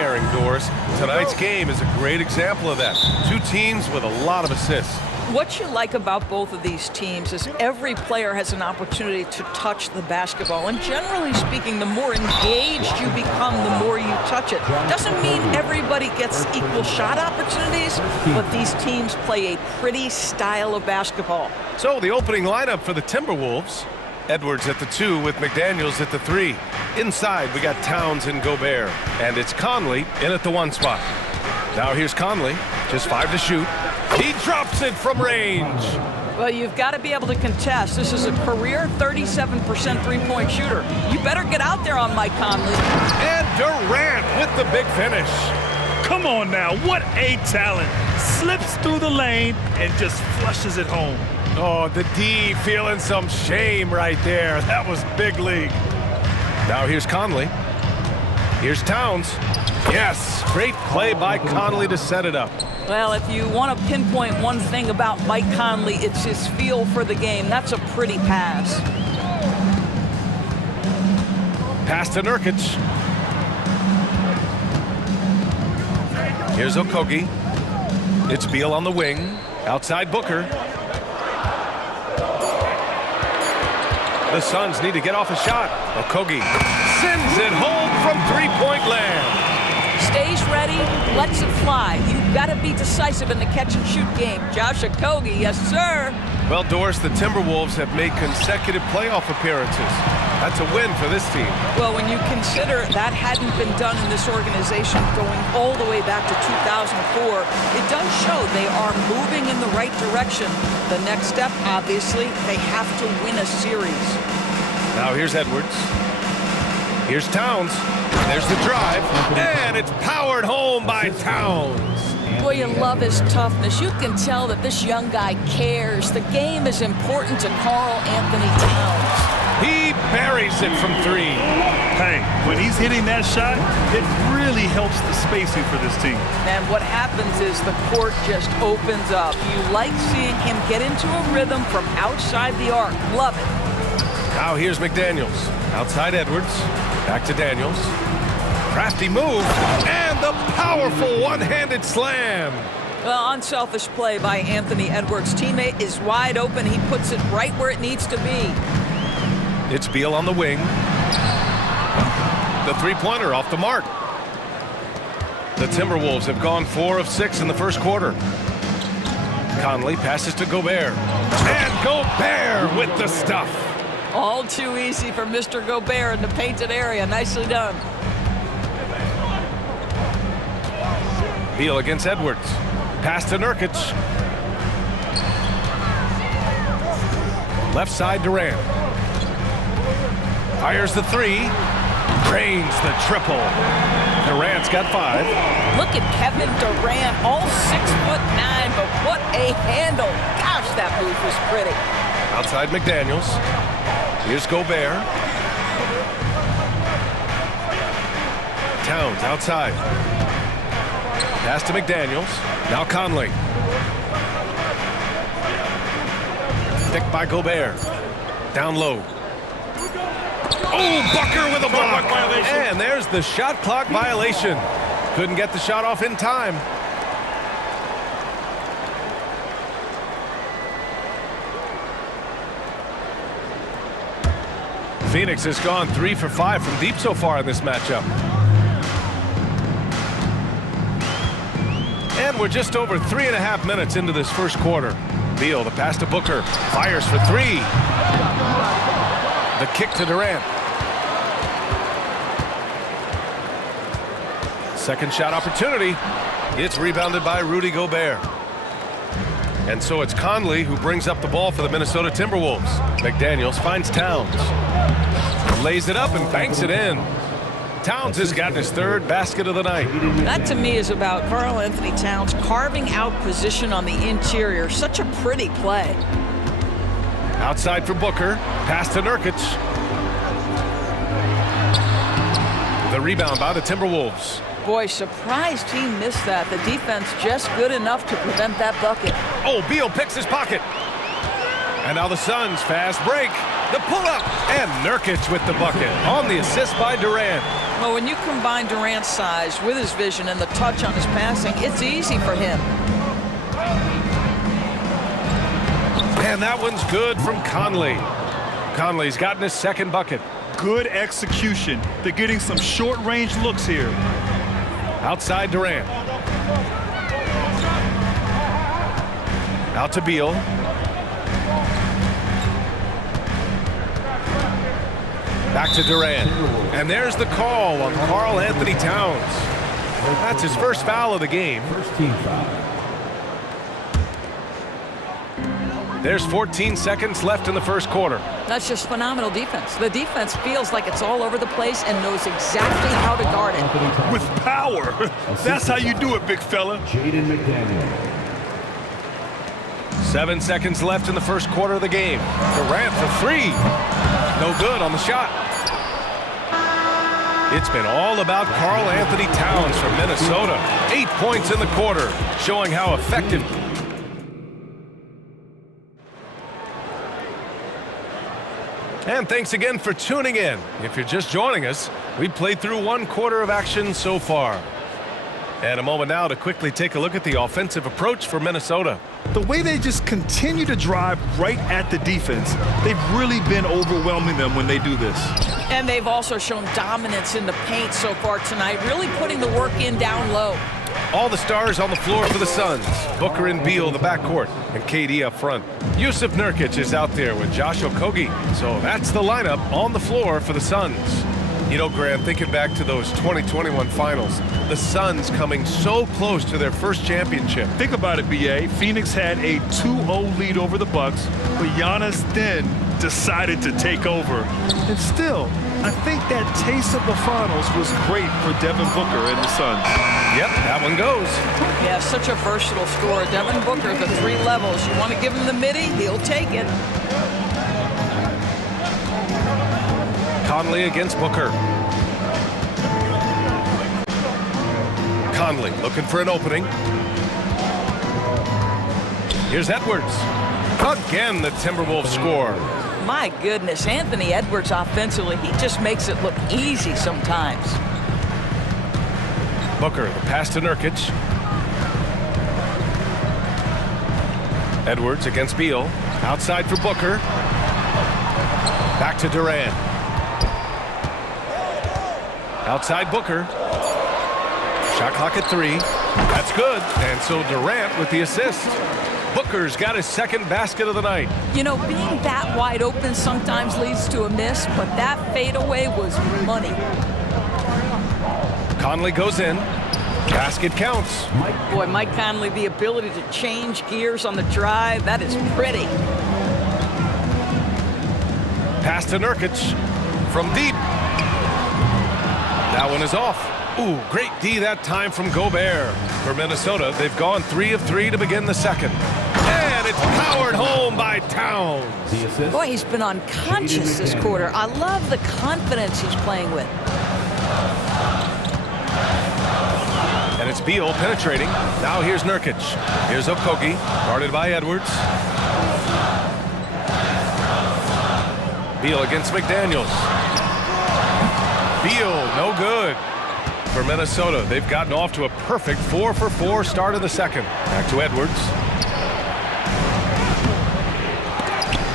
Doors. Tonight's game is a great example of that. Two teams with a lot of assists. What you like about both of these teams is every player has an opportunity to touch the basketball. And generally speaking, the more engaged you become, the more you touch it. Doesn't mean everybody gets equal shot opportunities, but these teams play a pretty style of basketball. So the opening lineup for the Timberwolves. Edwards at the 2 with McDaniels at the 3. Inside, we got Towns and Gobert. And it's Conley in at the 1 spot. Now here's Conley, just 5 to shoot. He drops it from range. Well, you've got to be able to contest. This is a career 37% three-point shooter. You better get out there on Mike Conley. And Durant with the big finish. Come on now, what a talent. Slips through the lane and just flushes it home. Oh, the D feeling some shame right there. That was big league. Now here's Conley. Here's Towns. Yes, great play by Conley to set it up. Well, if you want to pinpoint one thing about Mike Conley, it's his feel for the game. That's a pretty pass. Pass to Nurkic. Here's Okogie. It's Beal on the wing. Outside Booker. The Suns need to get off a shot. Okogie sends it home from three-point land. Stays ready, lets it fly. You've got to be decisive in the catch-and-shoot game. Josh Okogie, yes, sir. Well, Doris, the Timberwolves have made consecutive playoff appearances. That's a win for this team. Well, when you consider that hadn't been done in this organization going all the way back to 2004, it does show they are moving in the right direction. The next step, obviously, they have to win a series. Now here's Edwards. Here's Towns. There's the drive, and it's powered home by Towns. Boy, you love his toughness. You can tell that this young guy cares. The game is important to Karl Anthony Towns. He buries it from 3. Hey, when he's hitting that shot, it really helps the spacing for this team. And what happens is the court just opens up. You like seeing him get into a rhythm from outside the arc. Love it. Now here's McDaniels. Outside Edwards. Back to Daniels. Crafty move. And the powerful one-handed slam. Well, unselfish play by Anthony Edwards. Teammate is wide open. He puts it right where it needs to be. It's Beal on the wing. The three-pointer off the mark. The Timberwolves have gone 4 of 6 in the first quarter. Conley passes to Gobert. And Gobert with the stuff. All too easy for Mr. Gobert in the painted area. Nicely done. Beal against Edwards. Pass to Nurkic. Left side Durant. Fires the 3. Drains the triple. Durant's got 5. Look at Kevin Durant, all 6'9", but what a handle. Gosh, that move was pretty. Outside McDaniels. Here's Gobert. Towns outside. Pass to McDaniels. Now Conley. Picked by Gobert. Down low. Oh, Booker with a block. And there's the shot clock violation. Couldn't get the shot off in time. Phoenix has gone 3 for 5 from deep so far in this matchup. And we're just over 3.5 minutes into this first quarter. Beal, the pass to Booker. Fires for 3. The kick to Durant. Second shot opportunity. It's rebounded by Rudy Gobert. And so it's Conley who brings up the ball for the Minnesota Timberwolves. McDaniels finds Towns. Lays it up and banks it in. Towns has gotten his 3rd basket of the night. That to me is about Karl Anthony Towns carving out position on the interior. Such a pretty play. Outside for Booker. Pass to Nurkic. The rebound by the Timberwolves. Boy, surprised he missed that. The defense just good enough to prevent that bucket. Oh, Beal picks his pocket. And now the Suns fast break. The pull-up. And Nurkic with the bucket on the assist by Durant. Well, when you combine Durant's size with his vision and the touch on his passing, it's easy for him. And that one's good from Conley. Conley's gotten his second bucket. Good execution. They're getting some short-range looks here. Outside Durant. Out to Beal. Back to Durant. And there's the call on Karl Anthony Towns. That's his first foul of the game. First team foul. There's 14 seconds left in the first quarter. That's just phenomenal defense. The defense feels like it's all over the place and knows exactly how to guard it. With power. That's how you do it, big fella. Jaden McDaniel. 7 seconds left in the first quarter of the game. Durant for three. No good on the shot. It's been all about Karl Anthony Towns from Minnesota. 8 points in the quarter, showing how effective. And thanks again for tuning in. If you're just joining us, we've played through one quarter of action so far. And a moment now to quickly take a look at the offensive approach for Minnesota. The way they just continue to drive right at the defense, they've really been overwhelming them when they do this. And they've also shown dominance in the paint so far tonight, really putting the work in down low. All the stars on the floor for the Suns. Booker and Beal, the backcourt, and KD up front. Yusuf Nurkic is out there with Josh Okogie. So that's the lineup on the floor for the Suns. You know, Grant, thinking back to those 2021 finals, the Suns coming so close to their first championship. Think about it, BA. Phoenix had a 2-0 lead over the Bucks, but Giannis then decided to take over. And still, I think that taste of the finals was great for Devin Booker and the Suns. Yep, that one goes. Yeah, such a versatile scorer. Devin Booker, the three levels. You want to give him the midi, he'll take it. Conley against Booker. Conley looking for an opening. Here's Edwards. Again, the Timberwolves score. My goodness, Anthony Edwards offensively, he just makes it look easy sometimes. Booker, the pass to Nurkic. Edwards against Beal. Outside for Booker. Back to Durant. Outside Booker. Shot clock at 3. That's good. And so Durant with the assist. Booker's got his second basket of the night. You know, being that wide open sometimes leads to a miss, but that fadeaway was money. Conley goes in. Basket counts. Boy, Mike Conley, the ability to change gears on the drive, that is pretty. Pass to Nurkic from deep. That one is off. Ooh, great D that time from Gobert. For Minnesota, they've gone 3 of 3 to begin the second. And it's powered home by Towns. Boy, he's been unconscious this quarter. I love the confidence he's playing with. And it's Beal penetrating. Now here's Nurkic. Here's Okogie, guarded by Edwards. Beal against McDaniels. Beal, no good. For Minnesota, they've gotten off to a perfect 4-for-4 start in the second. Back to Edwards.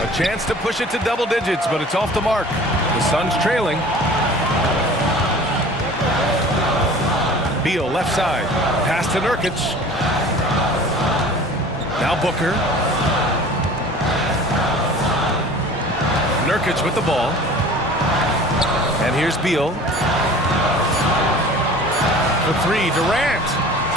A chance to push it to double digits, but it's off the mark. The Suns trailing. Beal left side. Pass to Nurkic. Now Booker. Nurkic with the ball. And here's Beal. For 3, Durant.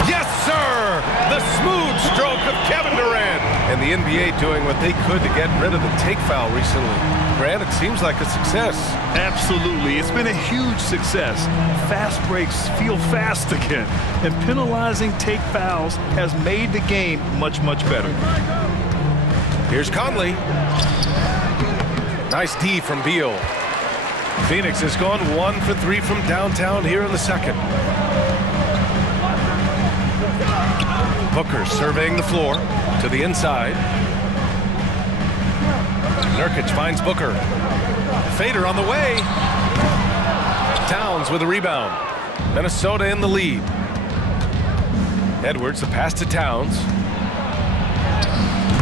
Yes, sir! The smooth stroke of Kevin Durant. And the NBA doing what they could to get rid of the take foul recently. Grant, it seems like a success. Absolutely. It's been a huge success. Fast breaks feel fast again. And penalizing take fouls has made the game much, much better. Here's Conley. Nice D from Beal. Phoenix has gone 1 for 3 from downtown here in the second. Booker surveying the floor to the inside. Nurkic finds Booker. Fader on the way. Towns with a rebound. Minnesota in the lead. Edwards, the pass to Towns.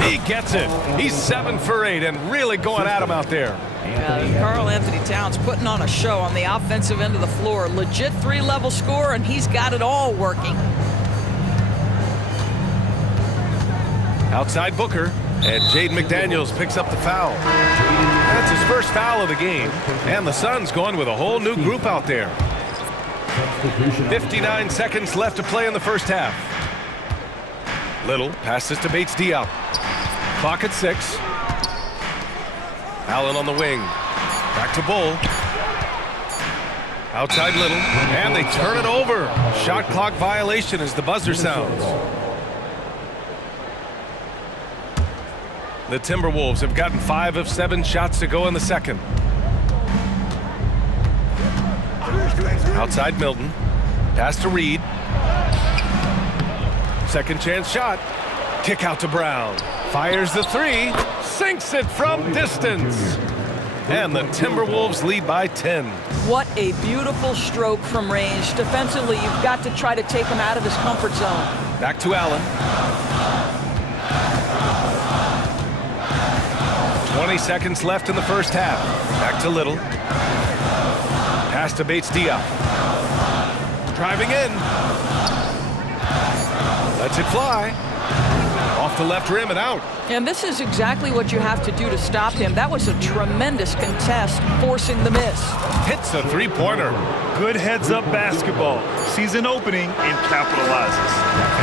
He gets it. He's 7 for 8 and really going at him out there. Karl Anthony Towns putting on a show on the offensive end of the floor. Legit 3-level score, and he's got it all working. Outside Booker, and Jaden McDaniels picks up the foul. That's his first foul of the game, and the Suns going with a whole new group out there. 59 seconds left to play in the first half. Little passes to Bates Diop. Clock at 6. Allen on the wing. Back to Bull. Outside Little, and they turn it over. Shot clock violation as the buzzer sounds. The Timberwolves have gotten 5 of 7 shots to go in the second. Outside Milton. Pass to Reed. Second chance shot. Kick out to Brown. Fires the 3. Sinks it from distance. And the Timberwolves lead by 10. What a beautiful stroke from range. Defensively, you've got to try to take him out of his comfort zone. Back to Allen. 20 seconds left in the first half. Back to Little. Pass to Bates Diop. Driving in. Lets it fly. Off the left rim and out. And this is exactly what you have to do to stop him. That was a tremendous contest, forcing the miss. Hits a three-pointer. Good heads-up basketball. Sees an opening and capitalizes.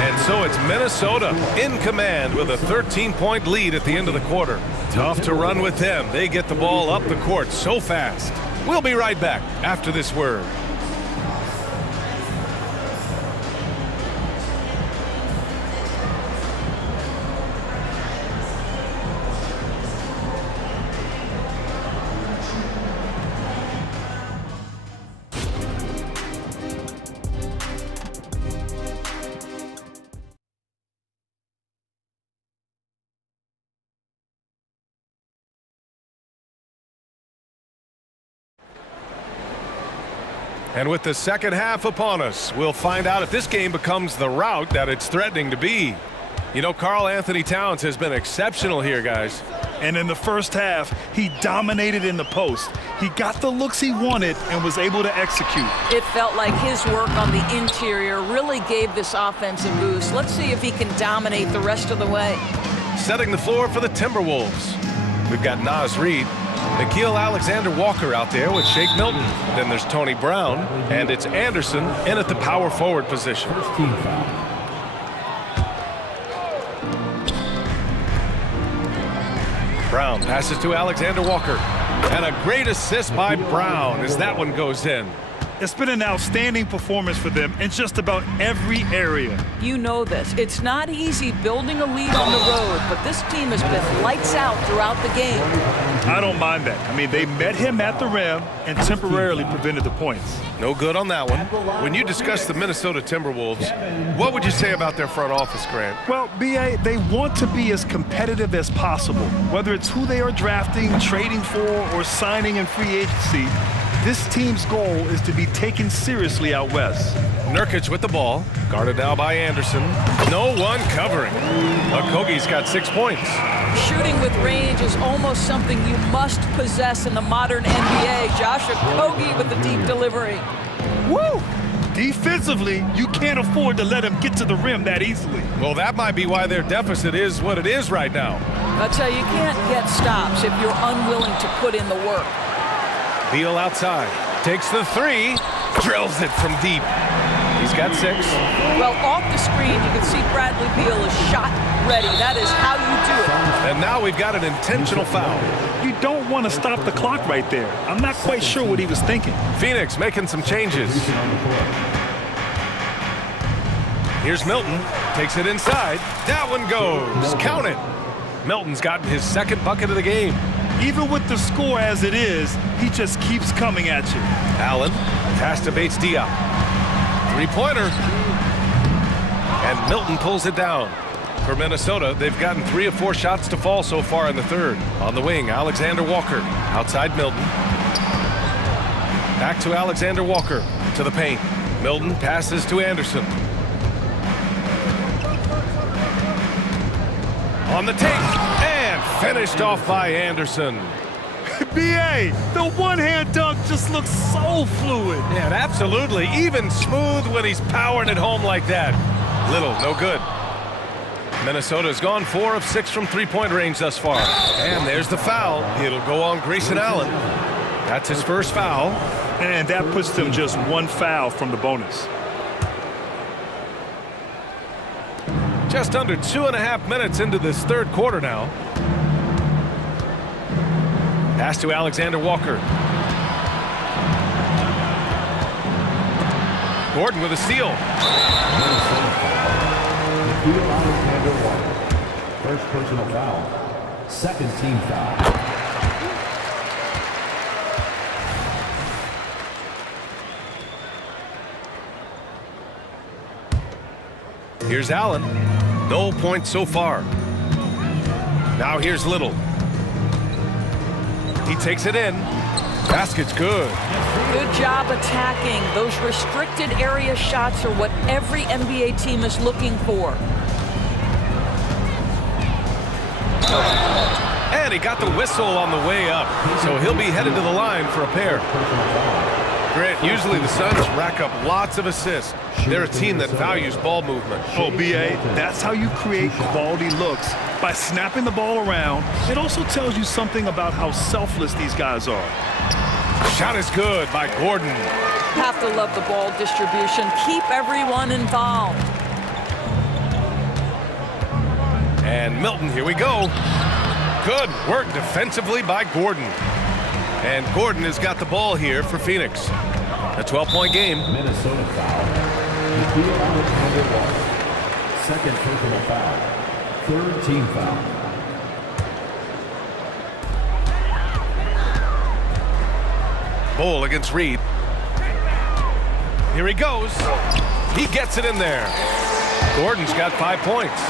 And so it's Minnesota in command with a 13-point lead at the end of the quarter. Tough to run with them. They get the ball up the court so fast. We'll be right back after this word. And with the second half upon us, we'll find out if this game becomes the rout that it's threatening to be. You know, Karl Anthony Towns has been exceptional here, guys. And in the first half, he dominated in the post. He got the looks he wanted and was able to execute. It felt like his work on the interior really gave this offense a boost. Let's see if he can dominate the rest of the way. Setting the floor for the Timberwolves. We've got Naz Reid. Nickeil Alexander-Walker out there with Shake Milton. Then there's Tony Brown, and it's Anderson in at the power forward position. Brown passes to Alexander-Walker. And a great assist by Brown as that one goes in. It's been an outstanding performance for them in just about every area. You know this. It's not easy building a lead on the road, but this team has been lights out throughout the game. I don't mind that. I mean, they met him at the rim and temporarily prevented the points. No good on that one. When you discuss the Minnesota Timberwolves, what would you say about their front office, Grant? Well, B.A., they want to be as competitive as possible. Whether it's who they are drafting, trading for, or signing in free agency, this team's goal is to be taken seriously out west. Nurkic with the ball, guarded now by Anderson. No one covering. Okogie's got 6 points. Shooting with range is almost something you must possess in the modern NBA. Josh Okogie with the deep delivery. Woo! Defensively, you can't afford to let him get to the rim that easily. Well, that might be why their deficit is what it is right now. I'll tell you, you can't get stops if you're unwilling to put in the work. Beal outside, takes the 3, drills it from deep. He's got 6. Well, off the screen, you can see Bradley Beal is shot ready. That is how you do it. And now we've got an intentional foul. You don't want to stop the clock right there. I'm not quite sure what he was thinking. Phoenix making some changes. Here's Milton, takes it inside. That one goes, count it. Milton's gotten his second bucket of the game. Even with the score as it is, he just keeps coming at you. Allen, pass to Bates Diop. Three-pointer. And Milton pulls it down. For Minnesota, they've gotten 3 of 4 shots to fall so far in the third. On the wing, Alexander-Walker. Outside Milton. Back to Alexander Walker, to the paint. Milton passes to Anderson. On the take, and finished off by Anderson. BA, the one-hand dunk just looks so fluid. Yeah, absolutely. Even smooth when he's powering it home like that. Little, no good. Minnesota's gone 4 of 6 from three-point range thus far. And there's the foul. It'll go on Grayson Allen. That's his first foul. And that puts them just 1 foul from the bonus. Just under 2.5 minutes into this third quarter now. Pass to Alexander Walker. Gordon with a steal. Alexander Walker. First personal foul. Second team foul. Here's Allen. No points so far. Now here's Little. He takes it in. Basket's good. Good job attacking. Those restricted area shots are what every NBA team is looking for. And he got the whistle on the way up, so he'll be headed to the line for a pair. Grant, usually the Suns rack up lots of assists. They're a team that values ball movement. Oh, BA, that's how you create quality looks, by snapping the ball around. It also tells you something about how selfless these guys are. Shot is good by Gordon. Have to love the ball distribution. Keep everyone involved. And Milton, here we go. Good work defensively by Gordon. And Gordon has got the ball here for Phoenix. A 12-point game. Minnesota foul. Alexander Walker. Second personal foul. Third team foul. Ball against Reed. Here he goes. He gets it in there. Gordon's got 5 points.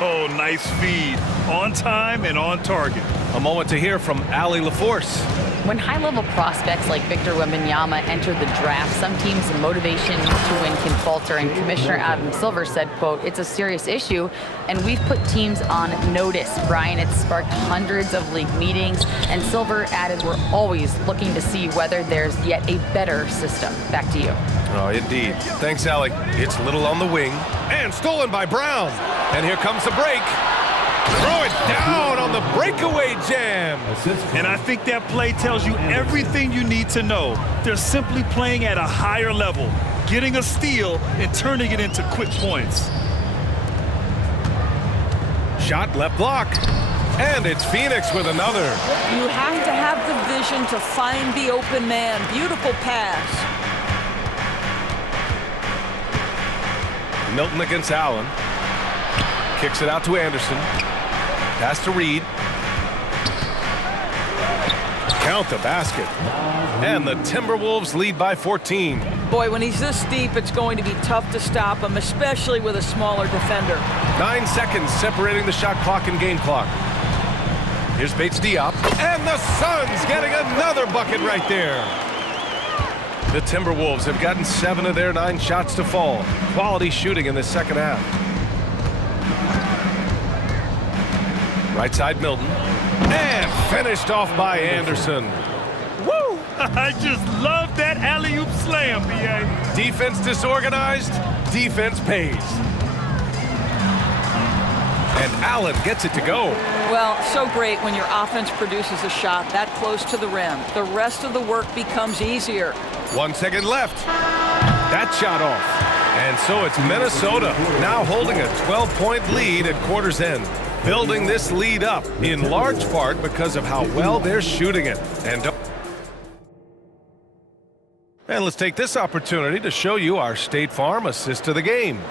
Oh, nice feed. On time and on target. A moment to hear from Allie LaForce. When high-level prospects like Victor Wembanyama enter the draft, some teams' motivation to win can falter, and Commissioner Adam Silver said, quote, "It's a serious issue, and we've put teams on notice." Brian, it's sparked hundreds of league meetings, and Silver added, "We're always looking to see whether there's yet a better system." Back to you. Oh, indeed. Thanks, Allie. It's Little on the wing, and stolen by Brown. And here comes the break. Throw it down on the breakaway jam. And I think that play tells you everything you need to know. They're simply playing at a higher level, getting a steal and turning it into quick points. Shot left block. And it's Phoenix with another. You have to have the vision to find the open man. Beautiful pass. Milton against Allen. Kicks it out to Anderson. Pass to Reed. Count the basket. And the Timberwolves lead by 14. Boy, when he's this deep, it's going to be tough to stop him, especially with a smaller defender. 9 seconds separating the shot clock and game clock. Here's Bates Diop. And the Suns getting another bucket right there. The Timberwolves have gotten 7 of their 9 shots to fall. Quality shooting in the second half. Right side Milton. And finished off by Anderson. Woo! I just love that alley-oop slam, BA. Defense disorganized, defense pays. And Allen gets it to go. Well, so great when your offense produces a shot that close to the rim. The rest of the work becomes easier. 1 second left. That shot off. And so it's Minnesota now holding a 12-point lead at quarter's end. Building this lead up in large part because of how well they're shooting it. And let's take this opportunity to show you our State Farm assist to the game.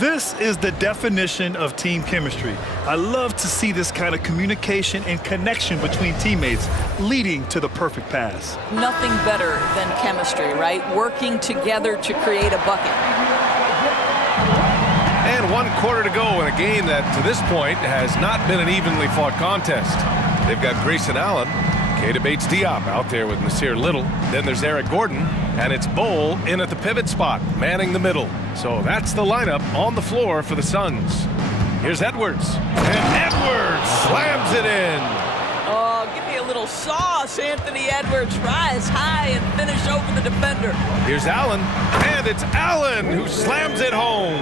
This is the definition of team chemistry. I love to see this kind of communication and connection between teammates leading to the perfect pass. Nothing better than chemistry, right? Working together to create a bucket. And 1 quarter to go in a game that, to this point, has not been an evenly fought contest. They've got Grayson Allen. Kata Bates Diop out there with Nasir Little. Then there's Eric Gordon, and it's Bull in at the pivot spot, manning the middle. So that's the lineup on the floor for the Suns. Here's Edwards, and Edwards slams it in. Oh, give me a little sauce, Anthony Edwards. Rise high and finish over the defender. Here's Allen, and it's Allen who slams it home.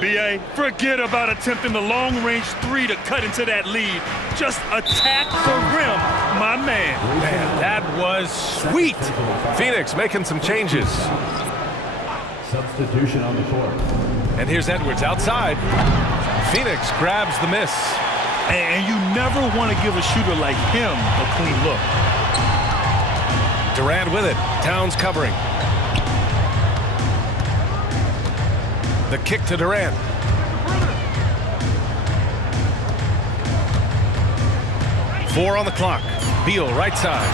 B.A., forget about attempting the long-range three to cut into that lead. Just attack the rim, my man. Man, that was sweet. Phoenix making some changes. Substitution on the court. And here's Edwards outside. Phoenix grabs the miss. And you never want to give a shooter like him a clean look. Durant with it. Towns covering. The kick to Durant. Four on the clock. Beal right side.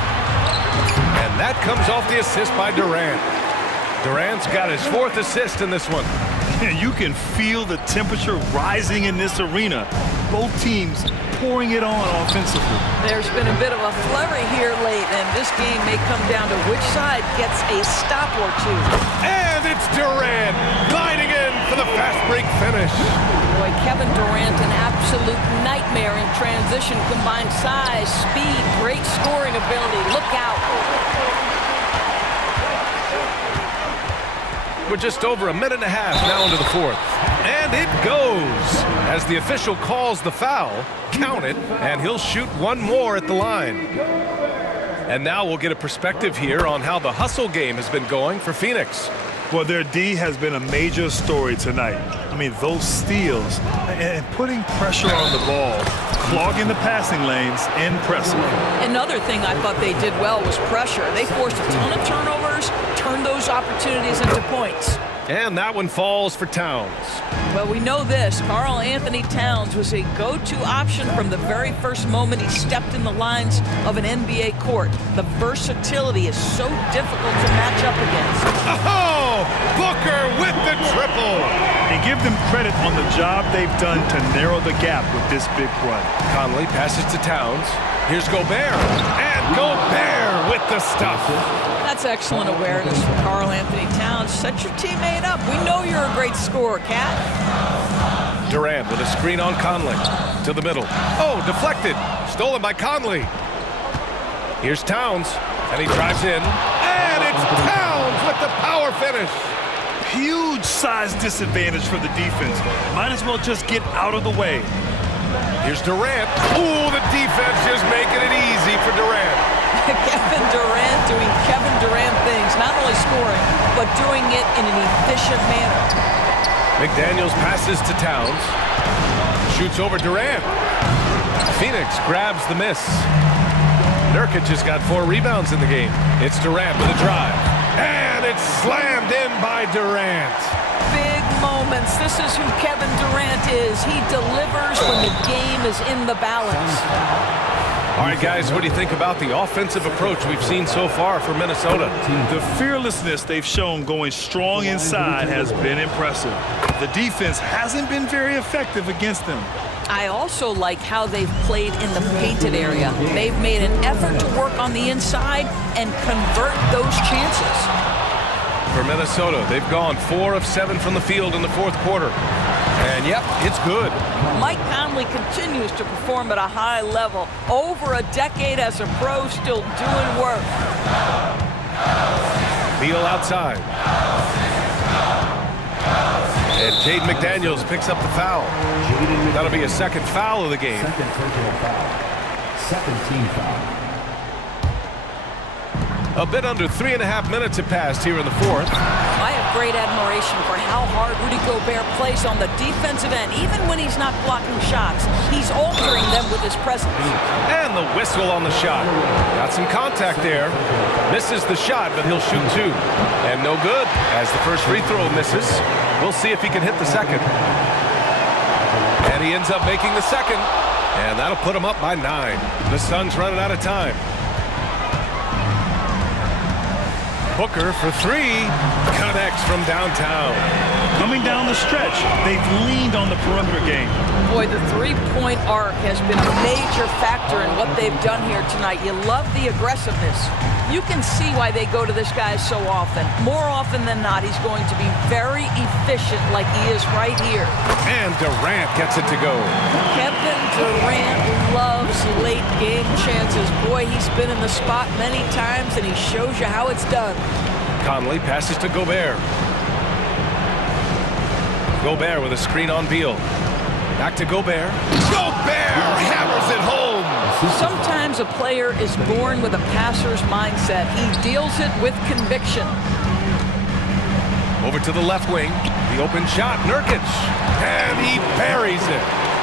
And that comes off the assist by Durant. Durant's got his fourth assist in this one. You can feel the temperature rising in this arena. Both teams pouring it on offensively. There's been a bit of a flurry here late, and this game may come down to which side gets a stop or two. And it's Durant gliding in for the fast break finish. Boy, Kevin Durant, an absolute nightmare in transition. Combined size, speed, great scoring ability. Look out. We're just over a minute and a half now into the fourth. And it goes as the official calls the foul. Count it, and he'll shoot one more at the line. And now we'll get a perspective here on how the hustle game has been going for Phoenix. Well, their D has been a major story tonight. I mean, those steals and putting pressure on the ball, clogging the passing lanes, impressive. Another thing I thought they did well was pressure. They forced a ton of turnovers, turned those opportunities into points. And that one falls for Towns. Well, we know this. Karl Anthony Towns was a go-to option from the very first moment he stepped in the lines of an NBA court. The versatility is so difficult to match up against. Oh, Booker with the triple. And give them credit on the job they've done to narrow the gap with this big run. Conley passes to Towns. Here's Gobert. And Gobert with the stuff. That's excellent awareness from Karl Anthony Towns. Set your teammate up. We know you're a great scorer, Cat. Durant with a screen on Conley. To the middle. Oh, deflected. Stolen by Conley. Here's Towns. And he drives in. And it's Towns with the power finish. Huge size disadvantage for the defense. Might as well just get out of the way. Here's Durant. Ooh, the defense just making it easy for Durant. Kevin Durant doing Kevin Durant things, not only scoring, but doing it in an efficient manner. McDaniels passes to Towns. Shoots over Durant. Phoenix grabs the miss. Nurkic has got 4 rebounds in the game. It's Durant with a drive. And it's slammed in by Durant. Big moments. This is who Kevin Durant is. He delivers when the game is in the balance. All right, guys, what do you think about the offensive approach we've seen so far for Minnesota? The fearlessness they've shown going strong inside has been impressive. The defense hasn't been very effective against them. I also like how they've played in the painted area. They've made an effort to work on the inside and convert those chances. For Minnesota, they've gone 4 of 7 from the field in the fourth quarter. And yep, it's good. Mike Conley continues to perform at a high level. Over a decade as a pro, still doing work. Beal outside. And Jaden McDaniels picks up the foul. That'll be a second foul of the game. Second personal foul. Second team foul. A bit under 3.5 minutes have passed here in the fourth. I have great admiration for how hard Rudy Gobert plays on the defensive end. Even when he's not blocking shots, he's altering them with his presence. And the whistle on the shot. Got some contact there. Misses the shot, but he'll shoot 2. And no good, as the first free throw misses. We'll see if he can hit the second. And he ends up making the second. And that'll put him up by 9. The Suns running out of time. Booker for 3, connects from downtown. Coming down the stretch, they've leaned on the perimeter game. Boy, the three-point arc has been a major factor in what they've done here tonight. You love the aggressiveness. You can see why they go to this guy so often. More often than not, he's going to be very efficient like he is right here. And Durant gets it to go. Kevin Durant loves late game chances. Boy, he's been in the spot many times, and he shows you how it's done. Conley passes to Gobert. Gobert with a screen on Beal. Back to Gobert. Gobert hammers it home. Sometimes a player is born with a passer's mindset. He deals it with conviction. Over to the left wing. The open shot, Nurkic. And he buries it.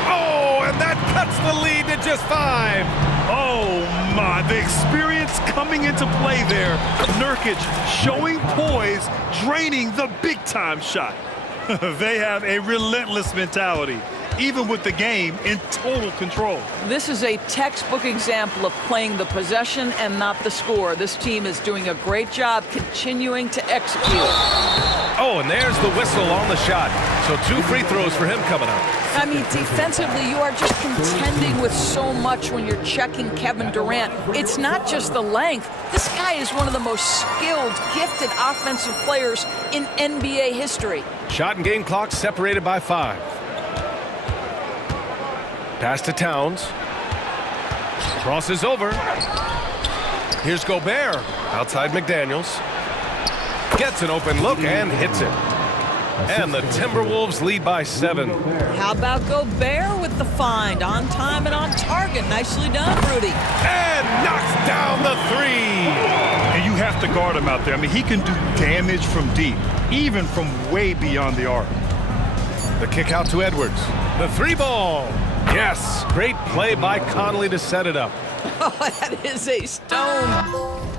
Oh, and that cuts the lead to just 5. Oh my, the experience coming into play there. Nurkic showing poise, draining the big-time shot. They have a relentless mentality, even with the game in total control. This is a textbook example of playing the possession and not the score. This team is doing a great job continuing to execute. Oh, and there's the whistle on the shot. So 2 free throws for him coming up. I mean, defensively, you are just contending with so much when you're checking Kevin Durant. It's not just the length. This guy is one of the most skilled, gifted offensive players in NBA history. Shot and game clock separated by 5. Pass to Towns. Crosses over. Here's Gobert. Outside McDaniels. Gets an open look and hits it. And the Timberwolves lead by 7. How about Gobert with the find? On time and on target. Nicely done, Rudy. And knocks down the 3. And you have to guard him out there. I mean, he can do damage from deep, even from way beyond the arc. The kick out to Edwards. The 3 ball. Yes, great play by Conley to set it up. Oh, that is a stone.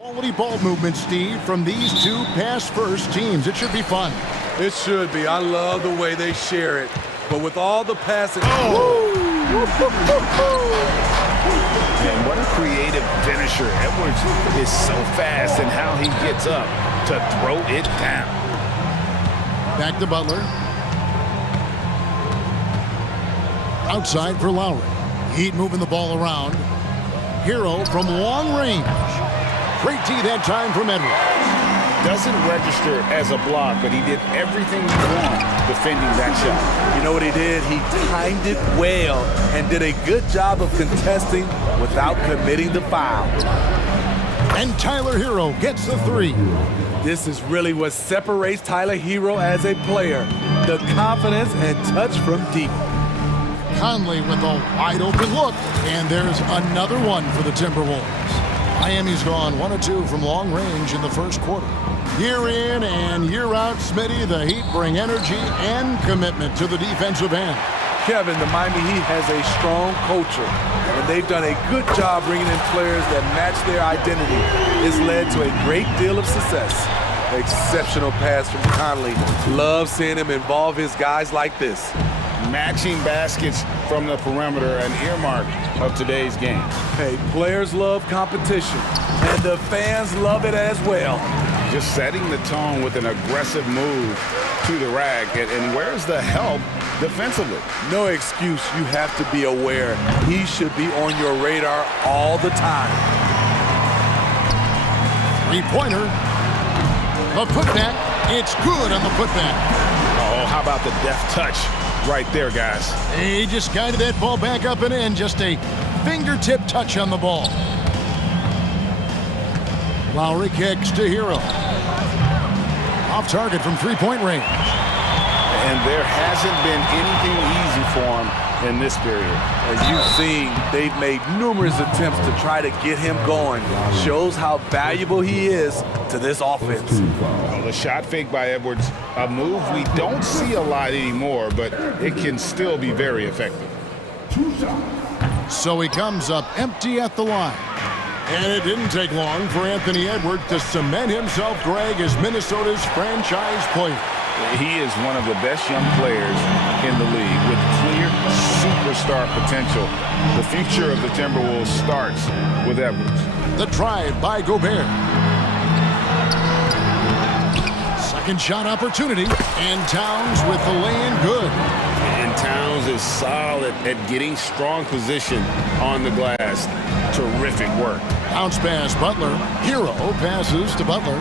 Quality ball movement, Steve, from these two pass-first teams. It should be fun. It should be. I love the way they share it. But with all the passing... And what a creative finisher. Edwards is so fast in how he gets up to throw it down. Back to Butler. Outside for Lowry. Heat moving the ball around. Hero from long range. Great tee that time from Edwards. Doesn't register as a block, but he did everything wrong defending that shot. You know what he did? He timed it well and did a good job of contesting without committing the foul. And Tyler Hero gets the three. This is really what separates Tyler Hero as a player. The confidence and touch from deep. Conley with a wide open look. And there's another one for the Timberwolves. Miami's gone 1 of 2 from long range in the first quarter. Year in and year out, Smitty, the Heat bring energy and commitment to the defensive end. Kevin, the Miami Heat has a strong culture, and they've done a good job bringing in players that match their identity. It's led to a great deal of success. Exceptional pass from Conley. Love seeing him involve his guys like this. Matching baskets from the perimeter, an earmark of today's game. Hey, players love competition, and the fans love it as well. Just setting the tone with an aggressive move to the rack. And where's the help defensively? No excuse. You have to be aware. He should be on your radar all the time. Three-pointer. The putback. It's good on the putback. Oh, how about the deft touch right there, guys? He just guided that ball back up and in. Just a fingertip touch on the ball. Lowry kicks to Hero. Off target from three-point range. And there hasn't been anything easy for him in this period. As you've seen, they've made numerous attempts to try to get him going. Shows how valuable he is to this offense. Well, the shot fake by Edwards, a move we don't see a lot anymore, but it can still be very effective. So he comes up empty at the line. And it didn't take long for Anthony Edwards to cement himself, Greg, as Minnesota's franchise player. He is one of the best young players in the league with clear superstar potential. The future of the Timberwolves starts with Edwards. The drive by Gobert. Second shot opportunity, and Towns with the lay-in good. And Towns is solid at getting strong position on the glass. Terrific work. Bounce pass, Butler. Hero passes to Butler.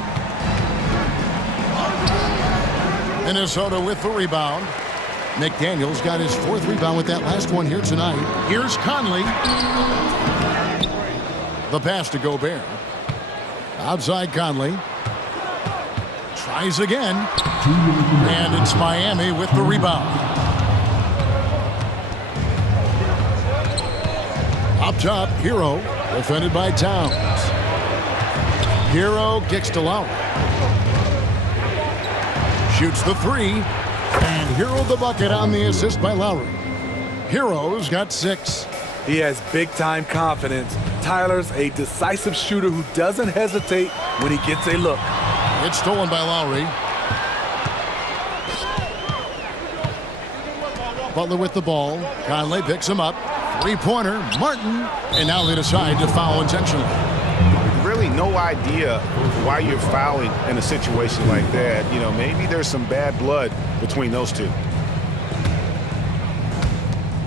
Minnesota with the rebound. McDaniels got his fourth rebound with that last one here tonight. Here's Conley. The pass to Gobert. Outside Conley. Tries again. And it's Miami with the rebound. Up top, Hero. Defended by Towns. Hero kicks to Lowry. Shoots the three. And Hero the bucket on the assist by Lowry. Hero's got 6. He has big-time confidence. Tyler's a decisive shooter who doesn't hesitate when he gets a look. It's stolen by Lowry. Butler with the ball. Conley picks him up. Three-pointer, Martin. And now they decide to foul intentionally. Really no idea why you're fouling in a situation like that. You know, maybe there's some bad blood between those two.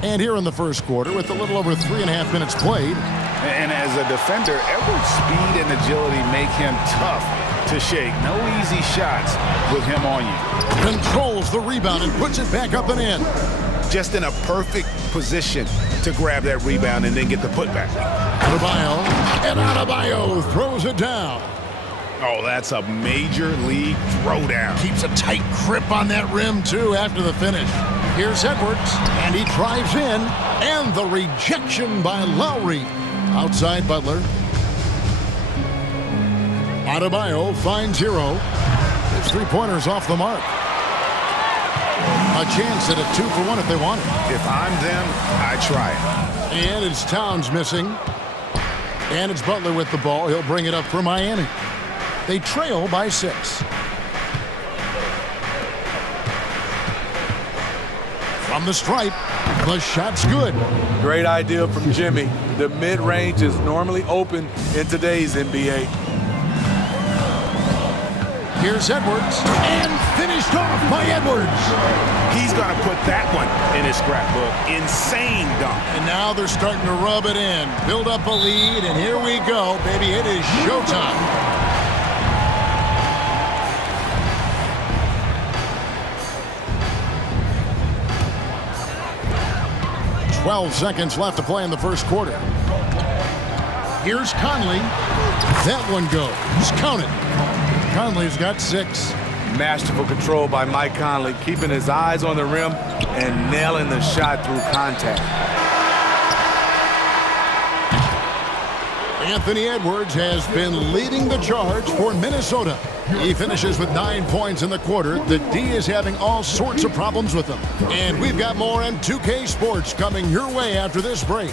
And here in the first quarter, with a little over 3.5 minutes played. And as a defender, Edwards' speed and agility make him tough to shake. No easy shots with him on you. Controls the rebound and puts it back up and in. Just in a perfect position to grab that rebound and then get the putback. Adebayo, and Adebayo throws it down. Oh, that's a major league throwdown. Keeps a tight grip on that rim, too, after the finish. Here's Edwards, and he drives in, and the rejection by Lowry. Outside Butler. Adebayo finds Hero. His three-pointer's off the mark. A chance at a 2-for-1 if they want it. If I'm them, I try it. And it's Towns missing. And it's Butler with the ball. He'll bring it up for Miami. They trail by 6. From the stripe, the shot's good. Great idea from Jimmy. The mid-range is normally open in today's NBA. Here's Edwards, and finished off by Edwards. He's going to put that one in his scrapbook. Insane dunk. And now they're starting to rub it in, build up a lead, and here we go, baby. It is showtime. 12 seconds left to play in the first quarter. Here's Conley. That one goes. Count it. Conley's got 6. Masterful control by Mike Conley, keeping his eyes on the rim and nailing the shot through contact. Anthony Edwards has been leading the charge for Minnesota. He finishes with 9 points in the quarter. The D is having all sorts of problems with him. And we've got more M2K Sports coming your way after this break.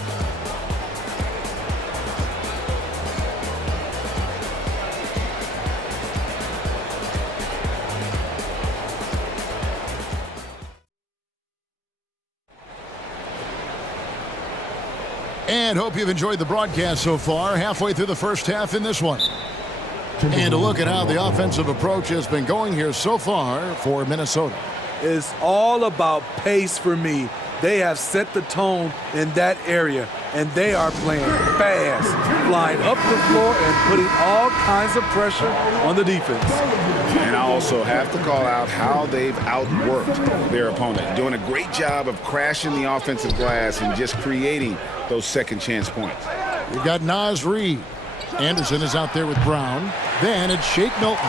And hope you've enjoyed the broadcast so far. Halfway through the first half in this one. And a look at how the offensive approach has been going here so far for Minnesota. It's all about pace for me. They have set the tone in that area, and they are playing fast, flying up the floor and putting all kinds of pressure on the defense. And I also have to call out how they've outworked their opponent, doing a great job of crashing the offensive glass and just creating those second chance points. We've got Naz Reid. Anderson is out there with Brown. Then it's Shake Milton.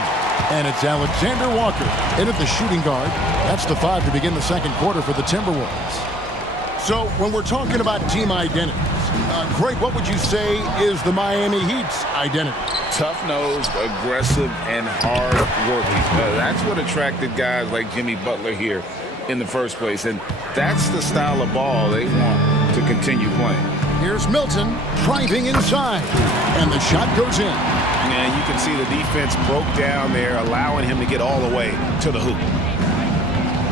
And it's Alexander Walker in at the shooting guard. That's the 5 to begin the second quarter for the Timberwolves. So when we're talking about team identities, Craig, what would you say is the Miami Heat's identity? Tough-nosed, aggressive, and hard-working. That's what attracted guys like Jimmy Butler here in the first place. And that's the style of ball they want to continue playing. Here's Milton driving inside. And the shot goes in. And you can see the defense broke down there, allowing him to get all the way to the hoop.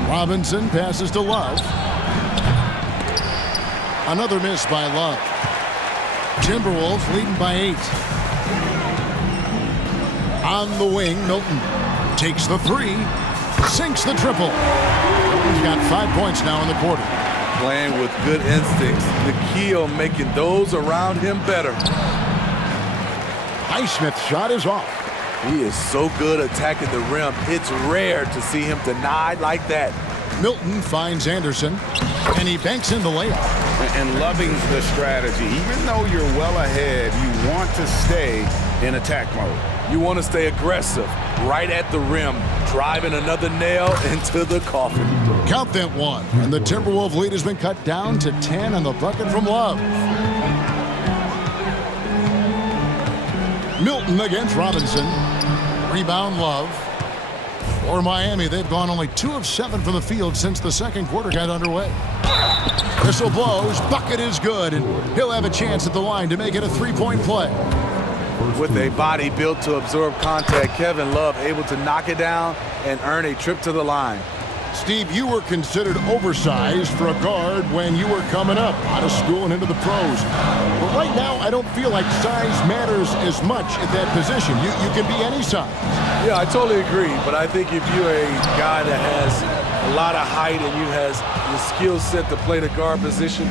Robinson passes to Love. Another miss by Love. Timberwolves leading by 8. On the wing, Milton takes the 3, sinks the triple. He's got 5 points now in the quarter. Playing with good instincts. The key on making those around him better. Highsmith's shot is off. He is so good attacking the rim. It's rare to see him denied like that. Milton finds Anderson, and he banks in the layup. And loving the strategy. Even though you're well ahead, you want to stay in attack mode. You want to stay aggressive, right at the rim, driving another nail into the coffin. Count that one, and the Timberwolves lead has been cut down to 10 on the bucket from Love. Milton against Robinson. Rebound Love. For Miami, they've gone only 2 of 7 from the field since the second quarter got underway. Whistle blows, bucket is good, and he'll have a chance at the line to make it a 3-point play. With a body built to absorb contact, Kevin Love able to knock it down and earn a trip to the line. Steve, you were considered oversized for a guard when you were coming up out of school and into the pros. But right now, I don't feel like size matters as much at that position. You can be any size. Yeah, I totally agree. But I think if you're a guy that has a lot of height and you has the skill set to play the guard position,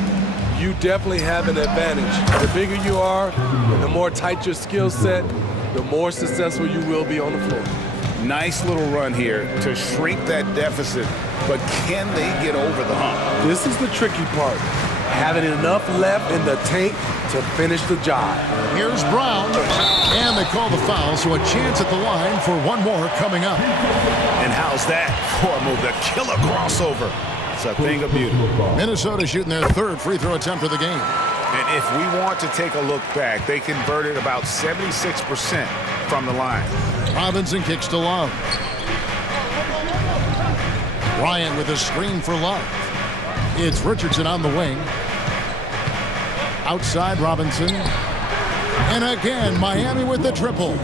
you definitely have an advantage. The bigger you are, and the more tight your skill set, the more successful you will be on the floor. Nice little run here to shrink that deficit, but can they get over the hump? This is the tricky part. Having enough left in the tank to finish the job. Here's Brown, and they call the foul, so a chance at the line for one more coming up. And how's that for a move? The killer crossover. It's a thing of beauty. Minnesota shooting their 3rd free throw attempt of the game. And if we want to take a look back, they converted about 76% from the line. Robinson kicks to Love. Ryan with a screen for Love. It's Richardson on the wing. Outside Robinson. And again, Miami with the triple.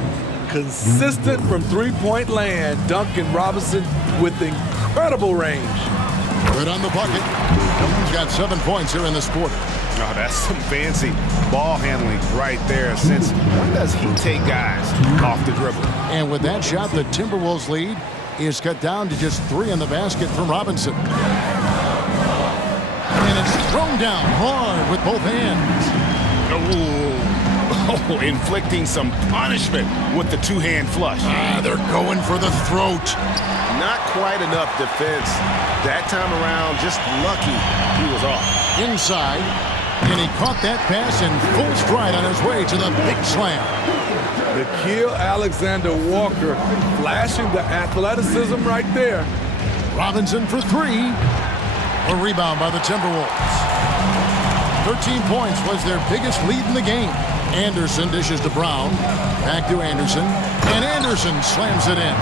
Consistent from three-point land. Duncan Robinson with incredible range. Good on the bucket. He's got 7 points here in this quarter. Oh, that's some fancy ball handling right there. Since when does he take guys off the dribble? And with that shot, the Timberwolves lead is cut down to just 3 in the basket from Robinson. And it's thrown down hard with both hands. Oh, inflicting some punishment with the two-hand flush. They're going for the throat. Not quite enough defense. That time around, just lucky he was off. Inside, and he caught that pass in full stride on his way to the big slam. Nickeil Alexander-Walker flashing the athleticism right there. Robinson for 3. A rebound by the Timberwolves. 13 points was their biggest lead in the game. Anderson dishes to Brown. Back to Anderson. And Anderson slams it in.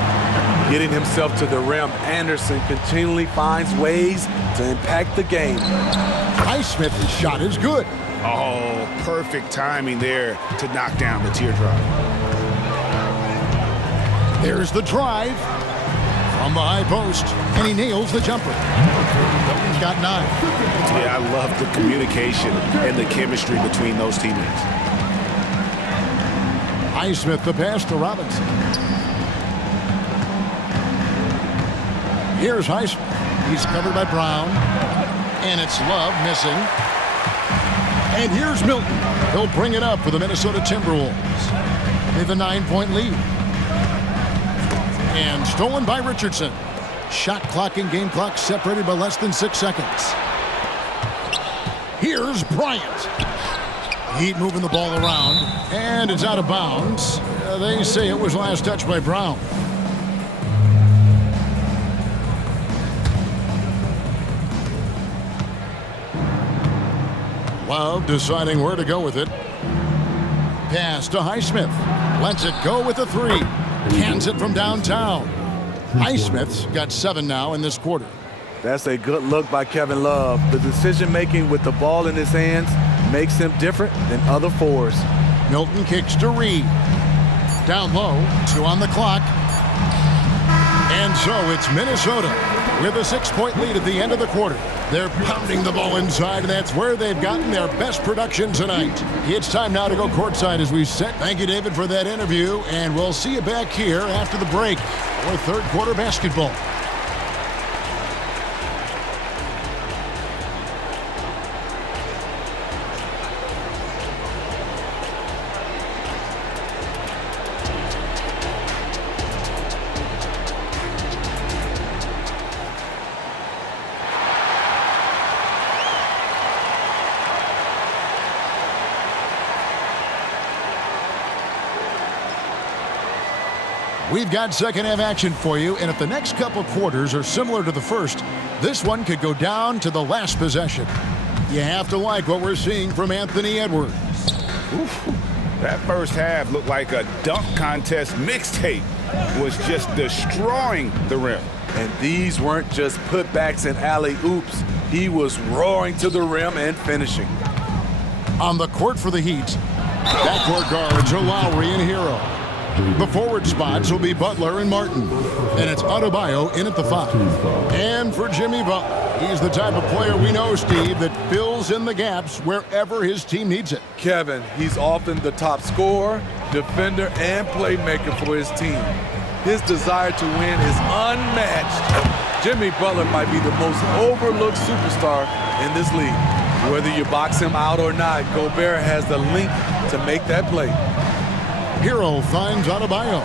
Getting himself to the rim, Anderson continually finds ways to impact the game. Highsmith's shot is good. Oh, perfect timing there to knock down the teardrop. There's the drive from the high post, and he nails the jumper. He's got 9. Yeah, I love the communication and the chemistry between those teammates. Highsmith the pass to Robinson. Here's Highsmith. He's covered by Brown. And it's Love missing. And here's Milton. He'll bring it up for the Minnesota Timberwolves. They have a 9-point lead. And stolen by Richardson. Shot clock and game clock separated by less than 6 seconds. Here's Bryant. Heat moving the ball around. And it's out of bounds. They say it was last touched by Brown. Love deciding where to go with it. Pass to Highsmith. Lets it go with a 3. Cans it from downtown. Highsmith's got 7 now in this quarter. That's a good look by Kevin Love. The decision-making with the ball in his hands makes him different than other fours. Milton kicks to Reed. Down low, 2 on the clock. And so it's Minnesota with a 6-point lead at the end of the quarter. They're pounding the ball inside, and that's where they've gotten their best production tonight. It's time now to go courtside as we set. Thank you, David, for that interview, and we'll see you back here after the break for third quarter basketball. We've got second half action for you, and if the next couple quarters are similar to the first, this one could go down to the last possession. You have to like what we're seeing from Anthony Edwards. Oof. That first half looked like a dunk contest mixtape. Was just destroying the rim. And these weren't just putbacks and alley-oops. He was roaring to the rim and finishing. On the court for the Heat, backcourt guards are Lowry and Hero. The forward spots will be Butler and Martin. And it's Adebayo in at the 5. And for Jimmy Butler, he's the type of player we know, Steve, that fills in the gaps wherever his team needs it. Kevin, he's often the top scorer, defender, and playmaker for his team. His desire to win is unmatched. Jimmy Butler might be the most overlooked superstar in this league. Whether you box him out or not, Gobert has the length to make that play. Hero finds Adebayo.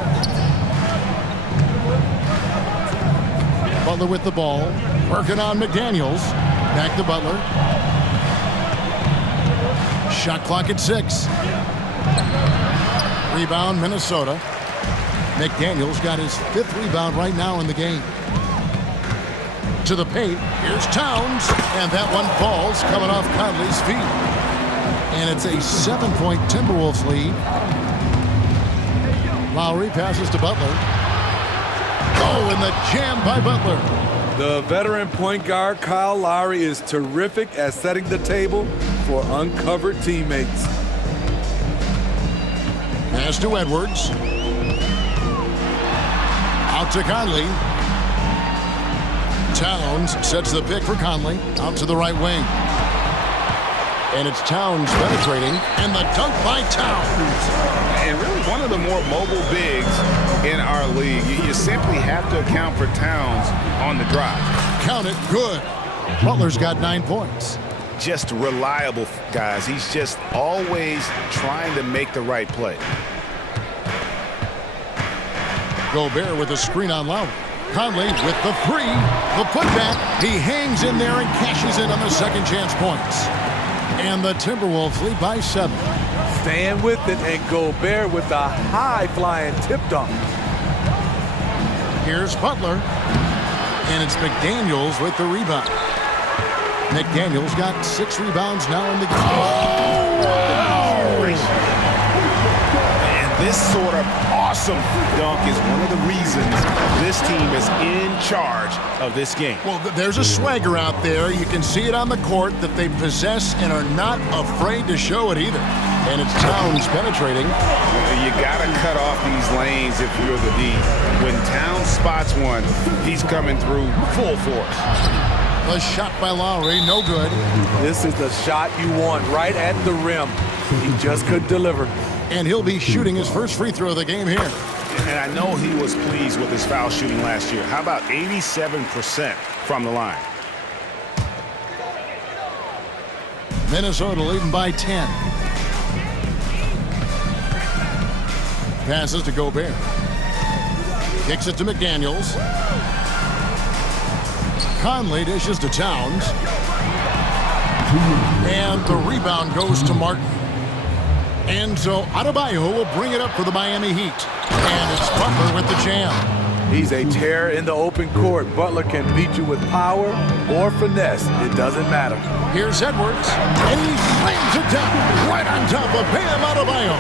Butler with the ball. Working on McDaniels. Back to Butler. Shot clock at 6. Rebound, Minnesota. McDaniels got his 5th rebound right now in the game. To the paint. Here's Towns. And that one falls coming off Conley's feet. And it's a 7-point Timberwolves lead. Lowry passes to Butler. Oh, and the jam by Butler. The veteran point guard Kyle Lowry is terrific at setting the table for uncovered teammates. Pass to Edwards. Out to Conley. Towns sets the pick for Conley. Out to the right wing. And it's Towns penetrating. And the dunk by Towns. And really one of the more mobile bigs in our league. You simply have to account for Towns on the drive. Count it. Good. Butler's got 9 points. Just reliable, guys. He's just always trying to make the right play. Gobert with a screen on Lowry. Conley with the three. The putback. He hangs in there and cashes in on the second chance points. And the Timberwolves lead by 7. Staying with it, and Gobert with the high-flying tip dunk. Here's Butler. And it's McDaniels with the rebound. McDaniels got 6 rebounds now in the game. And this sort of awesome dunk is one of the reasons this team is in charge of this game. Well, there's a swagger out there. You can see it on the court that they possess and are not afraid to show it either. And it's Towns penetrating. You got to cut off these lanes if you're the D. When Towns spots one, he's coming through full force. A shot by Lowry, no good. This is the shot you want right at the rim. He just couldn't deliver. And he'll be shooting his first free throw of the game here. And I know he was pleased with his foul shooting last year. How about 87% from the line? Minnesota leading by 10. Passes to Gobert. Kicks it to McDaniels. Conley dishes to Towns. And the rebound goes to Martin. And so Adebayo will bring it up for the Miami Heat. And it's Butler with the jam. He's a terror in the open court. Butler can beat you with power or finesse. It doesn't matter. Here's Edwards. And he slams it down right on top of Bam Adebayo.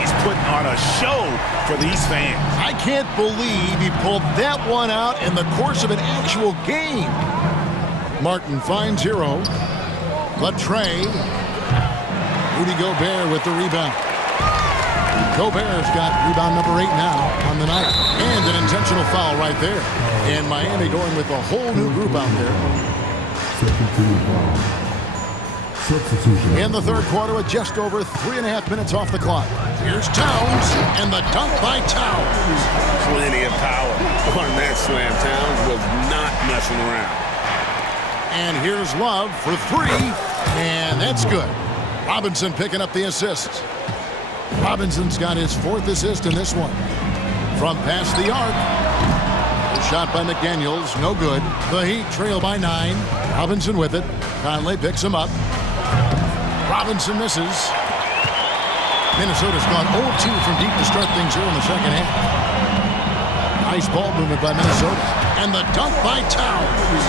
He's putting on a show for these fans. I can't believe he pulled that one out in the course of an actual game. Martin finds Hero. Latre. Rudy Gobert with the rebound. Gobert's got rebound number 8 now on the night. And an intentional foul right there. And Miami going with a whole new group out there. In the third quarter with just over 3.5 minutes off the clock. Here's Towns, and the dunk by Towns. Plenty of power on that slam. Towns was not messing around. And here's Love for 3, and that's good. Robinson picking up the assist. Robinson's got his 4th assist in this one. From past the arc. Shot by McDaniels, no good. The Heat trail by 9. Robinson with it. Conley picks him up. Robinson misses. Minnesota's gone 0-2 from deep to start things here in the second half. Nice ball movement by Minnesota. And the dunk by Towns.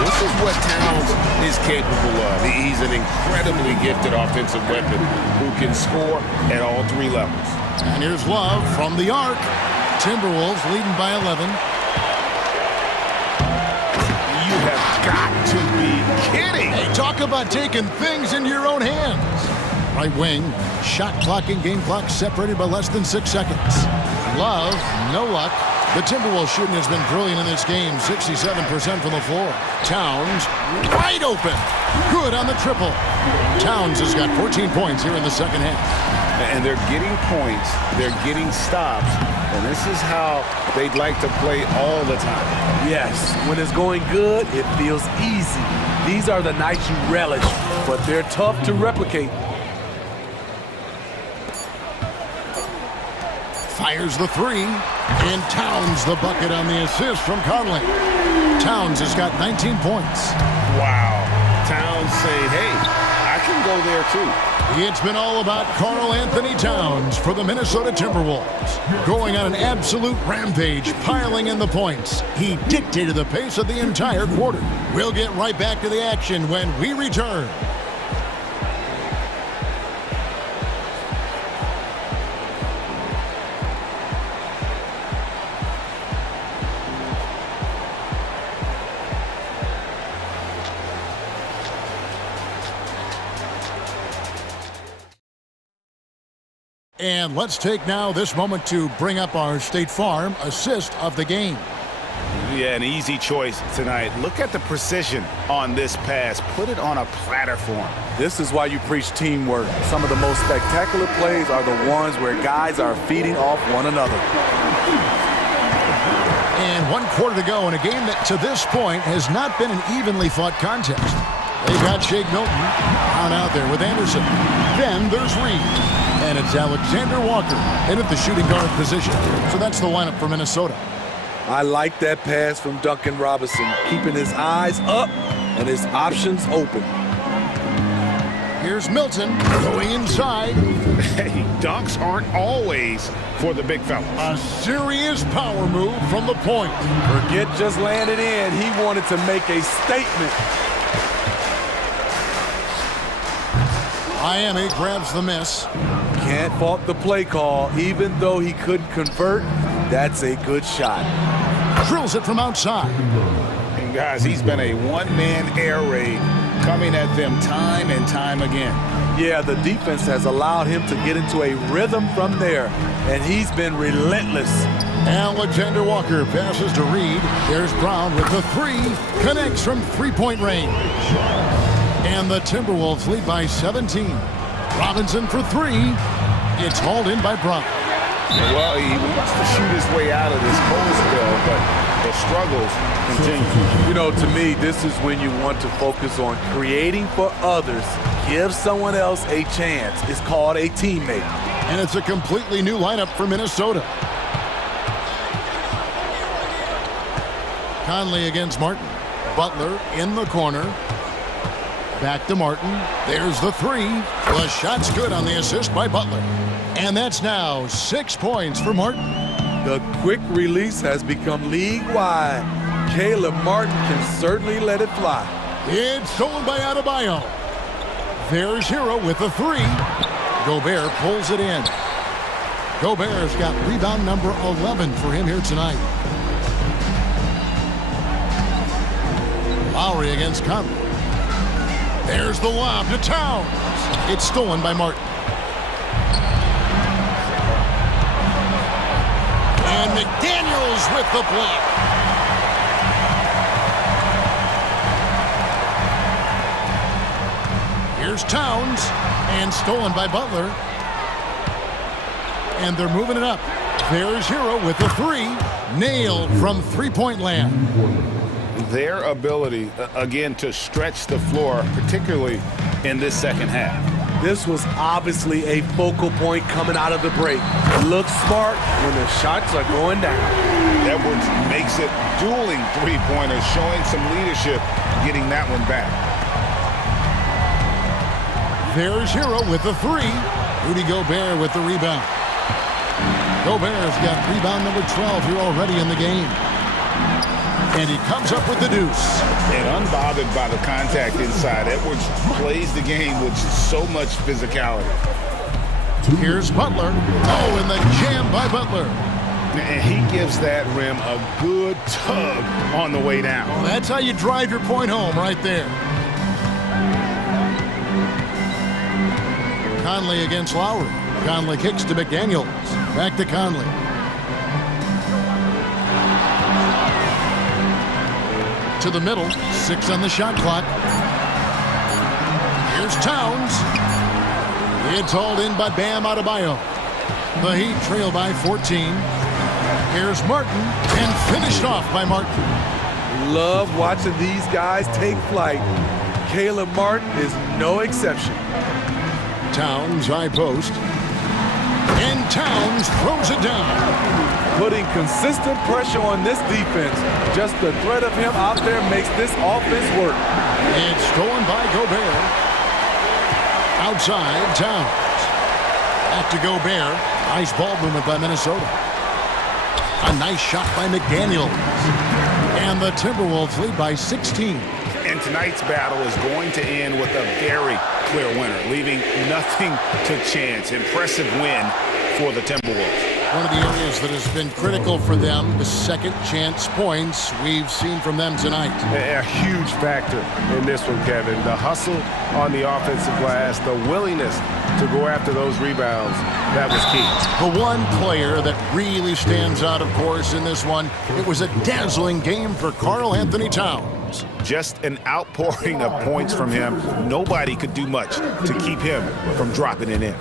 This is what Towns is capable of. He's an incredibly gifted offensive weapon who can score at all 3 levels. And here's Love from the arc. Timberwolves leading by 11. You have got to be kidding. Hey, talk about taking things into your own hands. Right wing, shot clock and game clock separated by less than 6 seconds. Love, no luck. The Timberwolves shooting has been brilliant in this game, 67% from the floor. Towns, wide open. Good on the triple. Towns has got 14 points here in the second half. And they're getting points, they're getting stops, and this is how they'd like to play all the time. Yes, when it's going good, it feels easy. These are the nights you relish, but they're tough to replicate. Fires the 3, and Towns the bucket on the assist from Conley. Towns has got 19 points. Wow. Towns saying, hey, I can go there too. It's been all about Karl Anthony Towns for the Minnesota Timberwolves. Going on an absolute rampage, piling in the points. He dictated the pace of the entire quarter. We'll get right back to the action when we return. And let's take now this moment to bring up our State Farm assist of the game. Yeah, an easy choice tonight. Look at the precision on this pass. Put it on a platform. This is why you preach teamwork. Some of the most spectacular plays are the ones where guys are feeding off one another. And 1 quarter to go in a game that to this point has not been an evenly fought contest. They've got Shake Milton out there with Anderson. Then there's Reed. And it's Alexander Walker in at the shooting guard position. So that's the lineup for Minnesota. I like that pass from Duncan Robinson, keeping his eyes up and his options open. Here's Milton going inside. Hey, dunks aren't always for the big fella. A serious power move from the point. Forget just landed in. He wanted to make a statement. Miami grabs the miss. Can't fault the play call. Even though he couldn't convert, that's a good shot. Drills it from outside. And guys, he's been a one-man air raid coming at them time and time again. Yeah, the defense has allowed him to get into a rhythm from there, and he's been relentless. Alexander Walker passes to Reed. There's Brown with the three. Connects from three-point range. And the Timberwolves lead by 17. Robinson for three. It's hauled in by Brown. Well, he wants to shoot his way out of this cold spell, but the struggles continue. You know, to me, this is when you want to focus on creating for others. Give someone else a chance. It's called a teammate. And it's a completely new lineup for Minnesota. Conley against Martin. Butler in the corner. Back to Martin. There's the three. The shot's good on the assist by Butler. And that's now 6 points for Martin. The quick release has become league-wide. Caleb Martin can certainly let it fly. It's stolen by Adebayo. There's Hero with the three. Gobert pulls it in. Gobert's got rebound number 11 for him here tonight. Lowry against Conley. There's the lob to Towns. It's stolen by Martin. And McDaniels with the block. Here's Towns. And stolen by Butler. And they're moving it up. There's Hero with the three. Nailed from three-point land. Their ability, again, to stretch the floor, particularly in this second half. This was obviously a focal point coming out of the break. Looks smart when the shots are going down. Edwards makes it dueling three-pointers, showing some leadership, getting that one back. There's Hero with the three. Rudy Gobert with the rebound. Gobert's got rebound number 12 here already in the game. And he comes up with the deuce. And unbothered by the contact inside, Edwards plays the game with so much physicality. Here's Butler. Oh, and the jam by Butler. And he gives that rim a good tug on the way down. Well, that's how you drive your point home right there. Conley against Lowry. Conley kicks to McDaniels. Back to Conley. To the middle. 6 on the shot clock. Here's Towns. It's hauled in by Bam Adebayo. The Heat trail by 14. Here's Martin. And finished off by Martin. Love watching these guys take flight. Caleb Martin is no exception. Towns high post. And Towns throws it down. Putting consistent pressure on this defense. Just the threat of him out there makes this offense work. It's stolen by Gobert. Outside, Towns. Back to Gobert. Nice ball movement by Minnesota. A nice shot by McDaniels. And the Timberwolves lead by 16. And tonight's battle is going to end with a very clear winner, leaving nothing to chance. Impressive win for the Timberwolves. One of the areas that has been critical for them, the second chance points we've seen from them tonight. A huge factor in this one, Kevin. The hustle on the offensive glass, the willingness to go after those rebounds, that was key. The one player that really stands out, of course, in this one, it was a dazzling game for Karl Anthony Towns. Just an outpouring of points from him. Nobody could do much to keep him from dropping it in.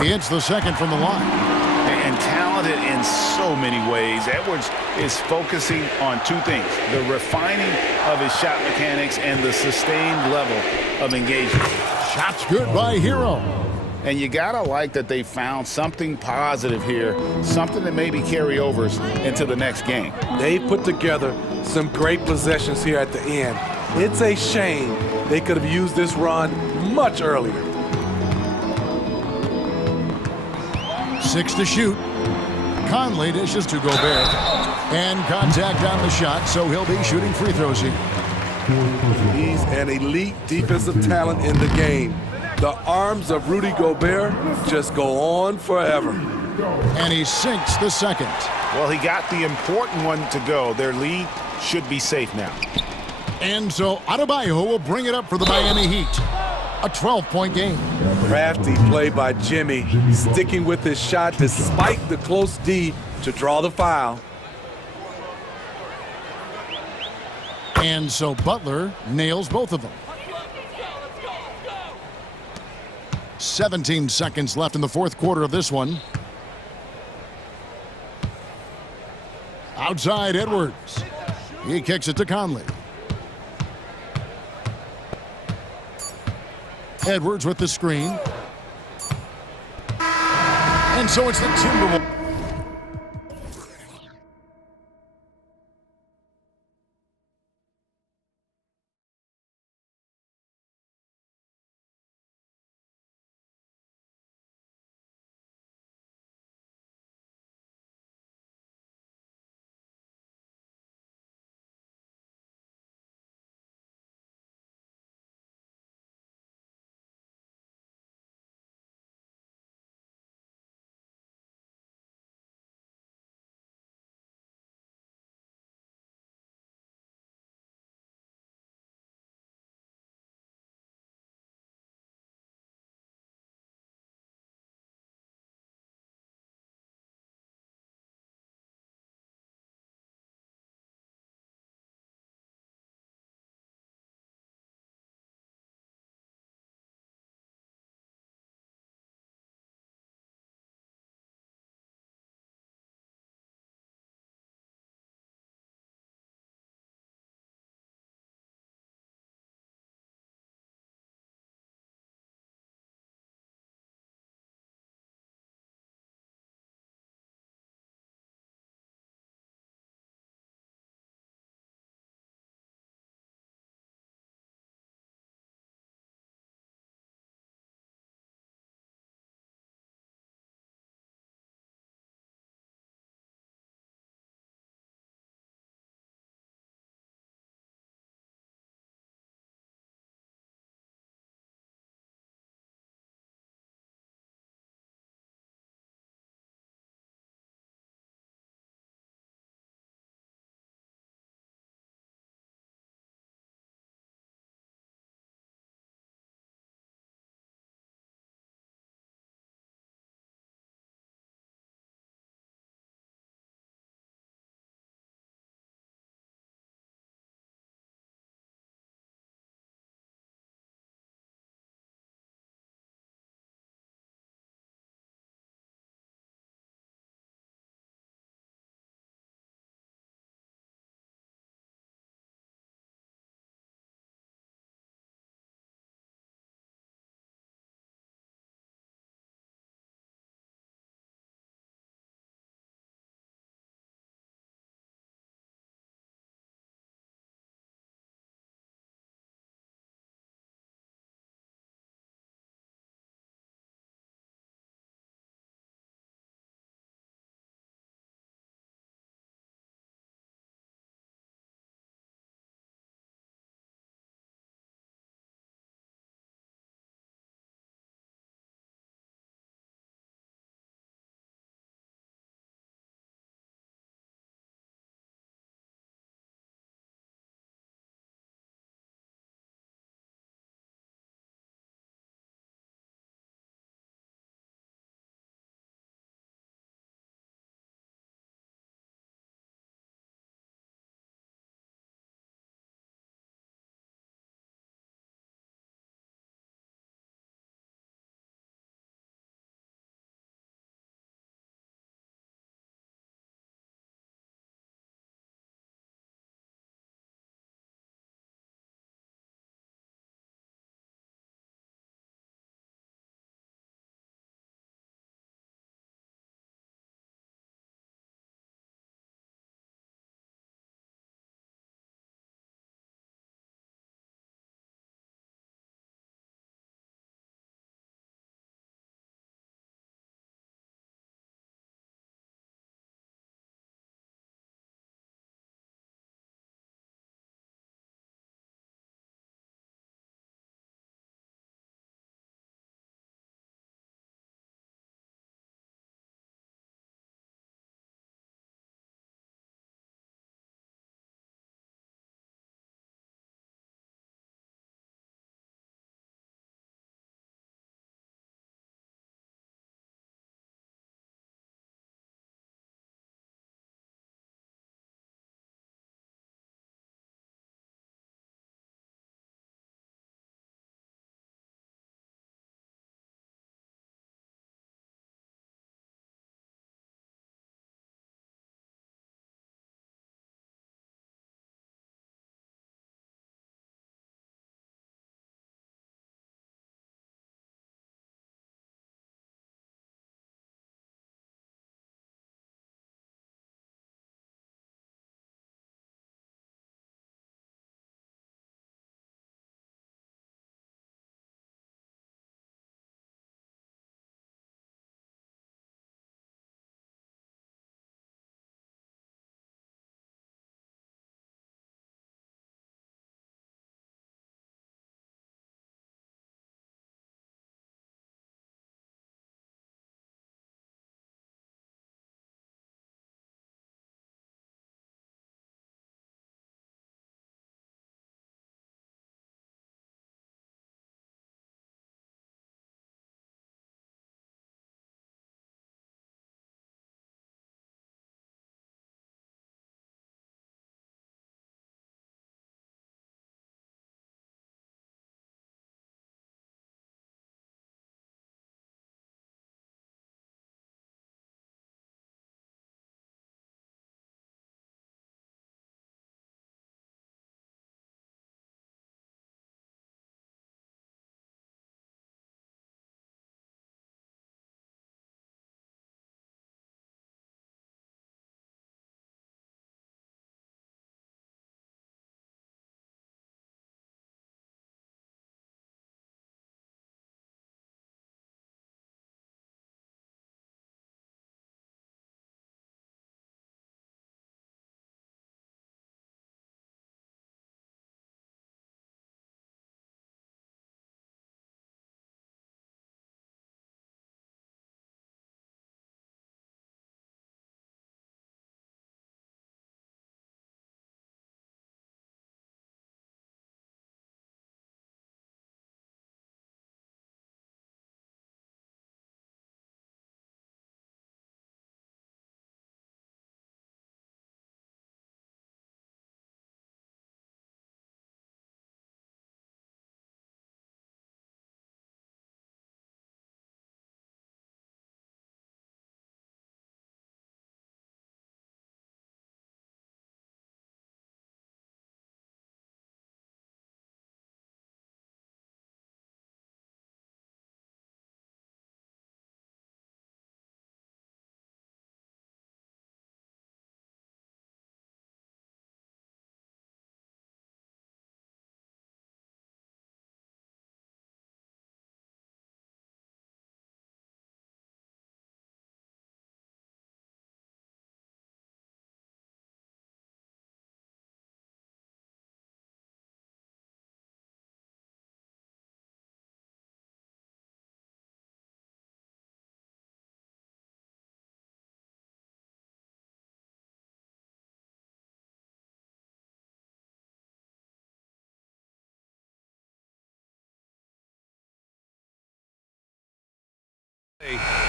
He hits the second from the line. And talented in so many ways. Edwards is focusing on two things: the refining of his shot mechanics and the sustained level of engagement. Shots good by Hero. And you gotta like that they found something positive here, something that maybe carry overs into the next game. They put together some great possessions here at the end. It's a shame they could have used this run much earlier. 6 to shoot. Conley dishes to Gobert. And contact on the shot, so he'll be shooting free throws here. He's an elite defensive talent in the game. The arms of Rudy Gobert just go on forever. And he sinks the second. Well, he got the important one to go. Their lead should be safe now. And so Adebayo will bring it up for the Miami Heat. A 12-point game. Crafty play by Jimmy, sticking with his shot despite the close D to draw the foul. And so Butler nails both of them. 17 seconds left in the fourth quarter of this one. Outside Edwards. He kicks it to Conley. Edwards with the screen. And so it's the Timberwolves.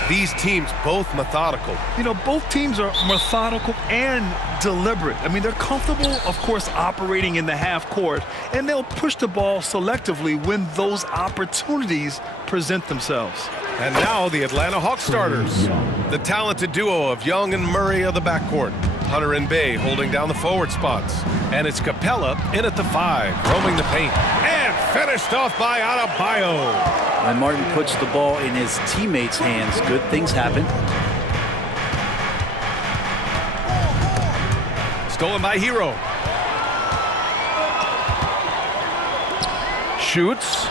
These teams both methodical. You know, both teams are methodical and deliberate. I mean, they're comfortable, of course, operating in the half court, and they'll push the ball selectively when those opportunities present themselves. And now the Atlanta Hawks starters. The talented duo of Young and Murray of the backcourt. Hunter and Bay holding down the forward spots. And it's Capella in at the 5, roaming the paint. And finished off by Adebayo. When Martin puts the ball in his teammates' hands, good things happen. Stolen by Hero. Shoots.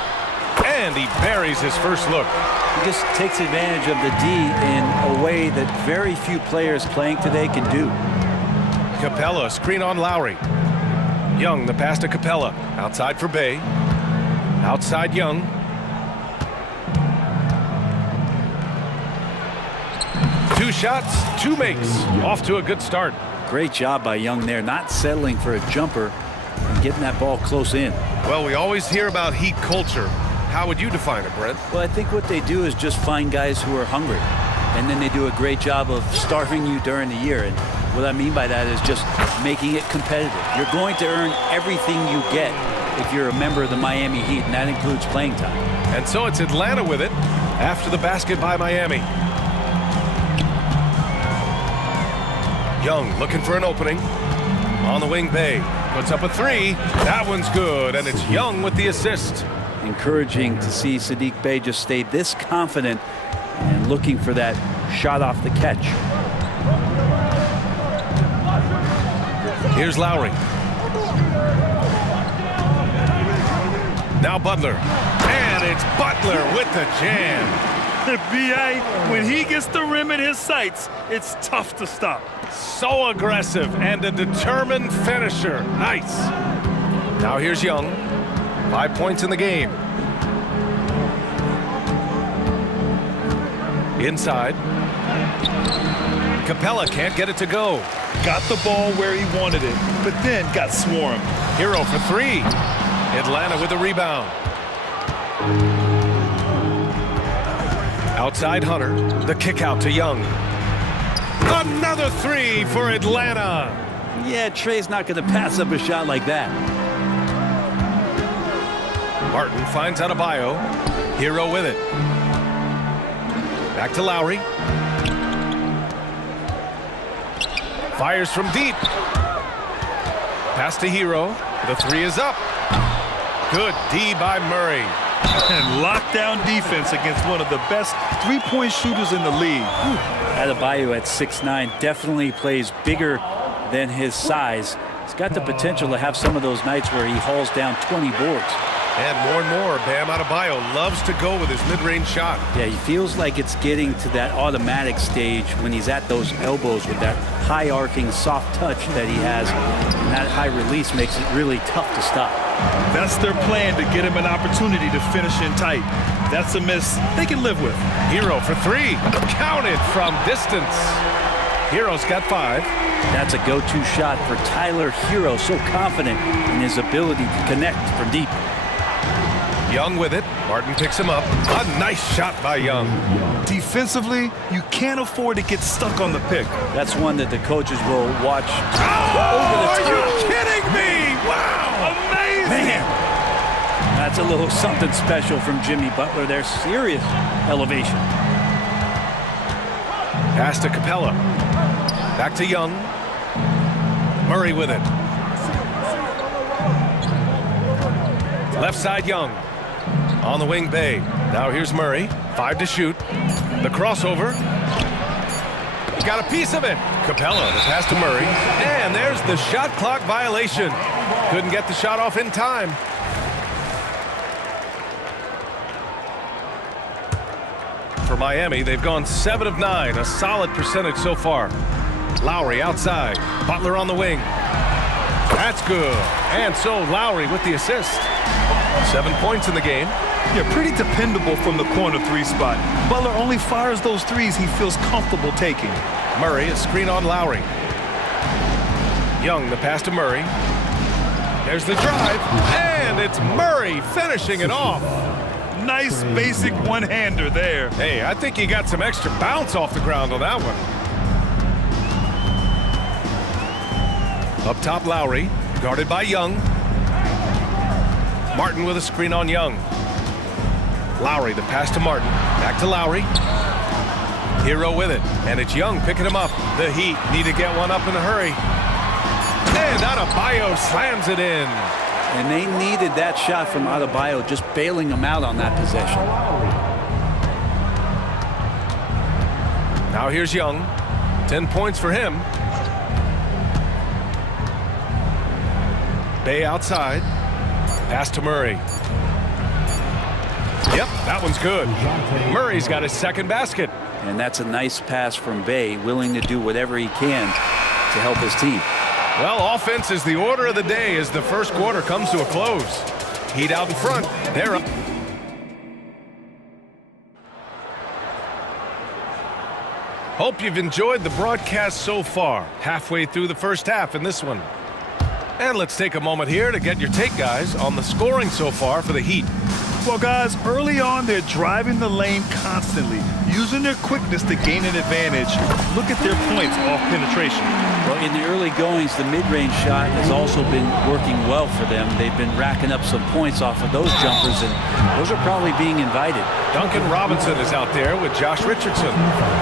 And he buries his first look. He just takes advantage of the D in a way that very few players playing today can do. Capella, screen on Lowry. Young, the pass to Capella. Outside for Bay. Outside Young. Two shots, two makes. Off to a good start. Great job by Young there, not settling for a jumper and getting that ball close in. Well, we always hear about Heat culture. How would you define it, Brent? Well, I think what they do is just find guys who are hungry, and then they do a great job of starving you during the year. And what I mean by that is just making it competitive. You're going to earn everything you get if you're a member of the Miami Heat, and that includes playing time. And so it's Atlanta with it after the basket by Miami. Young looking for an opening. On the wing, Bay puts up a 3. That one's good, and it's Young with the assist. Encouraging to see Saddiq Bey just stay this confident and looking for that shot off the catch. Here's Lowry. Now Butler. And it's Butler with the jam. B.A., when he gets the rim in his sights, it's tough to stop. So aggressive and a determined finisher. Nice. Now here's Young. 5 points in the game. Inside. Capella can't get it to go. Got the ball where he wanted it, but then got swarmed. Hero for 3. Atlanta with the rebound. Outside Hunter. The kick out to Young. Another 3 for Atlanta. Yeah, Trey's not going to pass up a shot like that. Martin finds Adebayo. Hero with it. Back to Lowry. Fires from deep. Pass to Hero. The 3 is up. Good D by Murray. And lockdown defense against one of the best three-point shooters in the league. Adebayo at 6'9" definitely plays bigger than his size. He's got the potential to have some of those nights where he hauls down 20 boards. And more, Bam Adebayo loves to go with his mid-range shot. Yeah, he feels like it's getting to that automatic stage when he's at those elbows with that high arcing soft touch that he has. And that high release makes it really tough to stop. That's their plan, to get him an opportunity to finish in tight. That's a miss they can live with. Hero for 3. Counted from distance. Hero's got 5. That's a go-to shot for Tyler Hero, so confident in his ability to connect from deep. Young with it. Martin picks him up. A nice shot by Young. Defensively, you can't afford to get stuck on the pick. That's one that the coaches will watch over the top. Are you kidding me? Wow! Amazing! Man, that's a little something special from Jimmy Butler there. Serious elevation. Pass to Capella. Back to Young. Murray with it. Left side Young. On the wing, Bay. Now here's Murray. 5 to shoot. The crossover. He got a piece of it. Capella, the pass to Murray. And there's the shot clock violation. Couldn't get the shot off in time. For Miami, they've gone 7 of 9, a solid percentage so far. Lowry outside. Butler on the wing. That's good. And so Lowry with the assist. 7 points in the game. Yeah, pretty dependable from the corner 3 spot. Butler only fires those threes he feels comfortable taking. Murray, a screen on Lowry. Young, the pass to Murray. There's the drive, and it's Murray finishing it off. Nice basic one-hander there. Hey, I think he got some extra bounce off the ground on that one. Up top, Lowry, guarded by Young. Martin with a screen on Young. Lowry, the pass to Martin. Back to Lowry. Hero with it, and it's Young picking him up. The Heat need to get one up in a hurry. And Adebayo slams it in. And they needed that shot from Adebayo, just bailing him out on that possession. Now here's Young. 10 points for him. Bay outside. Pass to Murray. Yep, that one's good. Murray's got his second basket. And that's a nice pass from Bay, willing to do whatever he can to help his team. Well, offense is the order of the day as the first quarter comes to a close. Heat out in front. They're up. Hope you've enjoyed the broadcast so far. Halfway through the first half in this one. And let's take a moment here to get your take, guys, on the scoring so far for the Heat. Well, guys, early on, they're driving the lane constantly, using their quickness to gain an advantage. Look at their points off penetration. Well, in the early goings, the mid-range shot has also been working well for them. They've been racking up some points off of those jumpers, and those are probably being invited. Duncan Robinson is out there with Josh Richardson.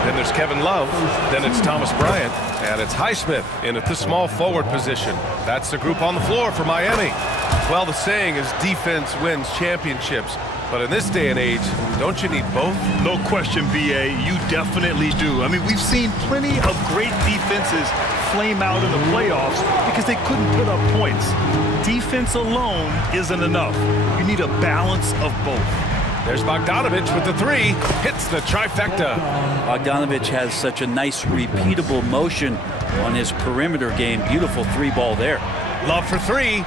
Then there's Kevin Love. Then it's Thomas Bryant. And it's Highsmith in at the small forward position. That's the group on the floor for Miami. Well, the saying is defense wins championships. But in this day and age, don't you need both? No question, BA. You definitely do. I mean, we've seen plenty of great defenses flame out in the playoffs because they couldn't put up points. Defense alone isn't enough. You need a balance of both. There's Bogdanovich with the three. Hits the trifecta. Bogdanovich has such a nice, repeatable motion on his perimeter game. Beautiful three ball there. Love for three.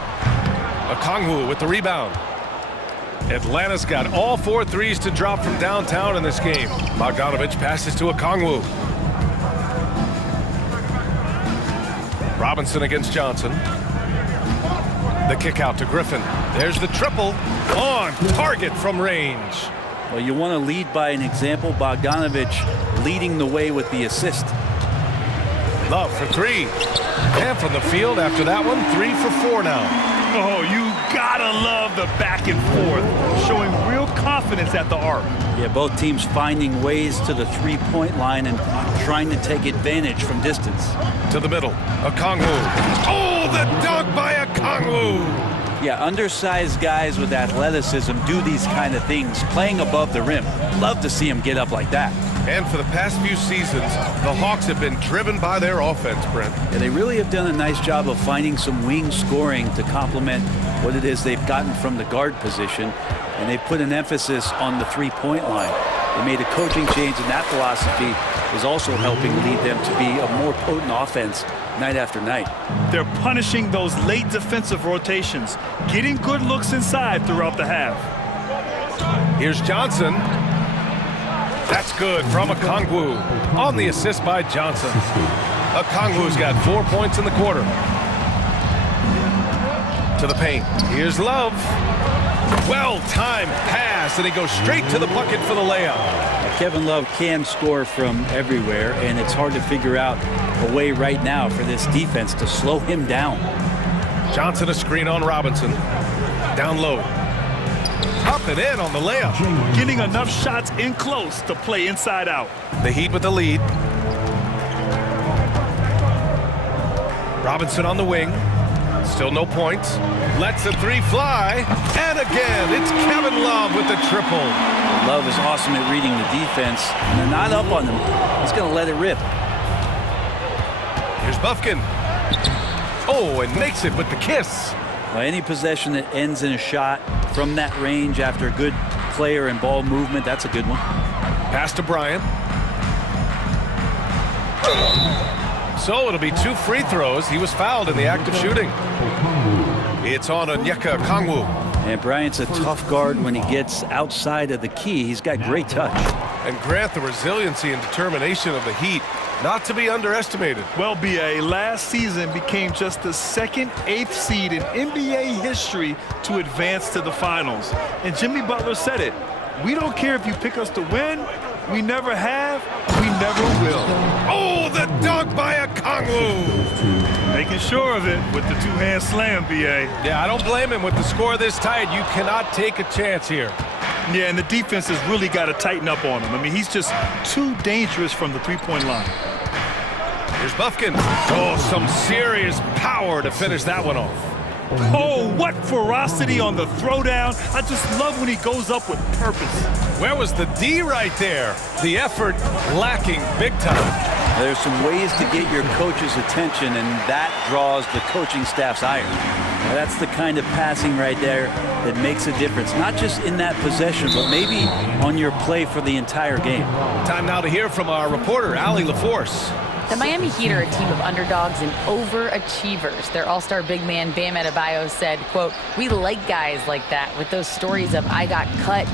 Okongwu with the rebound. Atlanta's got all 4 threes to drop from downtown in this game. Bogdanovich passes to Okongwu. Robinson against Johnson. The kick out to Griffin. There's the triple on target from range. Well, you want to lead by an example. Bogdanovich leading the way with the assist. Love for three. And from the field after that one, 3 for 4 now. Oh, you gotta love the back and forth, showing real confidence at the arc. Yeah, both teams finding ways to the three-point line and trying to take advantage from distance. To the middle, Okongwu. Oh, the dunk by Okongwu. Yeah, undersized guys with athleticism do these kind of things, playing above the rim. Love to see them get up like that. And for the past few seasons, the Hawks have been driven by their offense, Brent. Yeah, they really have done a nice job of finding some wing scoring to complement what it is they've gotten from the guard position, and they've put an emphasis on the three-point line. They made a coaching change, and that philosophy is also helping lead them to be a more potent offense night after night. They're punishing those late defensive rotations, getting good looks inside throughout the half. Here's Johnson. That's good from Okongwu on the assist by Johnson. Okongwu's got 4 points in the quarter. To the paint. Here's Love. Well-timed pass, and he goes straight to the bucket for the layup. Kevin Love can score from everywhere, and it's hard to figure out a way right now for this defense to slow him down. Johnson a screen on Robinson. Down low. Up and in on the layup. Getting enough shots in close to play inside out. The Heat with the lead. Robinson on the wing. Still no points. Lets the three fly. And again, it's Kevin Love with the triple. Love is awesome at reading the defense. And they're not up on him. He's going to let it rip. Here's Bufkin. Oh, and makes it with the kiss. Well, any possession that ends in a shot from that range after a good player and ball movement, that's a good one. Pass to Bryant. So it'll be 2 free throws. He was fouled in the act of shooting. It's on Onyeka Okongwu. And Bryant's a tough guard when he gets outside of the key. He's got great touch. And Grant, the resiliency and determination of the Heat, not to be underestimated. Well, BA, last season became just the second 8th seed in NBA history to advance to the finals. And Jimmy Butler said it. We don't care if you pick us to win. We never have. We never will. Oh, the dunk by a Kongwu. Making sure of it with the two-hand slam, B.A. Yeah, I don't blame him. With the score this tight, you cannot take a chance here. Yeah, and the defense has really got to tighten up on him. I mean, he's just too dangerous from the three-point line. Here's Buffkin. Oh, some serious power to finish that one off. Oh, what ferocity on the throwdown. I just love when he goes up with purpose. Where was the D right there? The effort lacking big time. There's some ways to get your coach's attention, and that draws the coaching staff's ire. Now, that's the kind of passing right there that makes a difference, not just in that possession, but maybe on your play for the entire game. Time now to hear from our reporter, Allie LaForce. The Miami Heat are a team of underdogs and overachievers. Their all-star big man, Bam Adebayo, said, quote, "We like guys like that with those stories of I got cut,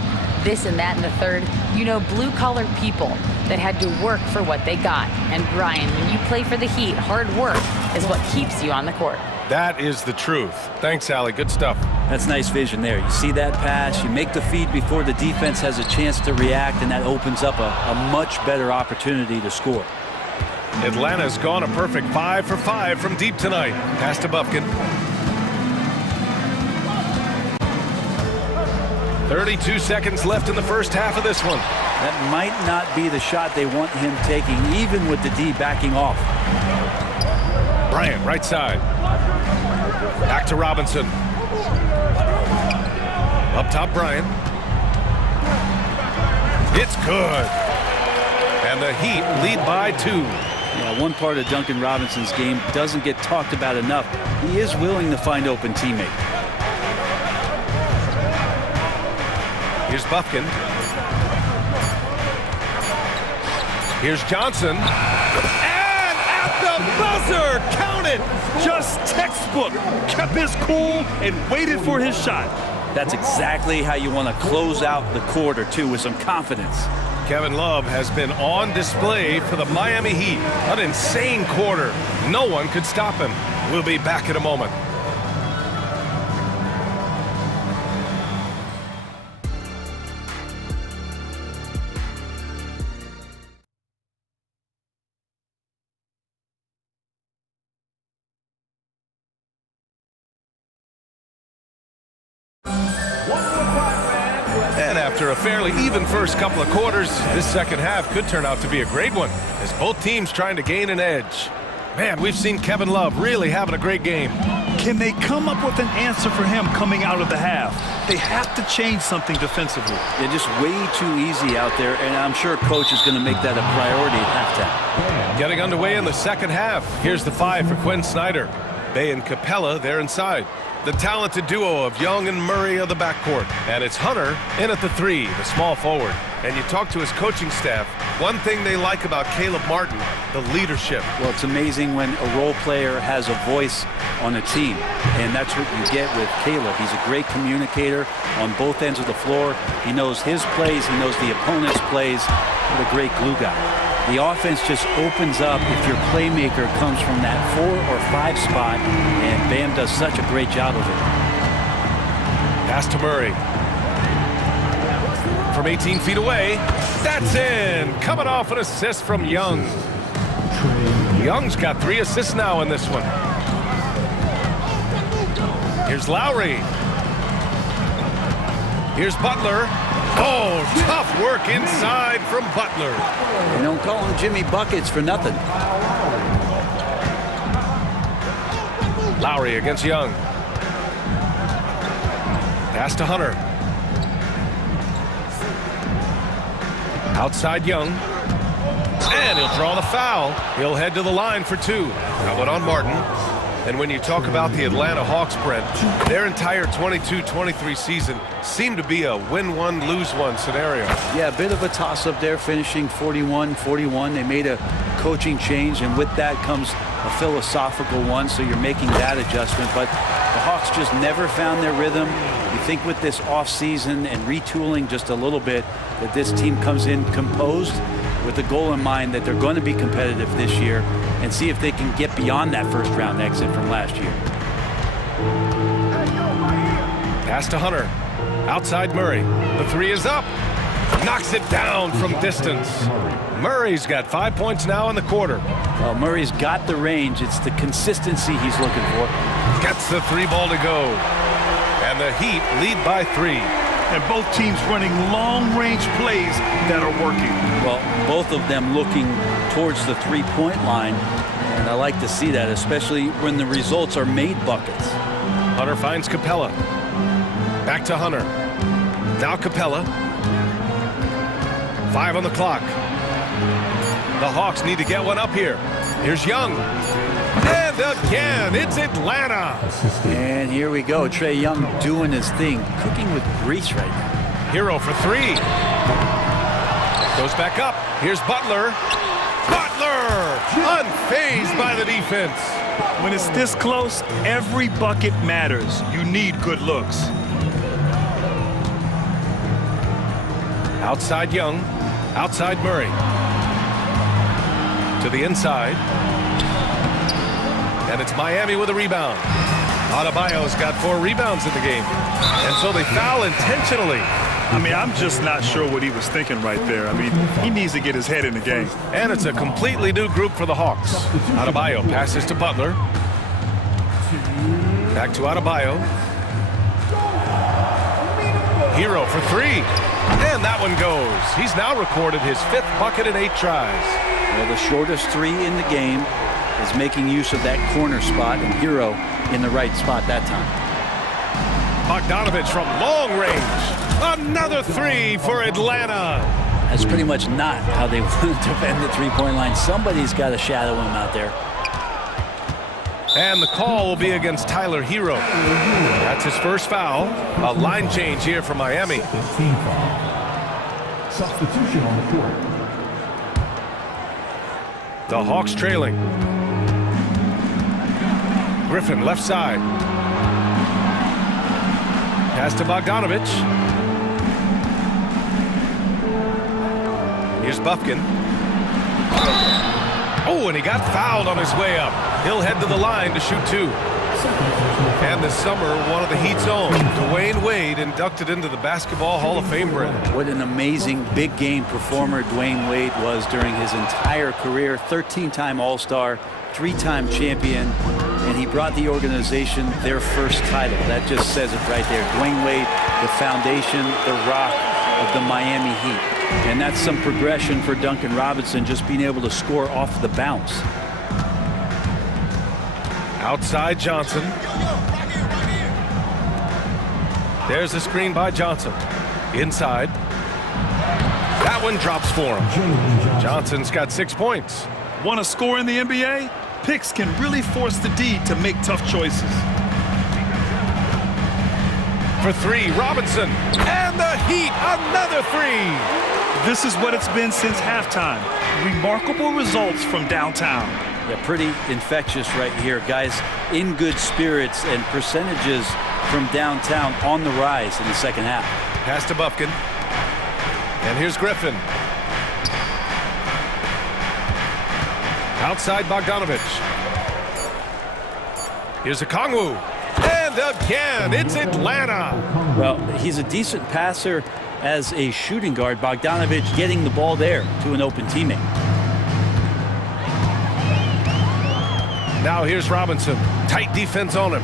this and that and the third. You know, blue-collar people that had to work for what they got. And Brian, when you play for the Heat, hard work is what keeps you on the court." That is the truth. Thanks, Allie. Good stuff. That's nice vision there. You see that pass, you make the feed before the defense has a chance to react, and that opens up a much better opportunity to score. Atlanta's gone a perfect 5 for 5 from deep tonight. Pass to Buffkin. 32 seconds left in the first half of this one. That might not be the shot they want him taking, even with the D backing off. Bryant, right side. Back to Robinson. Up top, Bryant. It's good. And the Heat lead by 2. Yeah, one part of Duncan Robinson's game doesn't get talked about enough. He is willing to find open teammates. Here's Buffkin. Here's Johnson. And at the buzzer, count it! Just textbook. Kept his cool and waited for his shot. That's exactly how you want to close out the quarter, too, with some confidence. Kevin Love has been on display for the Miami Heat. An insane quarter. No one could stop him. We'll be back in a moment. And after a fairly even first couple of quarters, this second half could turn out to be a great one, as both teams trying to gain an edge. Man, we've seen Kevin Love really having a great game. Can they come up with an answer for him coming out of the half? They have to change something defensively. They're just way too easy out there, and I'm sure coach is going to make that a priority at halftime. Getting underway in the second half. Here's the 5 for Quinn Snyder. Bay and Capella, they're inside. The talented duo of Young and Murray of the backcourt. And it's Hunter in at the 3, the small forward. And you talk to his coaching staff, one thing they like about Caleb Martin, the leadership. Well, it's amazing when a role player has a voice on a team, and that's what you get with Caleb. He's a great communicator on both ends of the floor. He knows his plays, he knows the opponent's plays. What a great glue guy. The offense just opens up if your playmaker comes from that 4 or 5 spot, and Bam does such a great job of it. Pass to Murray. From 18 feet away, that's in. Coming off an assist from Young. Young's got 3 assists now in this one. Here's Lowry. Here's Butler. Oh, tough work inside from Butler. They don't call him Jimmy Buckets for nothing. Lowry against Young. Pass to Hunter. Outside Young. And he'll draw the foul. He'll head to the line for 2. That one on Martin. And when you talk about the Atlanta Hawks, Brent, their entire 22-23 season seemed to be a win-one, lose-one scenario. Yeah, a bit of a toss-up there, finishing 41-41. They made a coaching change, and with that comes a philosophical one, so you're making that adjustment. But the Hawks just never found their rhythm. You think with this offseason and retooling just a little bit that this team comes in composed with the goal in mind that they're going to be competitive this year and see if they can get beyond that first-round exit from last year. Pass to Hunter. Outside Murray. The three is up. Knocks it down from distance. Murray's got 5 points now in the quarter. Well, Murray's got the range. It's the consistency he's looking for. Gets the three ball to go. And the Heat lead by 3. And both teams running long-range plays that are working. Well, both of them looking towards the three-point line. And I like to see that, especially when the results are made buckets. Hunter finds Capella. Back to Hunter. Now Capella. 5 on the clock. The Hawks need to get one up here. Here's Young. And again, it's Atlanta. And here we go. Trae Young doing his thing, cooking with grease right now. Hero for 3. Goes back up. Here's Butler. Butler! Unfazed by the defense. When it's this close, every bucket matters. You need good looks. Outside Young. Outside Murray. To the inside. And it's Miami with a rebound. Adebayo's got 4 rebounds in the game. And so they foul intentionally. I mean, I'm just not sure what he was thinking right there. I mean, he needs to get his head in the game. And it's a completely new group for the Hawks. Adebayo passes to Butler. Back to Adebayo. Hero for 3. And that one goes. He's now recorded his 5th bucket in 8 tries. Well, the shortest 3 in the game is making use of that corner spot, and Hero in the right spot that time. Bogdanovich from long range. Another 3 for Atlanta. That's pretty much not how they want to defend the three-point line. Somebody's got to shadow him out there. And the call will be against Tyler Hero. That's his first foul. A line change here for Miami. 15 foul. Substitution on the court. The Hawks trailing. Griffin left side. Pass to Bogdanovich. Here's Bufkin. Oh, and he got fouled on his way up. He'll head to the line to shoot 2. And this summer, one of the Heat's own, Dwayne Wade, inducted into the Basketball Hall of Fame break. What an amazing big game performer Dwayne Wade was during his entire career. 13-time All-Star, 3-time champion, and he brought the organization their first title. That just says it right there. Dwayne Wade, the foundation, the rock of the Miami Heat. And that's some progression for Duncan Robinson, just being able to score off the bounce. Outside Johnson. There's a screen by Johnson. Inside. That one drops for him. Johnson's got 6 points. Want to score in the NBA? Picks can really force the D to make tough choices. For 3, Robinson. And the Heat, another 3. This is what it's been since halftime. Remarkable results from downtown. Yeah, pretty infectious right here. Guys in good spirits, and percentages from downtown on the rise in the second half. Pass to Bufkin. And here's Griffin. Outside Bogdanovich. Here's Okongwu. And again, it's Atlanta. Well, he's a decent passer as a shooting guard. Bogdanovich getting the ball there to an open teammate. Now here's Robinson. Tight defense on him.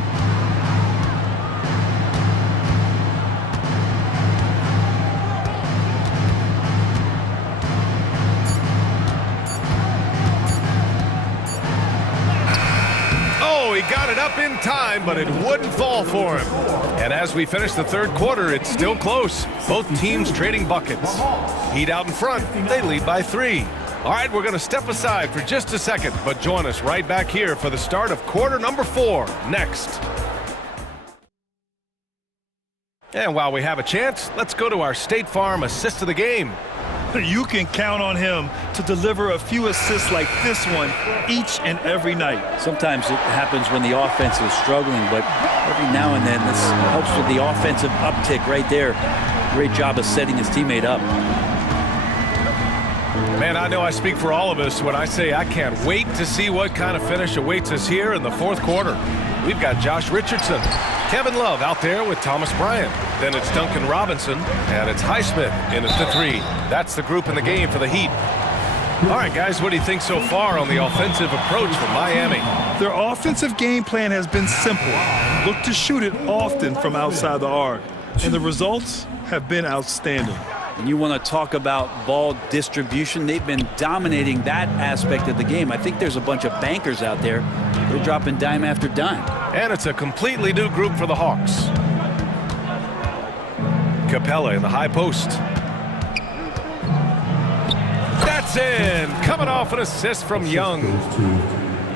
Oh, he got it up in time, but it wouldn't fall for him. And as we finish the third quarter, it's still close. Both teams trading buckets. Heat out in front. They lead by 3. All right, we're going to step aside for just a second, but join us right back here for the start of quarter number 4 next. And while we have a chance, let's go to our State Farm assist of the game. You can count on him to deliver a few assists like this one each and every night. Sometimes it happens when the offense is struggling, but every now and then this helps with the offensive uptick right there. Great job of setting his teammate up. Man, I know I speak for all of us when I say I can't wait to see what kind of finish awaits us here in the fourth quarter. we've got Josh Richardson. Kevin Love out there with Thomas Bryant. Then it's Duncan Robinson, and it's Highsmith in at the 3. That's the group in the game for the Heat. All right, guys, what do you think so far on the offensive approach from Miami? Their offensive game plan has been simple. Look to shoot it often from outside the arc. And the results have been outstanding. And you want to talk about ball distribution. They've been dominating that aspect of the game. I think there's a bunch of bankers out there. They're dropping dime after dime. And it's a completely new group for the Hawks. Capella in the high post. That's in. Coming off an assist from Young.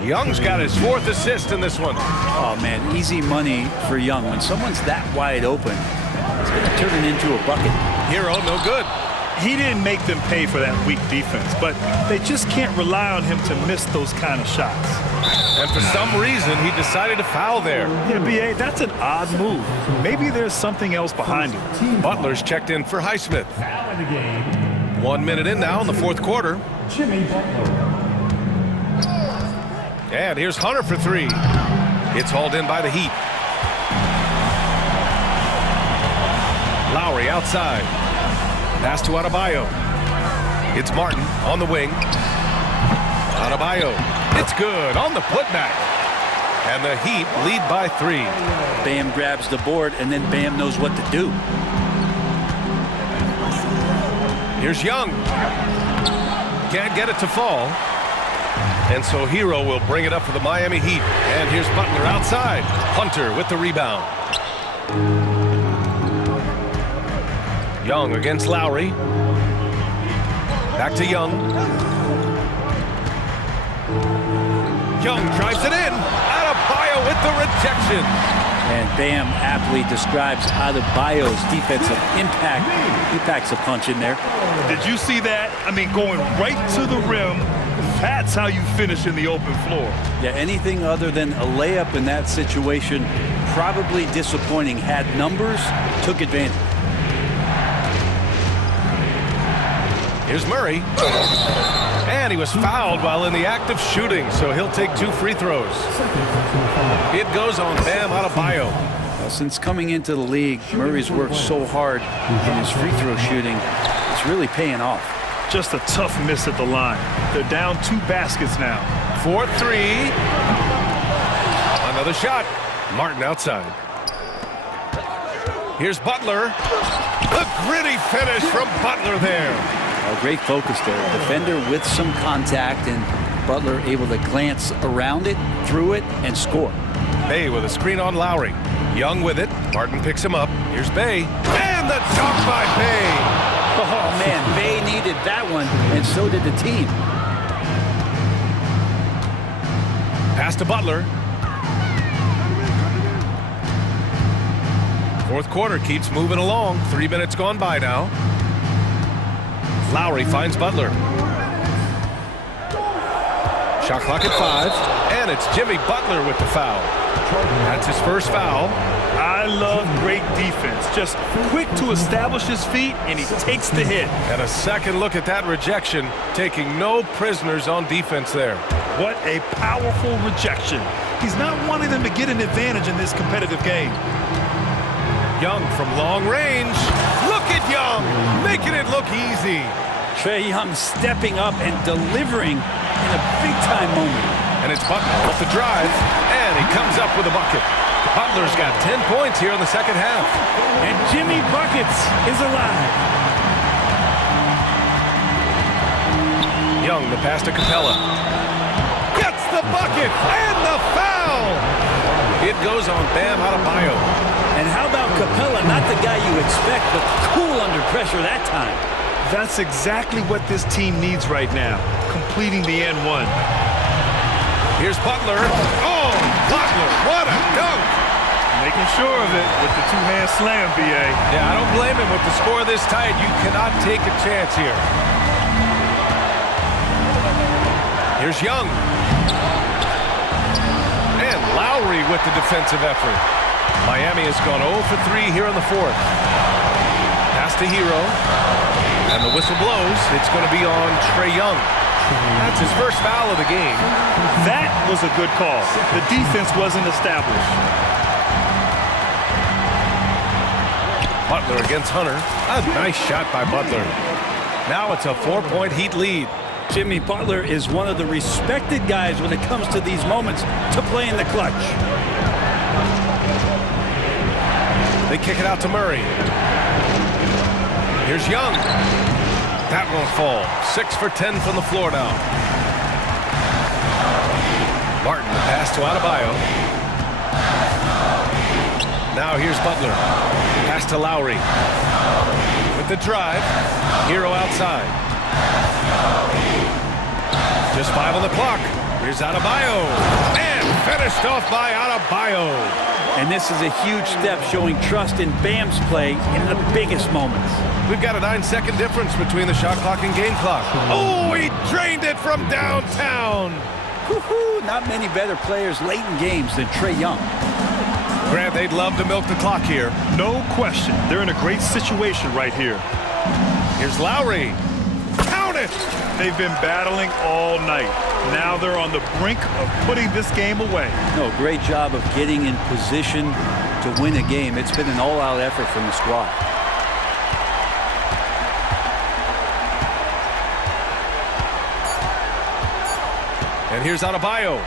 Young's got his 4th assist in this one. Oh, man, easy money for Young. When someone's that wide open, it's going to turn it into a bucket. Hero, no good. He didn't make them pay for that weak defense, but they just can't rely on him to miss those kind of shots. And for some reason, he decided to foul there. Yeah, B.A., that's an odd move. Maybe there's something else behind it. Butler's checked in for Highsmith. 1 minute in now in the 4th quarter. Jimmy Butler. And here's Hunter for 3. It's hauled in by the Heat. Lowry outside. Pass to Adebayo. It's Martin on the wing. Adebayo. It's good on the putback. And the Heat lead by 3. Bam grabs the board, and then Bam knows what to do. Here's Young. Can't get it to fall. And so Hero will bring it up for the Miami Heat. And here's Butler outside. Hunter with the rebound. Young against Lowry. Back to Young. Young drives it in. Adebayo with the rejection. And Bam aptly describes Adebayo's defensive impact. He packs a punch in there. Did you see that? I mean, going right to the rim. That's how you finish in the open floor. Yeah, anything other than a layup in that situation, probably disappointing. Had numbers, took advantage. Here's Murray. And he was fouled while in the act of shooting, so he'll take 2 free throws. It goes on Bam Adebayo. Well, since coming into the league, Murray's worked so hard in his free throw shooting. It's really paying off. Just a tough miss at the line. They're down 2 baskets now. 4-3. Another shot. Martin outside. Here's Butler. The gritty finish from Butler there. A great focus there. Defender with some contact, and Butler able to glance around it, through it, and score. Bay with a screen on Lowry. Young with it. Martin picks him up. Here's Bay. And the dunk by Bay. Oh, man, Bay needed that one, and so did the team. Pass to Butler. 4th quarter keeps moving along. 3 minutes gone by now. Lowry finds Butler. Shot clock at 5. And it's Jimmy Butler with the foul. That's his first foul. I love great defense. Just quick to establish his feet, and he takes the hit. And a second look at that rejection, taking no prisoners on defense there. What a powerful rejection. He's not wanting them to get an advantage in this competitive game. Young from long range. Look at Young, making it look easy. Trae Young stepping up and delivering in a big-time moment. And it's Butler off the drive, and he comes up with a bucket. Butler's got 10 points here in the second half. And Jimmy Buckets is alive. Young, the pass to Capella. Gets the bucket and the foul. It goes on Bam Adebayo. And how about Capella? Not the guy you expect, but cool under pressure that time. That's exactly what this team needs right now, completing the N1. Here's Butler. Oh, Butler, what a dunk. Making sure of it with the 2-hand slam, B.A. Yeah, I don't blame him. With the score this tight, you cannot take a chance here. Here's Young. And Lowry with the defensive effort. Miami has gone 0 for 3 here in the 4th. Pass to Hero. And the whistle blows. It's going to be on Trae Young. That's his first foul of the game. That was a good call. The defense wasn't established. Butler against Hunter. A nice shot by Butler. Now it's a 4-point Heat lead. Jimmy Butler is one of the respected guys when it comes to these moments to play in the clutch. They kick it out to Murray. Here's Young. That won't fall. 6 for 10 from the floor now. Martin, the pass to Adebayo. Now here's Butler. Pass to Lowry. With the drive. Hero outside. Just 5 on the clock. Here's Adebayo. And finished off by Adebayo. And this is a huge step showing trust in Bam's play in the biggest moments. We've got a 9-second difference between the shot clock and game clock. Oh, he drained it from downtown. Woo-hoo, not many better players late in games than Trae Young. Grant, they'd love to milk the clock here. No question. They're in a great situation right here. Here's Lowry. Count it! They've been battling all night. Now they're on the brink of putting this game away. No, great job of getting in position to win a game. It's been an all-out effort from the squad. And here's Adebayo.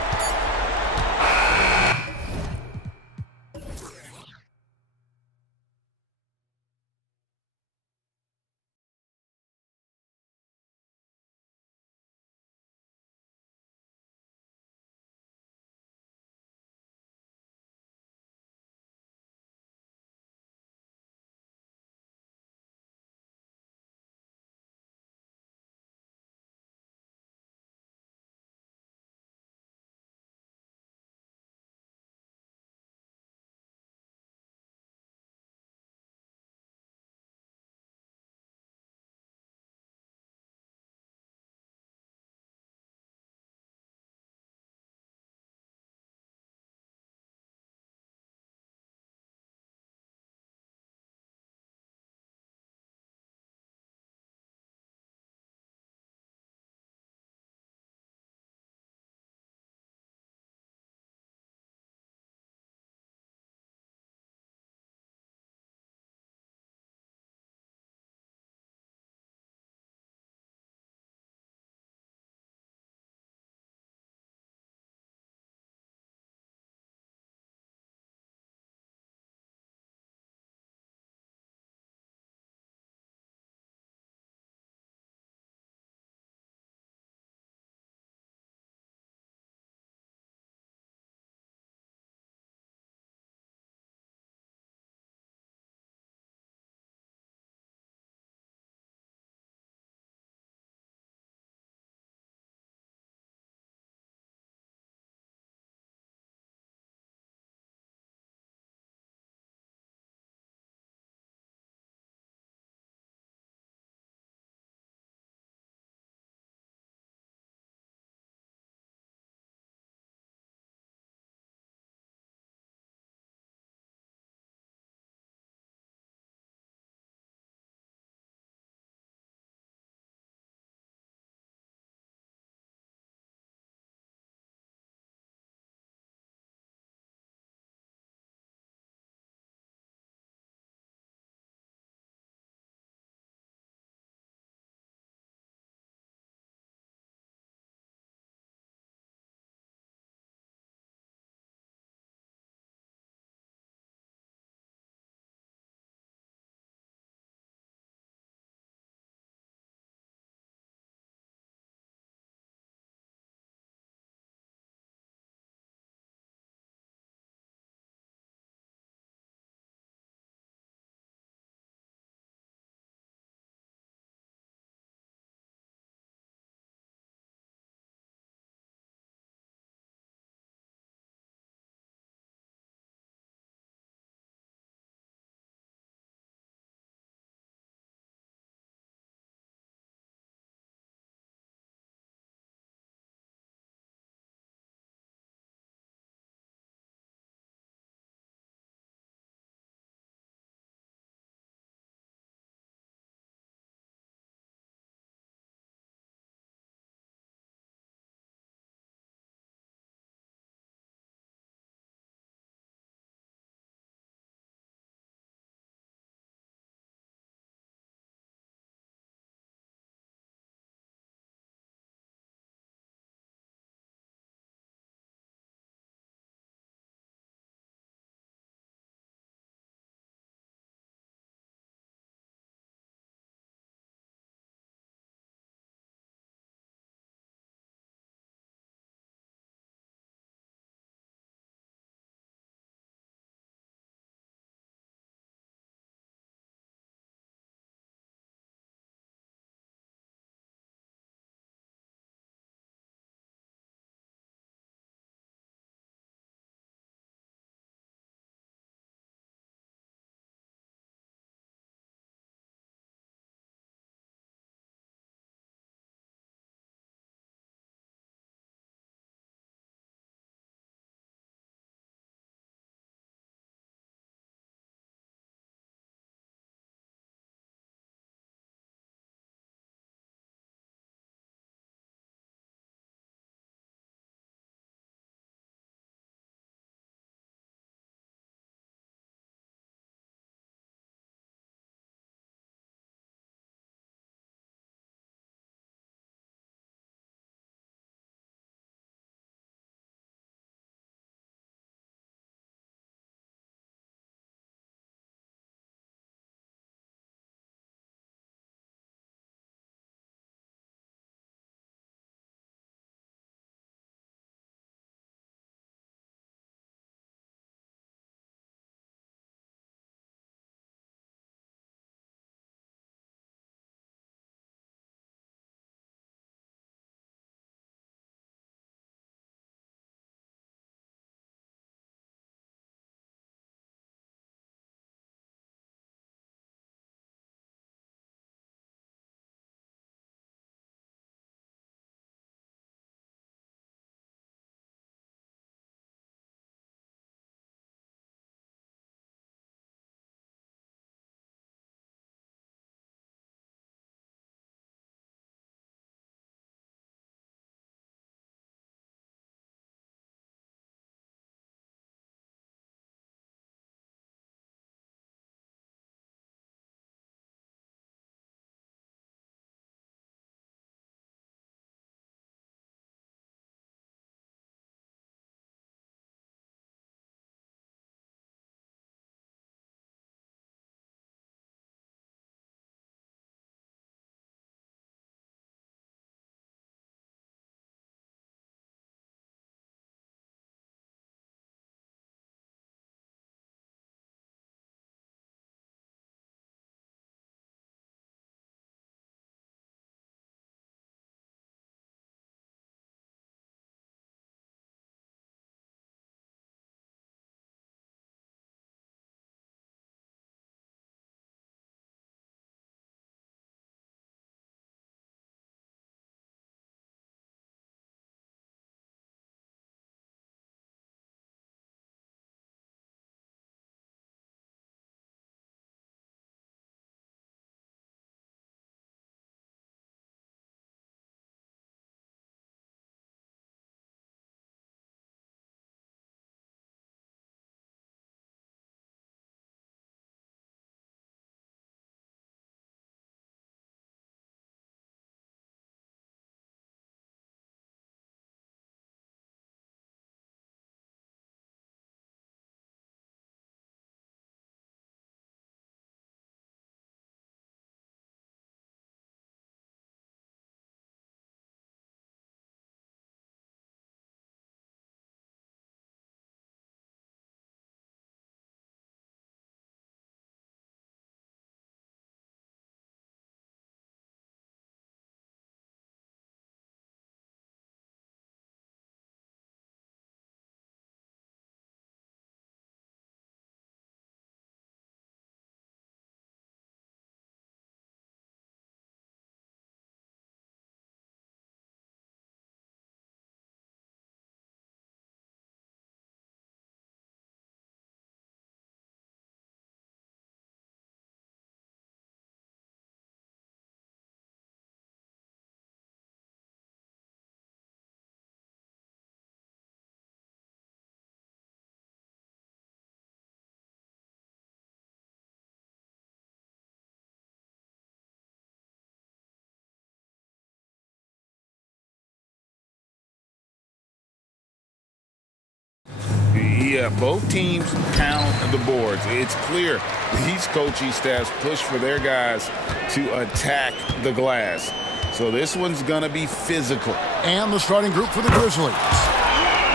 Yeah, both teams pound the boards. It's clear these coaching staffs push for their guys to attack the glass. So this one's going to be physical. And the starting group for the Grizzlies.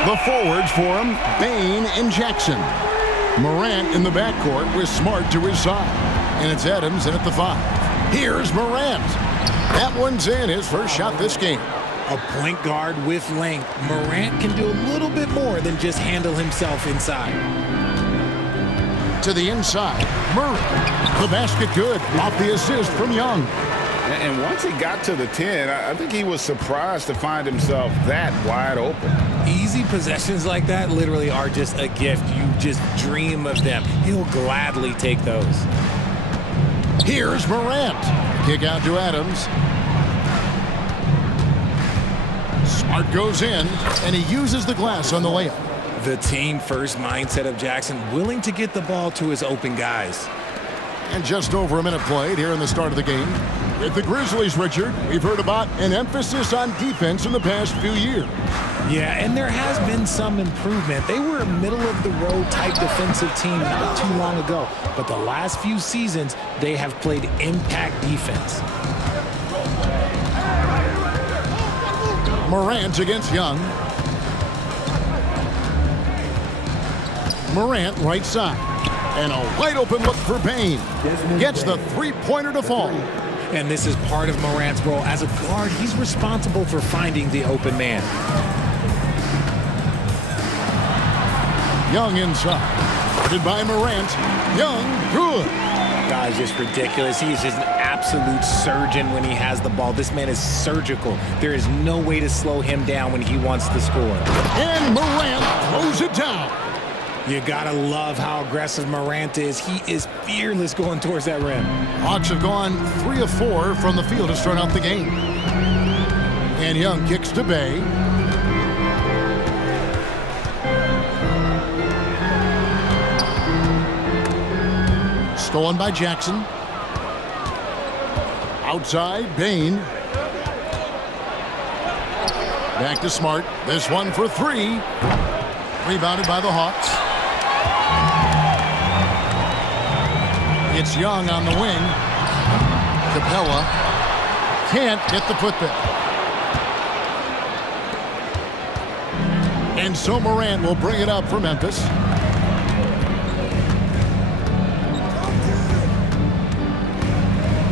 The forwards for him, Bain and Jackson. Morant in the backcourt with Smart to his side. And it's Adams in at the 5. Here's Morant. That one's in, his first shot this game. A point guard with length. Morant can do a little bit more than just handle himself inside. To the inside, Murray. The basket good, off the assist from Young. And once he got to the 10, I think he was surprised to find himself that wide open. Easy possessions like that literally are just a gift. You just dream of them. He'll gladly take those. Here's Morant. Kick out to Adams. Smart goes in, and he uses the glass on the layup. The team-first mindset of Jackson, willing to get the ball to his open guys. And just over a minute played here in the start of the game. With the Grizzlies, Richard, we've heard about an emphasis on defense in the past few years. Yeah, and there has been some improvement. They were a middle-of-the-road type defensive team not too long ago, but the last few seasons, they have played impact defense. Morant against Young. Morant right side. And a wide open look for Bain. Gets the three-pointer to fall. And this is part of Morant's role. As a guard, he's responsible for finding the open man. Young inside. Guarded by Morant. Young, good. Guy's just ridiculous. He is just an absolute surgeon when he has the ball. This man is surgical. There is no way to slow him down when he wants to score. And Morant throws it down. You gotta love how aggressive Morant is. He is fearless going towards that rim. Hawks have gone 3 of 4 from the field to start out the game. And Young kicks to Bay. Stolen by Jackson. Outside, Bain. Back to Smart. This one for 3. Rebounded by the Hawks. It's Young on the wing. Capella can't get the putback. And so Morant will bring it up for Memphis.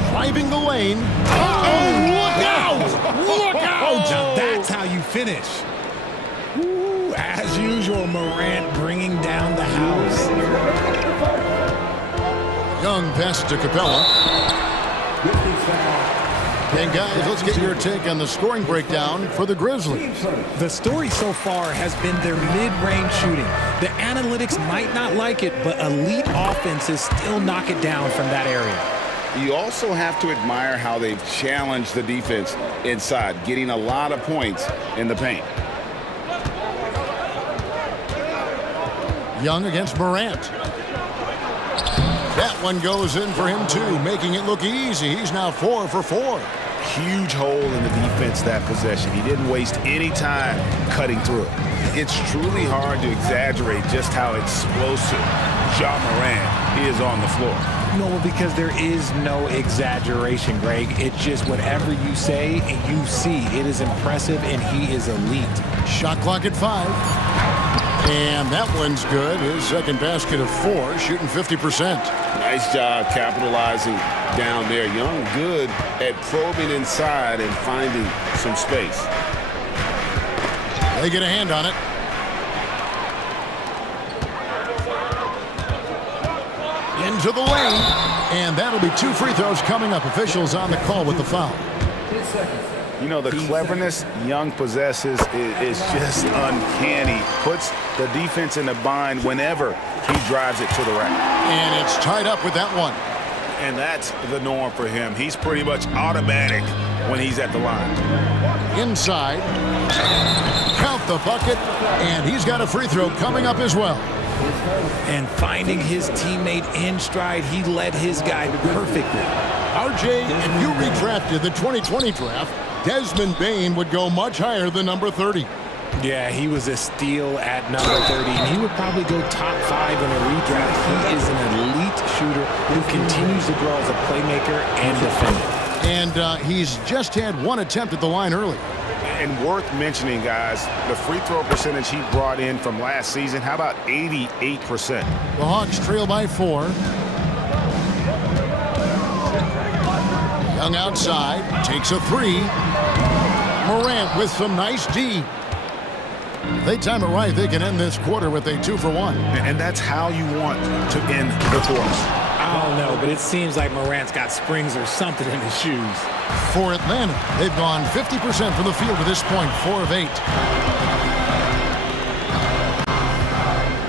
Driving the lane. Oh, look out! Look out! Now that's how you finish. Ooh, as usual, Morant bringing down the house. Young pass to Capella. And guys, let's get your take on the scoring breakdown for the Grizzlies. The story so far has been their mid-range shooting. The analytics might not like it, but elite offenses still knock it down from that area. You also have to admire how they've challenged the defense inside, getting a lot of points in the paint. Young against Morant. That one goes in for him too, making it look easy. He's now 4 for 4. Huge hole in the defense that possession. He didn't waste any time cutting through it. It's truly hard to exaggerate just how explosive Ja Morant is on the floor. No, because there is no exaggeration, Greg. It's just whatever you say and you see. It is impressive, and he is elite. Shot clock at 5. And that one's good. His second basket of 4, shooting 50%. Nice job capitalizing down there. Young good at probing inside and finding some space. They get a hand on it. Into the lane. And that'll be 2 free throws coming up. Officials on the call with the foul. You know, the cleverness Young possesses is just uncanny. Puts the defense in a bind whenever he drives it to the rack. And it's tied up with that one. And that's the norm for him. He's pretty much automatic when he's at the line. Inside. Count the bucket. And he's got a free throw coming up as well. And finding his teammate in stride, he led his guy perfectly. RJ, if you redrafted the 2020 draft, Desmond Bain would go much higher than number 30. Yeah, he was a steal at number 30, and he would probably go top 5 in a redraft. He is an elite shooter who continues to grow as a playmaker and defender. And he's just had one attempt at the line early. And worth mentioning, guys, the free throw percentage he brought in from last season, how about 88%? The Hawks trail by 4. Young outside, takes a 3. Morant with some nice D. If they time it right, they can end this quarter with a 2-for-1. And that's how you want to end the quarter. I don't know, but it seems like Morant's got springs or something in his shoes. For Atlanta, they've gone 50% from the field to this point, 4 of 8.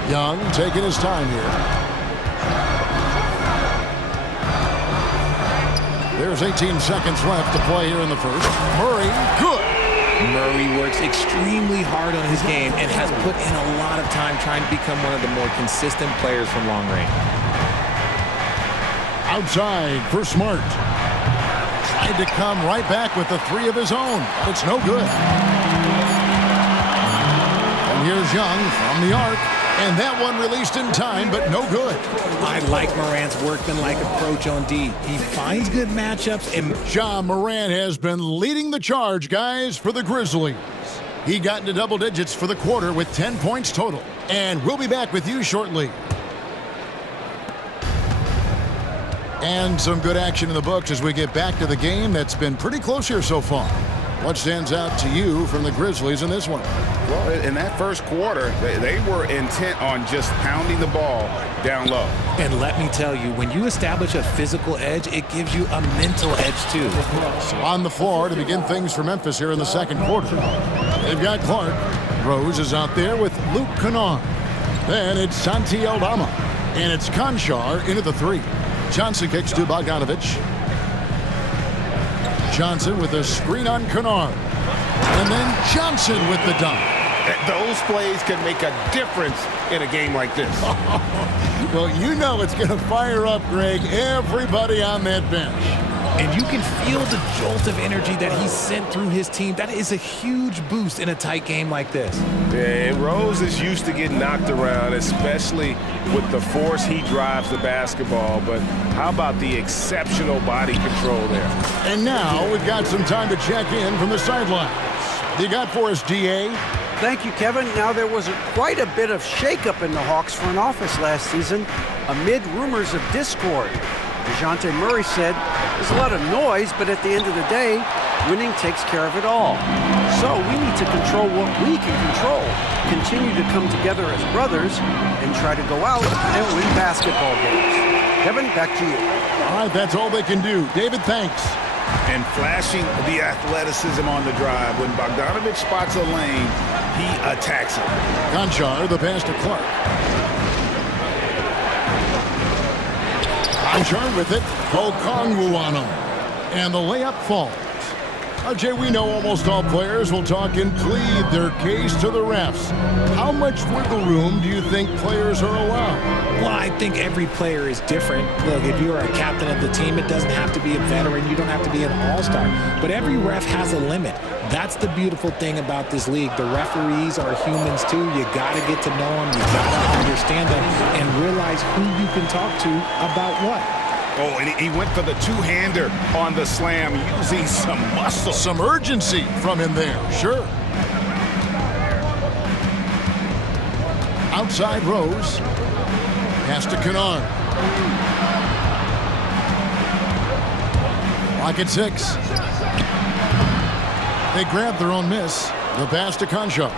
Young taking his time here. There's 18 seconds left to play here in the first. Murray, good. Murray works extremely hard on his game and has put in a lot of time trying to become one of the more consistent players from long range. Outside for Smart. Tried to come right back with the 3 of his own, but it's no good. And here's Young from the arc. And that one released in time, but no good. I like Morant's workmanlike approach on D. He finds good matchups, and Ja Morant has been leading the charge, guys, for the Grizzlies. He got into double digits for the quarter with 10 points total. And we'll be back with you shortly. And some good action in the books as we get back to the game that's been pretty close here so far. What stands out to you from the Grizzlies in this one? Well, in that first quarter, they were intent on just pounding the ball down low. And let me tell you, when you establish a physical edge, it gives you a mental edge, too. So on the floor to begin things for Memphis here in the second quarter. They've got Clark. Rose is out there with Luke Kennard. Then it's Santi Aldama. And it's Konchar into the 3. Johnson kicks to Bogdanovich. Johnson with a screen on Kennard. And then Johnson with the dunk. Those plays can make a difference in a game like this. Well, you know it's going to fire up, Greg, everybody on that bench. And you can feel the jolt of energy that he sent through his team. That is a huge boost in a tight game like this. Yeah, and Rose is used to getting knocked around, especially with the force he drives the basketball. But how about the exceptional body control there? And now we've got some time to check in from the sidelines. What you got for us, DA? Thank you, Kevin. Now, there was quite a bit of shakeup in the Hawks front office last season amid rumors of discord. DeJounte Murray said, there's a lot of noise, but at the end of the day, winning takes care of it all. So we need to control what we can control, continue to come together as brothers, and try to go out and win basketball games. Kevin, back to you. All right, that's all they can do. David, thanks. And flashing the athleticism on the drive. When Bogdanovich spots a lane, he attacks it. Konchar, the pass to Clark. Konchar with it. Okongwu on him. And the layup falls. Jay, we know almost all players will talk and plead their case to the refs. How much wiggle room do you think players are allowed? Well, I think every player is different. Look, if you're a captain of the team, it doesn't have to be a veteran. You don't have to be an all-star. But every ref has a limit. That's the beautiful thing about this league. The referees are humans, too. You got to get to know them. You got to understand them and realize who you can talk to about what. Oh, and he went for the two-hander on the slam, using some muscle. Some urgency from him there, sure. Outside Rose. Pass to Kennard. Lock at 6. They grab their own miss. The pass to Konchar.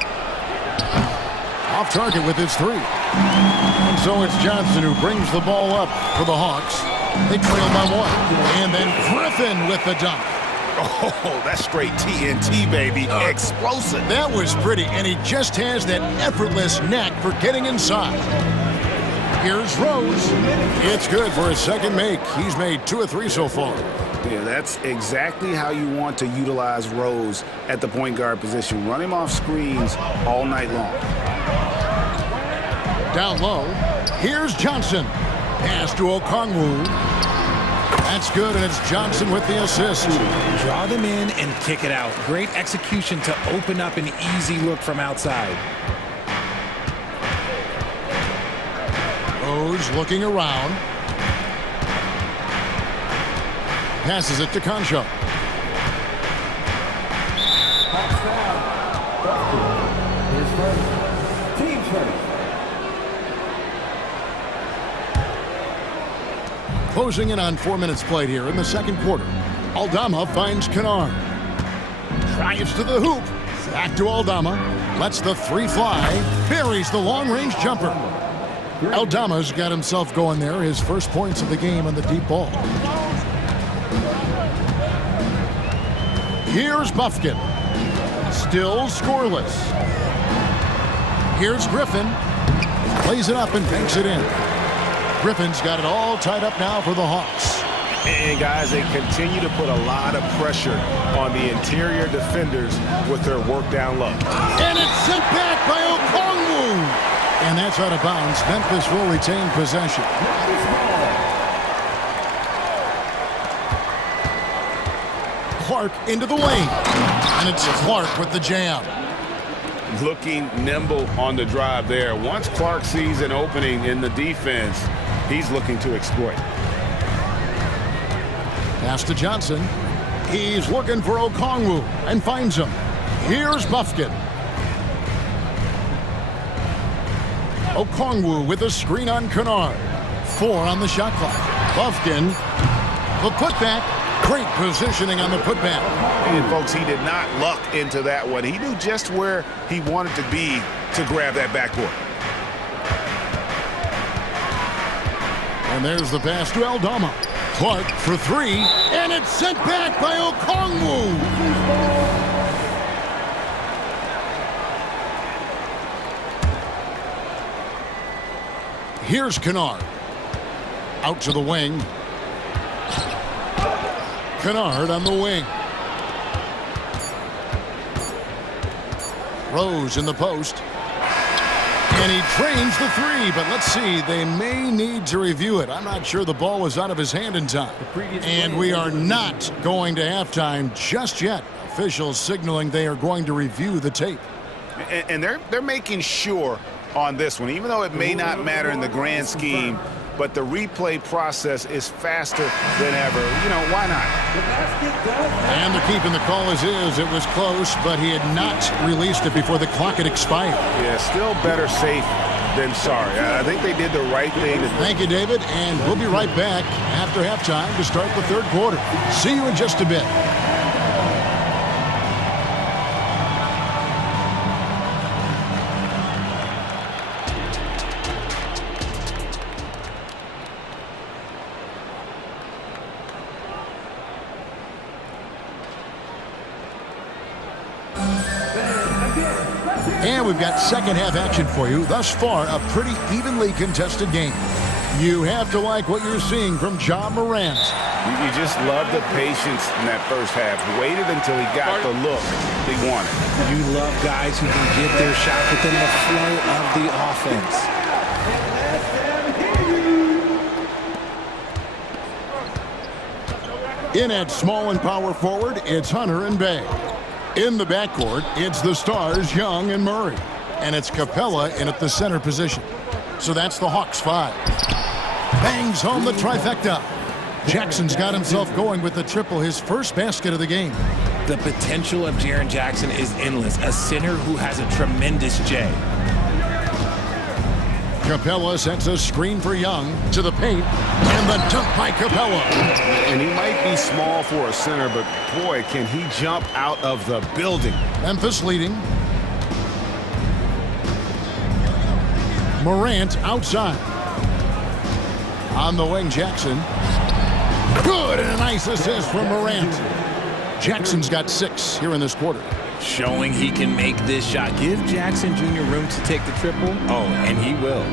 Off target with his 3. And so it's Johnson who brings the ball up for the Hawks. They trail by 1. And then Griffin with the dunk. Oh, that's straight TNT, baby. Explosive. That was pretty, and he just has that effortless knack for getting inside. Here's Rose. It's good for his second make. He's made 2 of 3 so far. Yeah, that's exactly how you want to utilize Rose at the point guard position. Run him off screens all night long. Down low. Here's Johnson. Pass to Okongwu. That's good, and it's Johnson with the assist. Draw them in and kick it out. Great execution to open up an easy look from outside. Rose looking around. Passes it to Concho. Closing in on 4 minutes played here in the second quarter. Aldama finds Kennard. Drives to the hoop. Back to Aldama. Lets the three fly. Buries the long-range jumper. Aldama's got himself going there. His first points of the game on the deep ball. Here's Buffkin. Still scoreless. Here's Griffin. Plays it up and banks it in. Griffin's got it all tied up now for the Hawks. And guys, they continue to put a lot of pressure on the interior defenders with their work down low. And it's sent back by Okongwu. And that's out of bounds. Memphis will retain possession. Clark into the lane. And it's Clark with the jam. Looking nimble on the drive there. Once Clark sees an opening in the defense, he's looking to exploit. Pass to Johnson. He's looking for Okongwu and finds him. Here's Buffkin. Okongwu with a screen on Kennard. 4 on the shot clock. Buffkin, the putback. Great positioning on the putback. And folks, he did not luck into that one. He knew just where he wanted to be to grab that backboard. And there's the pass to Aldama. Clark for 3, and it's sent back by Okongwu. Here's Kennard. Out to the wing. Kennard on the wing. Rose in the post. And he trains the 3, but let's see, they may need to review it. I'm not sure the ball was out of his hand in time. And we are not going to halftime just yet. Officials signaling they are going to review the tape. And they're making sure on this one, even though it may not matter in the grand scheme, but the replay process is faster than ever. You know, why not? And they're keeping the call as is. It was close, but he had not released it before the clock had expired. Yeah, still better safe than sorry. I think they did the right thing. Thank you, David, and we'll be right back after halftime to start the third quarter. See you in just a bit. And we've got second half action for you. Thus far, a pretty evenly contested game. You have to like what you're seeing from Ja Morant. You just love the patience in that first half. Waited until he got the look he wanted. You love guys who can get their shot within the flow of the offense. In at small and power forward, it's Hunter and Bay. In the backcourt, it's the stars, Young and Murray. And it's Capella in at the center position. So that's the Hawks 5. Bangs home the trifecta. Jackson's got himself going with the triple, his first basket of the game. The potential of Jaren Jackson is endless. A center who has a tremendous J. Capella sets a screen for Young to the paint, and the dunk by Capella. And he might be small for a center, but boy, can he jump out of the building. Memphis leading. Morant outside. On the wing, Jackson. Good, and a nice assist from Morant. Jackson's got 6 here in this quarter. Showing he can make this shot. Give Jackson Jr. room to take the triple. Oh, and he will.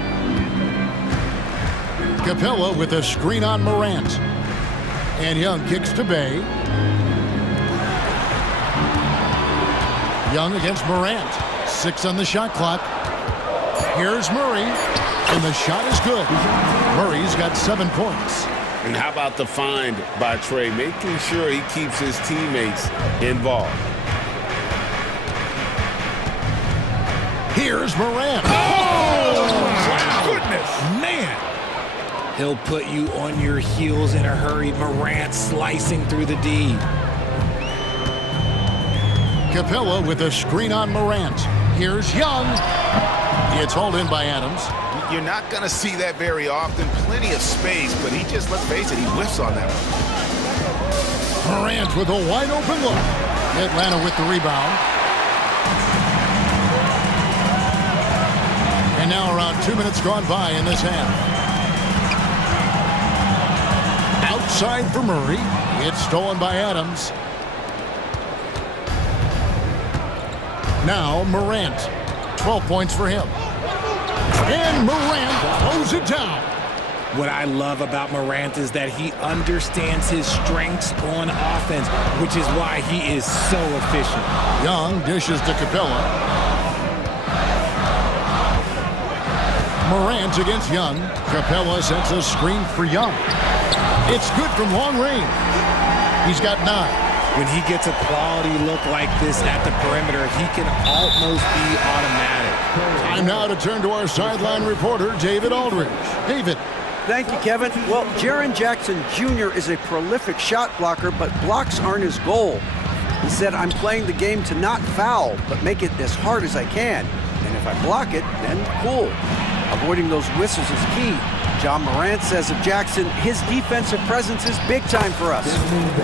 Capella with a screen on Morant. And Young kicks to Bay. Young against Morant. 6 on the shot clock. Here's Murray. And the shot is good. Murray's got 7 points. And how about the find by Trey, making sure he keeps his teammates involved. Here's Morant. Wow. Goodness, man. He'll put you on your heels in a hurry. Morant slicing through the D. Capella with a screen on Morant. Here's Young. It's hauled in by Adams. You're not going to see that very often. Plenty of space, but he just, let's face it, he whiffs on that one. Morant with a wide open look. Atlanta with the rebound. And now around 2 minutes gone by in this half. Outside for Murray. It's stolen by Adams. Now Morant. 12 points for him. And Morant throws it down. What I love about Morant is that he understands his strengths on offense, which is why he is so efficient. Young dishes to Capella. Morant against Young. Capella sets a screen for Young. It's good from long range. He's got 9. When he gets a quality look like this at the perimeter, he can almost be automatic. Time now to turn to our sideline reporter, David Aldridge. David. Thank you, Kevin. Well, Jaren Jackson Jr. is a prolific shot blocker, but blocks aren't his goal. He said, I'm playing the game to not foul, but make it as hard as I can. And if I block it, then cool. Avoiding those whistles is key. John Morant says of Jackson, his defensive presence is big time for us.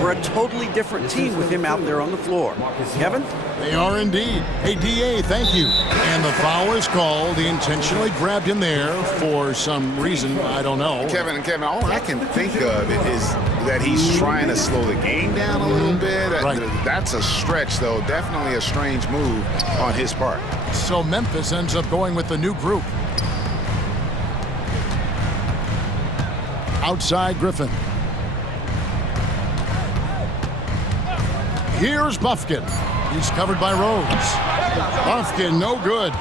We're a totally different team with him out there on the floor. Kevin? They are indeed. Hey, DA, thank you. And the foul is called. He intentionally grabbed him there for some reason. I don't know. Kevin, all I can think of is that he's trying to slow the game down a little bit. Right. That's a stretch, though. Definitely a strange move on his part. So Memphis ends up going with the new group. Outside Griffin. Here's Buffkin. He's covered by Rose. Buffkin, no good.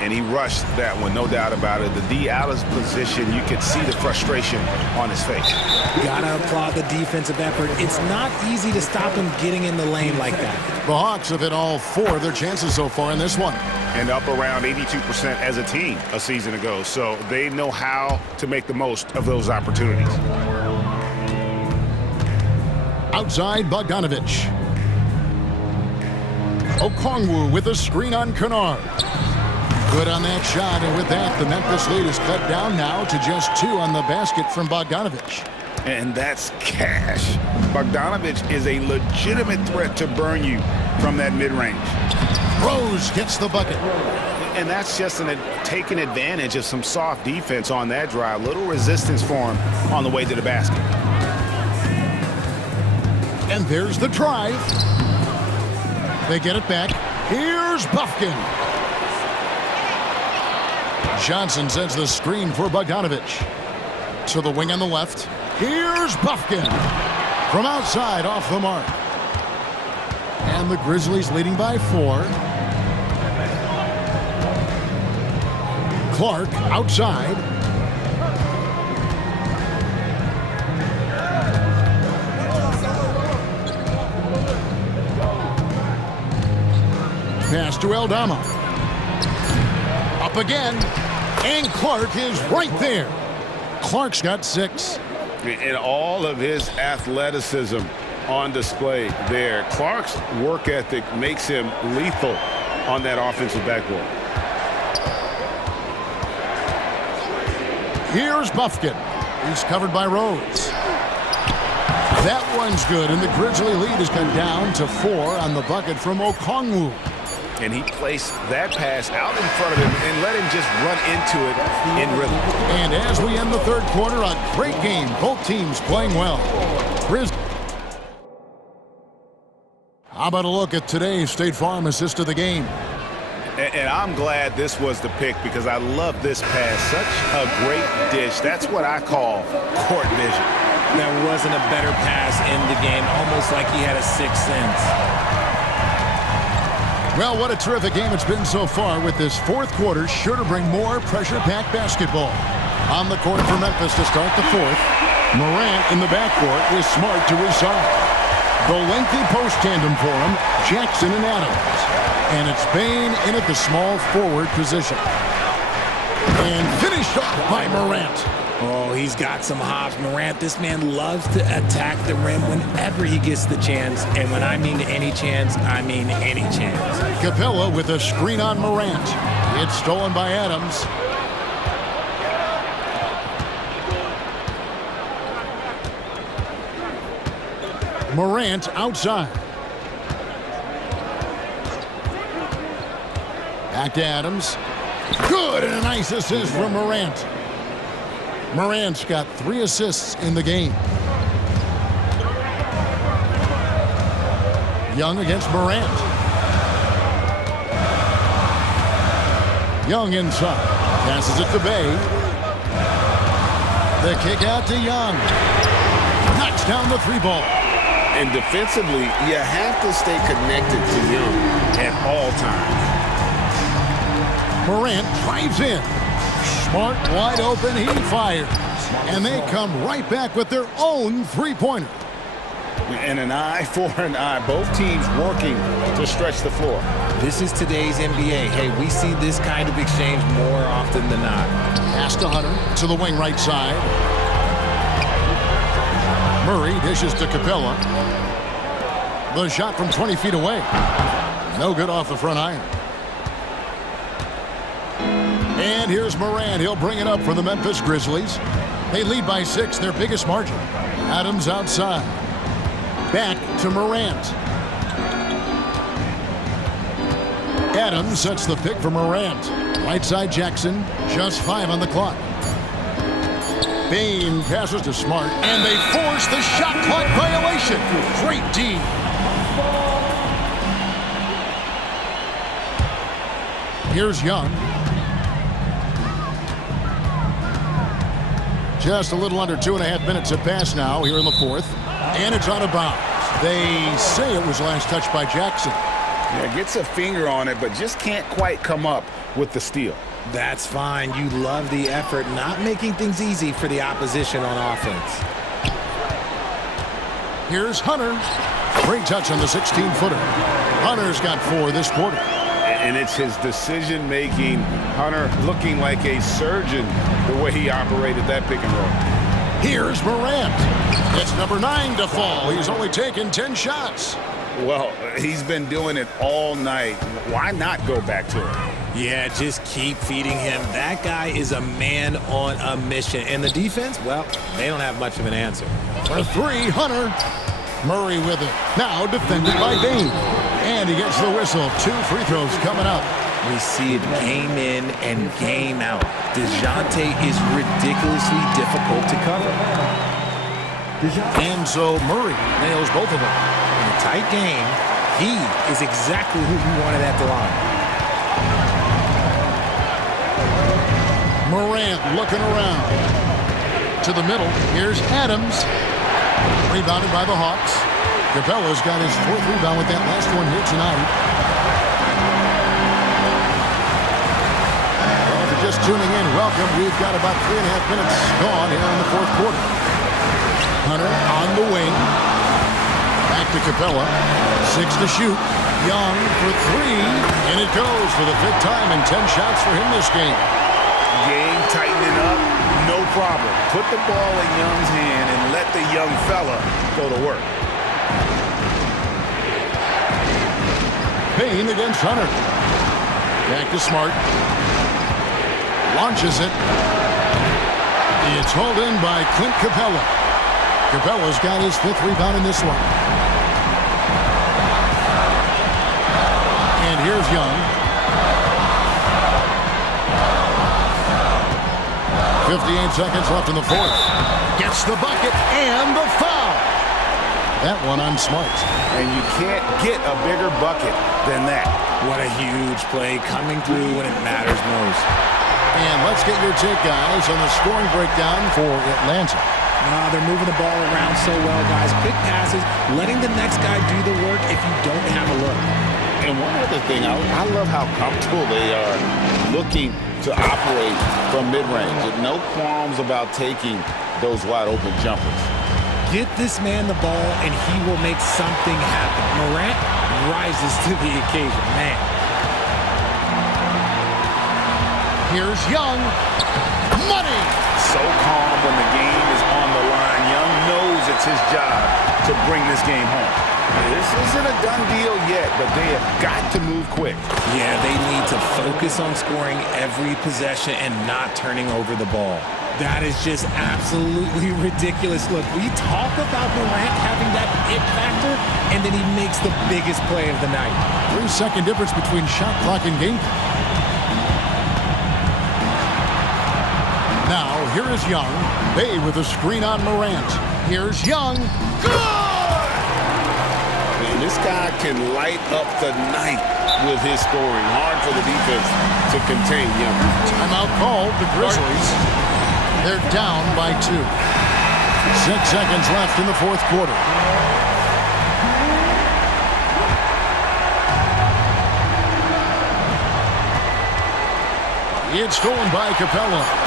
And he rushed that one, no doubt about it. The D out of position, you could see the frustration on his face. Gotta applaud the defensive effort. It's not easy to stop him getting in the lane like that. The Hawks have hit all 4 of their chances so far in this one. And up around 82% as a team a season ago. So they know how to make the most of those opportunities. Outside Bogdanovich. Okongwu with a screen on Kennard. Good on that shot, and with that, the Memphis lead is cut down now to just 2 on the basket from Bogdanovich. And that's cash. Bogdanovich is a legitimate threat to burn you from that mid-range. Rose gets the bucket. And that's just taking advantage of some soft defense on that drive. Little resistance for him on the way to the basket. And there's the drive. They get it back. Here's Buffkin. Johnson sends the screen for Bogdanovich. To the wing on the left. Here's Buffkin. From outside, off the mark. And the Grizzlies leading by 4. Clark outside. Pass to Aldama. Up again. And Clark is right there. Clark's got 6. And all of his athleticism on display there. Clark's work ethic makes him lethal on that offensive backboard. Here's Buffkin. He's covered by Rhodes. That one's good, and the Grizzly lead has cut down to 4 on the bucket from Okongwu. And he placed that pass out in front of him and let him just run into it in rhythm. And as we end the third quarter, a great game. Both teams playing well. How about a look at today's State Farm assist of the game? And I'm glad this was the pick because I love this pass. Such a great dish. That's what I call court vision. There wasn't a better pass in the game, almost like he had a sixth sense. Well, what a terrific game it's been so far, with this fourth quarter sure to bring more pressure-packed basketball. On the court for Memphis to start the fourth. Morant in the backcourt with Smart to his side. The lengthy post tandem for him, Jackson and Adams. And it's Bain in at the small forward position. And finished off by Morant. Oh, he's got some hops. Morant, this man loves to attack the rim whenever he gets the chance. And when I mean any chance, I mean any chance. Capella with a screen on Morant. It's stolen by Adams. Morant outside. Back to Adams. Good, and a nice assist from Morant. Morant's got 3 assists in the game. Young against Morant. Young inside. Passes it to Bay. The kick out to Young. Knocks down the 3 ball. And defensively, you have to stay connected to Young at all times. Morant drives in. Smart wide open, he fires. And they come right back with their own 3-pointer. And an eye for an eye. Both teams working to stretch the floor. This is today's NBA. Hey, we see this kind of exchange more often than not. Pass to Hunter to the wing right side. Murray dishes to Capella. The shot from 20 feet away. No good off the front iron. And here's Morant. He'll bring it up for the Memphis Grizzlies. They lead by 6, their biggest margin. Adams outside. Back to Morant. Adams sets the pick for Morant. Right side Jackson. Just 5 on the clock. Bain passes to Smart. And they force the shot clock violation. Great D. Here's Young. Just a little under 2.5 minutes have passed now here in the 4th. And it's out of bounds. They say it was last touched by Jackson. Yeah, gets a finger on it, but just can't quite come up with the steal. That's fine. You love the effort, not making things easy for the opposition on offense. Here's Hunter. Great touch on the 16-footer. Hunter's got 4 this quarter. And it's his decision-making. Hunter looking like a surgeon the way he operated that pick and roll. Here's Morant. It's number 9 to fall. He's only taken 10 shots. Well, he's been doing it all night. Why not go back to it? Yeah, just keep feeding him. That guy is a man on a mission. And the defense, well, they don't have much of an answer. For 3, Hunter. Murray with it. Now defended by Bain. And he gets the whistle. 2 free throws coming up. We see it game in and game out. DeJounte is ridiculously difficult to cover. And so Murray nails both of them. In a tight game, he is exactly who you wanted at the line. Morant looking around. To the middle. Here's Adams. Rebounded by the Hawks. Capella's got his 4th rebound with that last one here tonight. Well, if you're just tuning in, welcome. We've got about 3.5 minutes gone here in the 4th quarter. Hunter on the wing. Back to Capella. 6 to shoot. Young for 3. And it goes for the 5th time and 10 shots for him this game. Game tightening up, no problem. Put the ball in Young's hand and let the young fella go to work. Bain against Hunter. Back to Smart. Launches it. It's hauled in by Clint Capella. Capella's got his 5th rebound in this one. And here's Young. 58 seconds left in the 4th. Gets the bucket and the foul. That one on Smart. And you can't get a bigger bucket than that. What a huge play coming through when it matters most. And let's get your take, guys, on the scoring breakdown for Atlanta. They're moving the ball around so well, guys. Quick passes, letting the next guy do the work if you don't have a look. And one other thing, I love how comfortable they are looking to operate from mid-range. No qualms about taking those wide-open jumpers. Get this man the ball, and he will make something happen. Morant rises to the occasion, man. Here's Young. Money! So calm when the game is on the line. Young knows it's his job to bring this game home. This isn't a done deal yet, but they have got to move quick. Yeah, they need to focus on scoring every possession and not turning over the ball. That is just absolutely ridiculous. Look, we talk about Morant having that it factor, and then he makes the biggest play of the night. 3-second difference between shot clock and game clock. Now, here is Young. Bay with a screen on Morant. Here's Young. Good! And this guy can light up the night with his scoring. Hard for the defense to contain Young. Timeout called. The Grizzlies. They're down by 2. 6 seconds left in the fourth quarter. It's stolen by Capella.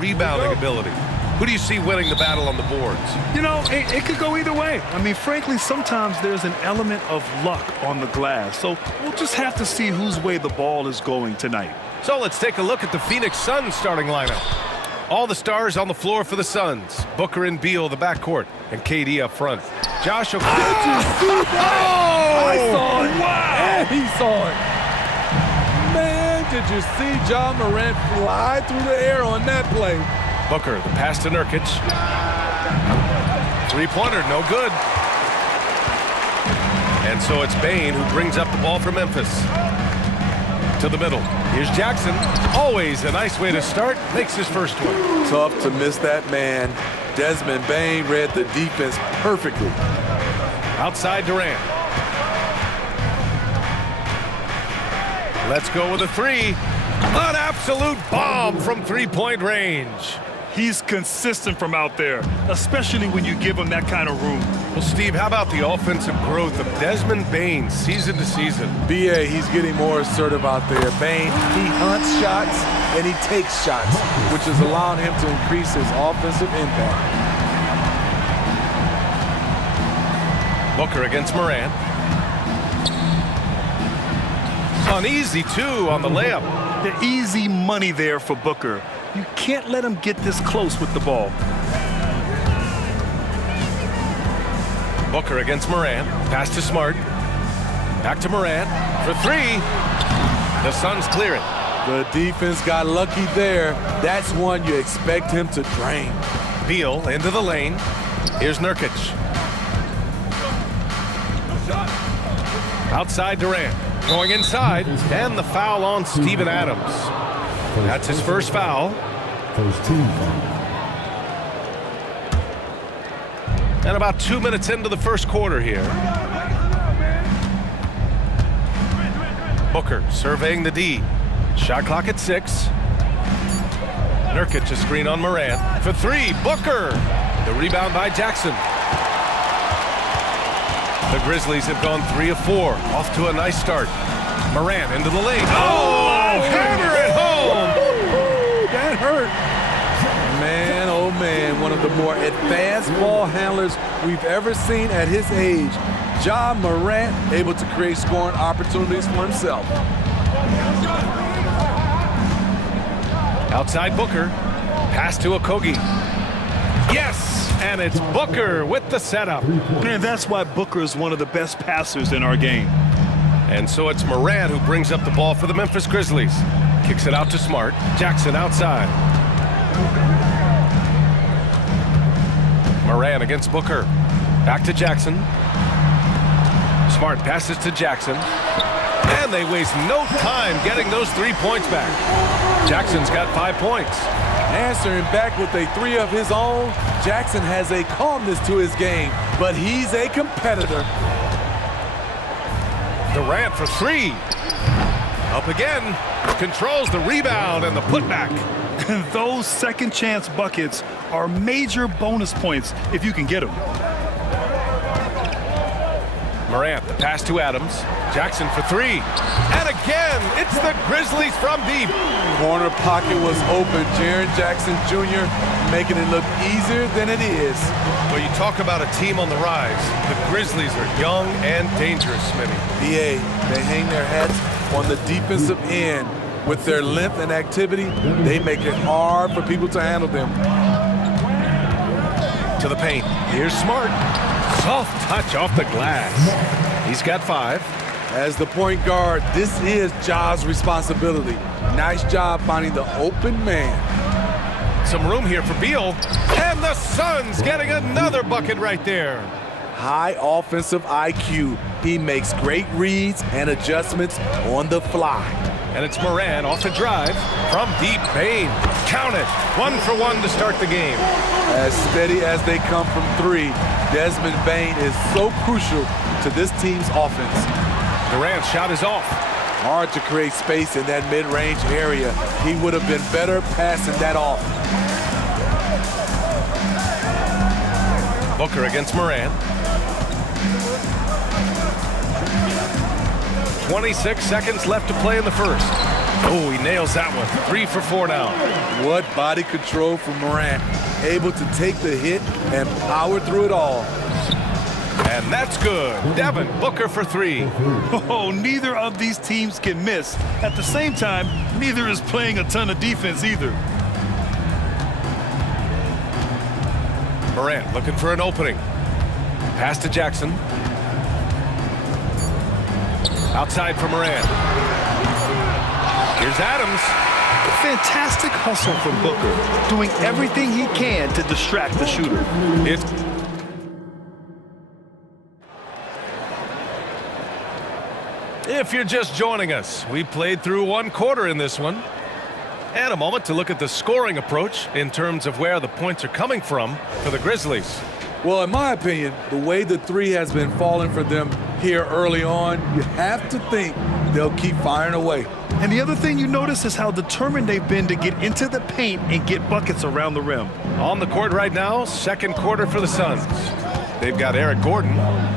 rebounding ability. Who do you see winning the battle on the boards? You know, it could go either way. I mean, frankly, sometimes there's an element of luck on the glass. So we'll just have to see whose way the ball is going tonight. So let's take a look at the Phoenix Suns starting lineup. All the stars on the floor for the Suns. Booker and Beal, the backcourt, and KD up front. Josh Okogie. I saw it. Wow. And he saw it. Man, did you see Ja Morant fly through the air on that play? Booker, the pass to Nurkic. Three-pointer, no good. And so it's Bane who brings up the ball for Memphis. To the middle. Here's Jackson. Always a nice way to start. Makes his first one. Tough to miss that man. Desmond Bane read the defense perfectly. Outside Durant. Let's go with a three. An absolute bomb from three-point range. He's consistent from out there, especially when you give him that kind of room. Well, Steve, how about the offensive growth of Desmond Bane season to season? BA, he's getting more assertive out there. Bane, he hunts shots and he takes shots, which is allowing him to increase his offensive impact. Booker against Morant. An easy two on the layup. The easy money there for Booker. You can't let him get this close with the ball. Booker against Morant. Pass to Smart. Back to Morant for three. The Suns clear it. The defense got lucky there. That's one you expect him to drain. Beal into the lane. Here's Nurkic. Outside Durant. Going inside. And the foul on Steven Adams. That's his first foul. First team foul. And about 2 minutes into the first quarter here. Booker surveying the D. Shot clock at 6. Nurkic a screen on Morant. For three, Booker. The rebound by Jackson. The Grizzlies have gone 3 of 4. Off to a nice start. Morant into the lane. Oh, hammer it home. That hurt. Man, oh man, one of the more advanced ball handlers we've ever seen at his age. Ja Morant able to create scoring opportunities for himself. Outside Booker. Pass to Okogie. Yes, and it's Booker with the setup. Man, that's why Booker is one of the best passers in our game. And so it's Morant who brings up the ball for the Memphis Grizzlies. Kicks it out to Smart. Jackson outside. Morant against Booker. Back to Jackson. Smart passes to Jackson. And they waste no time getting those 3 points back. Jackson's got 5 points. Answering back with a three of his own, Jackson has a calmness to his game, but he's a competitor. Durant for three. Up again. Controls the rebound and the putback. And those second chance buckets are major bonus points if you can get them. Morant, the pass to Adams. Jackson for three. And again, it's the Grizzlies from deep. Corner pocket was open. Jaren Jackson Jr. making it look easier than it is. Well, you talk about a team on the rise. The Grizzlies are young and dangerous, Smitty. BA, they hang their hats on the defensive end. With their length and activity, they make it hard for people to handle them. To the paint. Here's Smart. Soft touch off the glass. He's got 5. As the point guard, this is Ja's responsibility. Nice job finding the open man. Some room here for Beal. And the Suns getting another bucket right there. High offensive IQ. He makes great reads and adjustments on the fly. And it's Morant off the drive from deep. Bane. Count it. 1 for 1 to start the game. As steady as they come from three, Desmond Bane is so crucial to this team's offense. Durant's shot is off. Hard to create space in that mid-range area. He would have been better passing that off. Booker against Morant. 26 seconds left to play in the first. Oh, he nails that one. 3 for 4 now. What body control from Morant. Able to take the hit and power through it all. And that's good. Devin Booker for 3. Oh, neither of these teams can miss. At the same time, neither is playing a ton of defense either. Morant looking for an opening. Pass to Jackson. Outside for Morant. Here's Adams. Fantastic hustle from Booker, doing everything he can to distract the shooter. If you're just joining us, we played through 1 quarter in this one. And a moment to look at the scoring approach in terms of where the points are coming from for the Grizzlies. Well, in my opinion, the way the 3 has been falling for them here early on, you have to think they'll keep firing away. And the other thing you notice is how determined they've been to get into the paint and get buckets around the rim. On the court right now, 2nd quarter for the Suns. They've got Eric Gordon.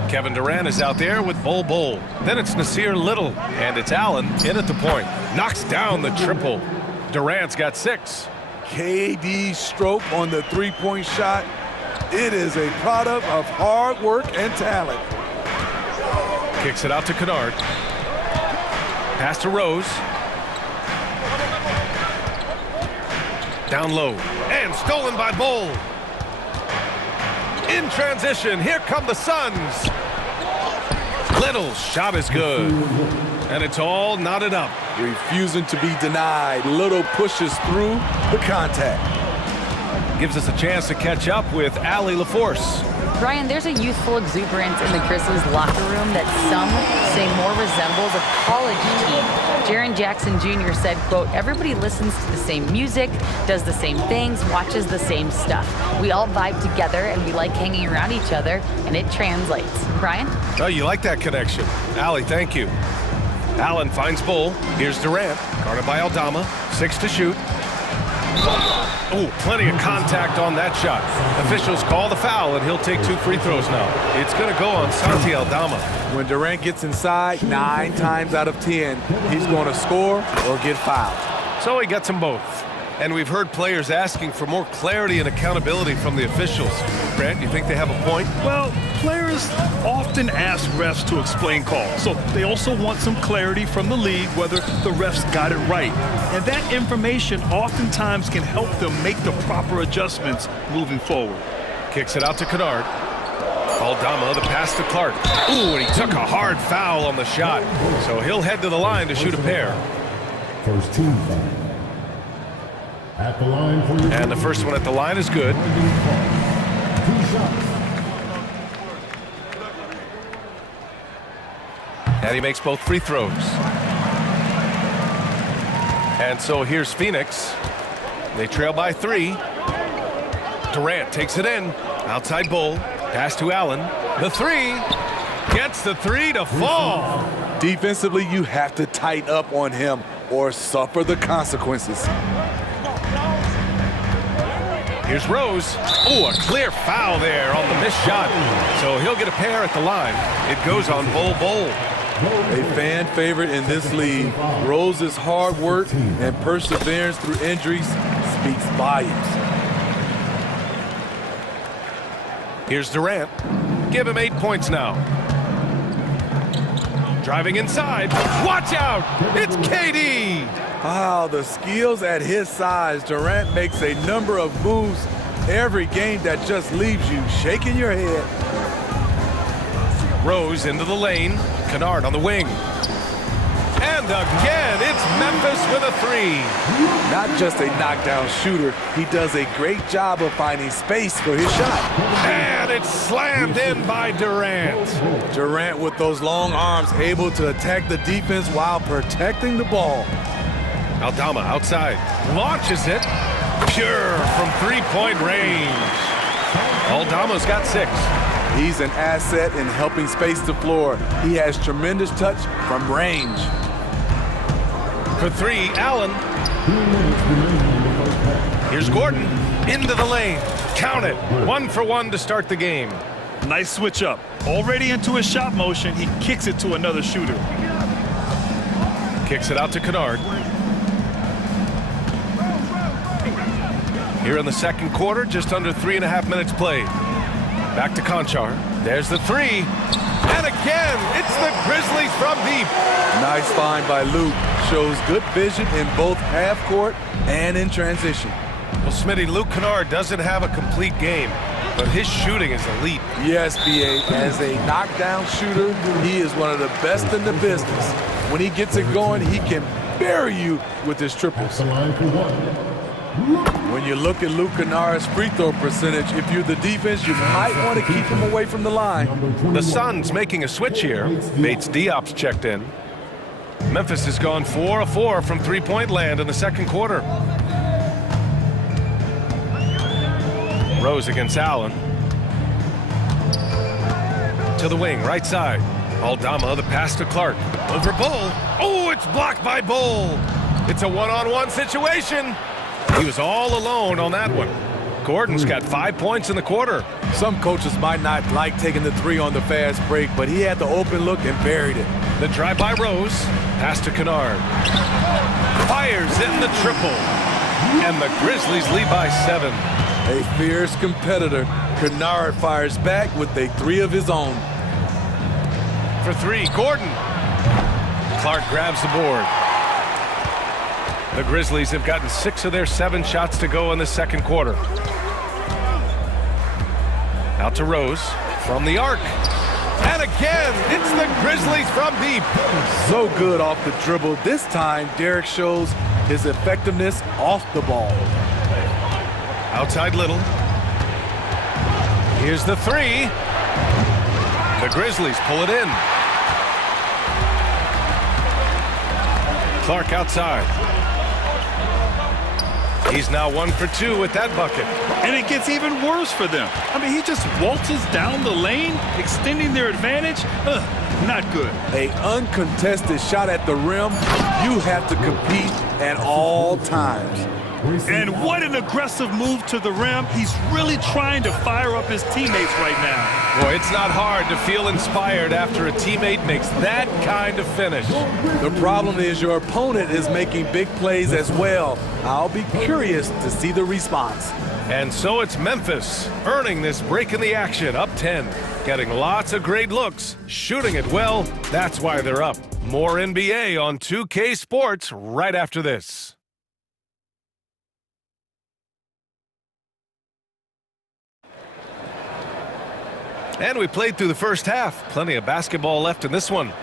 Kevin Durant is out there with Bol Bol. Then it's Nasir Little, and it's Allen in at the point. Knocks down the triple. Durant's got 6. KD's stroke on the 3-point shot. It is a product of hard work and talent. Kicks it out to Kennard. Pass to Rose. Down low. And stolen by Bol. In transition, here come the Suns. Little's shot is good. And it's all knotted up. Refusing to be denied. Little pushes through the contact. Gives us a chance to catch up with Allie LaForce. Brian, there's a youthful exuberance in the Grizzlies locker room that some say more resembles a college team. Jaren Jackson Jr. said, quote, everybody listens to the same music, does the same things, watches the same stuff. We all vibe together and we like hanging around each other, and it translates. Brian? Oh, you like that connection. Allie, thank you. Allen finds Bol. Here's Durant, guarded by Aldama. 6 to shoot. Oh, plenty of contact on that shot. Officials call the foul, and he'll take 2 free throws now. It's going to go on Santi Aldama. When Durant gets inside, 9 times out of 10, he's going to score or get fouled. So he gets them both. And we've heard players asking for more clarity and accountability from the officials. Grant, you think they have a point? Well, players often ask refs to explain calls, so they also want some clarity from the league whether the refs got it right. And that information oftentimes can help them make the proper adjustments moving forward. Kicks it out to Kennard. Aldama, the pass to Clark. Ooh, and he took a hard foul on the shot. So he'll head to the line to shoot a pair. First team foul. At the line for and the first one at the line is good. 2 shots. And he makes both free throws. And so here's Phoenix. They trail by 3. Durant takes it in. Outside Bol. Pass to Allen. The 3. Gets the 3 to fall. Defensively, you have to tighten up on him or suffer the consequences. Here's Rose. Oh, a clear foul there on the missed shot. So he'll get a pair at the line. It goes on Bol Bol. A fan favorite in this league. Rose's hard work and perseverance through injuries speaks volumes. Here's Durant. Give him 8 points now. Driving inside. Watch out! It's KD! Wow, the skills at his size. Durant makes a number of moves every game that just leaves you shaking your head. Rose into the lane. Kennard on the wing. And again, it's Memphis with a 3. Not just a knockdown shooter, he does a great job of finding space for his shot. And it's slammed in by Durant. Durant with those long arms able to attack the defense while protecting the ball. Aldama outside. Launches it. Pure from 3-point range. Aldama's got 6. He's an asset in helping space the floor. He has tremendous touch from range. For 3, Allen. Here's Gordon into the lane. Count it. 1 for 1 to start the game. Nice switch up. Already into his shot motion, he kicks it to another shooter. Kicks it out to Kennard. Here in the second quarter, just under 3.5 minutes played. Back to Conchar. There's the three. And again, it's the Grizzlies from deep. Nice find by Luke. Shows good vision in both half court and in transition. Well, Smitty, Luke Kennard doesn't have a complete game, but his shooting is elite. Yes, B.A. As a knockdown shooter, he is one of the best in the business. When he gets it going, he can bury you with his triples. When you look at Luke Kennard's free throw percentage, if you're the defense, you might want to keep him away from the line. The Suns making a switch here. Bates Diop's checked in. Memphis has gone 4 of 4 from three-point land in the second quarter. Rose against Allen. To the wing, right side. Aldama, the pass to Clark. Over Bull. Oh, it's blocked by Bull. It's a one-on-one situation. He was all alone on that one. Gordon's got 5 points in the quarter. Some coaches might not like taking the three on the fast break, but he had the open look and buried it. The drive by Rose. Pass to Kennard. Fires in the triple. And the Grizzlies lead by 7. A fierce competitor. Kennard fires back with a three of his own. For three, Gordon. Clark grabs the board. The Grizzlies have gotten 6 of their 7 shots to go in the second quarter. Out to Rose from the arc. And again, it's the Grizzlies from deep. So good off the dribble. This time, Derek shows his effectiveness off the ball. Outside Little. Here's the three. The Grizzlies pull it in. Clark outside. He's now 1 for 2 with that bucket. And it gets even worse for them. I mean, he just waltzes down the lane, extending their advantage. Not good. An uncontested shot at the rim. You have to compete at all times. And what an aggressive move to the rim. He's really trying to fire up his teammates right now. Boy, it's not hard to feel inspired after a teammate makes that kind of finish. The problem is your opponent is making big plays as well. I'll be curious to see the response. And so it's Memphis earning this break in the action, up 10. Getting lots of great looks, shooting it well. That's why they're up. More NBA on 2K Sports right after this. And we played through the first half. Plenty of basketball left in this one.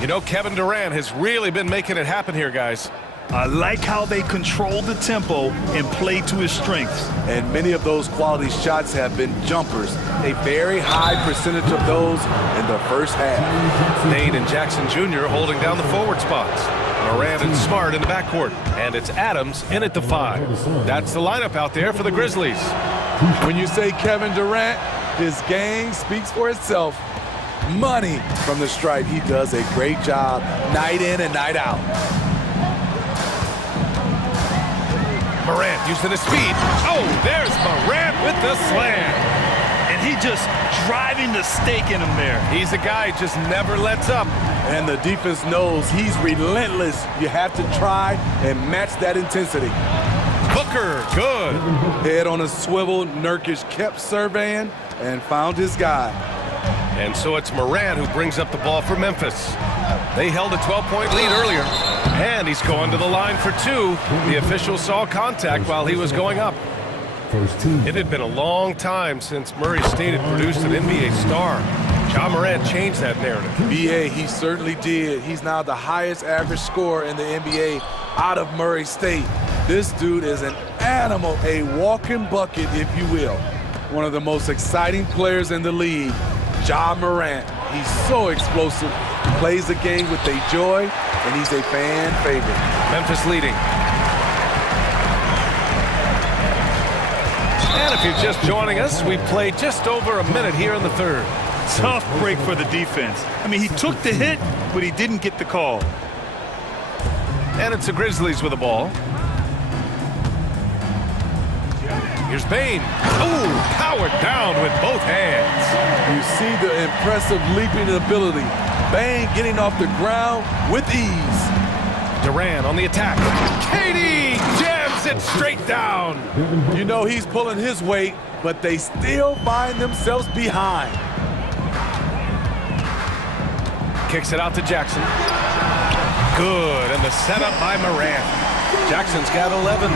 You know, Kevin Durant has really been making it happen here, guys. I like how they control the tempo and play to his strengths. And many of those quality shots have been jumpers. A very high percentage of those in the first half. Dane and Jackson Jr. holding down the forward spots. Morant and Smart in the backcourt. And it's Adams in at the 5. That's the lineup out there for the Grizzlies. When you say Kevin Durant, his game speaks for itself. Money from the stripe. He does a great job night in and night out. Morant using his speed. Oh, there's Morant with the slam. And he just driving the stake in him there. He's a guy who just never lets up. And the defense knows he's relentless. You have to try and match that intensity. Booker, good. Head on a swivel, Nurkic kept surveying and found his guy. And so it's Morant who brings up the ball for Memphis. They held a 12-point lead earlier. And he's going to the line for 2. The official saw contact while he was going up. It had been a long time since Murray State had produced an NBA star. Ja Morant changed that narrative. B.A., he certainly did. He's now the highest average scorer in the NBA out of Murray State. This dude is an animal, a walking bucket, if you will. One of the most exciting players in the league, Ja Morant. He's so explosive, plays the game with a joy, and he's a fan favorite. Memphis leading. And if you're just joining us, we've played just over a minute here in the third. Tough break for the defense. I mean, he took the hit, but he didn't get the call. And it's the Grizzlies with the ball. Here's Bane. Oh, powered down with both hands. You see the impressive leaping ability. Bane getting off the ground with ease. Durant on the attack. KD jams lays it straight down. You know he's pulling his weight, but they still find themselves behind. Kicks it out to Jackson. Good, and the setup by Morant. Jackson's got 11.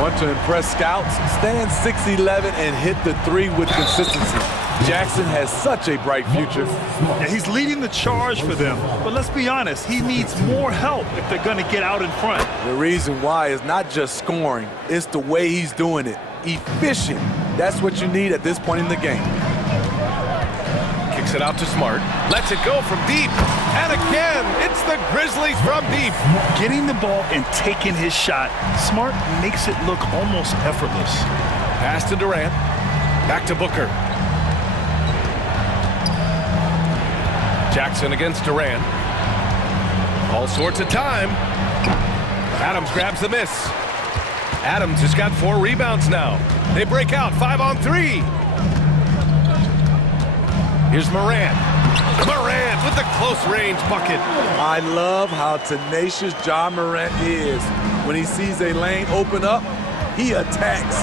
Want to impress scouts? Stand 6'11" and hit the three with consistency. Jackson has such a bright future. Yeah, he's leading the charge for them. But let's be honest, he needs more help if they're going to get out in front. The reason why is not just scoring, it's the way he's doing it. Efficient. That's what you need at this point in the game. Kicks it out to Smart. Lets it go from deep. And again, it's the Grizzlies from deep. Getting the ball and taking his shot, Smart makes it look almost effortless. Pass to Durant. Back to Booker. Jackson against Durant. All sorts of time. Adams grabs the miss. Adams has got 4 rebounds now. They break out 5-on-3. Here's Morant. Morant with the close-range bucket. I love how tenacious John Morant is. When he sees a lane open up, he attacks.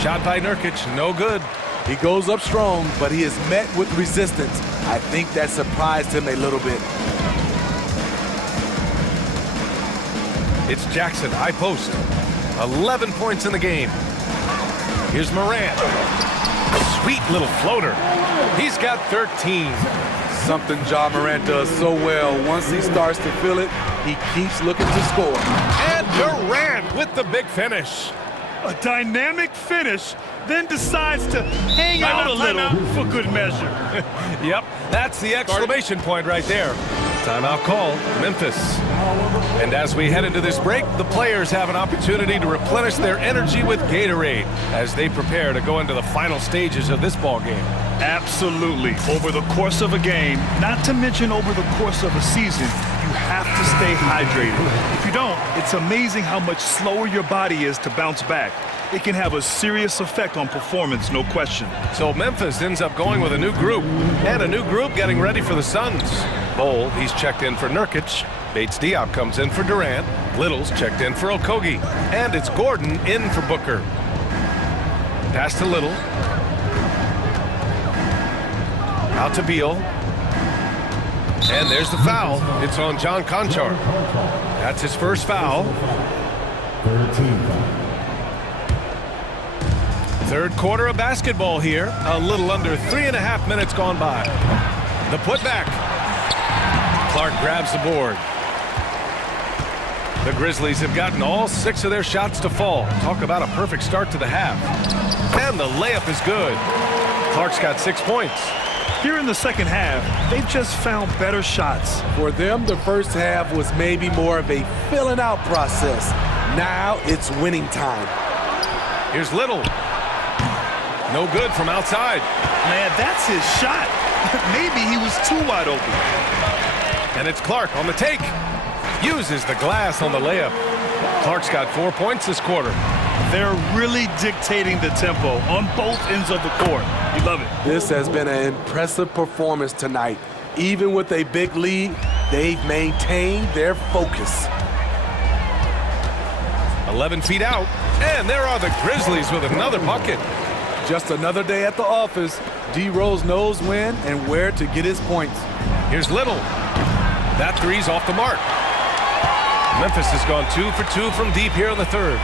Shot by Nurkic, no good. He goes up strong, but he is met with resistance. I think that surprised him a little bit. It's Jackson, high post. 11 points in the game. Here's Morant. Sweet little floater. He's got 13. Something John Morant does so well. Once he starts to feel it, he keeps looking to score. And Durant with the big finish. A dynamic finish, then decides to hang out a little for good measure. Yep, that's the exclamation point right there. Timeout call, Memphis. And as we head into this break, the players have an opportunity to replenish their energy with Gatorade as they prepare to go into the final stages of this ball game. Absolutely. Over the course of a game, not to mention over the course of a season, you have to stay hydrated. If you don't, it's amazing how much slower your body is to bounce back. It can have a serious effect on performance, no question. So Memphis ends up going with a new group, and a new group getting ready for the Suns. Bol, he's checked in for Nurkic. Bates Diop comes in for Durant. Little's checked in for Okogie. And it's Gordon in for Booker. Pass to Little. Out to Beal. And there's the foul. It's on John Conchar. That's his first foul. 13. Third quarter of basketball here. A little under 3.5 minutes gone by. The putback. Clark grabs the board. The Grizzlies have gotten all 6 of their shots to fall. Talk about a perfect start to the half. And the layup is good. Clark's got 6 points. Here in the second half, they've just found better shots. For them, the first half was maybe more of a filling out process. Now it's winning time. Here's Little. No good from outside. Man, that's his shot. Maybe he was too wide open. And it's Clark on the take. Uses the glass on the layup. Clark's got 4 points this quarter. They're really dictating the tempo on both ends of the court. You love it. This has been an impressive performance tonight. Even with a big lead, they've maintained their focus. 11 feet out. And there are the Grizzlies with another bucket. Just another day at the office. D. Rose knows when and where to get his points. Here's Little. That three's off the mark. Memphis has gone 2 for 2 from deep here in the third.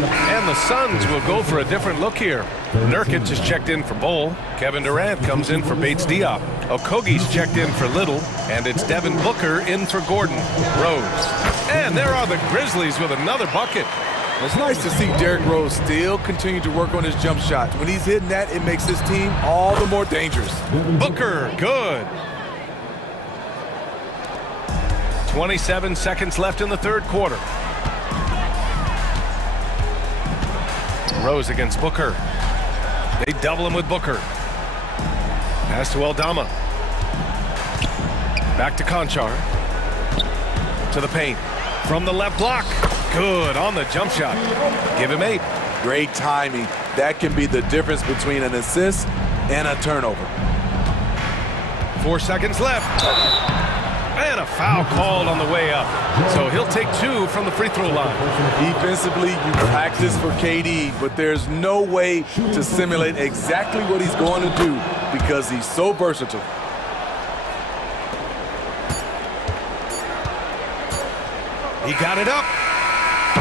And the Suns will go for a different look here. Nurkic is checked in for Bol. Kevin Durant comes in for Bates Diop. Okogie's checked in for Little. And it's Devin Booker in for Gordon. Rose. And there are the Grizzlies with another bucket. It's nice to see Derrick Rose still continue to work on his jump shots. When he's hitting that, it makes his team all the more dangerous. Booker, good. 27 seconds left in the third quarter. Rose against Booker. They double him with Booker. Pass to Aldama. Back to Conchar. To the paint. From the left block. Good on the jump shot. Give him 8. Great timing. That can be the difference between an assist and a turnover. 4 seconds left. And a foul called on the way up. So he'll take 2 from the free throw line. Defensively, you practice for KD, but there's no way to simulate exactly what he's going to do because he's so versatile. He got it up.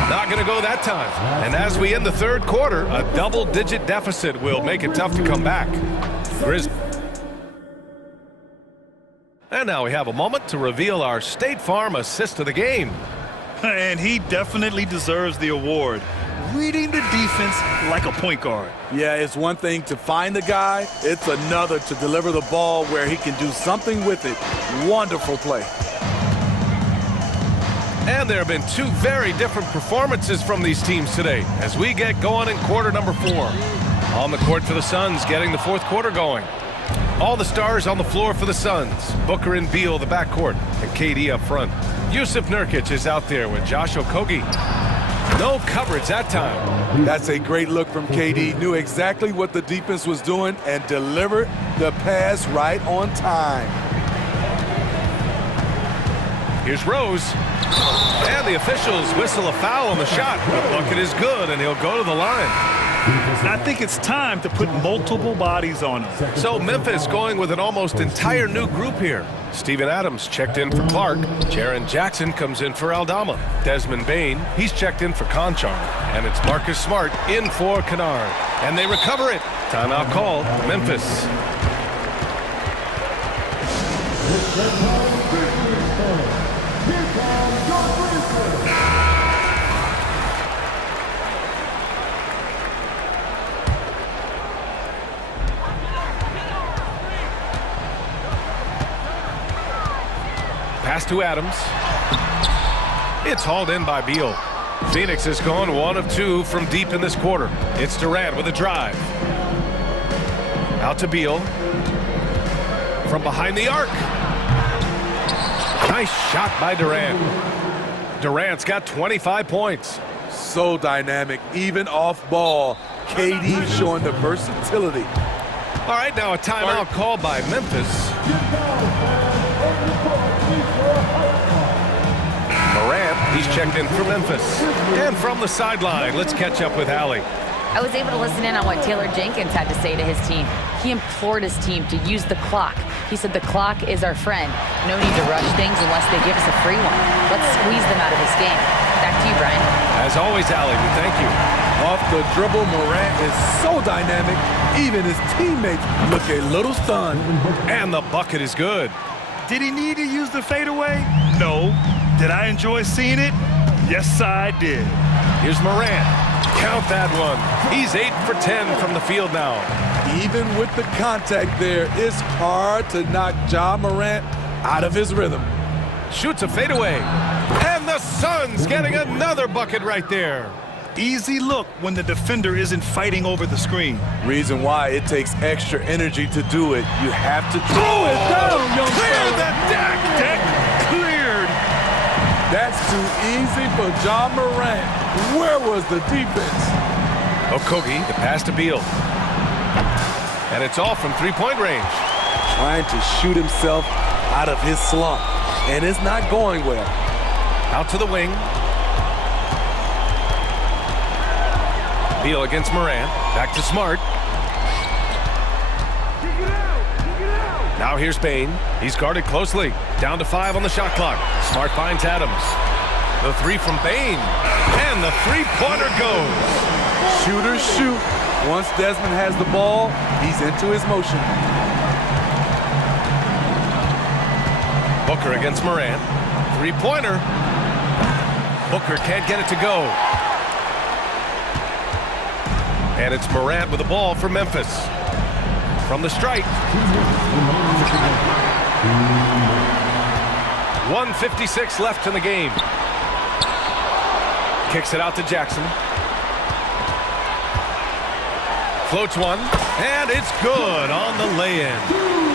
Not going to go that time. And as we end the third quarter, a double-digit deficit will make it tough to come back. And now we have a moment to reveal our State Farm assist of the game. And he definitely deserves the award. Reading the defense like a point guard. Yeah, it's one thing to find the guy. It's another to deliver the ball where he can do something with it. Wonderful play. And there have been 2 very different performances from these teams today as we get going in quarter number 4. On the court for the Suns, getting the fourth quarter going. All the stars on the floor for the Suns. Booker and Beal, the backcourt, and KD up front. Yusuf Nurkic is out there with Josh Okogie. No coverage that time. That's a great look from KD. Knew exactly what the defense was doing and delivered the pass right on time. Here's Rose. And the officials whistle a foul on the shot. The bucket is good, and he'll go to the line. I think it's time to put multiple bodies on him. So Memphis going with an almost entire new group here. Steven Adams checked in for Clark. Jaren Jackson comes in for Aldama. Desmond Bain, he's checked in for Conchar. And it's Marcus Smart in for Kennard. And they recover it. Timeout called, Memphis. Pass to Adams. It's hauled in by Beal. Phoenix has gone 1 of 2 from deep in this quarter. It's Durant with a drive. Out to Beal. From behind the arc. Nice shot by Durant. Durant's got 25 points. So dynamic, even off ball. KD showing the versatility. All right, now a timeout called by Memphis. Morant, he's checked in for Memphis. And from the sideline, let's catch up with Allie. I was able to listen in on what Taylor Jenkins had to say to his team. He implored his team to use the clock. He said the clock is our friend. No need to rush things unless they give us a free one. Let's squeeze them out of this game. Back to you, Brian. As always, Allie, we thank you. Off the dribble, Morant is so dynamic. Even his teammates look a little stunned. And the bucket is good. Did he need to use the fadeaway? No. Did I enjoy seeing it? Yes, I did. Here's Morant. Count that one. He's 8 for 10 from the field now. Even with the contact there, it's hard to knock Ja Morant out of his rhythm. Shoots a fadeaway. And the Suns getting another bucket right there. Easy look when the defender isn't fighting over the screen. Reason why it takes extra energy to do it. You have to throw it down, young Clear fella. the deck. Deck cleared. That's too easy for Ja Morant. Where was the defense? Okogie, the pass to Beal. And it's off from three-point range. Trying to shoot himself out of his slump. And it's not going well. Out to the wing. Beal against Morant. Back to Smart. Now here's Bain. He's guarded closely. Down to 5 on the shot clock. Smart finds Adams. The 3 from Bain. And the three-pointer goes. Shooters shoot. Once Desmond has the ball, he's into his motion. Booker against Morant. Three-pointer. Booker can't get it to go. And it's Morant with the ball for Memphis. From the strike. 1:56 left in the game. Kicks it out to Jackson. Floats one, and it's good on the lay-in.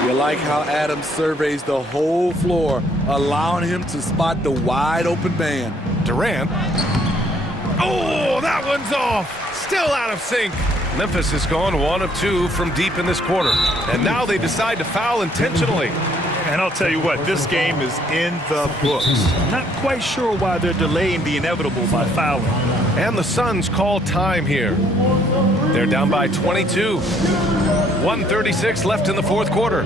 You like how Adams surveys the whole floor, allowing him to spot the wide-open man. Durant. Oh, that one's off. Still out of sync. Memphis has gone 1 of 2 from deep in this quarter. And now they decide to foul intentionally. And I'll tell you what, this game is in the books. Not quite sure why they're delaying the inevitable by fouling. And the Suns call time here. They're down by 22. 1:36 left in the fourth quarter.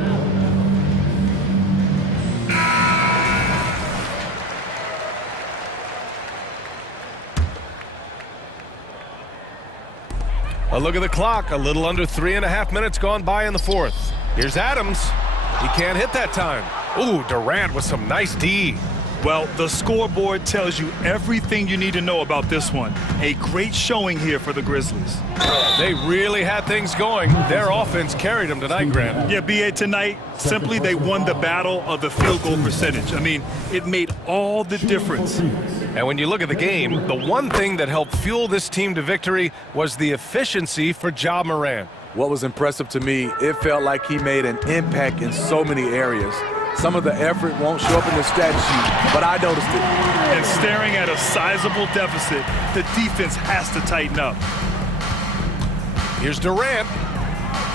A look at the clock. A little under 3.5 minutes gone by in the fourth. Here's Adams. He can't hit that time. Ooh, Durant with some nice D. Well, the scoreboard tells you everything you need to know about this one. A great showing here for the Grizzlies. They really had things going. Their offense carried them tonight, Grant. Yeah, B.A., tonight, simply they won the battle of the field goal percentage. I mean, it made all the difference. And when you look at the game, the one thing that helped fuel this team to victory was the efficiency for Ja Morant. What was impressive to me, it felt like he made an impact in so many areas. Some of the effort won't show up in the stat sheet, but I noticed it. And staring at a sizable deficit, the defense has to tighten up. Here's Durant.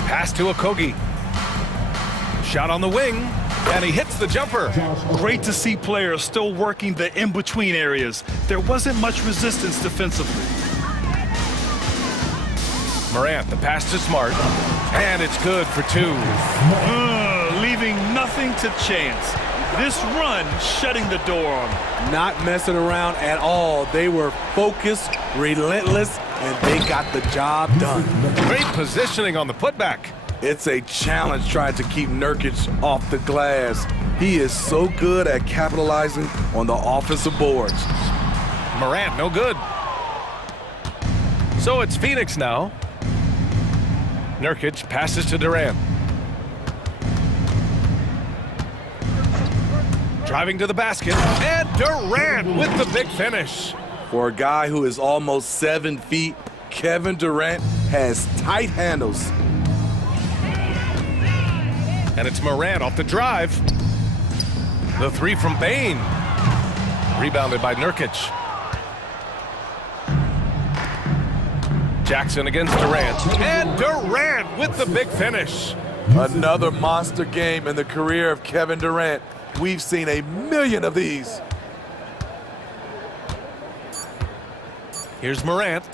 Pass to Okogie. Shot on the wing, and he hits the jumper. Great to see players still working the in-between areas. There wasn't much resistance defensively. Morant, the pass to Smart, and it's good for two. Leaving nothing to chance. This run shutting the door on them. Not messing around at all. They were focused, relentless, and they got the job done. Great positioning on the putback. It's a challenge trying to keep Nurkic off the glass. He is so good at capitalizing on the offensive boards. Morant, no good. So it's Phoenix now. Nurkic passes to Durant. Driving to the basket, and Durant with the big finish. For a guy who is almost 7 feet, Kevin Durant has tight handles. And it's Morant off the drive. The three from Bain. Rebounded by Nurkic. Jackson against Durant. And Durant with the big finish. Another monster game in the career of Kevin Durant. We've seen a million of these. Here's Morant.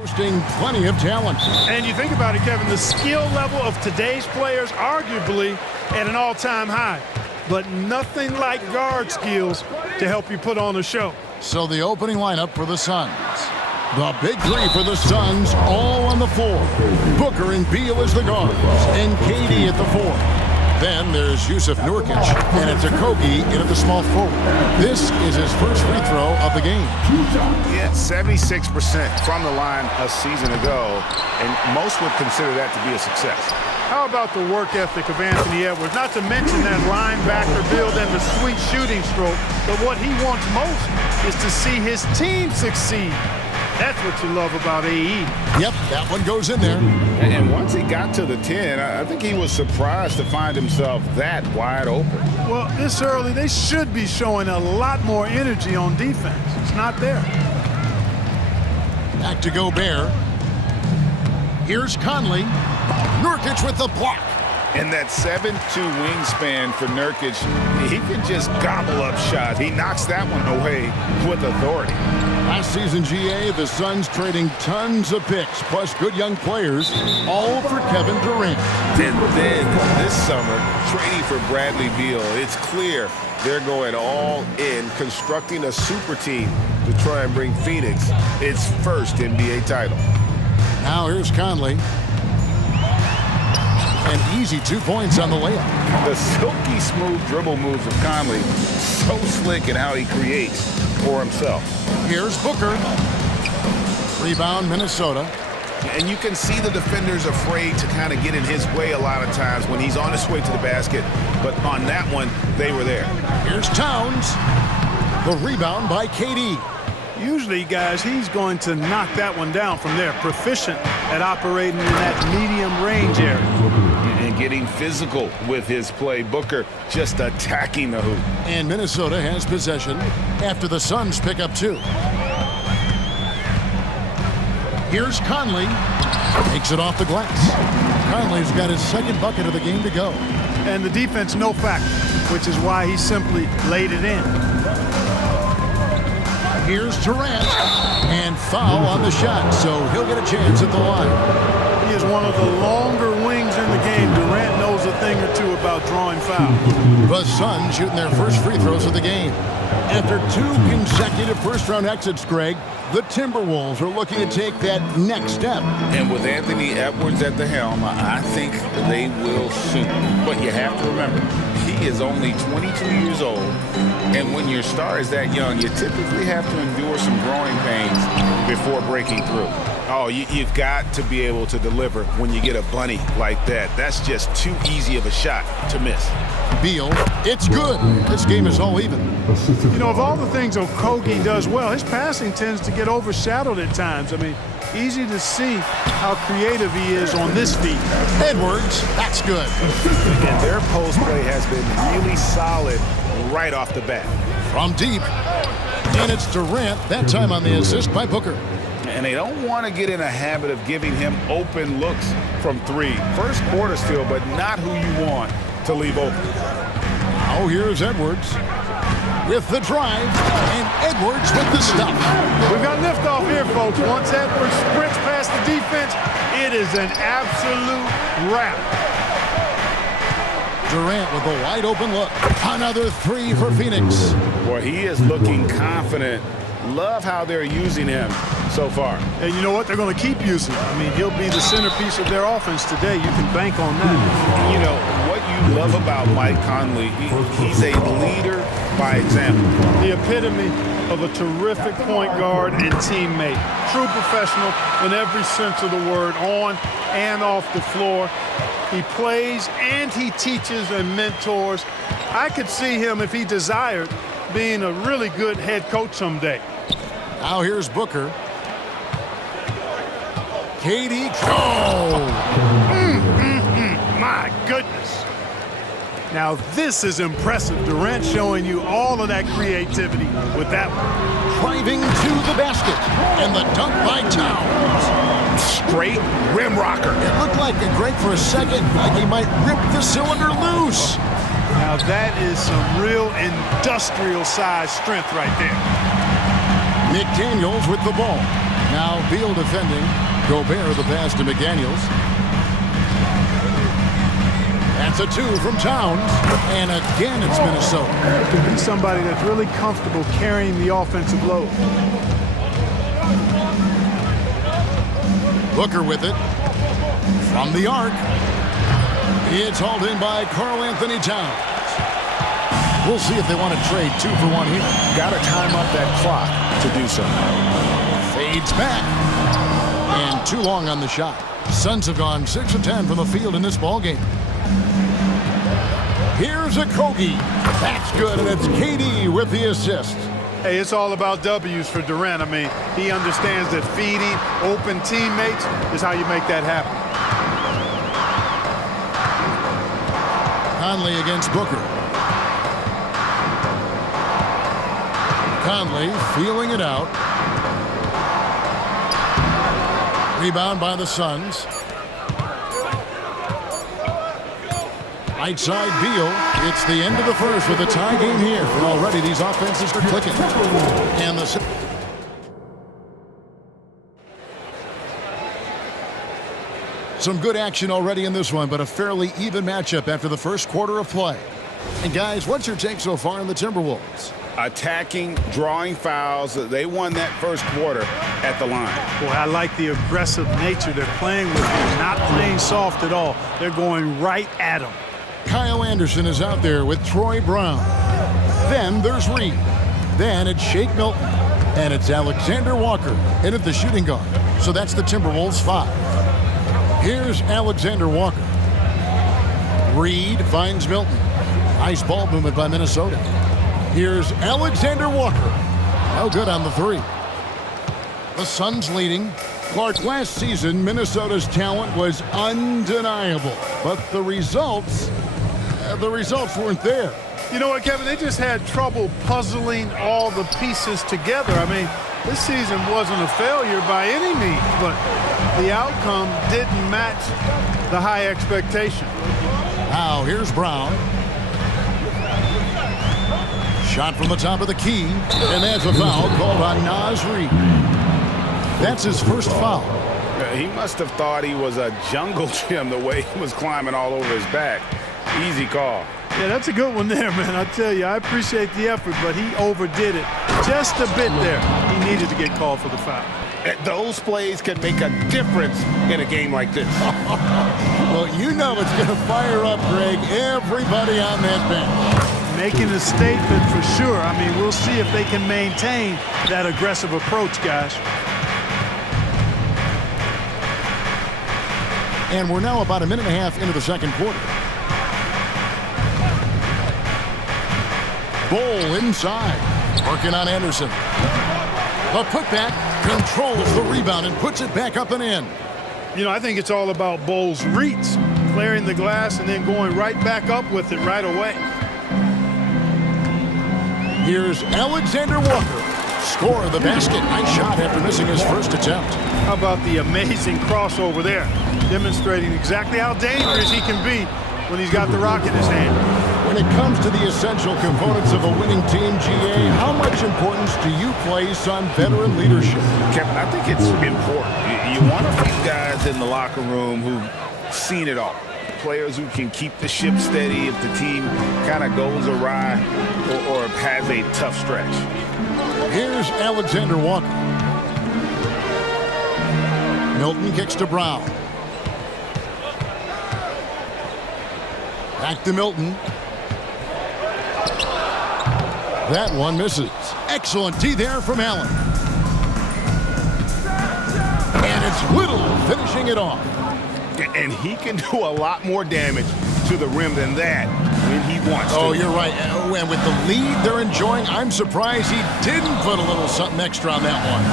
Boasting plenty of talent. And you think about it, Kevin, the skill level of today's players arguably at an all-time high. But nothing like guard skills to help you put on a show. So the opening lineup for the Suns. The big three for the Suns, all on the floor. Booker and Beal as the guards, and KD at the four. Then there's Yusuf Nurkic, and it's Okogie in at the small forward. This is his first free throw of the game. Yeah, 76% from the line a season ago, and most would consider that to be a success. How about the work ethic of Anthony Edwards? Not to mention that linebacker build and the sweet shooting stroke, but what he wants most is to see his team succeed. That's what you love about AE. Yep, that one goes in there. And once he got to the 10, I think he was surprised to find himself that wide open. Well, this early, they should be showing a lot more energy on defense. It's not there. Back to Gobert. Here's Conley. Nurkic with the block. And that 7'2" wingspan for Nurkic, he can just gobble up shots. He knocks that one away with authority. Last season, GA, the Suns trading tons of picks, plus good young players, all for Kevin Durant. And then this summer, trading for Bradley Beal, it's clear they're going all in, constructing a super team to try and bring Phoenix its first NBA title. Now here's Conley. An easy 2 points on the layup. The silky smooth dribble moves of Conley, so slick in how he creates for himself. Here's Booker. Rebound, Minnesota. And you can see the defenders afraid to kind of get in his way a lot of times when he's on his way to the basket. But on that one, they were there. Here's Towns. The rebound by KD. Usually, guys, he's going to knock that one down from there. Proficient at operating in that medium range area. And getting physical with his play. Booker just attacking the hoop. And Minnesota has possession after the Suns pick up 2. Here's Conley. Takes it off the glass. Conley's got his second bucket of the game to go. And the defense no factor, which is why he simply laid it in. Here's Durant, and foul on the shot, so he'll get a chance at the line. He is one of the longer wings in the game. Durant knows a thing or two about drawing fouls. The Suns shooting their first free throws of the game. After 2 consecutive first-round exits, Greg, the Timberwolves are looking to take that next step. And with Anthony Edwards at the helm, I think they will soon. But you have to remember, he is only 22 years old. And when your star is that young, you typically have to endure some growing pains before breaking through. Oh, you've got to be able to deliver when you get a bunny like that. That's just too easy of a shot to miss. Beal, it's good. This game is all even. You know, of all the things Okogie does well, his passing tends to get overshadowed at times. I mean, easy to see how creative he is on this feed. Edwards, that's good. And their post play has been really solid right off the bat. From deep. And it's Durant, that time on the assist by Booker. And they don't want to get in a habit of giving him open looks from 3. First quarter still, but not who you want to leave open. Now here's Edwards with the drive, and Edwards with the stop. We've got liftoff here, folks. Once Edwards sprints past the defense, it is an absolute wrap. Durant with a wide open look. Another 3 for Phoenix. Boy, he is looking confident. Love how they're using him so far. And you know what? They're going to keep using him. I mean, he'll be the centerpiece of their offense today. You can bank on that. You know, what you love about Mike Conley, he's a leader by example. The epitome of a terrific point guard and teammate. True professional in every sense of the word, on and off the floor. He plays and he teaches and mentors. I could see him, if he desired, being a really good head coach someday. Now here's Booker. KD. Oh! My goodness. Now this is impressive. Durant showing you all of that creativity with that one. Driving to the basket. And the dunk by Towns. Straight rim rocker. It looked like a break for a second, like he might rip the cylinder loose. Now that is some real industrial size strength right there. McDaniels with the ball. Now Beal defending. Gobert the pass to McDaniels. That's a 2 from Towns. And again, it's Minnesota. He's somebody that's really comfortable carrying the offensive load. Booker with it. From the arc. It's hauled in by Karl Anthony Towns. We'll see if they want to trade 2 for 1 here. Got to time up that clock to do so. Fades back. And too long on the shot. Suns have gone 6 of 10 from the field in this ballgame. Here's a Kogi. That's good, and it's KD with the assist. Hey, it's all about W's for Durant. I mean, he understands that feeding open teammates is how you make that happen. Conley against Booker. Conley feeling it out. Rebound by the Suns. Right side Beal. It's the end of the first with a tie game here. And already these offenses are clicking. And the... Some good action already in this one, but a fairly even matchup after the first quarter of play. And guys, what's your take so far on the Timberwolves? Attacking, drawing fouls. They won that first quarter at the line. Boy, I like the aggressive nature they're playing with. They're not playing soft at all. They're going right at them. Kyle Anderson is out there with Troy Brown. Then there's Reed. Then it's Shake Milton. And it's Alexander Walker in at the shooting guard. So that's the Timberwolves 5. Here's Alexander Walker. Reed finds Milton. Nice ball movement by Minnesota. Here's Alexander Walker. No good on the 3. The Suns leading. Clark, last season, Minnesota's talent was undeniable. But the results weren't there. You know what, Kevin? They just had trouble puzzling all the pieces together. I mean, this season wasn't a failure by any means, but the outcome didn't match the high expectation. Now, here's Brown. Shot from the top of the key, and that's a foul called on Naz Reid. That's his first foul. He must have thought he was a jungle gym the way he was climbing all over his back. Easy call. Yeah, that's a good one there, man. I tell you, I appreciate the effort, but he overdid it just a bit there. He needed to get called for the foul. Those plays can make a difference in a game like this. Well, you know it's going to fire up, Greg, everybody on that bench. Making a statement for sure. I mean, we'll see if they can maintain that aggressive approach, guys. And we're now about a minute and a half into the second quarter. Bol inside. Working on Anderson. The putback controls the rebound and puts it back up and in. You know, I think it's all about Bol's reach. Clearing the glass and then going right back up with it right away. Here's Alexander Walker. Score of the basket. Nice shot after missing his first attempt. How about the amazing crossover there? Demonstrating exactly how dangerous he can be when he's got the rock in his hand. When it comes to the essential components of a winning team, GA, how much importance do you place on veteran leadership? Kevin, I think it's important. You want a few guys in the locker room who've seen it all. Players who can keep the ship steady if the team kind of goes awry or has a tough stretch. Here's Alexander Walker. Milton kicks to Brown. Back to Milton. That one misses. Excellent D there from Allen. And it's Little finishing it off. And he can do a lot more damage to the rim than that when he wants to. Oh, you're right. And with the lead they're enjoying, I'm surprised he didn't put a little something extra on that one.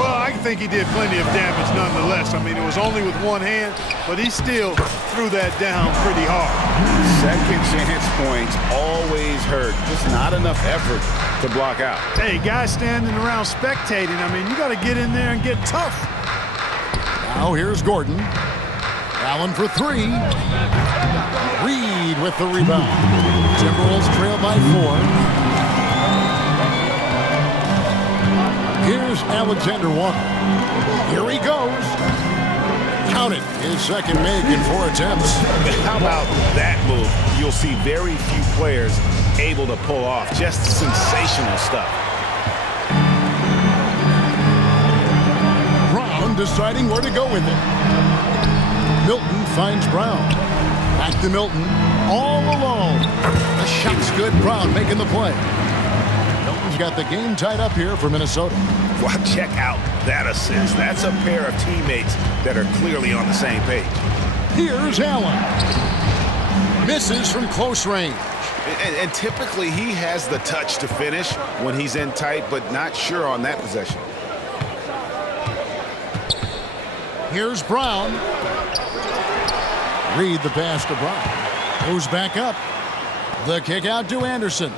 Well, I think he did plenty of damage nonetheless. I mean, it was only with one hand, but he still threw that down pretty hard. Second chance points always hurt. Just not enough effort to block out. Hey, guys standing around spectating, I mean, you got to get in there and get tough. Now here's Gordon. Allen for 3. Reed with the rebound. Timberwolves trail by 4. Here's Here's Alexander Walker. Here he goes. Count it. His second make in 4 attempts. How about that move? You'll see very few players able to pull off. Just sensational stuff. Brown deciding where to go with it. Milton finds Brown. Back to Milton. All alone. The shot's good. Brown making the play. Milton's got the game tied up here for Minnesota. Well, check out that assist. That's a pair of teammates that are clearly on the same page. Here's Allen. Misses from close range. And typically he has the touch to finish when he's in tight, but not sure on that possession. Here's Brown. Reed the pass to Brown. Goes back up. The kick out to Anderson.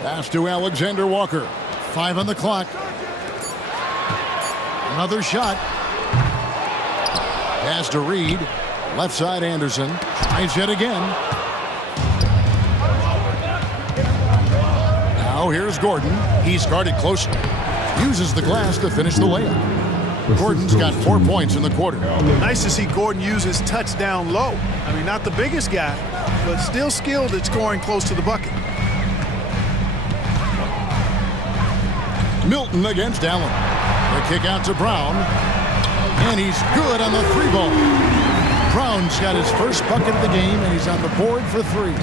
Pass to Alexander Walker. 5 on the clock. Another shot. Pass to Reed. Left side Anderson. Tries it again. Now here's Gordon. He's guarded closely. Uses the glass to finish the layup. Gordon's got 4 points in the quarter. Nice to see Gordon use his touchdown low. I mean, not the biggest guy, but still skilled at scoring close to the bucket. Milton against Allen. The kick out to Brown. And he's good on the 3-ball. Brown's got his first bucket of the game, and he's on the board for 3.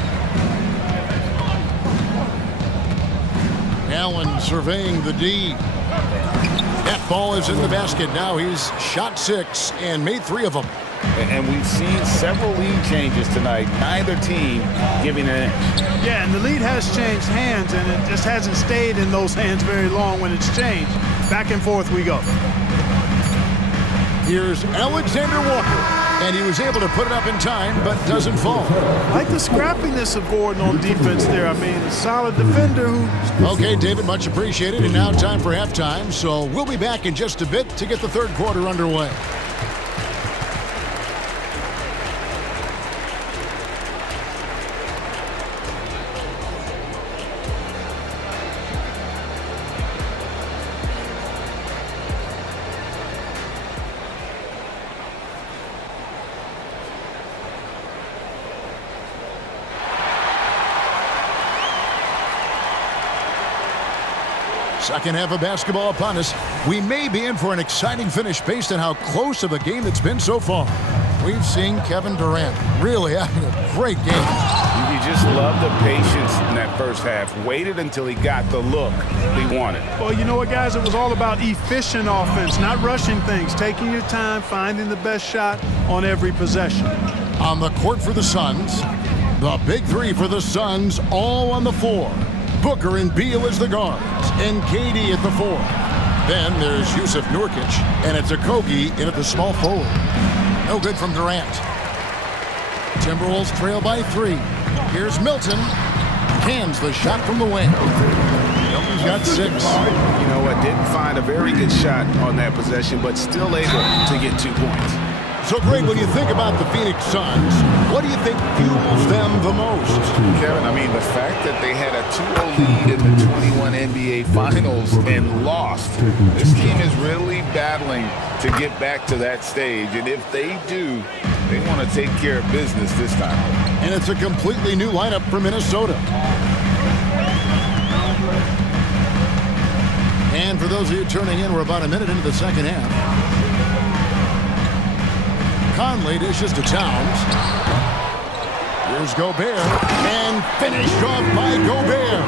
Allen surveying the D. That ball is in the basket. Now he's shot 6 and made 3 of them. And we've seen several lead changes tonight. Neither team giving an inch. Yeah, and the lead has changed hands, and it just hasn't stayed in those hands very long when it's changed. Back and forth we go. Here's Alexander Walker. And he was able to put it up in time, but doesn't fall. I like the scrappiness of Gordon on defense there. I mean, a solid defender who... Okay, David, much appreciated. And now time for halftime. So we'll be back in just a bit to get the third quarter underway. Second half of basketball upon us. We may be in for an exciting finish based on how close of a game it's been so far. We've seen Kevin Durant really having a great game. You just love the patience in that first half. Waited until he got the look he wanted. Well, you know what, guys? It was all about efficient offense, not rushing things, taking your time, finding the best shot on every possession. On the court for the Suns, the big 3 for the Suns all on the floor. Booker and Beal as the guards, and KD at the 4. Then there's Yusuf Nurkic, and it's Okogie in at the small forward. No good from Durant. Timberwolves trail by 3. Here's Milton. Cans the shot from the wing. Milton's got 6. You know what? Didn't find a very good shot on that possession, but still able to get 2 points. So, Greg, when you think about the Phoenix Suns, what do you think fuels them the most? Kevin, I mean, the fact that they had a 2-0 lead in the 21 NBA Finals and lost. This team is really battling to get back to that stage, and if they do, they want to take care of business this time. And it's a completely new lineup for Minnesota. And for those of you turning in, we're about a minute into the second half. Conley dishes to Towns. Here's Gobert, and finished off by Gobert.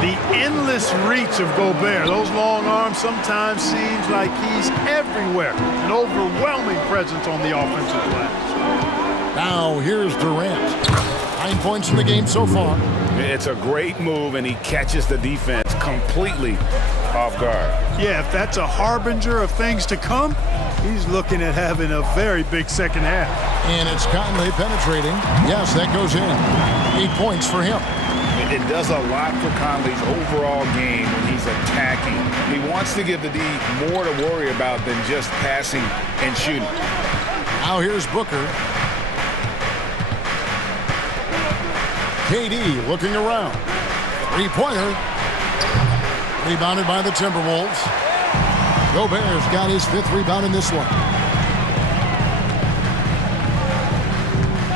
The endless reach of Gobert. Those long arms sometimes seems like he's everywhere. An overwhelming presence on the offensive glass. Now here's Durant. 9 points in the game so far. It's a great move, and he catches the defense completely off guard. Yeah, if that's a harbinger of things to come, he's looking at having a very big second half. And it's Conley penetrating. Yes, that goes in. 8 points for him. It does a lot for Conley's overall game when he's attacking. He wants to give the D more to worry about than just passing and shooting. Now here's Booker. KD looking around. 3-pointer. Rebounded by the Timberwolves. Gobert's got his 5th rebound in this one.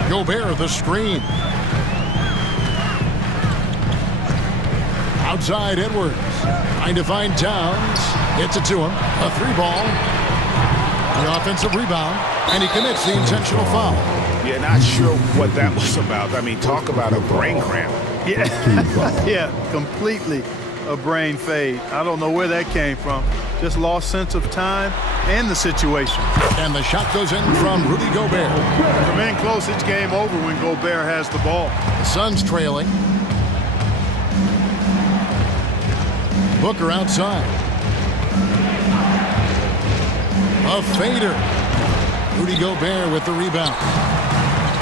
Gobert, the screen. Outside, Edwards. Trying to find Towns. Gets it to him. A 3-ball. The offensive rebound. And he commits the intentional foul. Yeah, not sure what that was about. I mean, talk about a brain cramp. Yeah, yeah, completely a brain fade. I don't know where that came from. Just lost sense of time and the situation. And the shot goes in from Rudy Gobert. Remain close, it's game over when Gobert has the ball. The Suns trailing. Booker outside. A fader. Rudy Gobert with the rebound.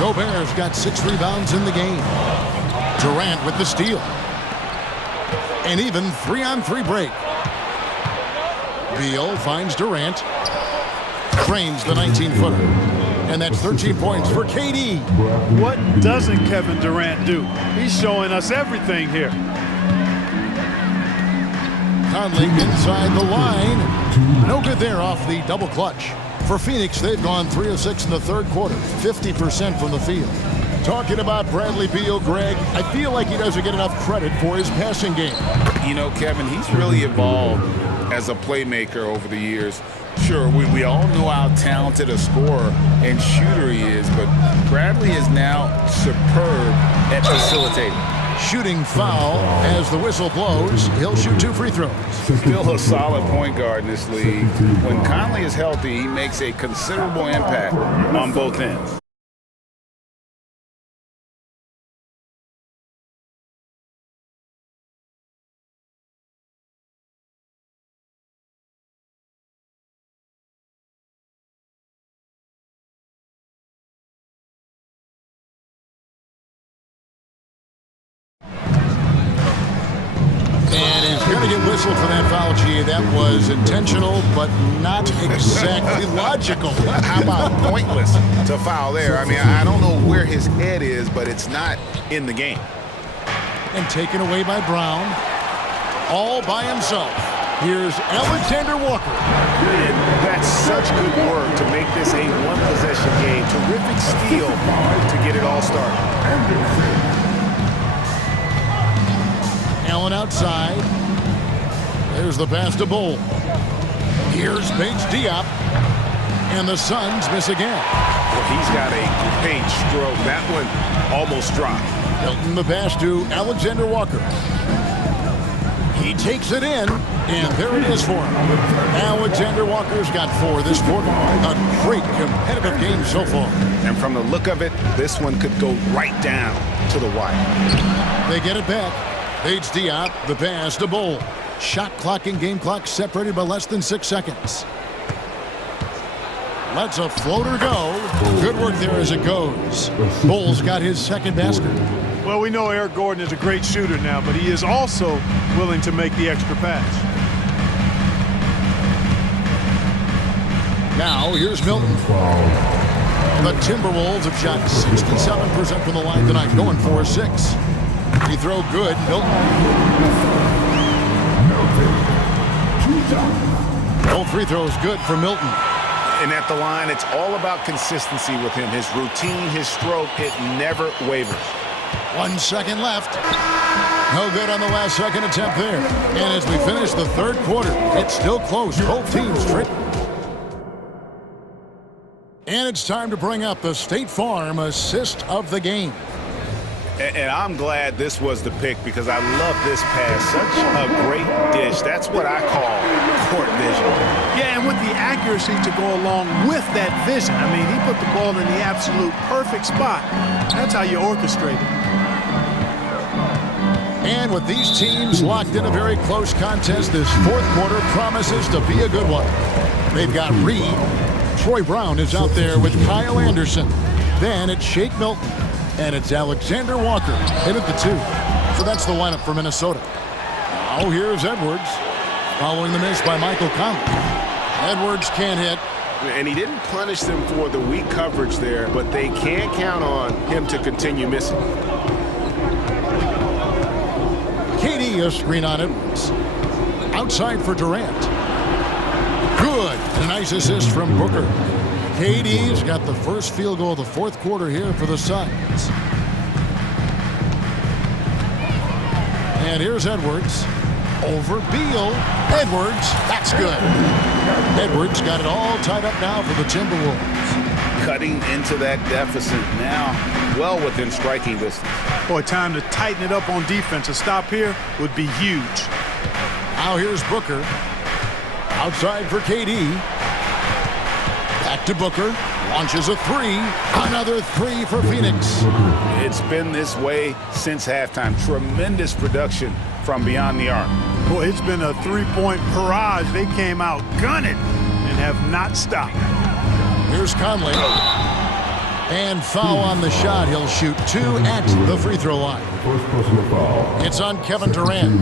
Gobert's got 6 rebounds in the game. Durant with the steal. An even 3-on-3 break. Beal finds Durant. Trains the 19-footer. And that's 13 points for KD. What doesn't Kevin Durant do? He's showing us everything here. Conley inside the line. No good there off the double clutch. For Phoenix, they've gone 3 of 6 in the 3rd quarter, 50% from the field. Talking about Bradley Beal, Greg, I feel like he doesn't get enough credit for his passing game. You know, Kevin, he's really evolved as a playmaker over the years. Sure, we all know how talented a scorer and shooter he is, but Bradley is now superb at facilitating. Shooting foul as the whistle blows. He'll shoot 2 free throws. Still a solid point guard in this league. When Conley is healthy, he makes a considerable impact on both ends. And he's going to get whistled for that foul, G. That was intentional, but not exactly logical. How about pointless to foul there? I mean, I don't know where his head is, but it's not in the game. And taken away by Brown. All by himself. Here's Alexander Walker. And that's such good work to make this a one-possession game. Terrific steal to get it all started. Allen outside. There's the pass to Bull. Here's Bates Diop. And the Suns miss again. Well, he's got a great stroke. That one almost dropped. Hilton the pass to Alexander Walker. He takes it in, and there it is for him. Alexander Walker's got 4 this quarter. A great competitive game so far. And from the look of it, this one could go right down to the wire. They get it back. Bates Diop, the pass to Bull. Shot clock and game clock separated by less than 6 seconds. Lets a floater go. Good work there as it goes. Bull's got his 2nd basket. Well, we know Eric Gordon is a great shooter now, but he is also willing to make the extra pass. Now, here's Milton. The Timberwolves have shot 67% from the line tonight, going 4-6. He throw good, Milton. All free throws good for Milton. And at the line, it's all about consistency with him. His routine, his stroke, it never wavers. 1 second left. No good on the last second attempt there. And as we finish the 3rd quarter, it's still close. Both teams trick. And it's time to bring up the State Farm assist of the game. And I'm glad this was the pick because I love this pass. Such a great dish. That's what I call court vision. Yeah, and with the accuracy to go along with that vision. I mean, he put the ball in the absolute perfect spot. That's how you orchestrate it. And with these teams locked in a very close contest, this 4th quarter promises to be a good one. They've got Reed. Troy Brown is out there with Kyle Anderson. Then it's Shake Milton. And it's Alexander Walker in at the 2. So that's the lineup for Minnesota. Now here's Edwards. Following the miss by Michael Conley. Edwards can't hit. And he didn't punish them for the weak coverage there, but they can't count on him to continue missing. KD a screen on Edwards. Outside for Durant. Good. A nice assist from Booker. KD's got the first field goal of the fourth quarter here for the Suns. And here's Edwards. Over Beal. Edwards. That's good. Edwards got it all tied up now for the Timberwolves. Cutting into that deficit now, well within striking distance. Boy, time to tighten it up on defense. A stop here would be huge. Now here's Booker. Outside for KD. Back to Booker. Launches a three. Another three for Phoenix. It's been this way since halftime. Tremendous production from beyond the arc. Boy, it's been a three-point barrage. They came out gunning and have not stopped. Here's Conley. And foul on the shot. He'll shoot 2 at the free throw line. It's on Kevin Durant.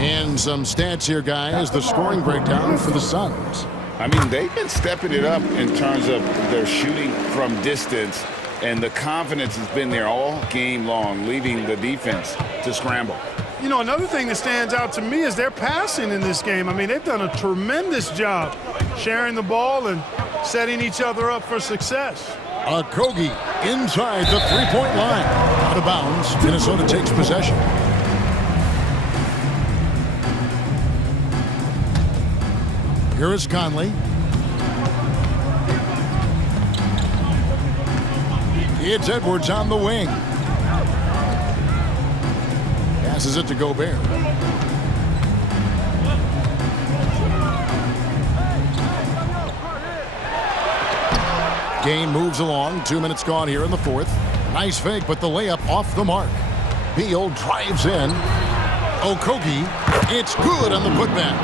And some stats here, guys. The scoring breakdown for the Suns. I mean, they've been stepping it up in terms of their shooting from distance, and the confidence has been there all game long, leaving the defense to scramble. You know, another thing that stands out to me is their passing in this game. I mean, they've done a tremendous job sharing the ball and setting each other up for success. Kogi inside the three-point line. Out of bounds. Minnesota takes possession. Here is Conley. It's Edwards on the wing. Passes it to Gobert. Game moves along. 2 minutes gone here in the fourth. Nice fake, but the layup off the mark. Beal drives in. Okogie. It's good on the putback.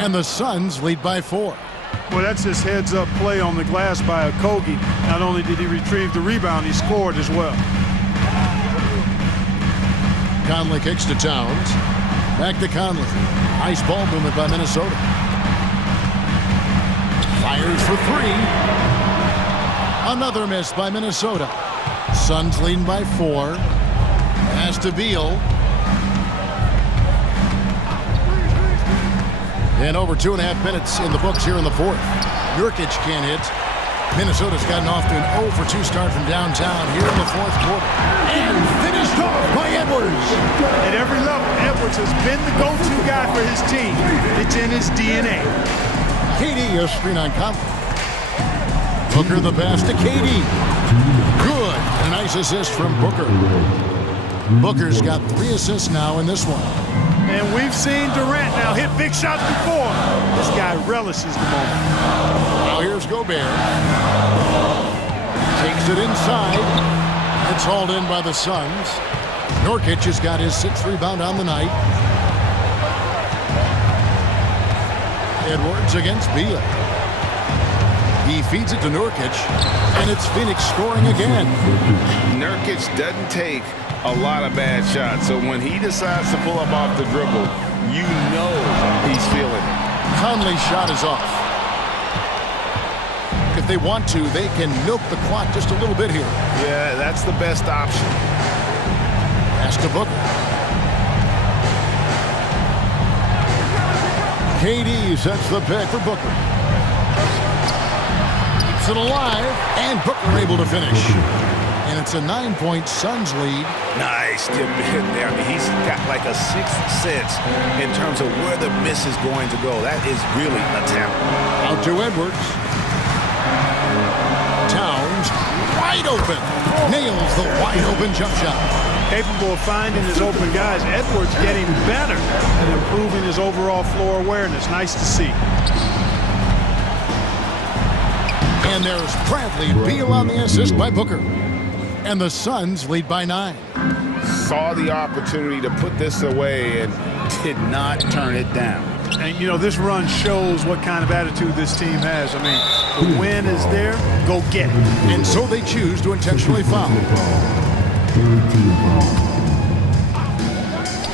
And the Suns lead by 4. Well, that's his heads-up play on the glass by Okogie. Not only did he retrieve the rebound, he scored as well. Conley kicks to Towns. Back to Conley. Nice ball movement by Minnesota. Fires for 3. Another miss by Minnesota. Suns leading by 4. Pass to Beal. And over 2.5 minutes in the books here in the fourth. Nurkic can't hit. Minnesota's gotten off to an 0 for 2 start from downtown here in the fourth quarter. And finished off by Edwards. At every level, Edwards has been the go-to guy for his team. It's in his DNA. KD, a screen on Conley. Booker the pass to KD. Good. A nice assist from Booker. Booker's got 3 assists now in this one. And we've seen Durant now hit big shots before. This guy relishes the moment. Now here's Gobert. Takes it inside. It's hauled in by the Suns. Nurkic has got his 6th rebound on the night. Edwards against Beal. He feeds it to Nurkic, and it's Phoenix scoring again. Nurkic doesn't take a lot of bad shots, so when he decides to pull up off the dribble, you know he's feeling it. Conley's shot is off. If they want to, they can milk the clock just a little bit here. Yeah, that's the best option. Pass to Booker. KD sets the pick for Booker. Keeps it alive, and Booker able to finish. And it's a 9-point Suns lead. Nice tip hit there. I mean, he's got like a 6th sense in terms of where the miss is going to go. That is really a talent. Out to Edwards. Towns, wide open. Nails the wide open jump shot. Capable of finding his open guys. Edwards getting better and improving his overall floor awareness. Nice to see. And there's Bradley Beal on the assist by Booker. And the Suns lead by 9. Saw the opportunity to put this away and did not turn it down. And, you know, this run shows what kind of attitude this team has. I mean, the win is there, go get it. And so they choose to intentionally foul.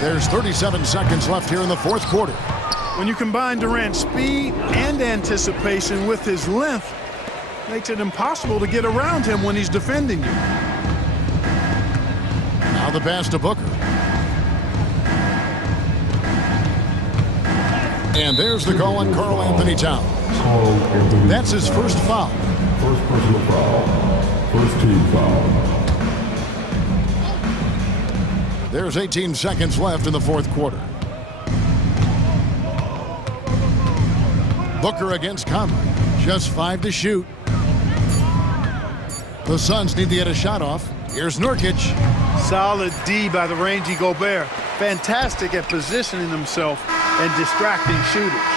There's 37 seconds left here in the fourth quarter. When you combine Durant's speed and anticipation with his length, makes it impossible to get around him when he's defending you. Now the pass to Booker. And there's the call on Karl Anthony Towns. That's his first foul. First personal foul. First team foul. There's 18 seconds left in the fourth quarter. Booker against Conley. Just 5 to shoot. The Suns need to get a shot off. Here's Nurkic. Solid D by the rangy Gobert. Fantastic at positioning himself and distracting shooters.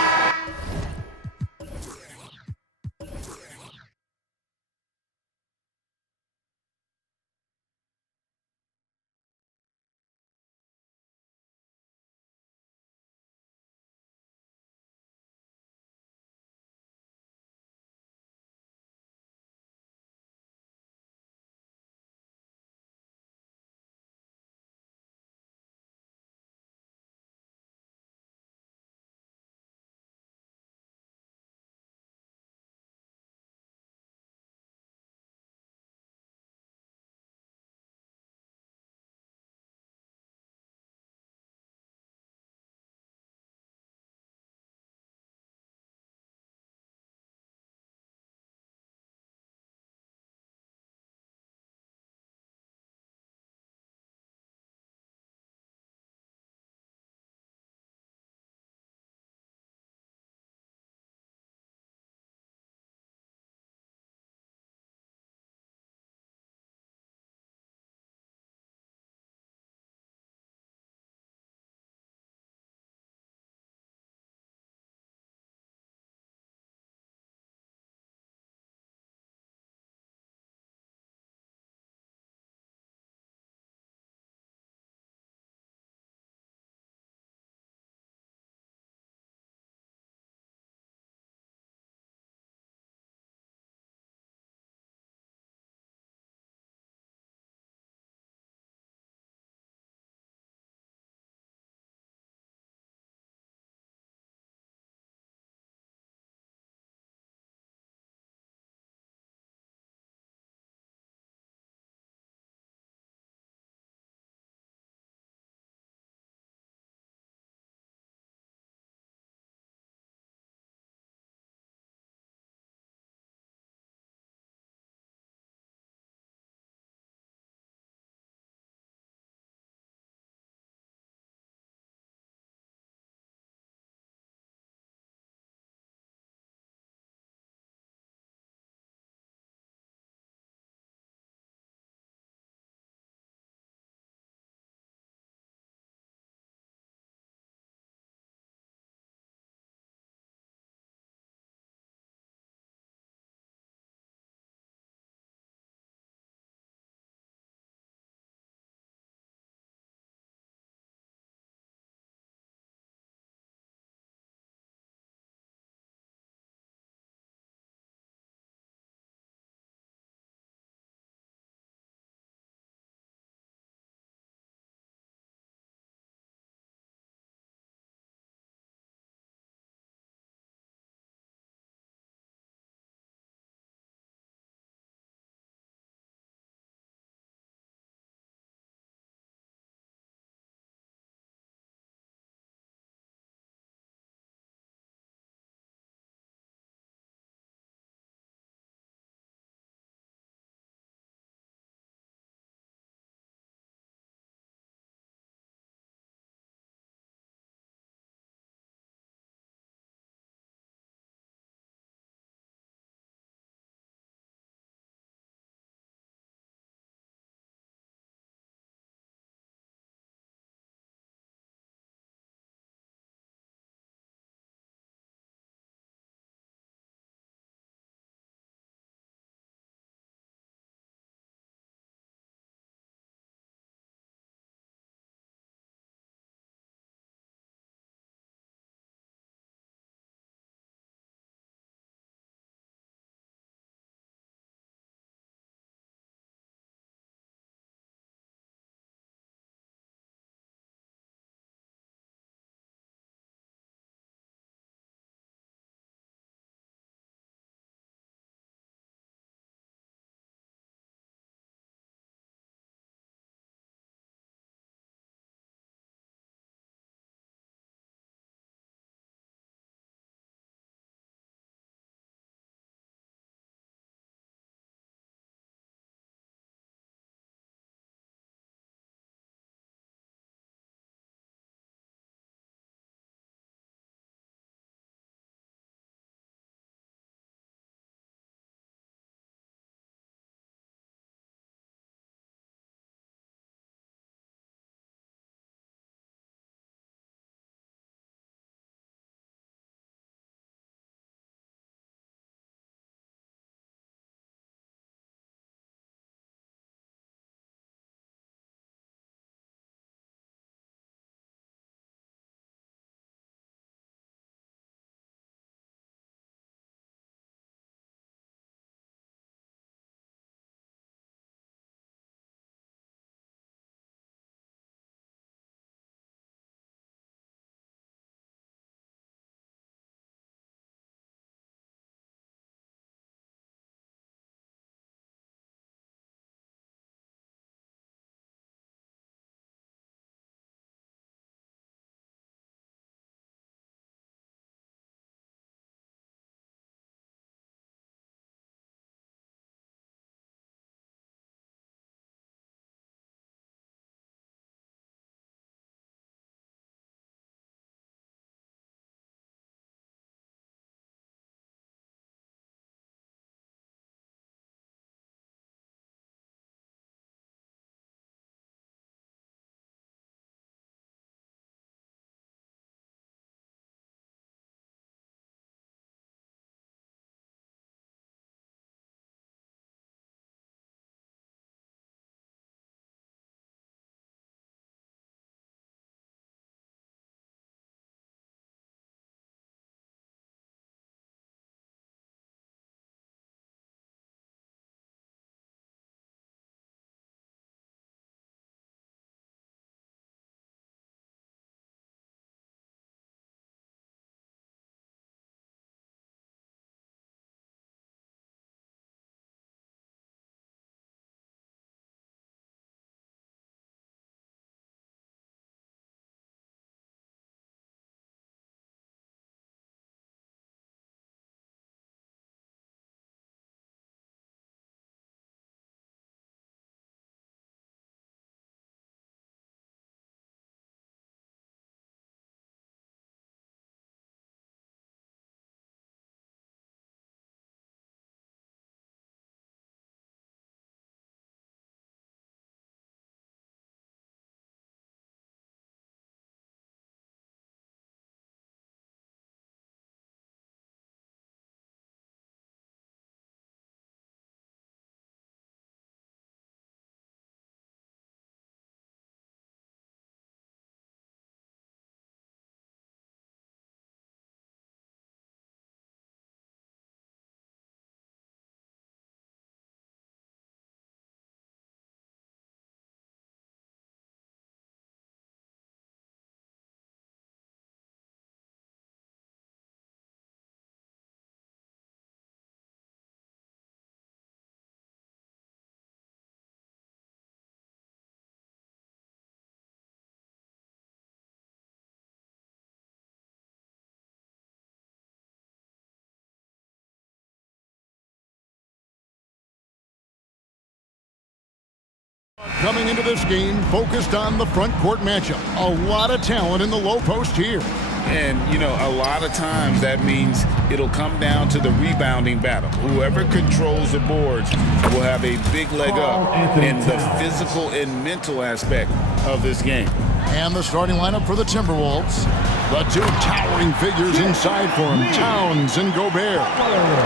Coming into this game, focused on the front court matchup. A lot of talent in the low post here. And, you know, a lot of times that means it'll come down to the rebounding battle. Whoever controls the boards will have a big leg up in the physical and mental aspect of this game. And the starting lineup for the Timberwolves. The two towering figures inside for him, Towns and Gobert.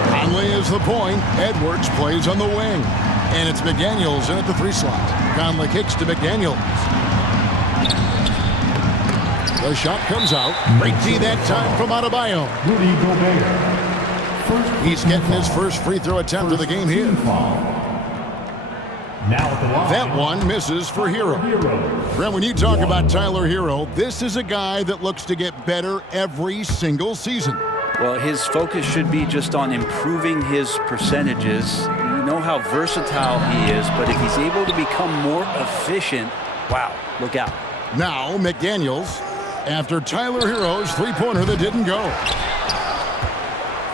Conley is the point. Edwards plays on the wing. And it's McDaniels in at the 3 slot. Conley kicks to McDaniels. The shot comes out. Great D that time from Adebayo. He's getting his first free throw attempt of the game here. That one misses for Hero. Brent, when you talk about Tyler Hero, this is a guy that looks to get better every single season. Well, his focus should be just on improving his percentages. You know how versatile he is, but if he's able to become more efficient, wow, look out. Now McDaniels after Tyler Hero's three-pointer that didn't go.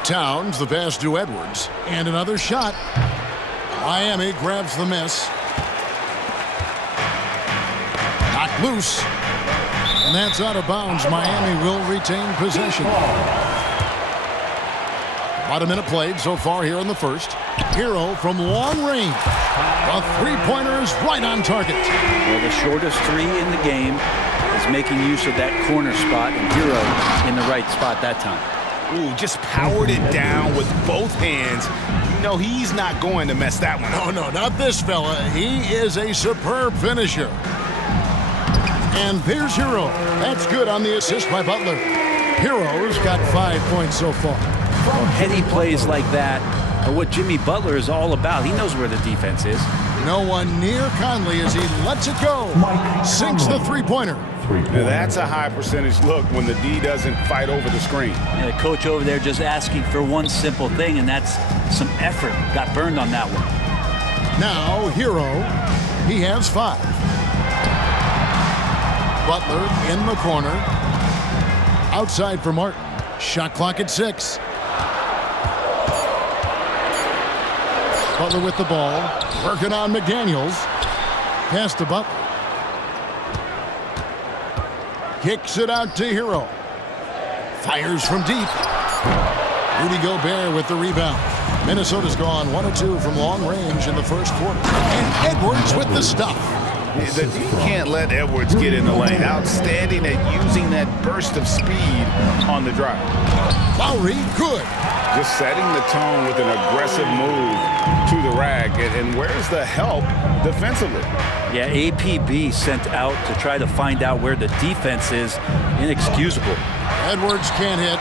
Towns, the pass to Edwards, and another shot. Miami grabs the miss. Knocked loose. And that's out of bounds. Miami will retain possession. About a minute played so far here in the first. Hero from long range. A three-pointer is right on target. Well, the shortest three in the game is making use of that corner spot, and Hero in the right spot that time. Ooh, just powered it down with both hands. No, he's not going to mess that one up. Oh, no, not this fella. He is a superb finisher. And there's Hero. That's good on the assist by Butler. Hero's got 5 points so far. Well, heady plays like that are what Jimmy Butler is all about. He knows where the defense is. No one near Conley as he lets it go. Sinks the three-pointer. Now that's a high percentage look when the D doesn't fight over the screen. And the coach over there just asking for one simple thing, and that's some effort. Got burned on that one. Now Hero, he has 5. Butler in the corner. Outside for Martin. Shot clock at 6. Butler with the ball. Working on McDaniels. Pass to Butler. Kicks it out to Hero. Fires from deep. Rudy Gobert with the rebound. Minnesota's gone 1 of 2 from long range in the first quarter. And Edwards with the stuff. The D can't let Edwards get in the lane. Outstanding at using that burst of speed on the drive. Lowry, good. Just setting the tone with an aggressive move to the rack. And where's the help defensively? Yeah, APB sent out to try to find out where the defense is. Inexcusable. Edwards can't hit.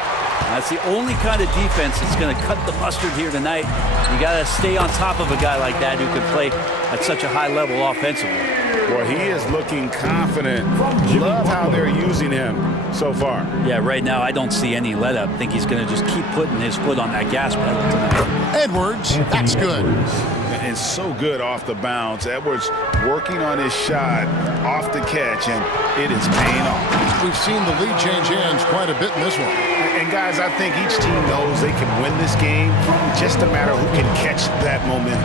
That's the only kind of defense that's going to cut the mustard here tonight. You got to stay on top of a guy like that who can play at such a high level offensively. Well, he is looking confident. Love how they're using him so far. Yeah, right now I don't see any let up. I think he's going to just keep putting his foot on that gas pedal tonight. Edwards, that's good. And so good off the bounce. Edwards working on his shot off the catch, and it is paying off. We've seen the lead change hands quite a bit in this one. And guys, I think each team knows they can win this game. Just a matter who can catch that momentum.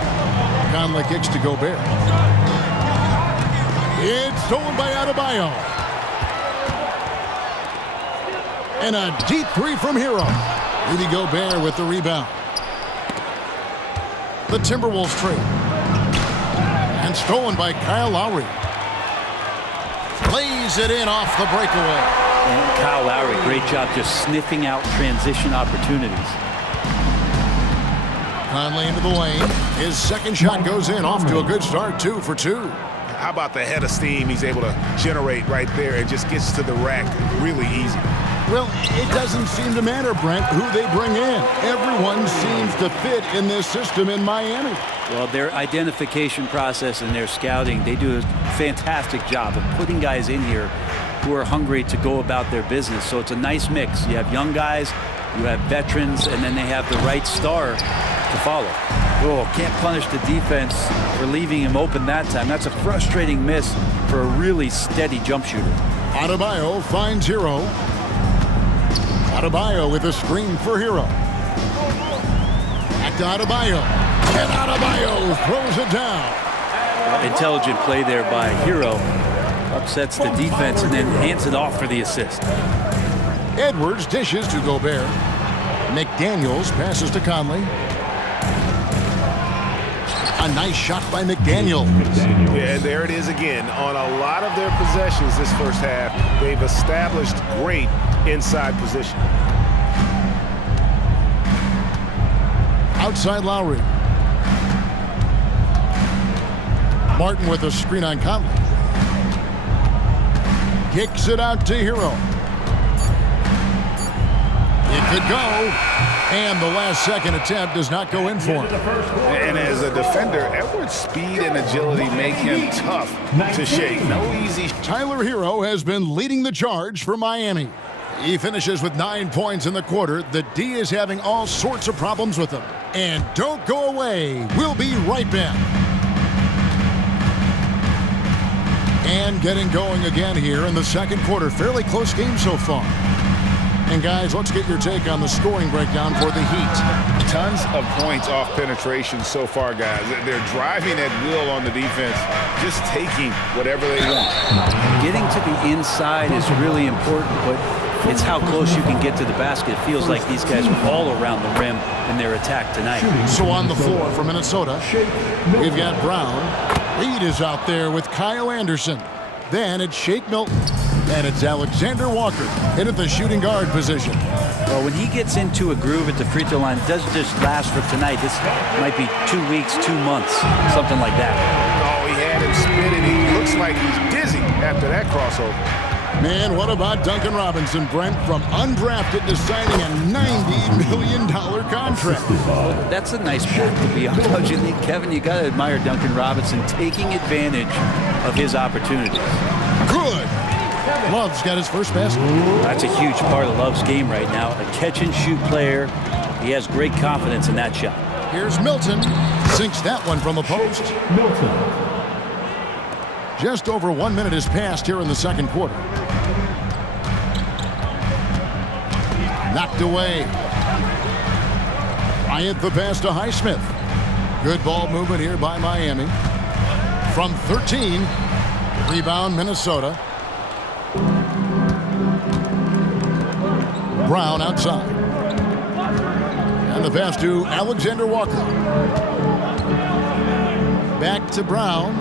Conley kicks to Gobert. It's stolen by Adebayo. And a deep three from Hero. Rudy Gobert with the rebound. The Timberwolves trade. And stolen by Kyle Lowry. Lays it in off the breakaway. And Kyle Lowry, great job just sniffing out transition opportunities. Conley into the lane. His second shot goes in. Off to a good start, 2 for 2. How about the head of steam he's able to generate right there and just gets to the rack really easy? Well, it doesn't seem to matter, Brent, who they bring in. Everyone seems to fit in this system in Miami. Well, their identification process and their scouting, they do a fantastic job of putting guys in here who are hungry to go about their business. So it's a nice mix. You have young guys, you have veterans, and then they have the right star to follow. Oh, can't punish the defense for leaving him open that time. That's a frustrating miss for a really steady jump shooter. Adebayo finds Hero. Adebayo with a screen for Hero. Back to Adebayo. And Adebayo throws it down. intelligent play there by Hero. Upsets the defense and then hands it off for the assist. Edwards dishes to Gobert. McDaniels passes to Conley. A nice shot by McDaniels. Yeah, there it is again. On a lot of their possessions this first half, they've established great inside position. Outside Lowry. Martin with a screen on Conley. Kicks it out to Hero. It could go. And the last second attempt does not go in for him. And as a defender, Edwards' speed and agility make him tough to shake. No easy. Tyler Hero has been leading the charge for Miami. He finishes with 9 points in the quarter. The D is having all sorts of problems with him. And don't go away. We'll be right back. And getting going again here in the second quarter. Fairly close game so far. And guys, let's get your take on the scoring breakdown for the Heat. Tons of points off penetration so far, guys. They're driving at will on the defense, just taking whatever they want. Getting to the inside is really important, but it's how close you can get to the basket. It feels like these guys are all around the rim in their attack tonight. So on the floor for Minnesota, we've got Brown. Reed is out there with Kyle Anderson. Then it's Shake Milton. And it's Alexander Walker in at the shooting guard position. Well, when he gets into a groove at the free throw line, it doesn't just last for tonight. This might be 2 weeks, 2 months, something like that. Oh, he had him spinning. He looks like he's dizzy after that crossover. Man, what about Duncan Robinson, Brent, from undrafted to signing a $90 million contract? That's a nice path to be on. Don't you think, Kevin? You got to admire Duncan Robinson taking advantage of his opportunities. Good. Love's got his first basket. That's a huge part of Love's game right now. A catch-and-shoot player. He has great confidence in that shot. Here's Milton. Sinks that one from the post. Milton. Just over 1 minute has passed here in the second quarter. Knocked away. Bryant the pass to Highsmith. Good ball movement here by Miami. From 13. Rebound Minnesota. Brown outside. And the pass to Alexander Walker. Back to Brown.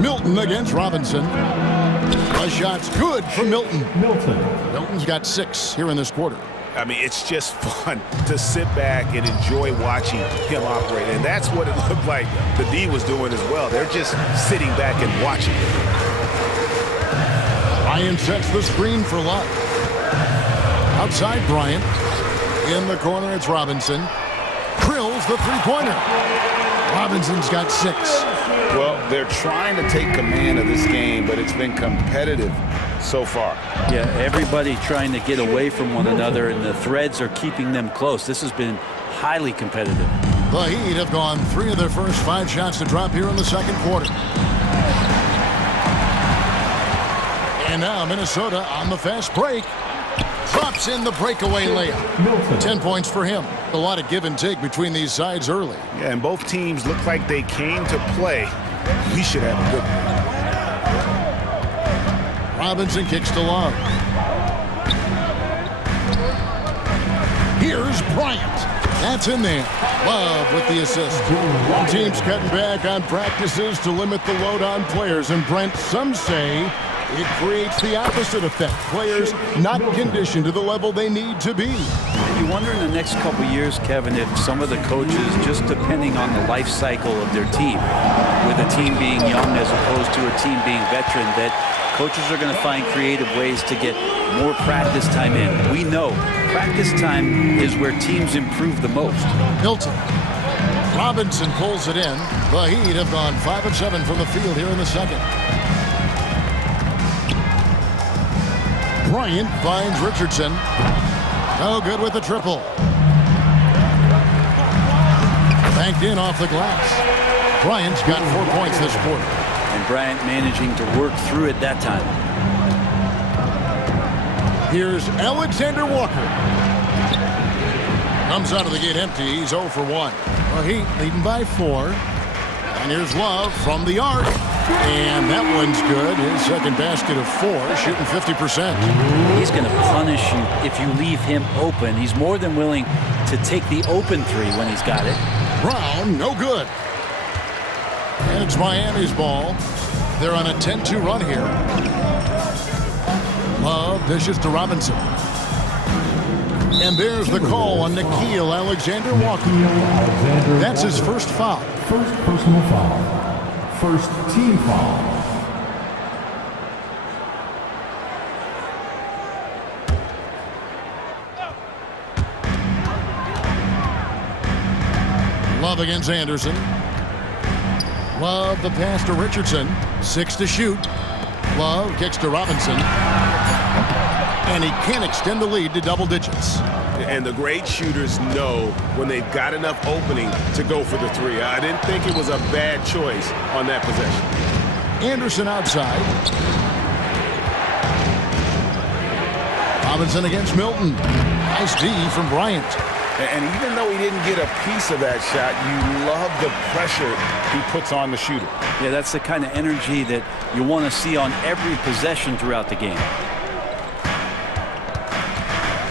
Milton against Robinson. A shot's good for Milton. Milton's got 6 here in this quarter. I mean, it's just fun to sit back and enjoy watching him operate. And that's what it looked like the D was doing as well. They're just sitting back and watching. Bryant sets the screen for Love. Outside Bryant. In the corner, it's Robinson. Drills the three-pointer. Robinson's got 6. Well, they're trying to take command of this game, but it's been competitive so far. Yeah, everybody trying to get away from one another, and the threads are keeping them close. This has been highly competitive. The Heat have gone 3 of their first 5 shots to drop here in the second quarter. And now Minnesota on the fast break. Drops in the breakaway layup. 10 points for him. A lot of give and take between these sides early. Yeah, and both teams look like they came to play. We should have a good one. Robinson kicks to Love. Here's Bryant. That's in there. Love with the assist. Teams cutting back on practices to limit the load on players. And Brent, some say it creates the opposite effect. Players not conditioned to the level they need to be. You wonder in the next couple years, Kevin, if some of the coaches, just depending on the life cycle of their team, with a team being young as opposed to a team being veteran, that coaches are going to find creative ways to get more practice time in. We know practice time is where teams improve the most. Milton. Robinson pulls it in. The Heat have gone 5 of 7 from the field here in the second. Bryant finds Richardson. No good with the triple. Banked in off the glass. Bryant's got 4 points this quarter. And Bryant managing to work through it that time. Here's Alexander Walker. Comes out of the gate empty. He's 0 for 1. Well, Heat leading by 4. And here's Love from the arc. And that one's good. His second basket of 4, shooting 50%. He's going to punish you if you leave him open. He's more than willing to take the open three when he's got it. Brown, no good. And it's Miami's ball. They're on a 10-2 run here. Love dishes to Robinson. And there's the call on Nickeil Alexander-Walker. That's his first foul. First personal foul. First team foul. Love against Anderson. Love the pass to Richardson. 6 to shoot. Love kicks to Robinson. And he can't extend the lead to double digits. And the great shooters know when they've got enough opening to go for the three. I didn't think it was a bad choice on that possession. Anderson outside. Robinson against Milton. Nice D from Bryant. And even though he didn't get a piece of that shot, you love the pressure he puts on the shooter. Yeah, that's the kind of energy that you want to see on every possession throughout the game.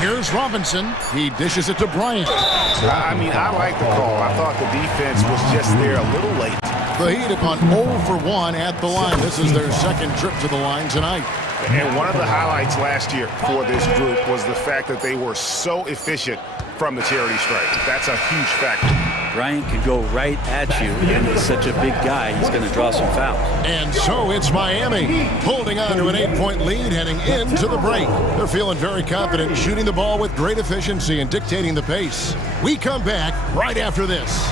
Here's Robinson. He dishes it to Bryant. I mean, I like the call. I thought the defense was just there a little late. The Heat have gone 0 for 1 at the line. This is their second trip to the line tonight. And one of the highlights last year for this group was the fact that they were so efficient from the charity stripe. That's a huge factor. Bryant can go right at you, and he's such a big guy, he's going to draw some fouls. And so it's Miami holding on to an 8-point lead heading into the break. They're feeling very confident, shooting the ball with great efficiency and dictating the pace. We come back right after this.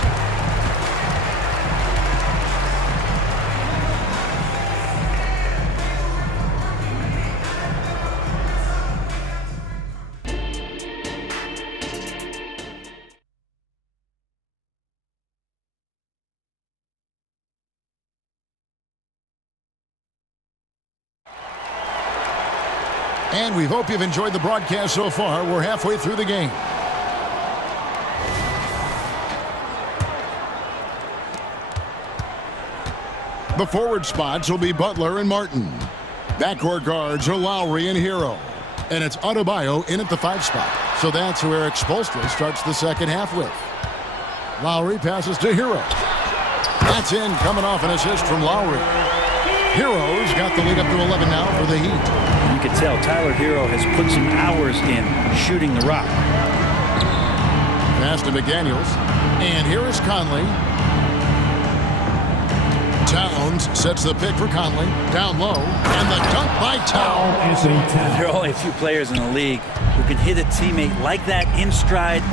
And we hope you've enjoyed the broadcast so far. We're halfway through the game. The forward spots will be Butler and Martin. Backcourt guards are Lowry and Hero. And it's Adebayo in at the 5 spot. So that's who Eric Spoelstra starts the second half with. Lowry passes to Hero. That's in, coming off an assist from Lowry. Hero's got the lead up to 11 now for the Heat. You can tell Tyler Hero has put some hours in shooting the rock. Pass to McDaniels. And here is Conley. Towns sets the pick for Conley. Down low. And the dunk by Towns. There are only a few players in the league who can hit a teammate like that in stride.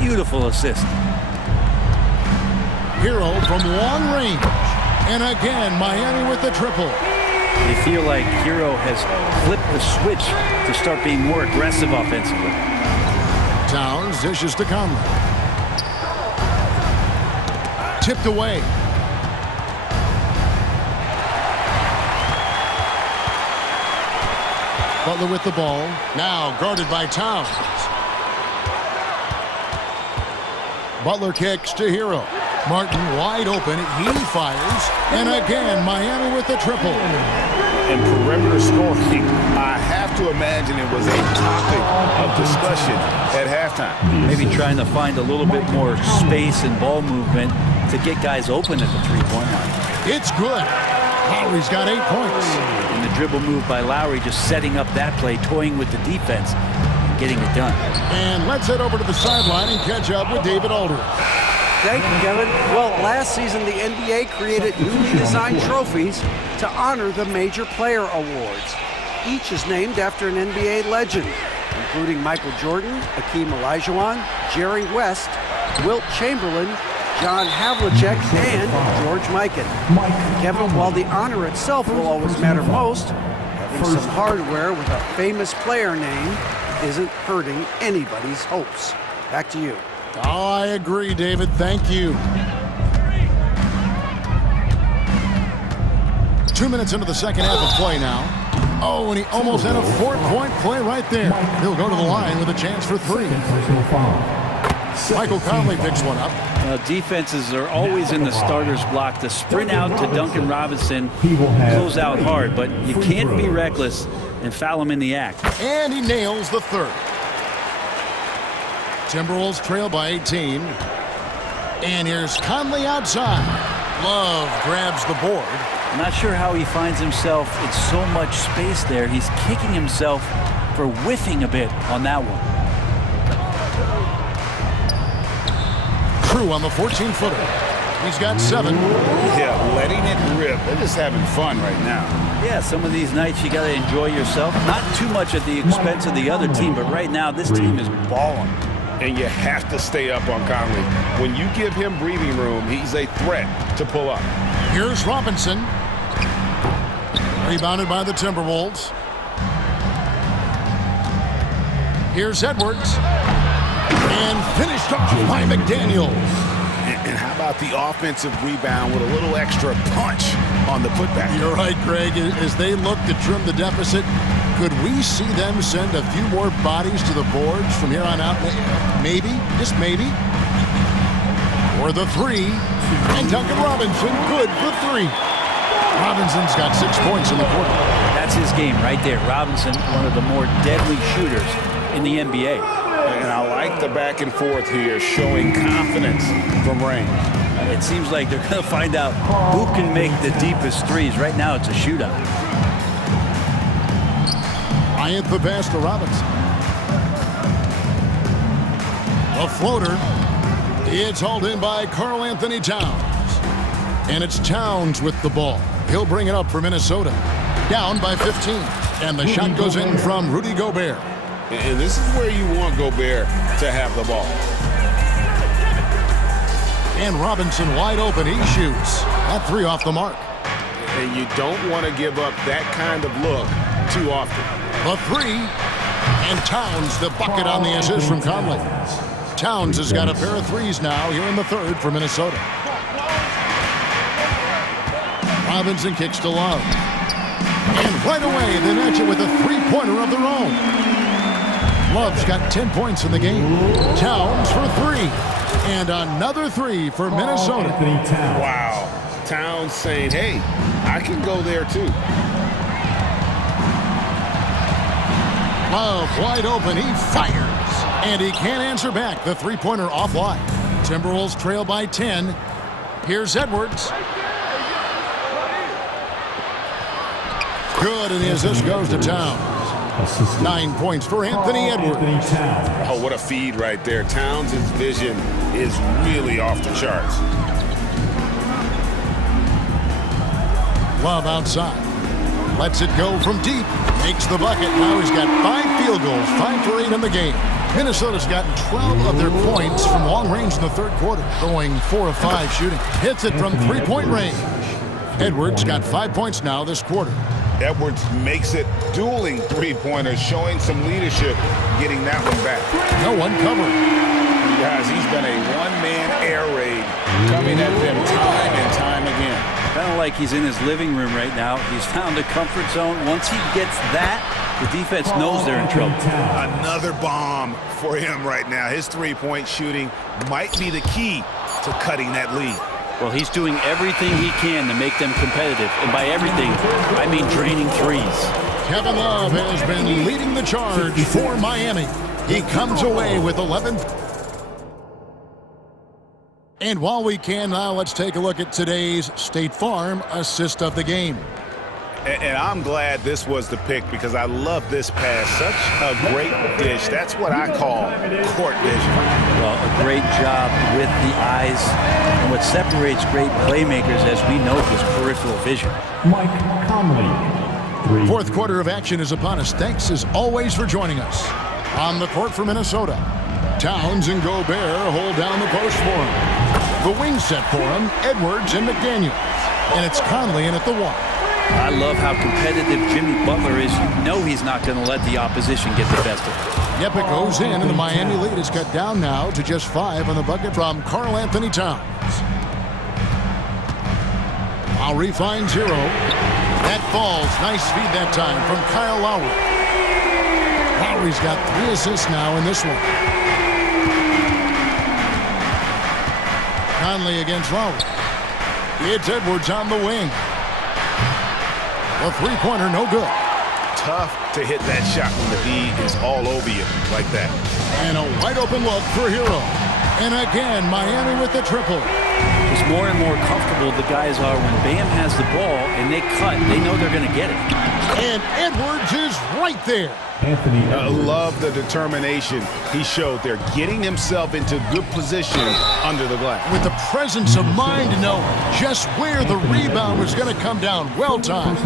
Beautiful assist. Hero from long range. And again, Miami with the triple. They feel like Hero has flipped the switch to start being more aggressive offensively. Towns dishes to Conley. Tipped away. Butler with the ball. Now guarded by Towns. Butler kicks to Hero. Martin wide open. He fires. And again, Miami with the triple. And perimeter scoring, I have to imagine it was a topic of discussion at halftime. Maybe trying to find a little bit more space and ball movement to get guys open at the three-point line. It's good. Lowry's got 8 points. And the dribble move by Lowry just setting up that play, toying with the defense, and getting it done. And let's head over to the sideline and catch up with David Aldridge. Thank you, Kevin. Well, last season, the NBA created newly designed trophies to honor the major player awards. Each is named after an NBA legend, including Michael Jordan, Hakeem Olajuwon, Jerry West, Wilt Chamberlain, John Havlicek, and George Mikan. Kevin, while the honor itself will always matter most, having some hardware with a famous player name isn't hurting anybody's hopes. Back to you. Oh, I agree, David. Thank you. 2 minutes into the second half of play now. Oh, and he almost had a 4-point play right there. He'll go to the line with a chance for 3. Michael Conley picks one up. Defenses are always in the starter's block to sprint out to Duncan Robinson, close out hard, but you can't be reckless and foul him in the act. And he nails the third. Timberwolves trail by 18. And here's Conley outside. Love grabs the board. I'm not sure how he finds himself in so much space there. He's kicking himself for whiffing a bit on that one. Crew on the 14-footer. He's got 7. Yeah, letting it rip. They're just having fun right now. Yeah, some of these nights you got to enjoy yourself. Not too much at the expense of the other team, but right now this team is balling. And you have to stay up on Conley. When you give him breathing room, he's a threat to pull up. Here's Robinson. Rebounded by the Timberwolves. Here's Edwards. And finished off by McDaniels. And how about the offensive rebound with a little extra punch on the putback? You're right, Greg. As they look to trim the deficit, could we see them send a few more bodies to the boards from here on out? Maybe, just maybe. For the 3. And Duncan Robinson, good for 3. Robinson's got 6 points in the quarter. That's his game right there. Robinson, one of the more deadly shooters in the NBA. And I like the back and forth here, showing confidence from range. It seems like they're going to find out who can make the deepest threes. Right now, it's a shootout. Bryant the pass to Robinson. A floater. It's hauled in by Karl Anthony Towns. And it's Towns with the ball. He'll bring it up for Minnesota. Down by 15. And the shot goes in from Rudy Gobert. And this is where you want Gobert to have the ball. And Robinson wide open. He shoots. That 3 off the mark. And you don't want to give up that kind of look too often. The 3. And Towns the bucket on the assist from Conley. Towns has got a pair of 3s now here in the 3rd for Minnesota. Robinson kicks to Love. And right away they match it with a 3-pointer of their own. Love's got 10 points in the game. Towns for 3. And another 3 for Minnesota. Wow. Towns saying, hey, I can go there too. Love wide open. He fires. And he can't answer back. The 3-pointer offline. Timberwolves trail by 10. Here's Edwards. Good, and the assist goes to Towns. 9 points for Anthony Edwards. Oh, what a feed right there. Towns' vision is really off the charts. Love outside. Lets it go from deep. Makes the bucket. Now he's got 5 field goals. 5 for 8 in the game. Minnesota's gotten 12 of their points from long range in the 3rd quarter. Going 4 of 5 shooting. Hits it from 3-point range. Edwards got 5 points now this quarter. Edwards makes it dueling 3-pointers, showing some leadership, getting that one back. No one covered. Guys, he's been a one-man air raid, coming at them time and time again. Kind of like he's in his living room right now. He's found a comfort zone. Once he gets that, the defense knows they're in trouble. Another bomb for him right now. His 3-point shooting might be the key to cutting that lead. Well, he's doing everything he can to make them competitive. And by everything, I mean draining threes. Kevin Love has been leading the charge for Miami. He comes away with 11. And while we can now, let's take a look at today's State Farm assist of the game. And I'm glad this was the pick because I love this pass. Such a great dish. That's what I call court vision. Well, a great job with the eyes. And what separates great playmakers, as we know, is peripheral vision. Mike Conley. 4th quarter of action is upon us. Thanks as always for joining us. On the court for Minnesota, Towns and Gobert hold down the post for him. The wing set for him, Edwards and McDaniels. And it's Conley in at the 1. I love how competitive Jimmy Butler is. You know he's not going to let the opposition get the best of him. Yep, it goes in, and the Miami lead is cut down now to just 5 on the bucket from Karl Anthony Towns. Lowry finds Hero. That falls. Nice feed that time from Kyle Lowry. Lowry's got 3 assists now in this one. Conley against Lowry. It's Edwards on the wing. The three-pointer, no good. Tough to hit that shot when the D is all over you like that. And a wide-open look for Hero. And again, Miami with the triple. It's more and more comfortable the guys are when Bam has the ball and they cut. They know they're going to get it. And Edwards is right there. I love the determination he showed there, getting himself into good position under the glass. With the presence of mind to know just where the rebound was going to come down. Well timed.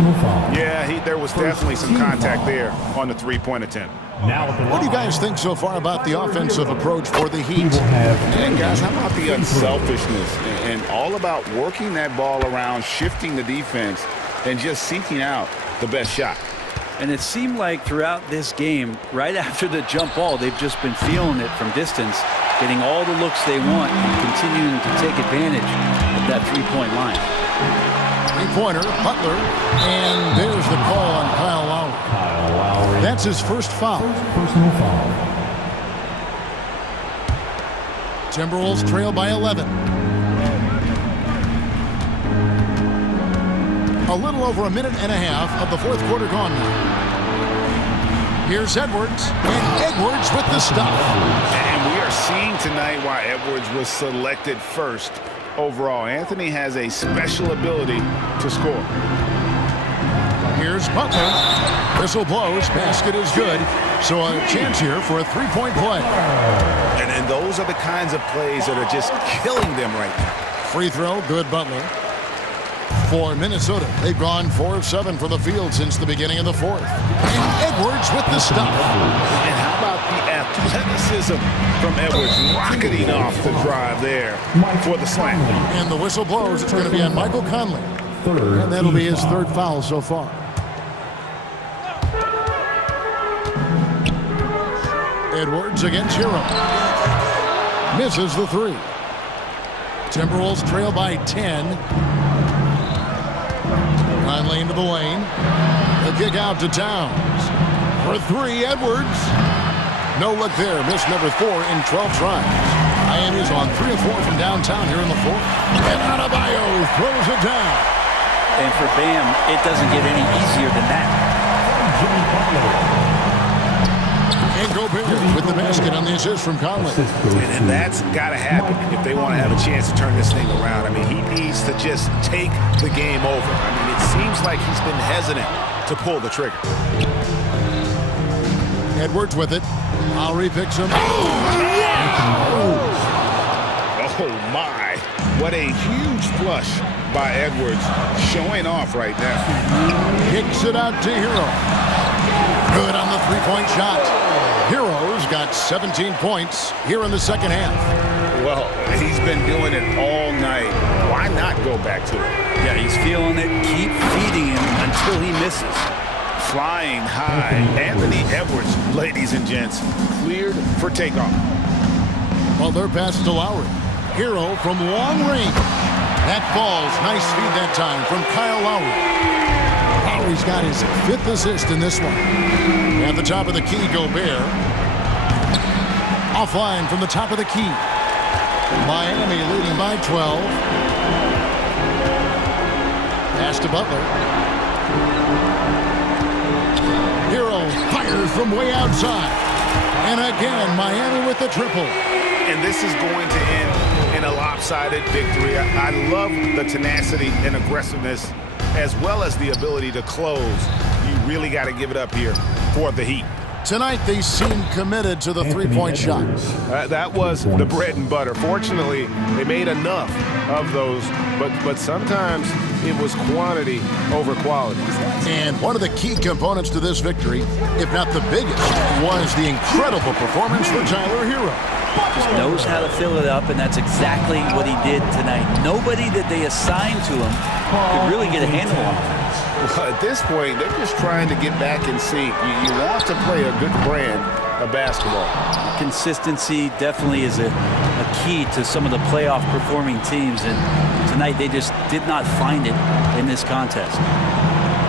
Yeah, there was definitely some contact there on the three-point attempt. What do you guys think so far about the offensive approach for the Heat? And guys, how about the unselfishness and all about working that ball around, shifting the defense, and just seeking out the best shot? And it seemed like throughout this game, right after the jump ball, they've just been feeling it from distance, getting all the looks they want and continuing to take advantage of that three-point line. Three-pointer, Butler, and there's the call on Kyle Lowry. That's his first foul. Personal foul. Timberwolves trail by 11. A little over a minute and a half of the fourth quarter gone now. Here's Edwards, and Edwards with the stop. And we are seeing tonight why Edwards was selected first overall. Anthony has a special ability to score. Here's Butler. Whistle blows. Basket is good. So a chance here for a three-point play. And those are the kinds of plays that are just killing them right now. Free throw, good Butler. For Minnesota, they've gone 4 of 7 from the field since the beginning of the fourth. And Edwards with the stop. And how about the athleticism from Edwards rocketing off the drive there for the slam. And the whistle blows. It's going to be on Michael Conley. And that'll be his third foul so far. Edwards against Hero. Misses the three. Timberwolves trail by 10. Conley into the lane. The kick out to Towns. For three, Edwards. No look there. Missed number 4 in 12 tries. Miami's on 3 of 4 from downtown here in the fourth. And Adebayo throws it down. And for Bam, it doesn't get any easier than that. And Gobert with the basket on the assist from Conley. And that's got to happen if they want to have a chance to turn this thing around. I mean, he needs to just take the game over. I mean, it seems like he's been hesitant to pull the trigger. Edwards with it. Lowry picks him. Oh, my. What a huge flush by Edwards, showing off right now. Kicks it out to Hero. Good on the three-point shot. Hero's got 17 points here in the second half. Well, he's been doing it all night. Why not go back to it? Yeah, he's feeling it. Keep feeding him until he misses. Flying high. Anthony Edwards, ladies and gents, cleared for takeoff. Well, their pass to Lowry. Hero from long range. That ball's nice feed that time from Kyle Lowry. Lowry's got his 5th assist in this one. At the top of the key, Gobert. Offline from the top of the key. Miami leading by 12. Pass to Butler. Hero fires from way outside. And again, Miami with the triple. And this is going to end in a lopsided victory. I love the tenacity and aggressiveness as well as the ability to close. You really got to give it up here for the Heat. Tonight, they seem committed to the three-point shot. That was the bread and butter. Fortunately, they made enough of those, but sometimes it was quantity over quality. And one of the key components to this victory, if not the biggest, was the incredible performance for Tyler Hero. Just knows how to fill it up, and that's exactly what he did tonight. Nobody that they assigned to him could really get a handle on him. Well, at this point, they're just trying to get back in sync. You want to play a good brand of basketball. Consistency definitely is a key to some of the playoff performing teams, and tonight they just did not find it in this contest.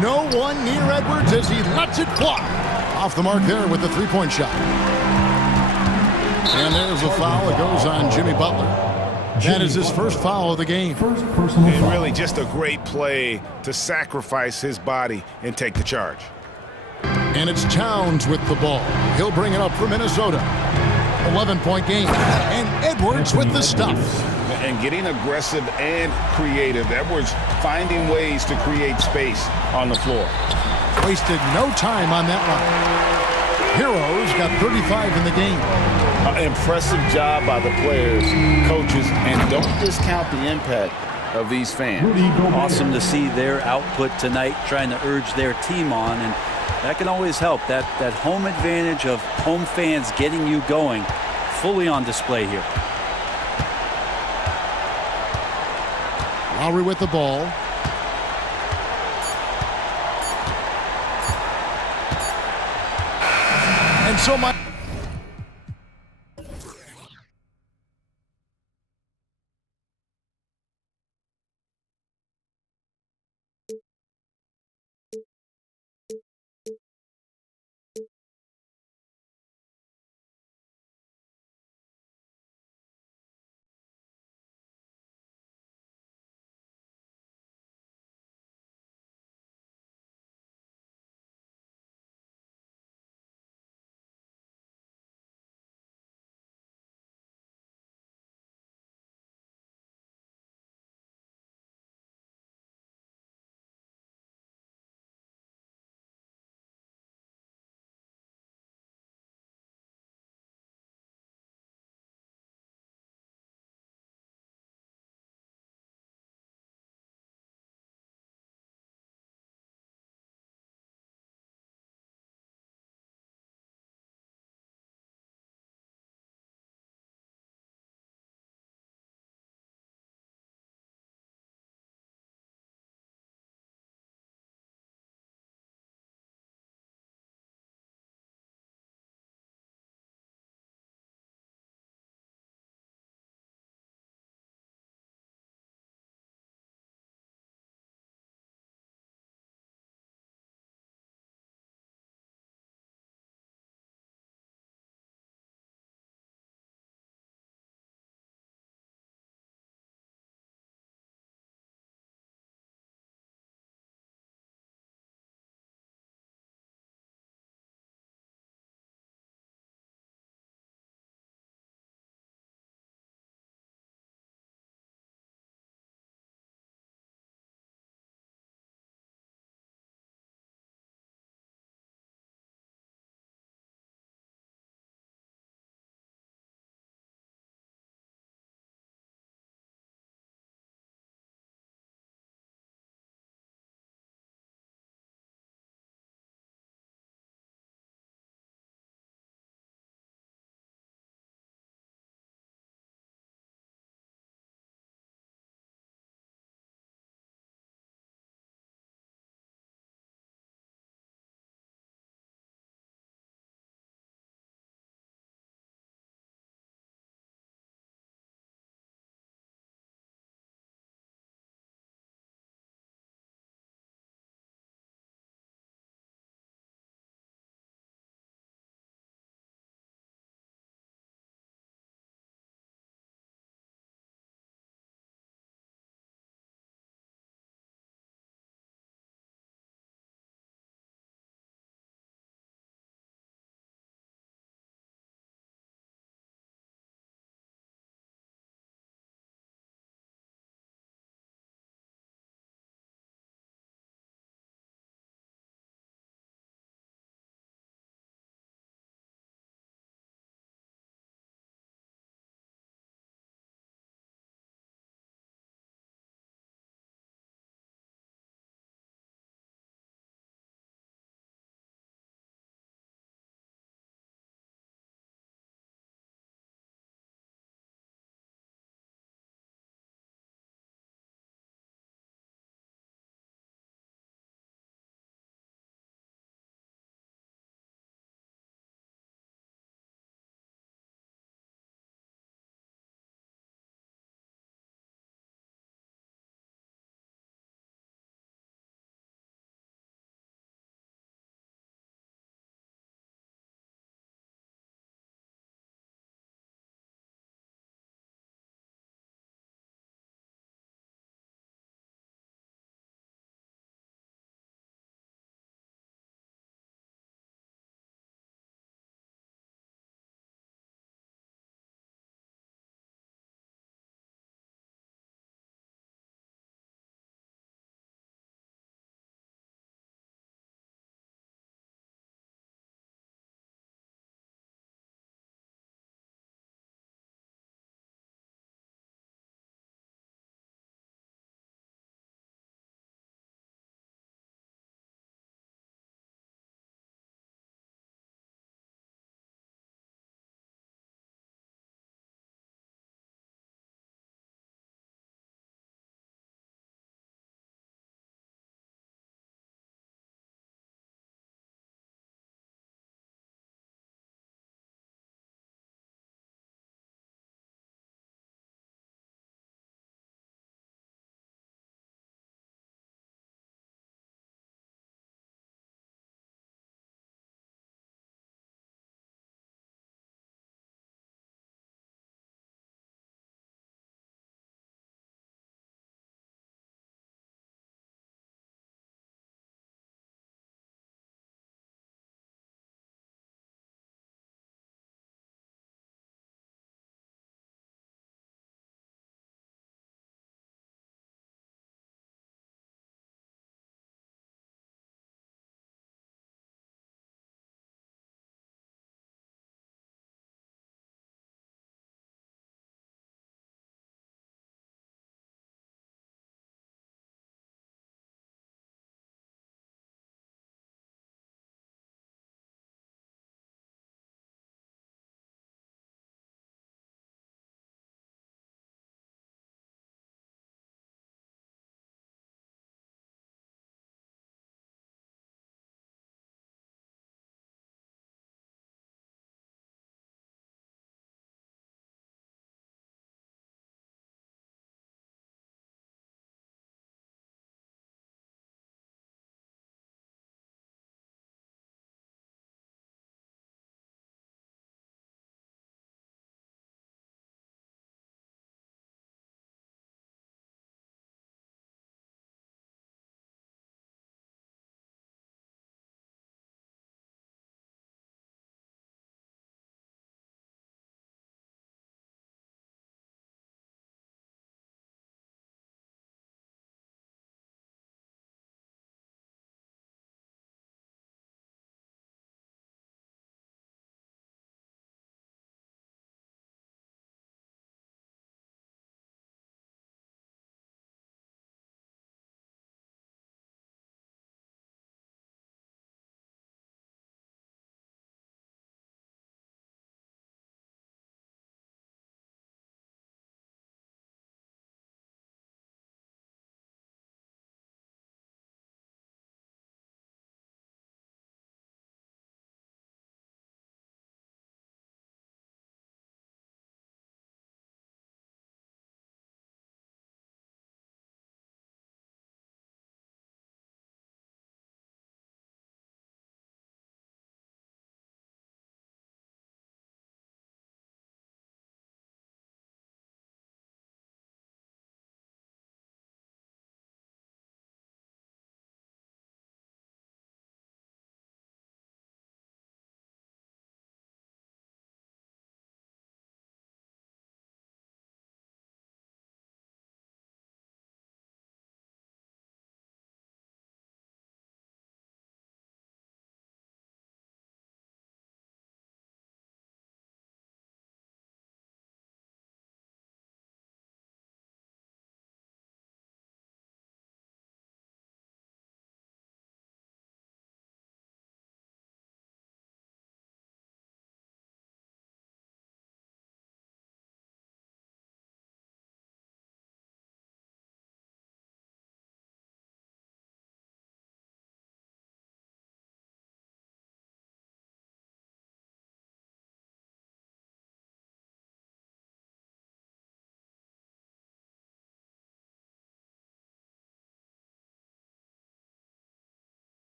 No one near Edwards as he lets it fly. Off the mark there with the three-point shot. And there's a foul. It goes on Jimmy Butler. That is his first foul of the game. And really just a great play to sacrifice his body and take the charge. And it's Towns with the ball. He'll bring it up for Minnesota. 11-point game. And Edwards with the stuff. And getting aggressive and creative. Edwards finding ways to create space on the floor. Wasted no time on that one. Heroes got 35 in the game. Impressive job by the players, coaches, and don't discount the impact of these fans. Awesome to see their output tonight, trying to urge their team on, and that can always help. That home advantage of home fans getting you going, fully on display here. Lowry with the ball. And so my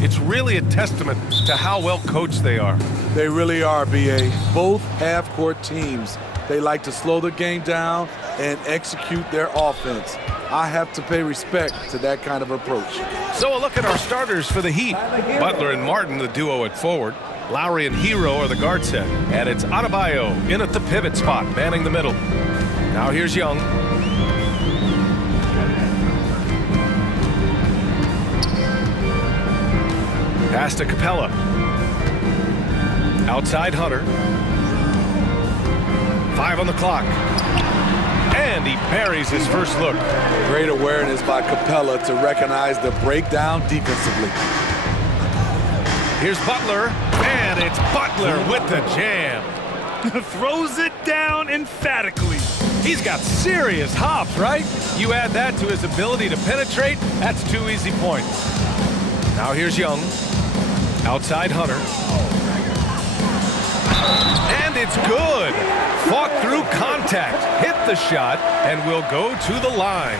It's really a testament to how well coached they are. They really are, B.A. Both half-court teams. They like to slow the game down and execute their offense. I have to pay respect to that kind of approach. So a look at our starters for the Heat. Butler and Martin, the duo at forward. Lowry and Hero are the guard set. And it's Adebayo in at the pivot spot, manning the middle. Now here's Young. Pass to Capella. Outside Hunter. 5 on the clock. And he buries his first look. Great awareness by Capella to recognize the breakdown defensively. Here's Butler, and it's Butler with the jam. Throws it down emphatically. He's got serious hops, right? You add that to his ability to penetrate, that's 2 easy points. Now here's Young. Outside Hunter. And it's good. Fought through contact, hit the shot, and will go to the line.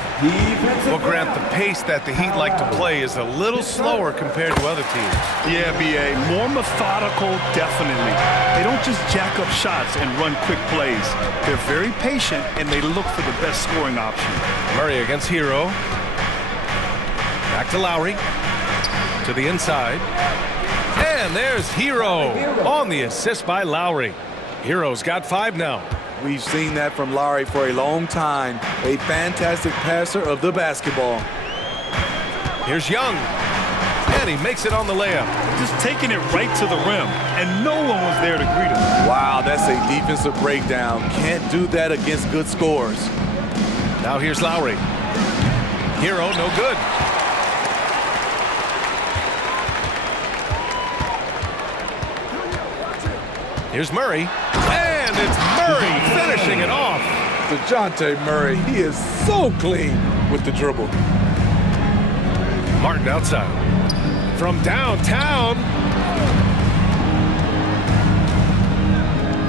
Well, Grant, the pace that the Heat like to play is a little slower compared to other teams. Yeah, B.A., more methodical, definitely. They don't just jack up shots and run quick plays. They're very patient, and they look for the best scoring option. Murray against Hero. Back to Lowry. To the inside. And there's Hero on the assist by Lowry. Hero's got 5 now. We've seen that from Lowry for a long time. A fantastic passer of the basketball. Here's Young. And he makes it on the layup. Just taking it right to the rim, and no one was there to greet him. Wow, that's a defensive breakdown. Can't do that against good scores. Now here's Lowry. Hero, no good. Here's Murray, and it's Murray finishing it off. DeJounte Murray, he is so clean with the dribble. Martin outside. From downtown.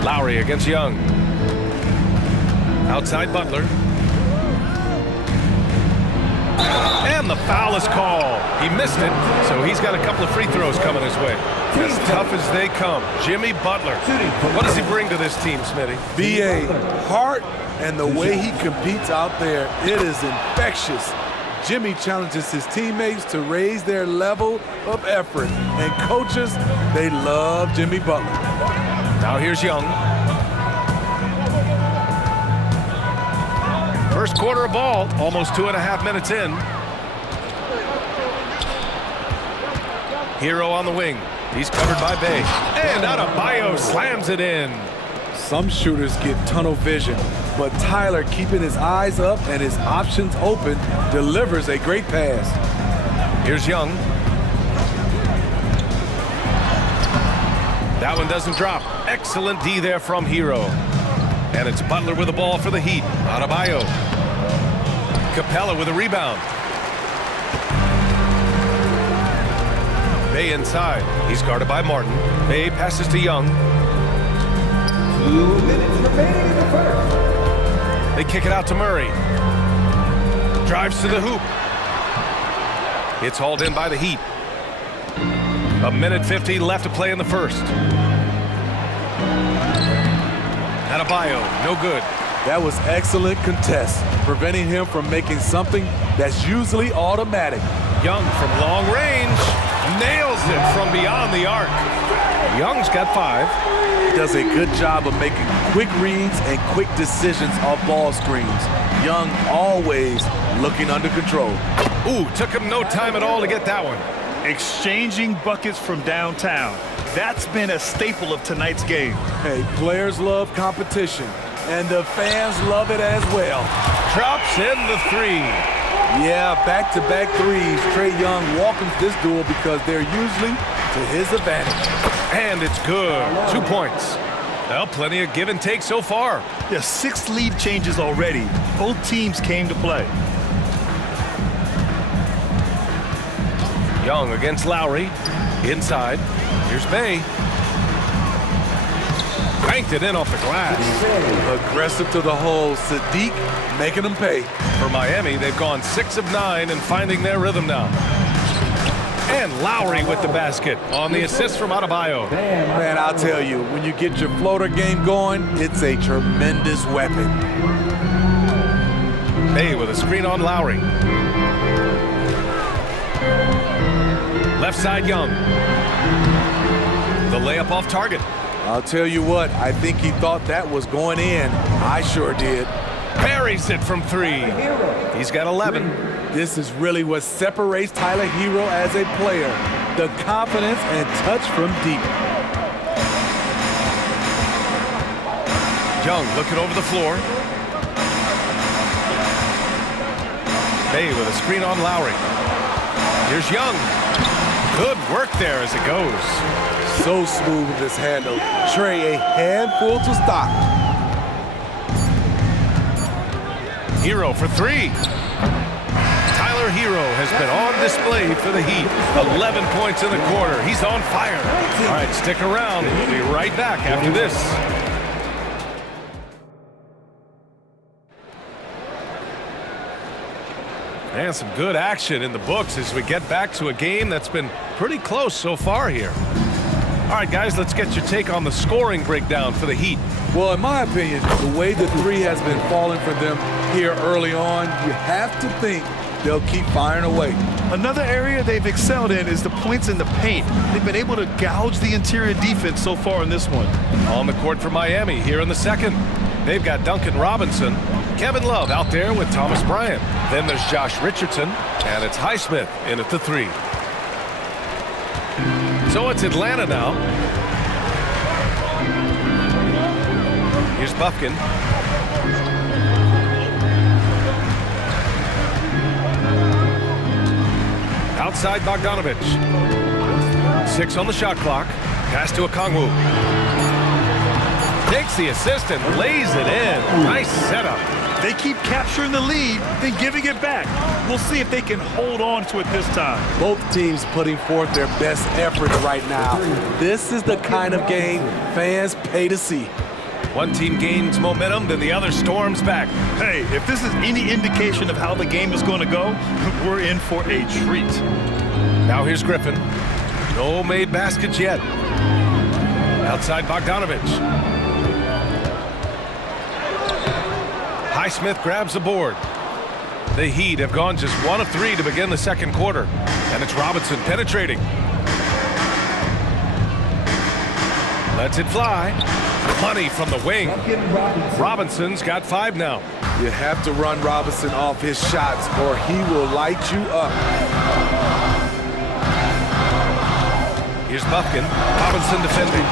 Lowry against Young. Outside Butler. And the foul is called. He missed it, so he's got a couple of free throws coming his way. As tough as they come, Jimmy Butler. What does he bring to this team, Smitty? B.A. heart and the way he competes out there, it is infectious. Jimmy challenges his teammates to raise their level of effort. And coaches, they love Jimmy Butler. Now here's Young. First quarter of ball, almost 2.5 minutes in. Hero on the wing. He's covered by Bay. And Adebayo slams it in. Some shooters get tunnel vision, but Tyler, keeping his eyes up and his options open, delivers a great pass. Here's Young. That one doesn't drop. Excellent D there from Hero. And it's Butler with the ball for the Heat. Adebayo. Capella with a rebound. Bay inside. He's guarded by Martin. Bay passes to Young. 2 minutes remaining in the first. They kick it out to Murray. Drives to the hoop. It's hauled in by the Heat. 1:50 left to play in the first. Adebayo, no good. That was excellent contest, preventing him from making something that's usually automatic. Young from long range nails it from beyond the arc. Young's got 5. He does a good job of making quick reads and quick decisions off ball screens. Young always looking under control. Ooh, took him no time at all to get that one. Exchanging buckets from downtown. That's been a staple of tonight's game. Hey, players love competition, and the fans love it as well. Drops in the 3. Yeah, back-to-back threes. Trae Young welcomes this duel because they're usually to his advantage. And it's good. 2 points. Well, plenty of give and take so far. Yeah, 6 lead changes already. Both teams came to play. Young against Lowry. Inside. Here's Bay. Banked it in off the glass. Aggressive to the hole. Sadiq making them pay. For Miami, they've gone 6 of 9 and finding their rhythm now. And Lowry with the basket on the assist from Adebayo. Man, I'll tell you, when you get your floater game going, it's a tremendous weapon. May with a screen on Lowry. Left side Young. The layup off target. I'll tell you what, I think he thought that was going in. I sure did. Buries it from 3. He's got 11. This is really what separates Tyler Hero as a player. The confidence and touch from deep. Young looking over the floor. May with a screen on Lowry. Here's Young. Good work there as it goes. So smooth with his handle. Trey, a handful to stop. Hero for 3. Tyler Hero has been on display for the Heat. 11 points in the quarter. He's on fire. All right, stick around. We'll be right back after this. And some good action in the books as we get back to a game that's been pretty close so far here. All right, guys, let's get your take on the scoring breakdown for the Heat. Well, in my opinion, the way the 3 has been falling for them here early on, you have to think they'll keep firing away. Another area they've excelled in is the points in the paint. They've been able to gouge the interior defense so far in this one. On the court for Miami here in the second. They've got Duncan Robinson, Kevin Love out there with Thomas Bryant. Then there's Josh Richardson, and it's Highsmith in at the 3. So it's Atlanta now. Here's Buffkin. Outside Bogdanovich. 6 on the shot clock. Pass to Okongwu. Takes the assist and lays it in. Nice setup. They keep capturing the lead, then giving it back. We'll see if they can hold on to it this time. Both teams putting forth their best efforts right now. This is the kind of game fans pay to see. One team gains momentum, then the other storms back. Hey, if this is any indication of how the game is going to go, we're in for a treat. Now here's Griffin. No made baskets yet. Outside Bogdanovich. Highsmith grabs the board. The Heat have gone just 1 of 3 to begin the second quarter. And it's Robinson penetrating. Lets it fly. Money from the wing. Robinson's got 5 now. You have to run Robinson off his shots or he will light you up. Here's Buffkin. Robinson defending.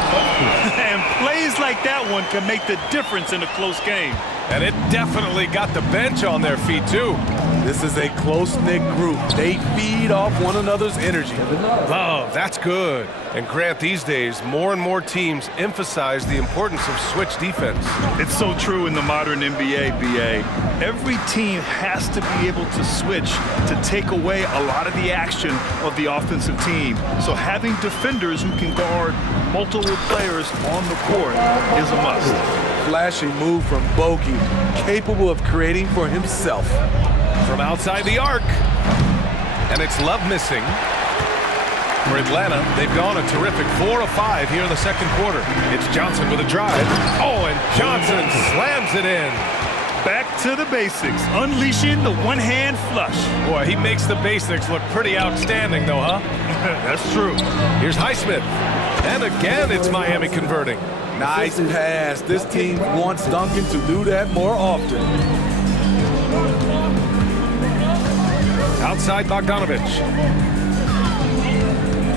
And plays like that one can make the difference in a close game. And it definitely got the bench on their feet, too. This is a close-knit group. They feed off one another's energy. Love, that's good. And Grant, these days, more and more teams emphasize the importance of switch defense. It's so true in the modern NBA, BA. Every team has to be able to switch to take away a lot of the action of the offensive team. So having defenders who can guard multiple players on the court is a must. Flashy move from Bogey, capable of creating for himself. From outside the arc. And it's Love missing. For Atlanta, they've gone a terrific 4 of 5 here in the second quarter. It's Johnson with a drive. Oh, and Johnson slams it in. Back to the basics, unleashing the one-hand flush. Boy, he makes the basics look pretty outstanding, though, huh? That's true. Here's Highsmith. And again, it's Miami converting. Nice pass. This team wants Duncan to do that more often. Outside Bogdanovich.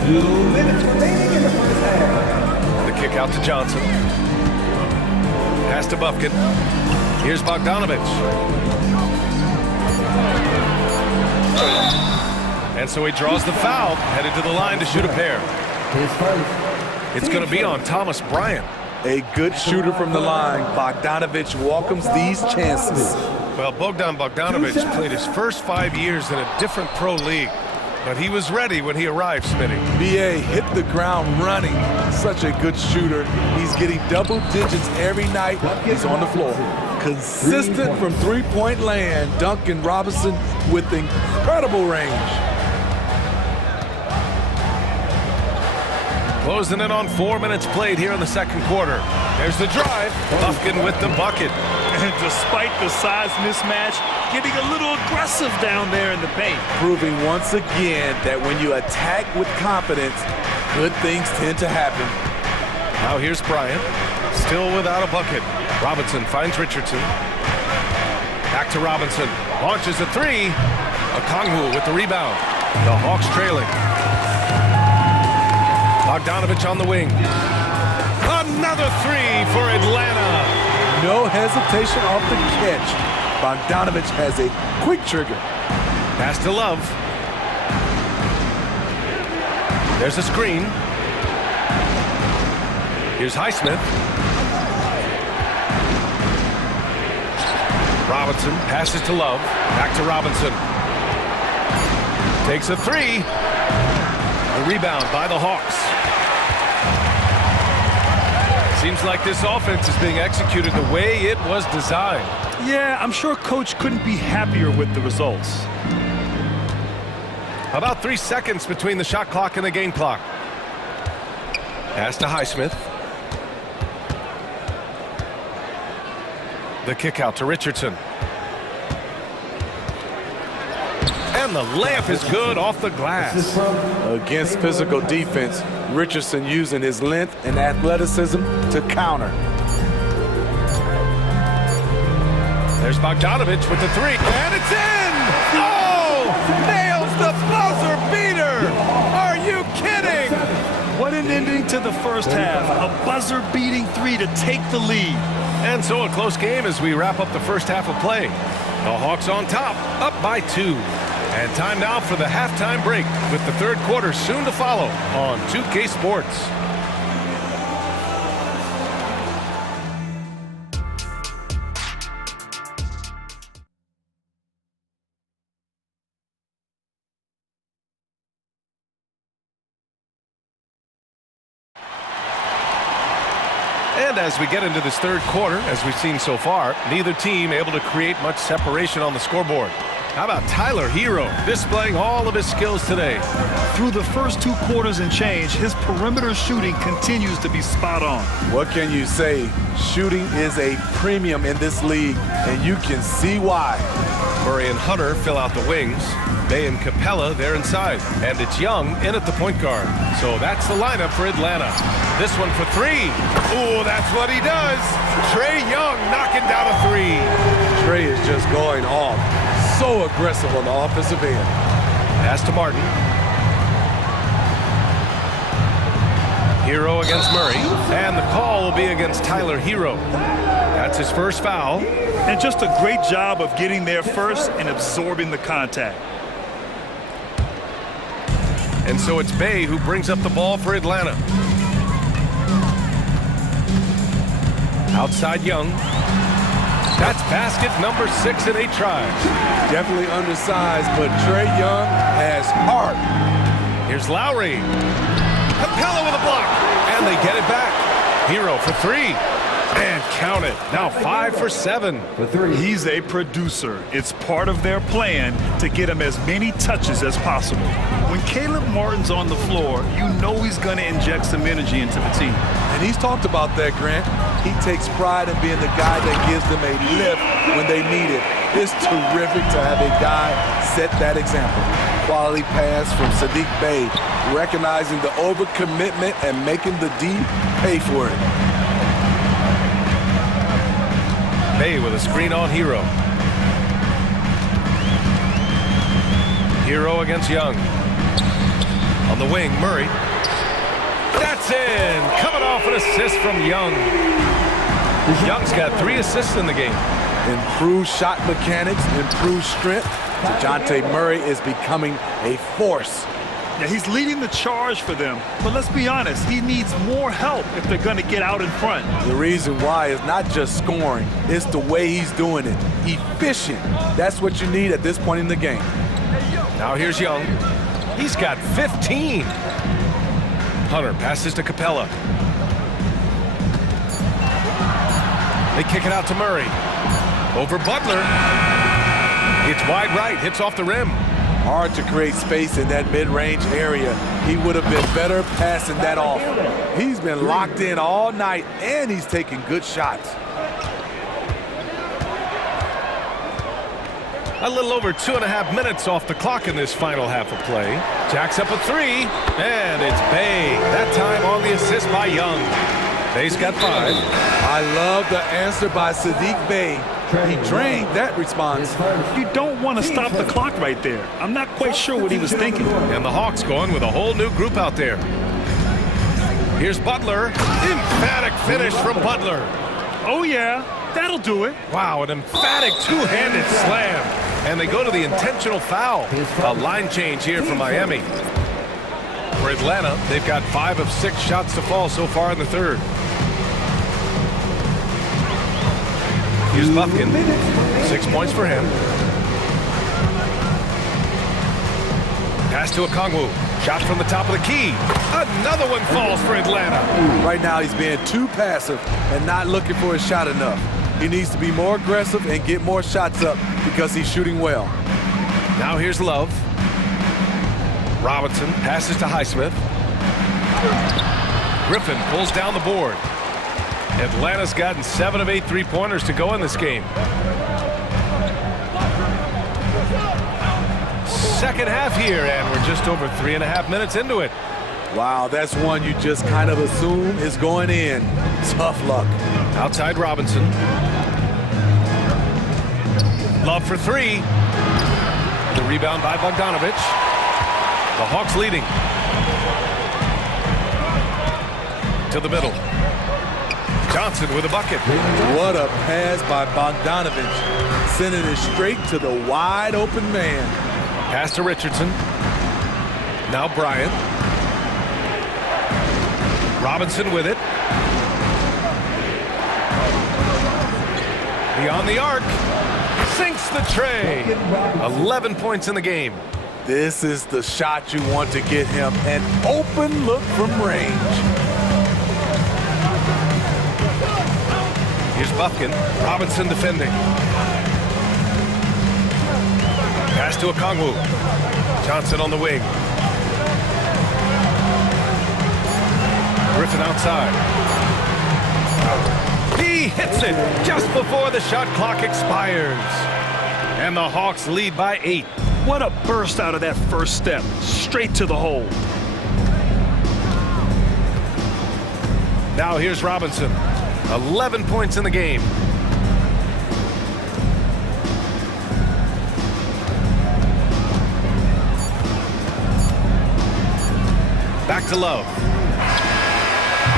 2 minutes remaining in the first half. The kick out to Johnson. Pass to Buffkin. Here's Bogdanovich. And so he draws the foul, headed to the line to shoot a pair. It's going to be on Thomas Bryant. A good shooter from the line. Bogdanovich welcomes these chances. Well, Bogdan Bogdanovich played his first 5 years in a different pro league, but he was ready when he arrived, Smitty. BA hit the ground running. Such a good shooter. He's getting double digits every night he's on the floor. Consistent from three-point land. Duncan Robinson with incredible range. Closing in on 4 minutes played here in the second quarter. There's the drive. Lufkin with the bucket. And despite the size mismatch, getting a little aggressive down there in the paint. Proving once again that when you attack with confidence, good things tend to happen. Now here's Bryant. Still without a bucket. Robinson finds Richardson. Back to Robinson. Launches a three. Okongwu with the rebound. The Hawks trailing. Bogdanovich on the wing. Another three for Atlanta. No hesitation off the catch. Bogdanovich has a quick trigger. Pass to Love. There's a screen. Here's Highsmith. Robinson passes to Love. Back to Robinson. Takes a three. The rebound by the Hawks. Seems like this offense is being executed the way it was designed. Yeah, I'm sure Coach couldn't be happier with the results. About 3 seconds between the shot clock and the game clock. Pass to Highsmith. The kick out to Richardson. And the layup is good off the glass. Against physical defense, Richardson using his length and athleticism to counter. There's Bogdanovich with the three. And it's in! Oh! Nails the buzzer beater! Are you kidding? What an ending to the first half. A buzzer-beating three to take the lead. And so a close game as we wrap up the first half of play. The Hawks on top, up by 2. And time now for the halftime break, with the third quarter soon to follow on 2K Sports. And as we get into this third quarter, as we've seen so far, neither team able to create much separation on the scoreboard. How about Tyler Hero displaying all of his skills today? Through the first 2 quarters and change, his perimeter shooting continues to be spot on. What can you say? Shooting is a premium in this league, and you can see why. Murray and Hunter fill out the wings. Bay and Capella, they're inside. And it's Young in at the point guard. So that's the lineup for Atlanta. This one for three. Oh, that's what he does. Trae Young knocking down a three. Trae is just going off. So aggressive on the offensive end. Pass to Martin. Hero against Murray. And the call will be against Tyler Hero. That's his first foul. And just a great job of getting there first and absorbing the contact. And so it's Bay who brings up the ball for Atlanta. Outside Young. That's basket number 6 in 8 tries. Definitely undersized, but Trae Young has heart. Here's Lowry. Capella with a block. And they get it back. Hero for three. And count it. Now 5 for 7. He's a producer. It's part of their plan to get him as many touches as possible. When Caleb Martin's on the floor, you know he's going to inject some energy into the team. And he's talked about that, Grant. He takes pride in being the guy that gives them a lift when they need it. It's terrific to have a guy set that example. Quality pass from Sadiq Bey, recognizing the overcommitment and making the D pay for it. Bay with a screen on Hero. Hero against Young. On the wing, Murray. That's in! Coming off an assist from Young. Young's got 3 assists in the game. Improved shot mechanics, improved strength. DeJounte Murray is becoming a force. Yeah, he's leading the charge for them. But let's be honest, he needs more help if they're going to get out in front. The reason why is not just scoring, it's the way he's doing it. Efficient. That's what you need at this point in the game. Now here's Young. He's got 15. Hunter passes to Capella. They kick it out to Murray. Over Butler. It's wide right, hits off the rim. Hard to create space in that mid-range area. He would have been better passing that off. He's been locked in all night, and he's taking good shots. A little over 2.5 minutes off the clock in this final half of play. Jacks up a three, and it's Bay. That time on the assist by Young. Bay's got 5. I love the answer by Sadiq Bey. He drained that response. You don't want to stop the clock right there. I'm not quite sure what he was thinking. And the Hawks going with a whole new group out there. Here's Butler. Emphatic finish from Butler. Oh, yeah. That'll do it. Wow, an emphatic two-handed slam. And they go to the intentional foul. A line change here for Miami. For Atlanta, they've got 5 of 6 shots to fall so far in the third. Here's Buffkin. 6 points for him. Pass to Okongwu. Shot from the top of the key. Another one falls for Atlanta. Right now he's being too passive and not looking for his shot enough. He needs to be more aggressive and get more shots up because he's shooting well. Now here's Love. Robinson passes to Highsmith. Griffin pulls down the board. Atlanta's gotten 7 of 8 3-pointers to go in this game. Second half here, and we're just over 3.5 minutes into it. Wow, that's one you just kind of assume is going in. Tough luck. Outside Robinson. Love for 3. The rebound by Bogdanovich. The Hawks leading. To the middle. Johnson with a bucket. What a pass by Bogdanovich. Sending it straight to the wide open man. Pass to Richardson. Now Bryant. Robinson with it. Beyond the arc. Sinks the tray. 11 points in the game. This is the shot you want to get him. An open look from range. Here's Buffkin. Robinson defending. Pass to Okongwu. Johnson on the wing. Griffin outside. He hits it just before the shot clock expires. And the Hawks lead by 8. What a burst out of that first step. Straight to the hole. Now here's Robinson. 11 points in the game. Back to Love.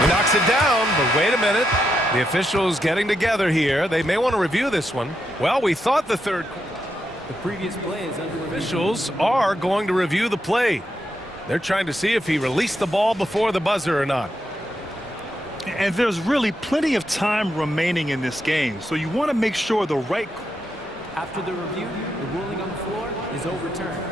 He knocks it down, but wait a minute. The officials getting together here. They may want to review this one. Well, we thought the previous play is under review. Officials are going to review the play. They're trying to see if he released the ball before the buzzer or not. And there's really plenty of time remaining in this game, so you want to make sure the right... After the review, the ruling on the floor is overturned.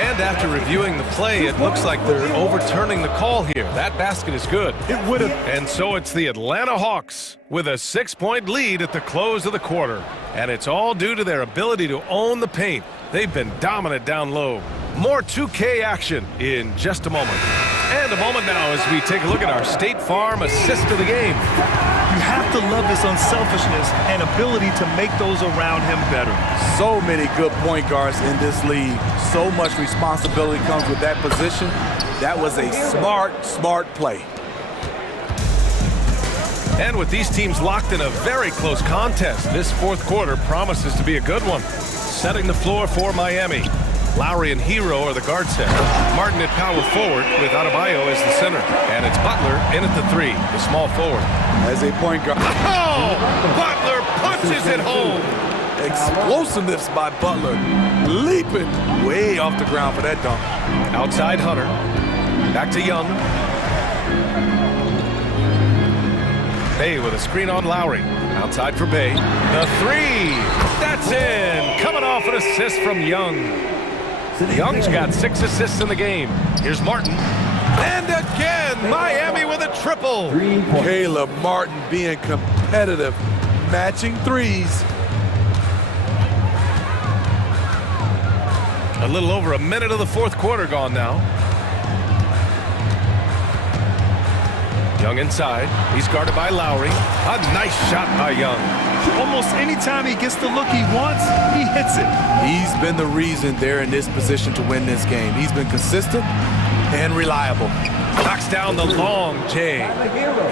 And after reviewing the play, it looks like they're overturning the call here. That basket is good. It would have. And so it's the Atlanta Hawks with a 6-point lead at the close of the quarter. And it's all due to their ability to own the paint. They've been dominant down low. More 2K action in just a moment. And a moment now as we take a look at our State Farm assist of the game. You have to love his unselfishness and ability to make those around him better. So many good point guards in this league. So much responsibility comes with that position. That was a smart play. And with these teams locked in a very close contest, this fourth quarter promises to be a good one. Setting the floor for Miami. Lowry and Hero are the guard set. Martin at power forward with Adebayo as the center. And it's Butler in at the 3, the small forward. As a point guard. Oh! Butler punches it home! Explosiveness by Butler. Leaping way off the ground for that dunk. Outside Hunter. Back to Young. Bay with a screen on Lowry. Outside for Bay. The 3! That's in! Coming off an assist from Young. Young's got 6 assists in the game. Here's Martin. And again, Miami with a triple. Caleb Martin being competitive, matching threes. A little over a minute of the fourth quarter gone now. Young inside. He's guarded by Lowry. A nice shot by Young. Almost any time he gets the look he wants, he hits it. He's been the reason they're in this position to win this game. He's been consistent and reliable. Knocks down the long J.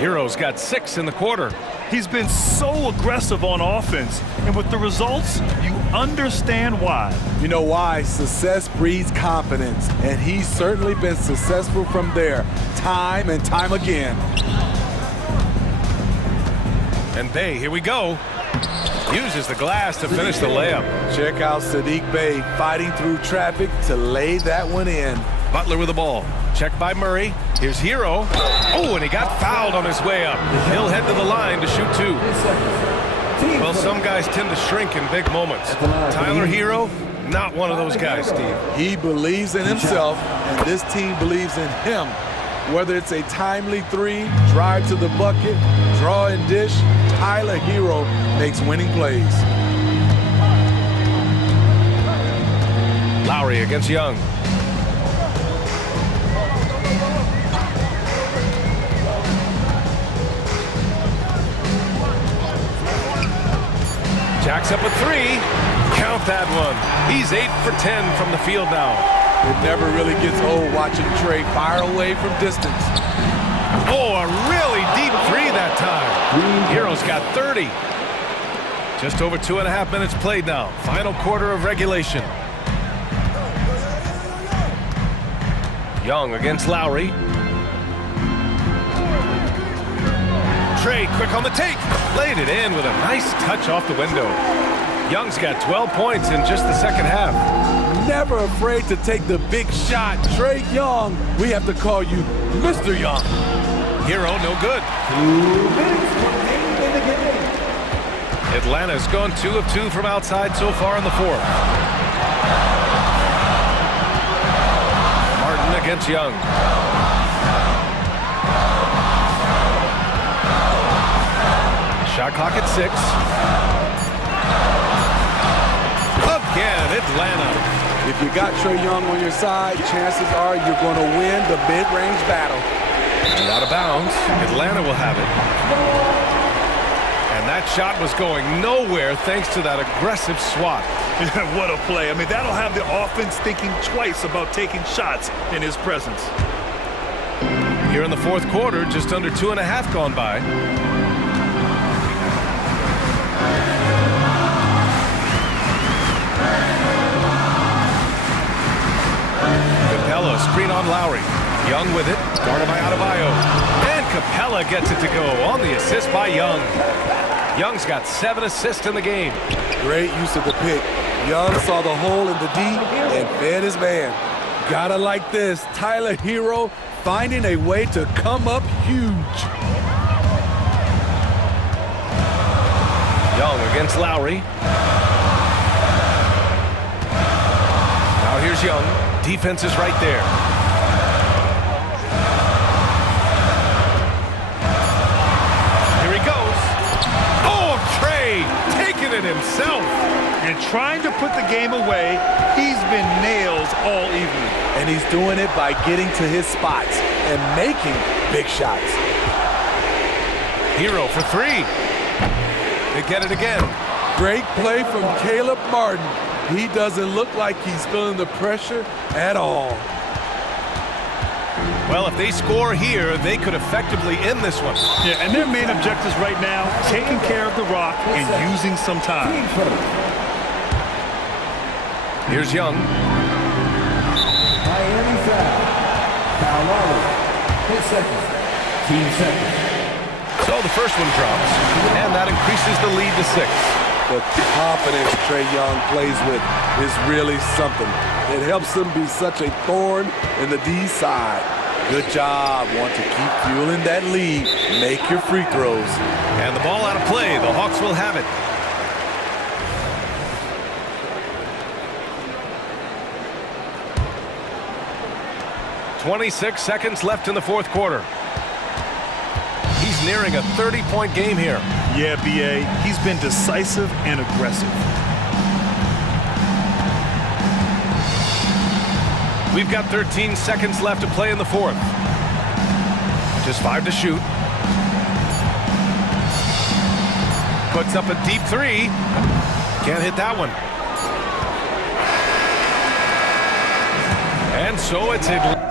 Hero's got 6 in the quarter. He's been so aggressive on offense, and with the results, you understand why. You know why? Success breeds confidence, and he's certainly been successful from there, time and time again. And Bay, here we go. Uses the glass to finish the layup. Check out Sadiq Bey fighting through traffic to lay that one in. Butler with the ball. Checked by Murray. Here's Hero. Oh, and he got fouled on his way up. He'll head to the line to shoot 2. Well, some guys tend to shrink in big moments. Tyler Hero, not one of those guys, Steve. He believes in himself, and this team believes in him. Whether it's a timely 3, drive to the bucket, draw and dish, Tyler Hero makes winning plays. Lowry against Young. Jacks up a 3. Count that one. He's 8 for 10 from the field now. It never really gets old watching Trey fire away from distance. Oh, a really deep 3 that time. Hero's got 30. Just over 2.5 minutes played now. Final quarter of regulation. Young against Lowry. Trey quick on the take. Laid it in with a nice touch off the window. Young's got 12 points in just the second half. Never afraid to take the big shot. Trey Young, we have to call you Mr. Young. Hero, no good. 2 minutes remaining in the game. Atlanta's gone 2 of 2 from outside so far in the fourth. Martin against Young. Shot clock at 6. Again, Atlanta. If you got Trey Young on your side, chances are you're going to win the mid-range battle. And out of bounds, Atlanta will have it. And that shot was going nowhere thanks to that aggressive swat. What a play. I mean, that'll have the offense thinking twice about taking shots in his presence. Here in the fourth quarter, just under 2.5 gone by. Capella, screen on Lowry. Young with it, guarded by Adebayo. And Capella gets it to go on the assist by Young. Young's got 7 assists in the game. Great use of the pick. Young saw the hole in the D and fed his man. Gotta like this. Tyler Hero finding a way to come up huge. Young against Lowry. Now here's Young. Defense is right there. Here he goes. Oh, Trey taking it himself. And trying to put the game away, he's been nails all evening. And he's doing it by getting to his spots and making big shots. Hero for 3. They get it again. Great play from Caleb Martin. He doesn't look like he's feeling the pressure at all. Well, if they score here, they could effectively end this one. Yeah, and their main objectives right now, taking care of the rock and using some time. Here's Young. Miami foul. Foul Lowry. 10 seconds. Team seconds. So the first one drops, and that increases the lead to 6. The confidence Trey Young plays with is really something. It helps him be such a thorn in the D side. Good job. Want to keep fueling that lead. Make your free throws. And the ball out of play. The Hawks will have it. .26 seconds left in the fourth quarter. He's nearing a 30-point game here. Yeah, B.A., he's been decisive and aggressive. We've got 13 seconds left to play in the fourth. Just 5 to shoot. Puts up a deep three. Can't hit that one. And so it's hit.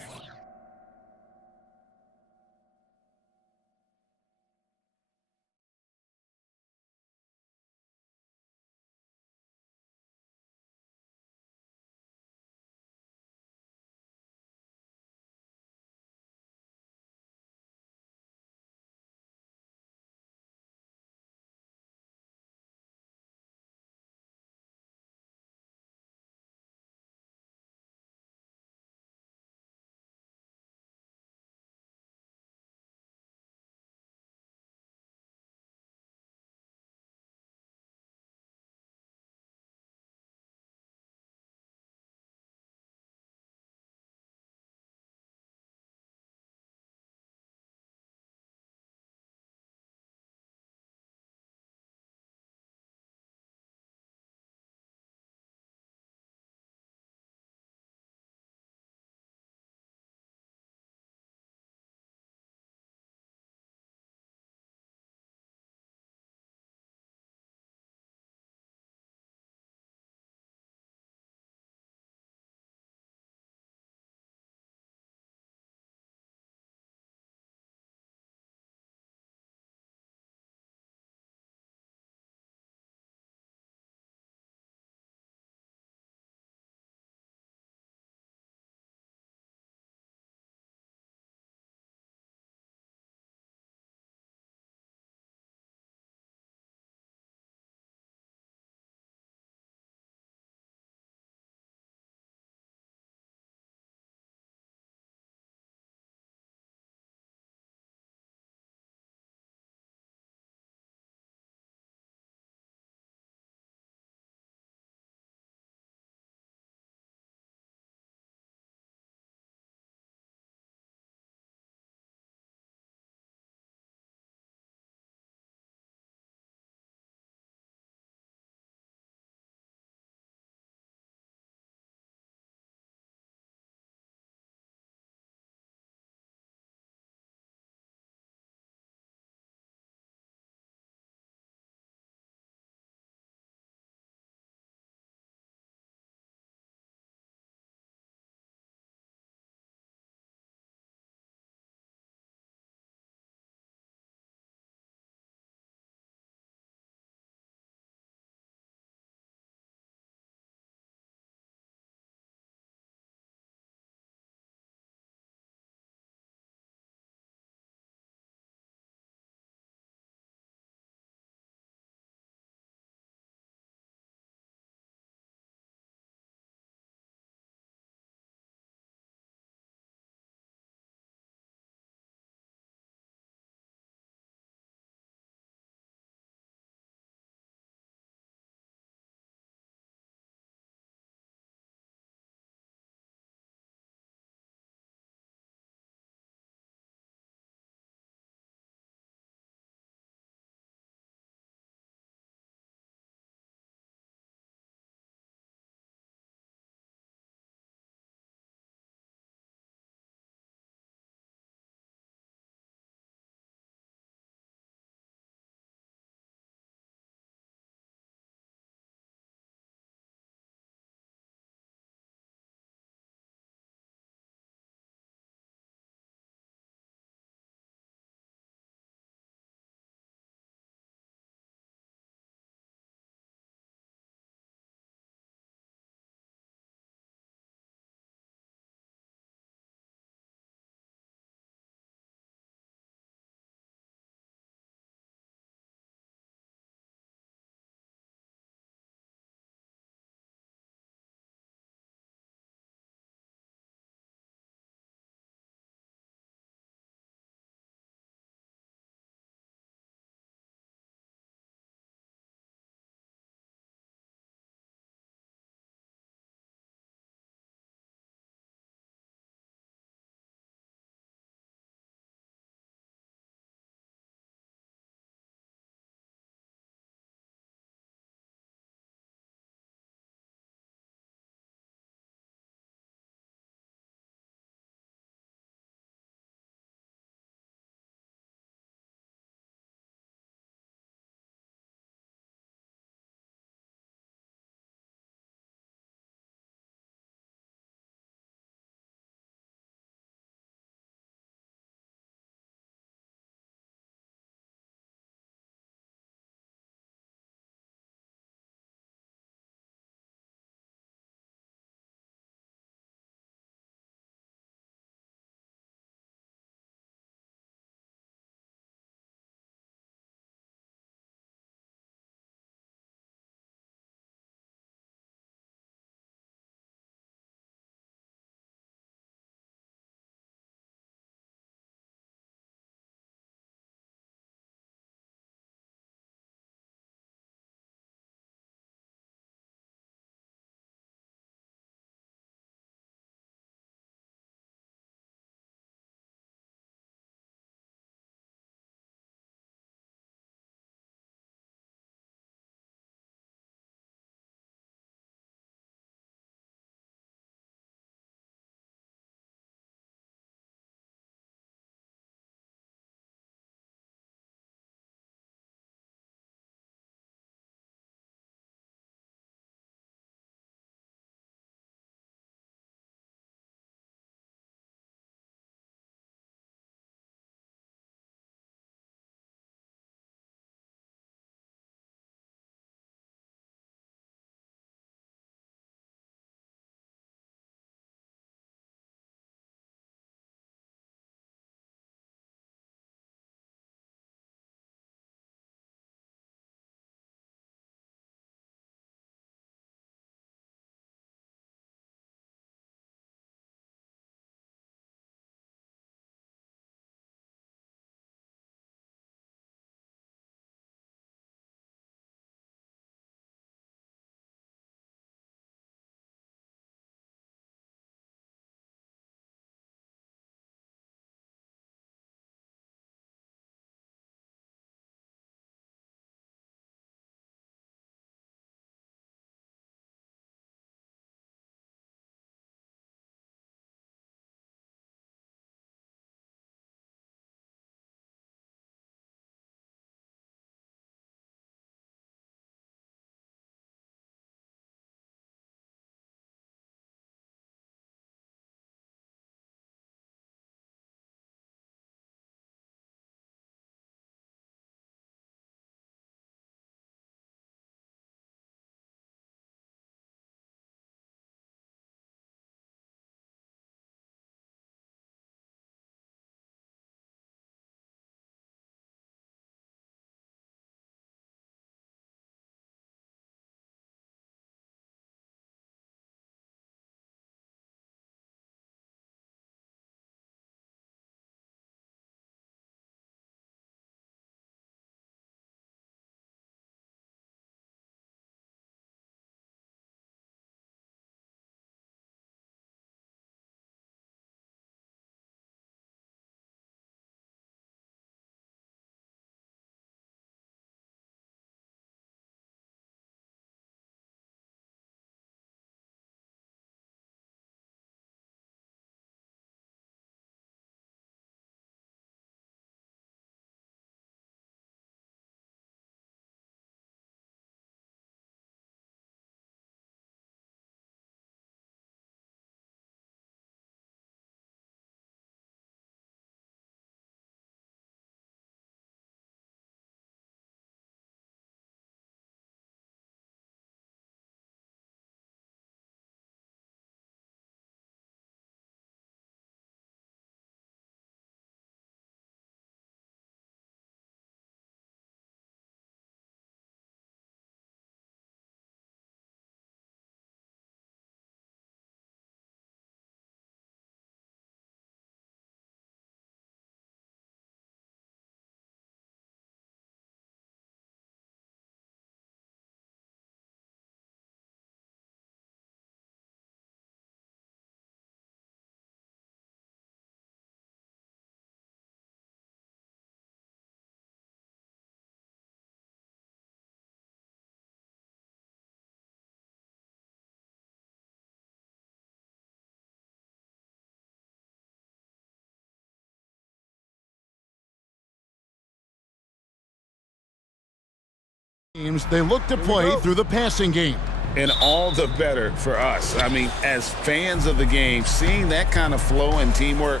They look to play through the passing game. And all the better for us. I mean, as fans of the game, seeing that kind of flow and teamwork,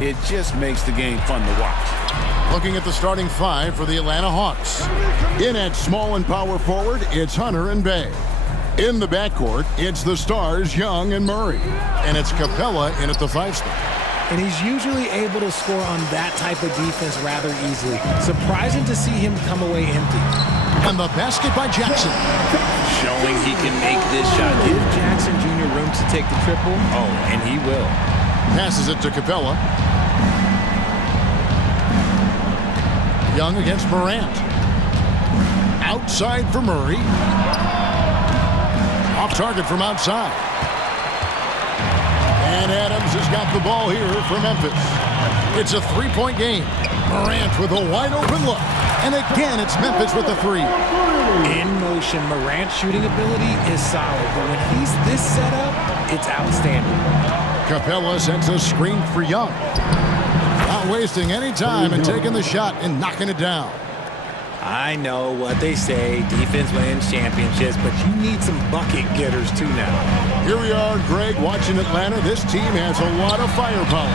it just makes the game fun to watch. Looking at the starting five for the Atlanta Hawks. In at small and power forward, it's Hunter and Bay. In the backcourt, it's the stars Young and Murray. And it's Capella in at the 5 spot. And he's usually able to score on that type of defense rather easily. Surprising to see him come away empty. And the basket by Jackson. Showing he can make this shot. Give Jackson Jr. room to take the triple. Oh, and he will. Passes it to Capella. Young against Morant. Outside for Murray. Off target from outside. And Adams has got the ball here for Memphis. It's a 3-point game. Morant with a wide open look. And again, it's Memphis with the 3. In motion, Morant's shooting ability is solid, but when he's this set up, it's outstanding. Capella sends a screen for Young. Not wasting any time and taking the shot and knocking it down. I know what they say, defense wins championships, but you need some bucket getters too now. Here we are, Greg, watching Atlanta. This team has a lot of firepower.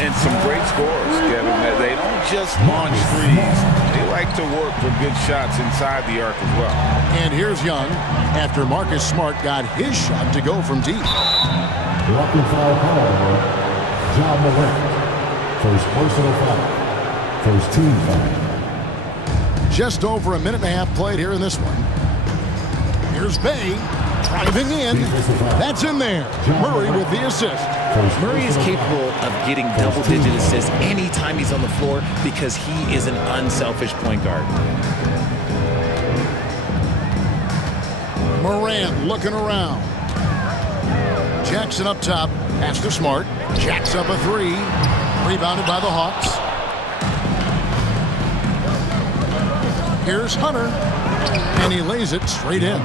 And some great scores, Kevin. They don't just launch threes. They like to work for good shots inside the arc as well. And here's Young after Marcus Smart got his shot to go from deep. Walking foul call, John Morant. First personal foul. First team foul. Just over a minute and a half played here in this one. Here's Bay driving in. That's in there. Murray with the assist. Murray is capable of getting double-digit assists anytime he's on the floor because he is an unselfish point guard. Morant looking around. Jackson up top. Pass to Smart. Jacks up a 3. Rebounded by the Hawks. Here's Hunter, and he lays it straight in.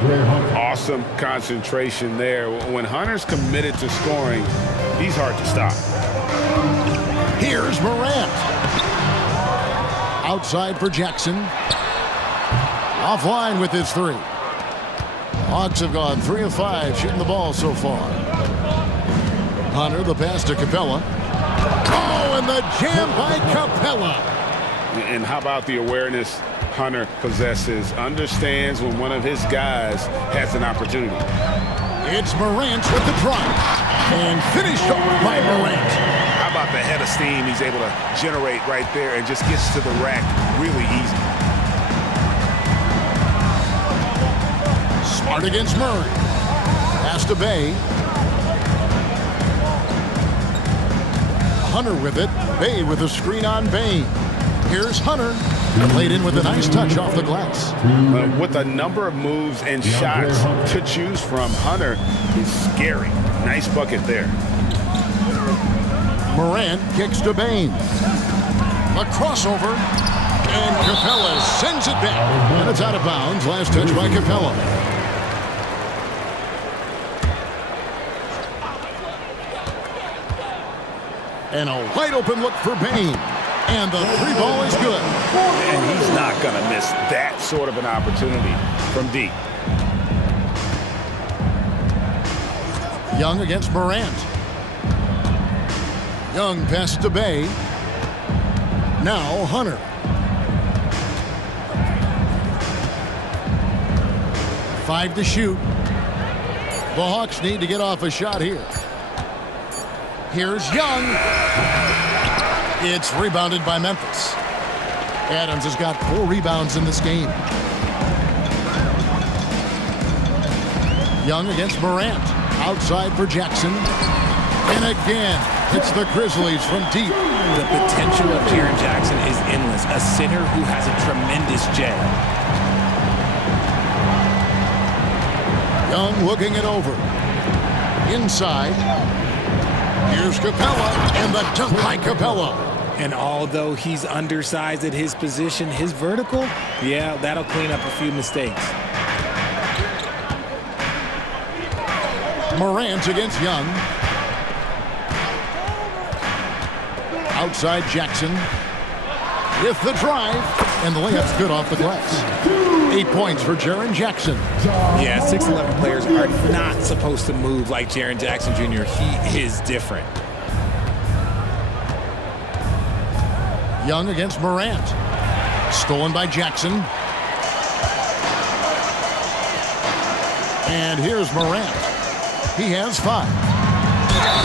Awesome concentration there. When Hunter's committed to scoring, he's hard to stop. Here's Morant. Outside for Jackson. Offline with his 3. Hawks have gone 3 of 5 shooting the ball so far. Hunter, the pass to Capella. Oh, and the jam by Capella. And how about the awareness Hunter possesses, understands when one of his guys has an opportunity. It's Morant with the drive, and finished off by Morant. How about the head of steam he's able to generate right there and just gets to the rack really easy. Smart against Murray. Pass to Bay. Hunter with it. Bay with a screen on Bain. Here's Hunter. Played in with a nice touch off the glass. With a number of moves and shots to choose from, Hunter is scary. Nice bucket there. Morant kicks to Bain. A crossover. And Capella sends it back. And it's out of bounds. Last touch by Capella. And a wide open look for Bain. And the 3 ball is good. And he's not going to miss that sort of an opportunity from deep. Young against Morant. Young pass to Bay. Now Hunter. Five to shoot. The Hawks need to get off a shot here. Here's Young. It's rebounded by Memphis. Adams has got 4 rebounds in this game. Young against Morant. Outside for Jackson. And again, it's the Grizzlies from deep. The potential of Jaren Jackson is endless. A center who has a tremendous jab. Young looking it over. Inside. Here's Capella, and the dunk by Capella. And although he's undersized at his position, his vertical, yeah, that'll clean up a few mistakes. Morant against Young. Outside Jackson. With the drive. And the layup's good off the glass. 8 points for Jaren Jackson. Yeah, 6'11" players are not supposed to move like Jaren Jackson Jr. He is different. Young against Morant. Stolen by Jackson. And here's Morant. He has 5.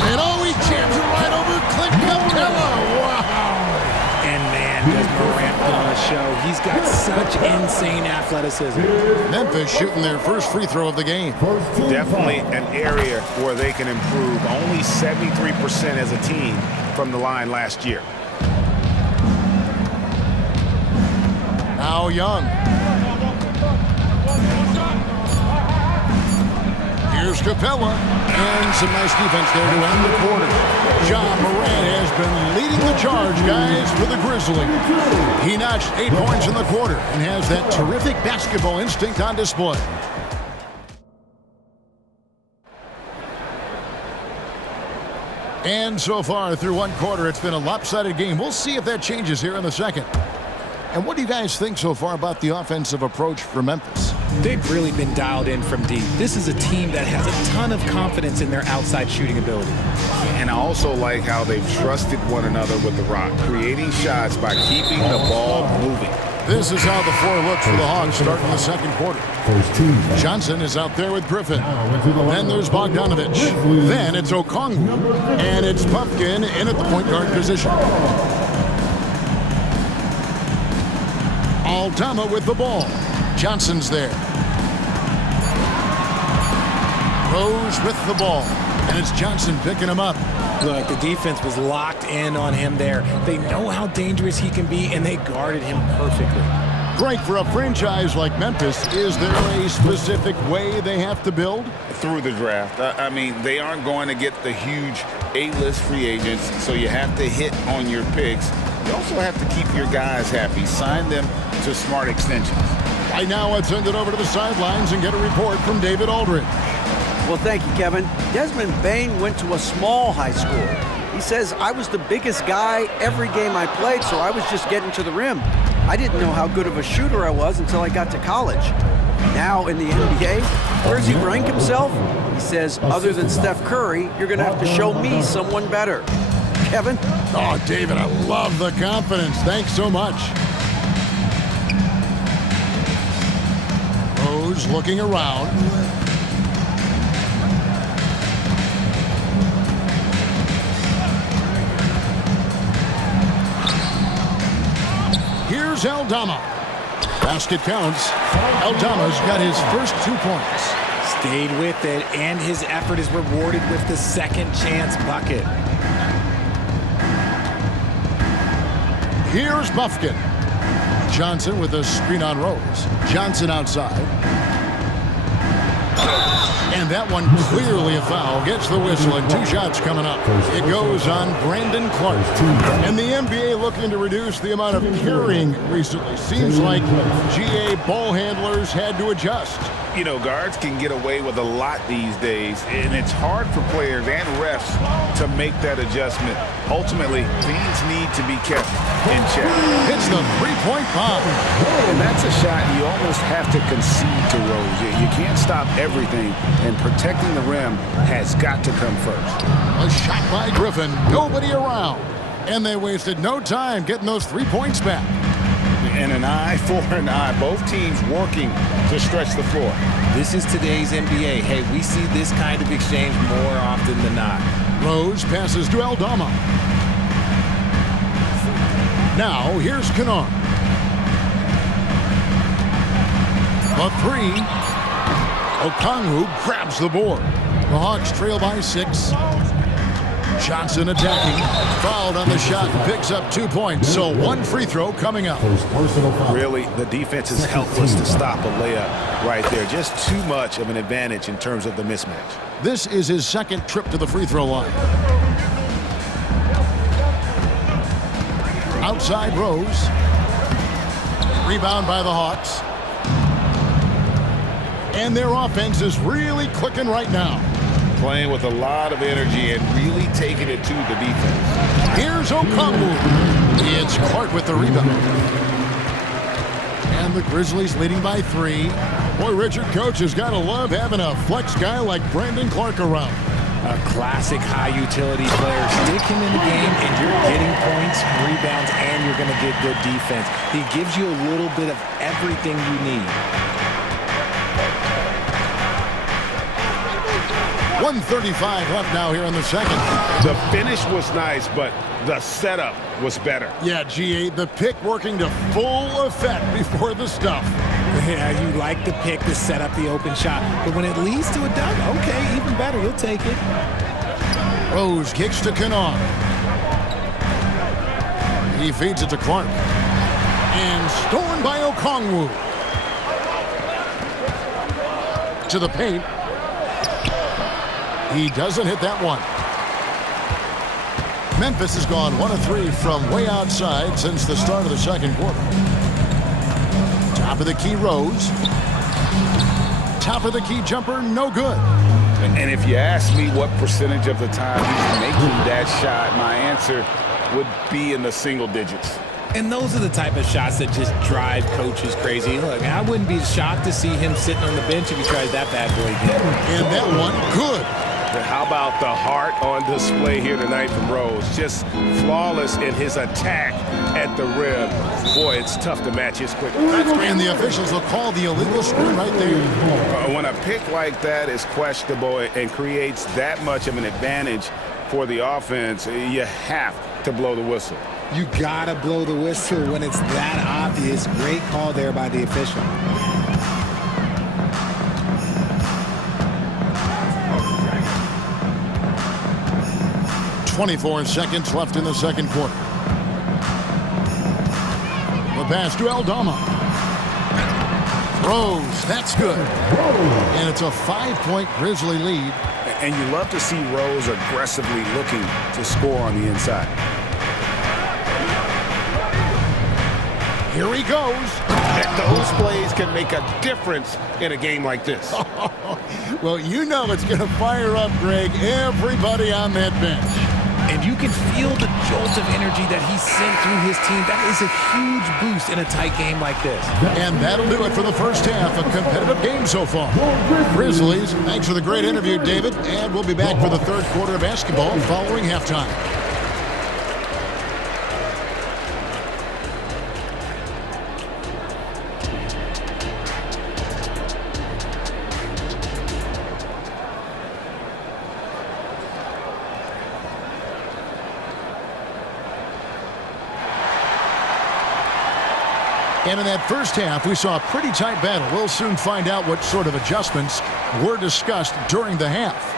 And oh, he jams it right over Clint Capella. Wow. And man, does Morant put on a show. He's got such insane athleticism. Memphis shooting their first free throw of the game. Definitely an area where they can improve. Only 73% as a team from the line last year. Now Young. Here's Capella. And some nice defense there to end the quarter. John Morant has been leading the charge, guys, for the Grizzlies. He notched 8 points in the quarter and has that terrific basketball instinct on display. And so far through one quarter, it's been a lopsided game. We'll see if that changes here in the second. And what do you guys think so far about the offensive approach for Memphis? They've really been dialed in from deep. This is a team that has a ton of confidence in their outside shooting ability. And I also like how they've trusted one another with the rock, creating shots by keeping the ball moving. This is how the floor looks for the Hawks starting the second quarter. Johnson is out there with Griffin. Then there's Bogdanovich. Then it's Okongwu. And it's Pumpkin in at the point guard position. Aldama with the ball. Johnson's there. Rose with the ball. And it's Johnson picking him up. Look, the defense was locked in on him there. They know how dangerous he can be, and they guarded him perfectly. Great for a franchise like Memphis. Is there a specific way they have to build? Through the draft. I mean, they aren't going to get the huge A-list free agents, so you have to hit on your picks. You also have to keep your guys happy. Sign them to smart extensions. Right now, let's send it over to the sidelines and get a report from David Aldridge. Well, thank you, Kevin. Desmond Bain went to a small high school. He says, I was the biggest guy every game I played, so I was just getting to the rim. I didn't know how good of a shooter I was until I got to college. Now in the NBA, where does he rank himself? He says, other than Steph Curry, you're going to have to show me someone better. Kevin? Oh, David, I love the confidence. Thanks so much. Rose looking around. Here's Aldama. Basket counts. Aldama's got his first 2 points. Stayed with it, and his effort is rewarded with the second chance bucket. Here's Buffkin. Johnson with a screen on Rose. Johnson outside. And that one clearly a foul. Gets the whistle and 2 shots coming up. It goes on Brandon Clark. And the NBA looking to reduce the amount of carrying recently. Seems like GA ball handlers had to adjust. You know, guards can get away with a lot these days, and it's hard for players and refs to make that adjustment. Ultimately, things need to be kept in check. It's the three-point bomb. And that's a shot you almost have to concede to Rose. You can't stop everything, and protecting the rim has got to come first. A shot by Griffin. Nobody around. And they wasted no time getting those 3 points back. And an eye for an eye. Both teams working to stretch the floor. This is today's NBA. Hey, we see this kind of exchange more often than not. Rose passes to Aldama. Now, here's Kennard. A 3. Okongwu grabs the board. The Hawks trail by 6. Johnson attacking. Fouled on the shot. Picks up 2 points. So 1 free throw coming up. Really, the defense is helpless to stop a layup right there. Just too much of an advantage in terms of the mismatch. This is his second trip to the free throw line. Outside Rose. Rebound by the Hawks. And their offense is really clicking right now. Playing with a lot of energy and really taking it to the defense. Here's Okongwu. It's Clark with the rebound. and the Grizzlies leading by 3. Boy, Richard, coach has got to love having a flex guy like Brandon Clark around. A classic high-utility player. Stick him in the game, and you're getting points, rebounds, and you're going to get good defense. He gives you a little bit of everything you need. 1:35 left now here in the second. The finish was nice, but the setup was better. Yeah, GA, the pick working to full effect before the stuff. Yeah, you like the pick to set up the open shot, but when it leads to a dunk, okay, even better, you'll take it. Rose kicks to Kennard. He feeds it to Clark. And stolen by Okongwu. To the paint. He doesn't hit that one. Memphis has gone 1 of 3 from way outside since the start of the second quarter. Top of the key, Rose. Top of the key jumper, no good. And if you ask me what percentage of the time he's making that shot, my answer would be in the single digits. And those are the type of shots that just drive coaches crazy. Look, I wouldn't be shocked to see him sitting on the bench if he tries that bad boy again. And that one, good. How about the heart on display here tonight from Rose? Just flawless in his attack at the rim. Boy, it's tough to match his quickness. And the officials will call the illegal screen right there. When a pick like that is questionable and creates that much of an advantage for the offense, you have to blow the whistle. You gotta blow the whistle when it's that obvious. Great call there by the official. 24 seconds left in the second quarter. The pass to Aldama. Rose, that's good. And it's a 5-point Grizzly lead. And you love to see Rose aggressively looking to score on the inside. Here he goes. Those plays can make a difference in a game like this. Well, you know it's going to fire up, Greg, everybody on that bench. And you can feel the jolt of energy that he sent through his team. That is a huge boost in a tight game like this. And that'll do it for the first half. A competitive game so far. Grizzlies, thanks for the great interview, David. And we'll be back for the third quarter of basketball following halftime. And in that first half, we saw a pretty tight battle. We'll soon find out what sort of adjustments were discussed during the half.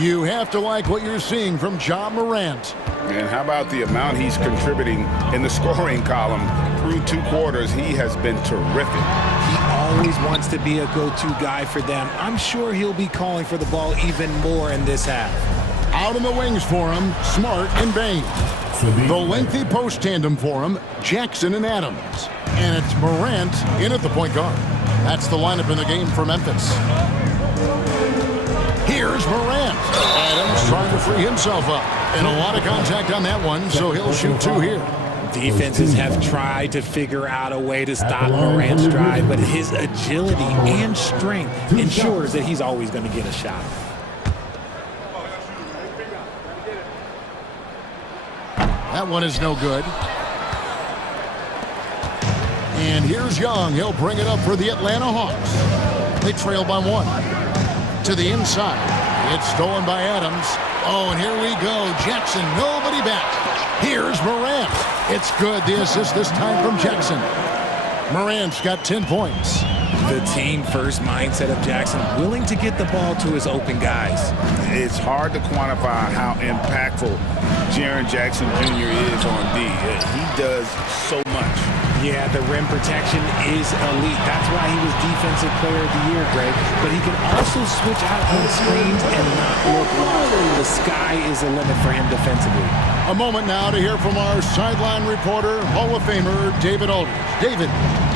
You have to like what you're seeing from Ja Morant. And how about the amount he's contributing in the scoring column through 2 quarters? He has been terrific. He always wants to be a go-to guy for them. I'm sure he'll be calling for the ball even more in this half. Out in the wings for him, Smart and Bain. The lengthy post tandem for him, Jackson and Adams. And it's Morant in at the point guard. That's the lineup in the game for Memphis. Here's Morant. Adams trying to free himself up. And a lot of contact on that one, so he'll shoot 2 here. Defenses have tried to figure out a way to stop Morant's drive, but his agility and strength ensures that he's always going to get a shot. That one is no good. And here's Young. He'll bring it up for the Atlanta Hawks. They trail by 1. To the inside. It's stolen by Adams. Oh, and here we go. Jackson, nobody back. Here's Morant. It's good. The assist this time from Jackson. Morant's got 10 points. The team-first mindset of Jackson, willing to get the ball to his open guys. It's hard to quantify how impactful Jaren Jackson Jr. is on D. He does so much. Yeah, the rim protection is elite. That's why he was Defensive Player of the Year, Greg. But he can also switch out on screens and not look lost. The sky is the limit for him defensively. A moment now to hear from our sideline reporter, Hall of Famer David Aldridge. David.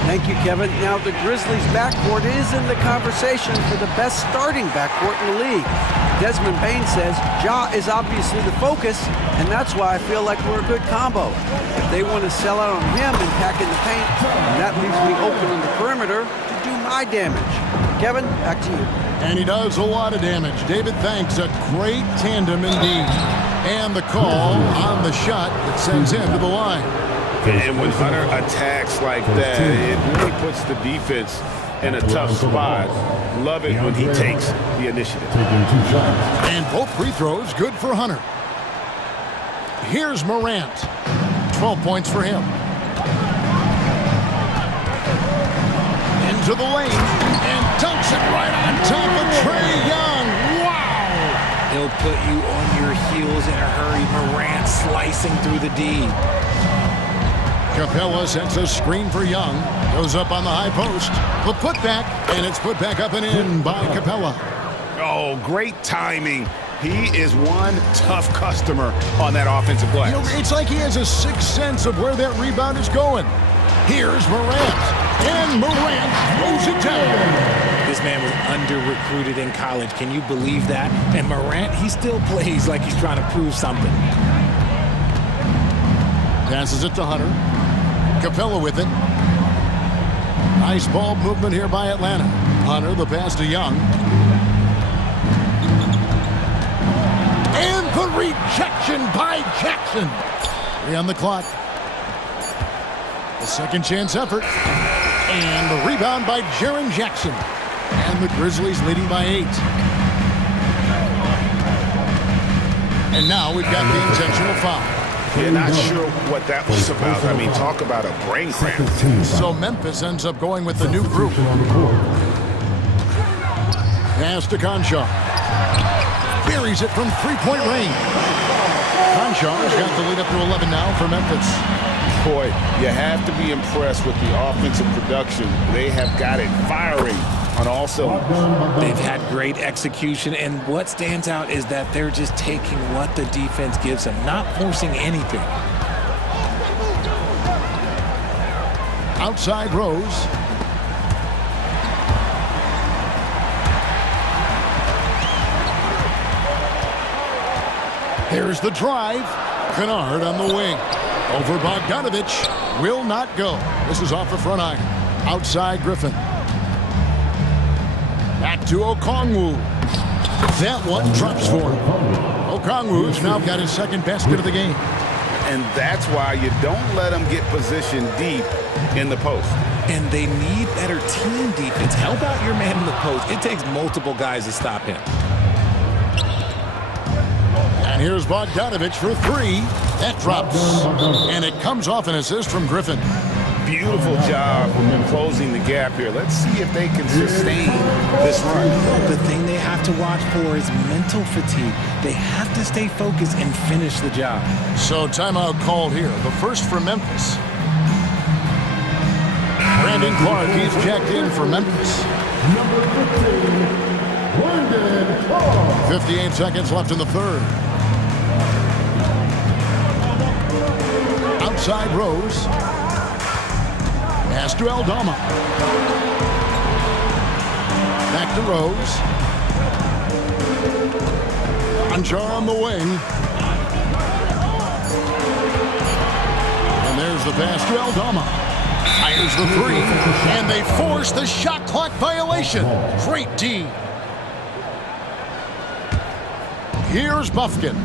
Thank you, Kevin. Now the Grizzlies' backcourt is in the conversation for the best starting backcourt in the league. Desmond Bain says Ja is obviously the focus, and that's why I feel like we're a good combo. If they want to sell out on him and pack in the paint, then that leaves me open on the perimeter to do my damage. Kevin, back to you. And he does a lot of damage. David, thanks. A great tandem indeed. And the call on the shot that sends him to the line. And when Hunter attacks like that, it really puts the defense in a tough spot. Love it when he takes the initiative. And both free throws good for Hunter. Here's Morant. 12 points for him. Into the lane and dunks it right on top of Trae Young. Wow! He'll put you on your heels in a hurry. Morant slicing through the D. Capella sets a screen for Young. Goes up on the high post. The putback, and it's put back up and in by Capella. Oh, great timing. He is one tough customer on that offensive glass. You know, it's like he has a sixth sense of where that rebound is going. Here's Morant. And Morant throws it down. This man was under-recruited in college. Can you believe that? And Morant, he still plays like he's trying to prove something. Passes it to Hunter. Capella with it. Nice ball movement here by Atlanta. Hunter, the pass to Young. And the rejection by Jackson. 3 on the clock. A second chance effort. And the rebound by Jaren Jackson. And the Grizzlies leading by 8. And now we've got the intentional foul. You're not sure what that was about. I mean, talk about a brain cramp. So Memphis ends up going with the new group. Pass to Conchar. Buries it from three-point range. Conchar's got the lead up to 11 now for Memphis. Boy, you have to be impressed with the offensive production. They have got it firing on all cylinders. They've had great execution, and what stands out is that they're just taking what the defense gives them, not forcing anything. Outside Rose. Here's the drive. Kennard on the wing. Over Bogdanovich. Will not go. This is off the front iron. Outside Griffin. Back to Okongwu. That one drops for him. Okongwu's now got his second basket of the game. And that's why you don't let them get positioned deep in the post. And they need better team defense. Help out your man in the post. It takes multiple guys to stop him. And here's Bogdanovich for 3. That drops. And it comes off an assist from Griffin. Beautiful job closing the gap here. Let's see if they can sustain this run. The thing they have to watch for is mental fatigue. They have to stay focused and finish the job. So timeout called here. The first for Memphis. Brandon Clark, he's checked in for Memphis. Number 15, Brandon Clark. 58 seconds left in the third. Outside Rose. Pass to Aldama. Back to Rose. Conchar on the wing. And there's the pass to Aldama. Fires the 3. And they force the shot clock violation. Great D. Here's Buffkin.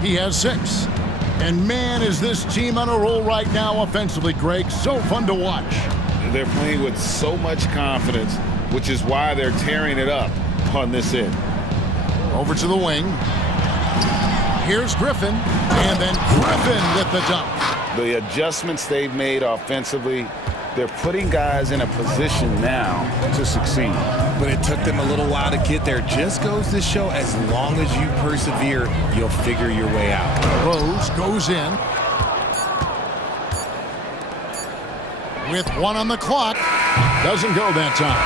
He has 6. And man, is this team on a roll right now offensively, Greg. So fun to watch. They're playing with so much confidence, which is why they're tearing it up on this end. Over to the wing. Here's Griffin. And then Griffin with the dunk. The adjustments they've made offensively, they're putting guys in a position now to succeed. But it took them a little while to get there. Just goes to show, as long as you persevere, you'll figure your way out. Rose goes in. With 1 on the clock. Doesn't go that time.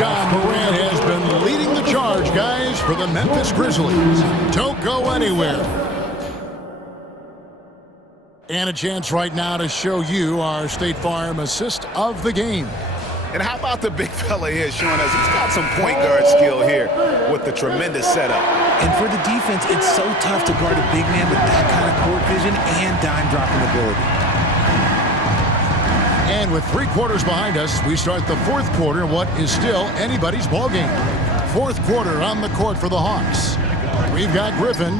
Ja Morant has been leading the charge, guys, for the Memphis Grizzlies. Don't go anywhere. And a chance right now to show you our State Farm assist of the game. And how about the big fella here showing us he's got some point guard skill here with the tremendous setup. And for the defense, it's so tough to guard a big man with that kind of court vision and dime dropping ability. And with 3 quarters behind us, we start the 4th quarter in what is still anybody's ball game. 4th quarter on the court for the Hawks. We've got Griffin.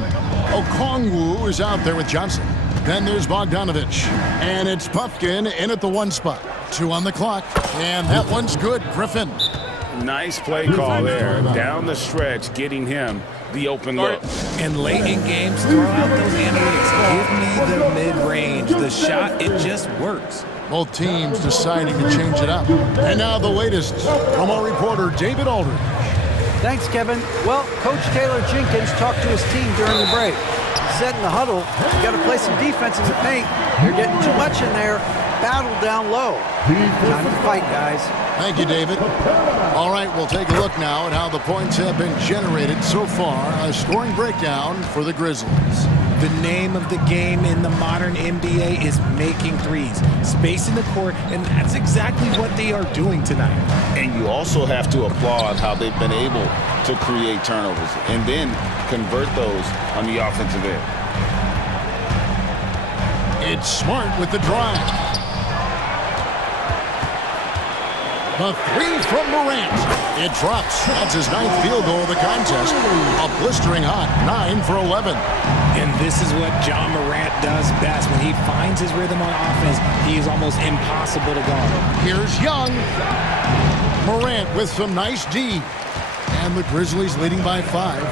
Okongwu is out there with Johnson. Then there's Bogdanovich. And it's Puffkin in at the 1 spot. 2 on the clock. And that one's good. Griffin. Nice play call there. Down the stretch, getting him the open look. And late in games, throw out those analytics. Give me the mid-range. The shot, it just works. Both teams deciding to change it up. And now the latest from our reporter, David Aldridge. Thanks, Kevin. Well, Coach Taylor Jenkins talked to his team during the break. He said in the huddle, you got to play some defense in the paint. You're getting too much in there. Battle down low. Time to fight, guys. Thank you, David. All right, we'll take a look now at how the points have been generated so far. A scoring breakdown for the Grizzlies. The name of the game in the modern NBA is making threes, spacing the court, and that's exactly what they are doing tonight. And you also have to applaud how they've been able to create turnovers and then convert those on the offensive end. It's Smart with the drive. The 3 from Morant. It drops. That's his 9th field goal of the contest. A blistering hot 9 for 11. And this is what John Morant does best. When he finds his rhythm on offense, he is almost impossible to guard. Here's Young. Morant with some nice D. And the Grizzlies leading by 5.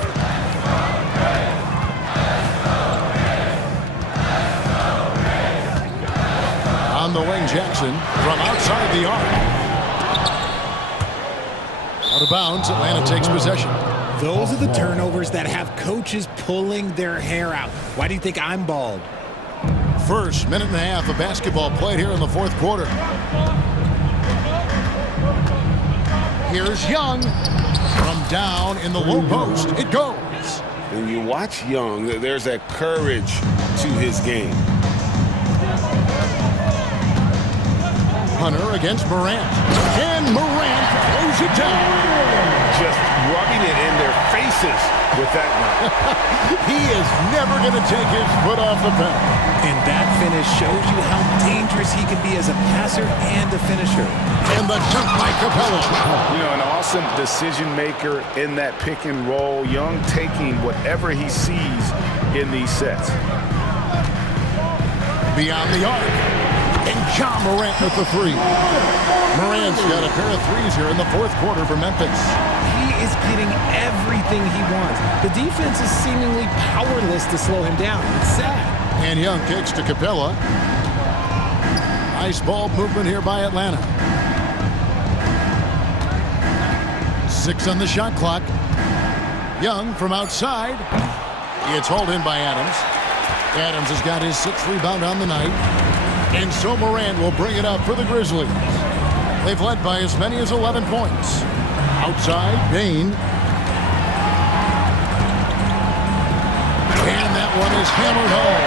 On the wing, Jackson from outside the arc. Out of bounds, Atlanta takes possession. Those are the turnovers that have coaches pulling their hair out. Why do you think I'm bald? First minute and a half of basketball played here in the 4th quarter. Here's Young from down in the low post. It goes. When you watch Young, there's that courage to his game. Hunter against Morant. And Morant throws it down. Just rubbing it in their faces with that one. He is never going to take his foot off the pedal. And that finish shows you how dangerous he can be as a passer and a finisher. And the dunk by Capella. You know, an awesome decision maker in that pick and roll. Young taking whatever he sees in these sets. Beyond the arc. And John Morant with the 3. Morant's got a pair of 3s here in the 4th quarter for Memphis. He is getting everything he wants. The defense is seemingly powerless to slow him down. It's sad. And Young kicks to Capella. Nice ball movement here by Atlanta. 6 on the shot clock. Young from outside. It's hauled in by Adams. Adams has got his 6th rebound on the night. And so Morant will bring it up for the Grizzlies. They've led by as many as 11 points. Outside, Bain. And that one is hammered home.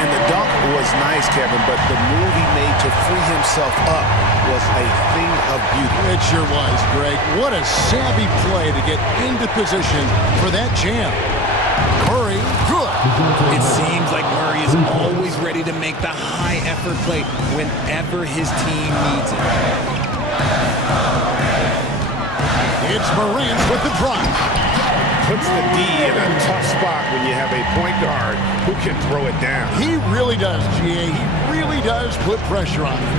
And the dunk was nice, Kevin, but the move he made to free himself up was a thing of beauty. It sure was, Greg. What a savvy play to get into position for that jam. Murray, good. It seems like Murray is always ready to make the high-effort play whenever his team needs it. It's Morant with the drive. Puts the D in a tough spot when you have a point guard who can throw it down. He really does, G.A. He really does put pressure on him.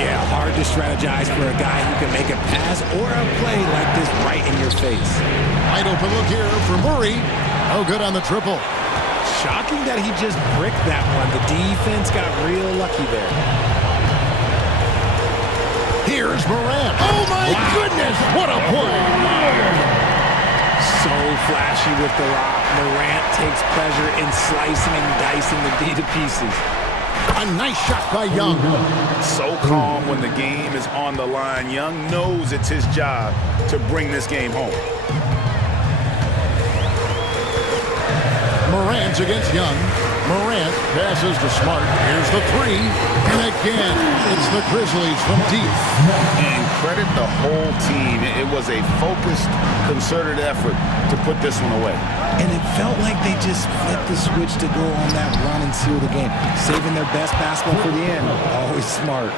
Yeah, hard to strategize for a guy who can make a pass or a play like this right in your face. Wide open look here for Murray. Oh, good on the triple. Shocking that he just bricked that one. The defense got real lucky there. Here's Morant. Oh, my goodness. What a play. So flashy with the rock. Morant takes pleasure in slicing and dicing the D to pieces. A nice shot by Young. So calm when the game is on the line. Young knows it's his job to bring this game home. Morant against Young. Morant passes to Smart. Here's the three. And again, it's the Grizzlies from deep. And credit the whole team. It was a focused, concerted effort to put this one away. And it felt like they just flipped the switch to go on that run and seal the game. Saving their best basketball for the end. Always smart.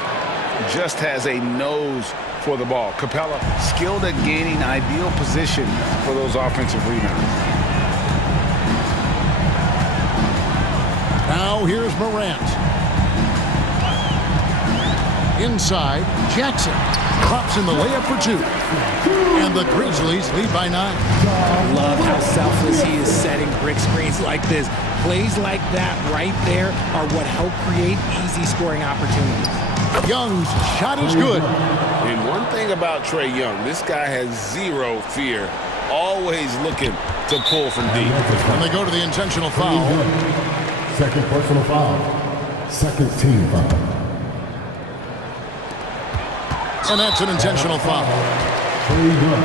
Just has a nose for the ball. Capella skilled at gaining ideal position for those offensive rebounds. Now here's Morant. Inside, Jackson drops in the layup for two. And the Grizzlies lead by 9. I love how selfless he is setting brick screens like this. Plays like that right there are what help create easy scoring opportunities. Young's shot is good. And one thing about Trae Young, this guy has zero fear. Always looking to pull from deep. And they go to the intentional foul. Second personal foul. Second team foul. And that's an intentional foul. Trae Young.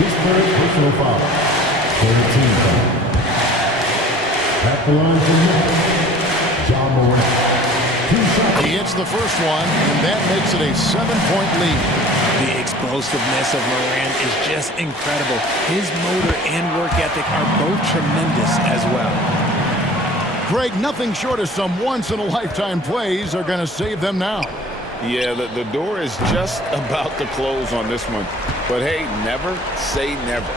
His third personal foul. Third team foul. At the line for Young, John Morant. He hits the first one, and that makes it a 7-point lead. The explosiveness of Morant is just incredible. His motor and work ethic are both tremendous as well. Greg, nothing short of some once-in-a-lifetime plays are going to save them now. Yeah, the door is just about to close on this one. But hey, never say never.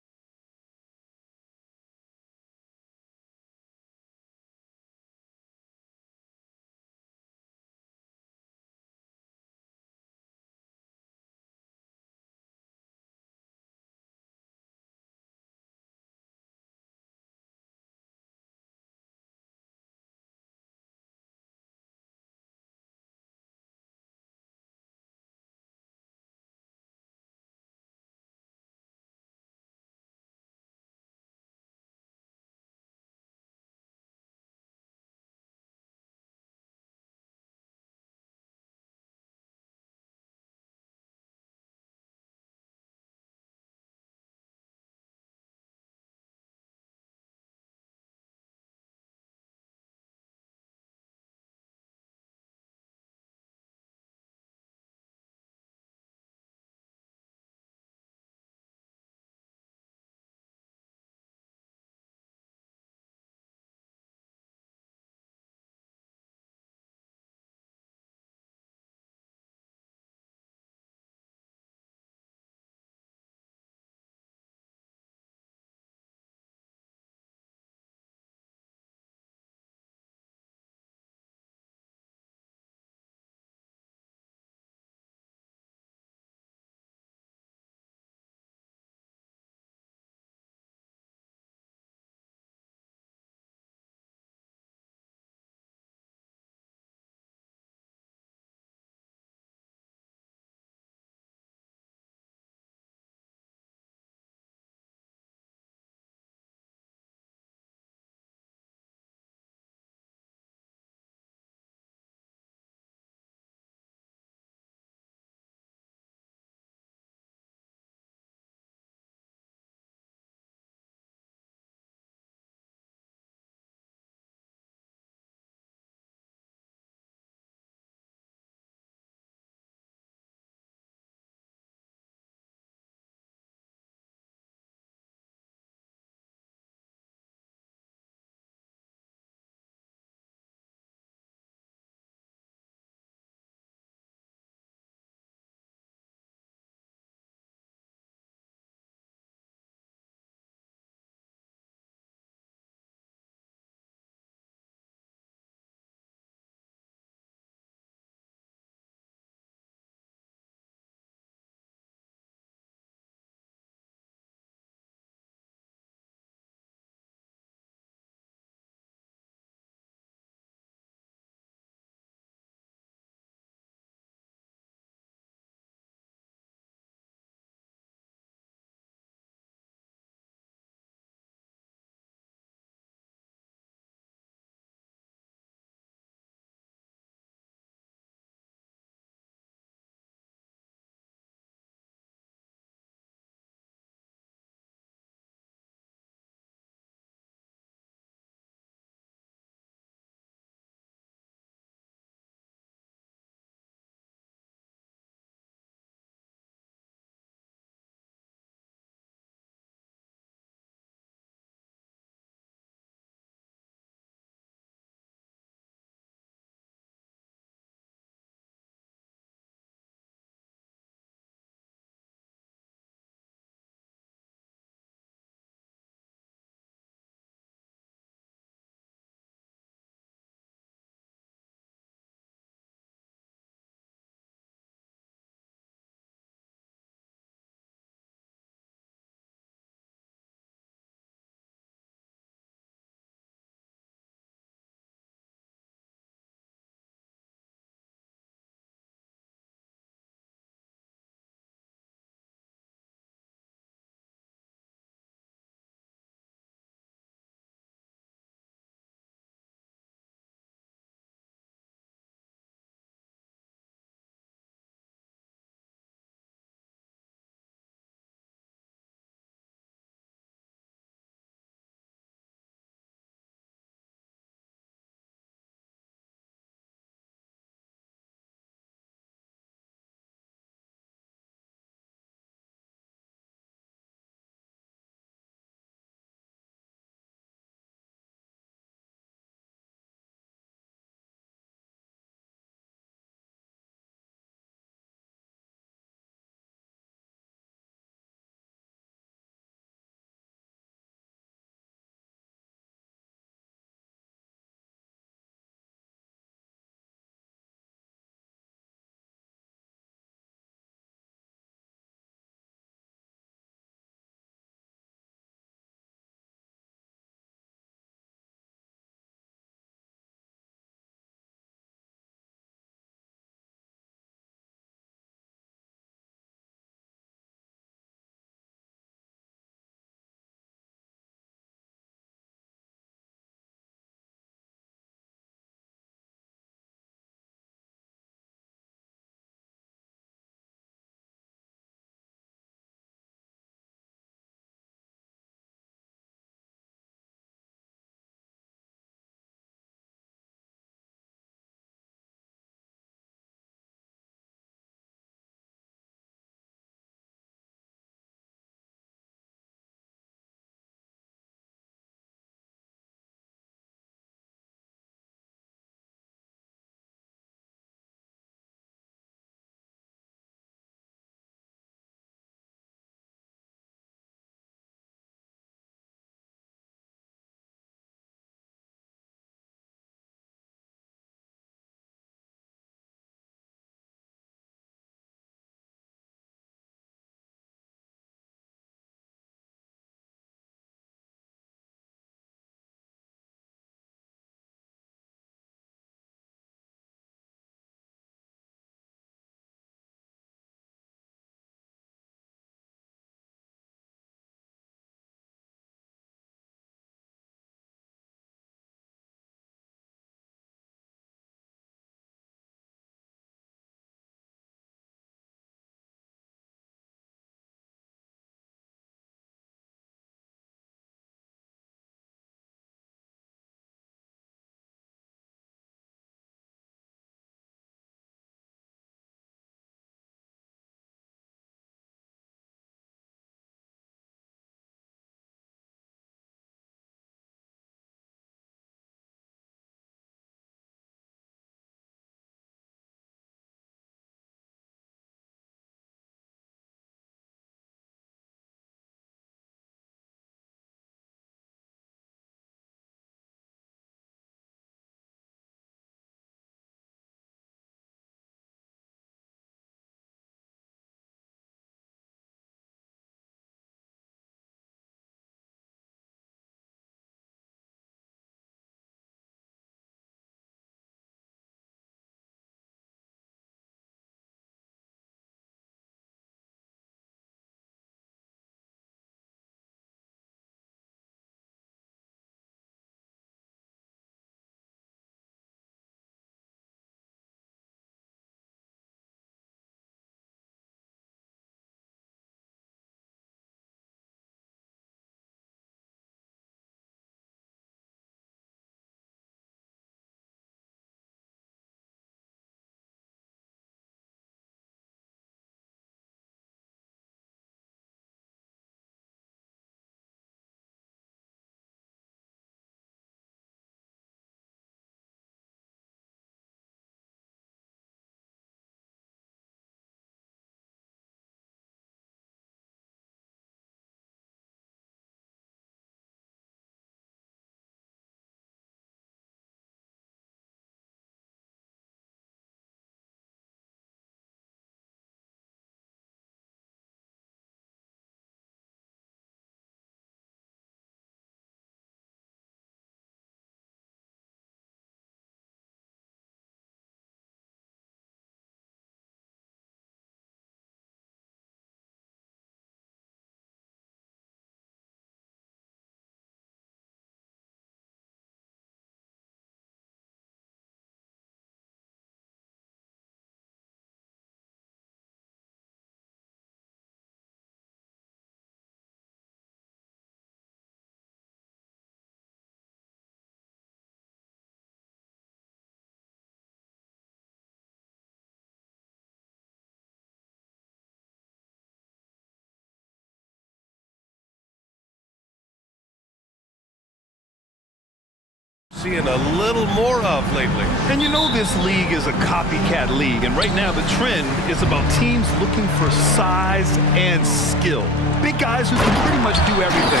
Seeing a little more of lately. And you know this league is a copycat league, and right now the trend is about teams looking for size and skill. Big guys who can pretty much do everything.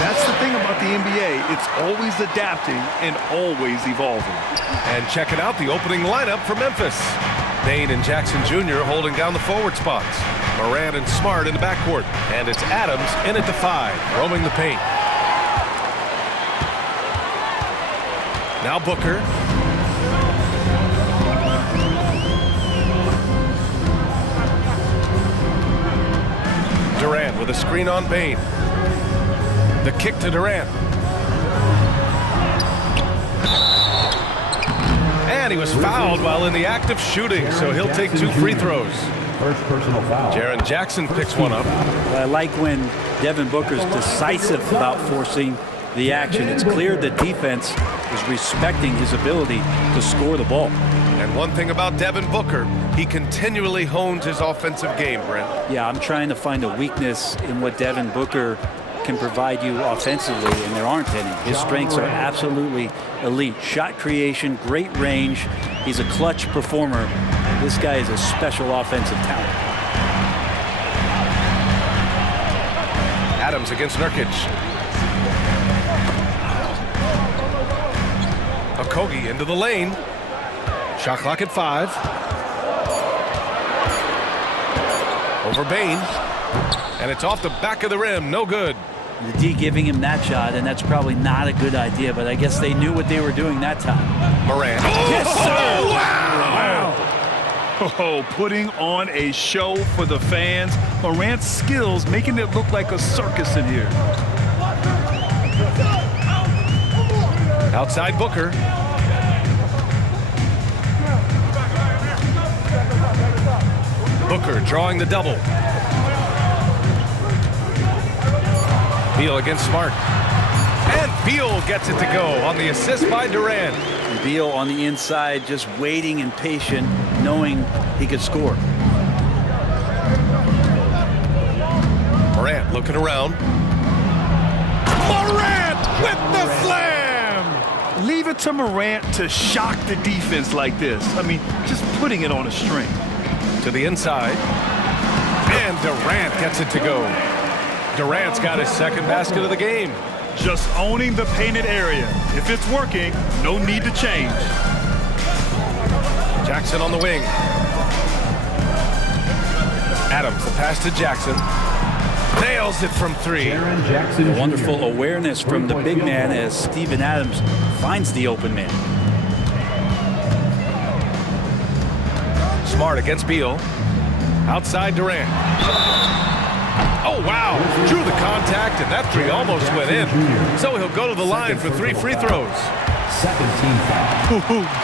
That's the thing about the NBA. It's always adapting and always evolving. And checking out the opening lineup for Memphis. Bain and Jackson Jr. holding down the forward spots. Morant and Smart in the backcourt. And it's Adams in at the 5, roaming the paint. Now Booker. Durant with a screen on Bain. The kick to Durant. And he was fouled while in the act of shooting, so he'll take 2 free throws. First personal foul. Jaren Jackson picks one up. I like when Devin Booker's decisive about forcing the action. It's clear the defense is respecting his ability to score the ball. And one thing about Devin Booker, he continually hones his offensive game, Brent. Yeah, I'm trying to find a weakness in what Devin Booker can provide you offensively, and there aren't any. His strengths are absolutely elite. Shot creation, great range. He's a clutch performer. This guy is a special offensive talent. Adams against Nurkic. Okogie into the lane. Shot clock at 5. Over Bain. And it's off the back of the rim. No good. The D giving him that shot, and that's probably not a good idea, but I guess they knew what they were doing that time. Morant. Yes, sir! Oh, Wow! Oh, putting on a show for the fans. Morant's skills making it look like a circus in here. Outside Booker. Booker drawing the double. Beal against Smart. And Beal gets it to go on the assist by Durant. Beal on the inside, just waiting and patient, knowing he could score. Morant looking around. Morant with the slam! Leave it to Morant to shock the defense like this. I mean, just putting it on a string. To the inside. And Durant gets it to go. Durant's got his second basket of the game. Just owning the painted area. If it's working, no need to change. Jackson on the wing. Adams, the pass to Jackson. Nails it from 3. A wonderful awareness from the big man as Steven Adams finds the open man. Smart against Beal. Outside Durant. Oh, wow. Drew the contact, and that 3 almost went in. So he'll go to the line for 3 free throws. Second team foul.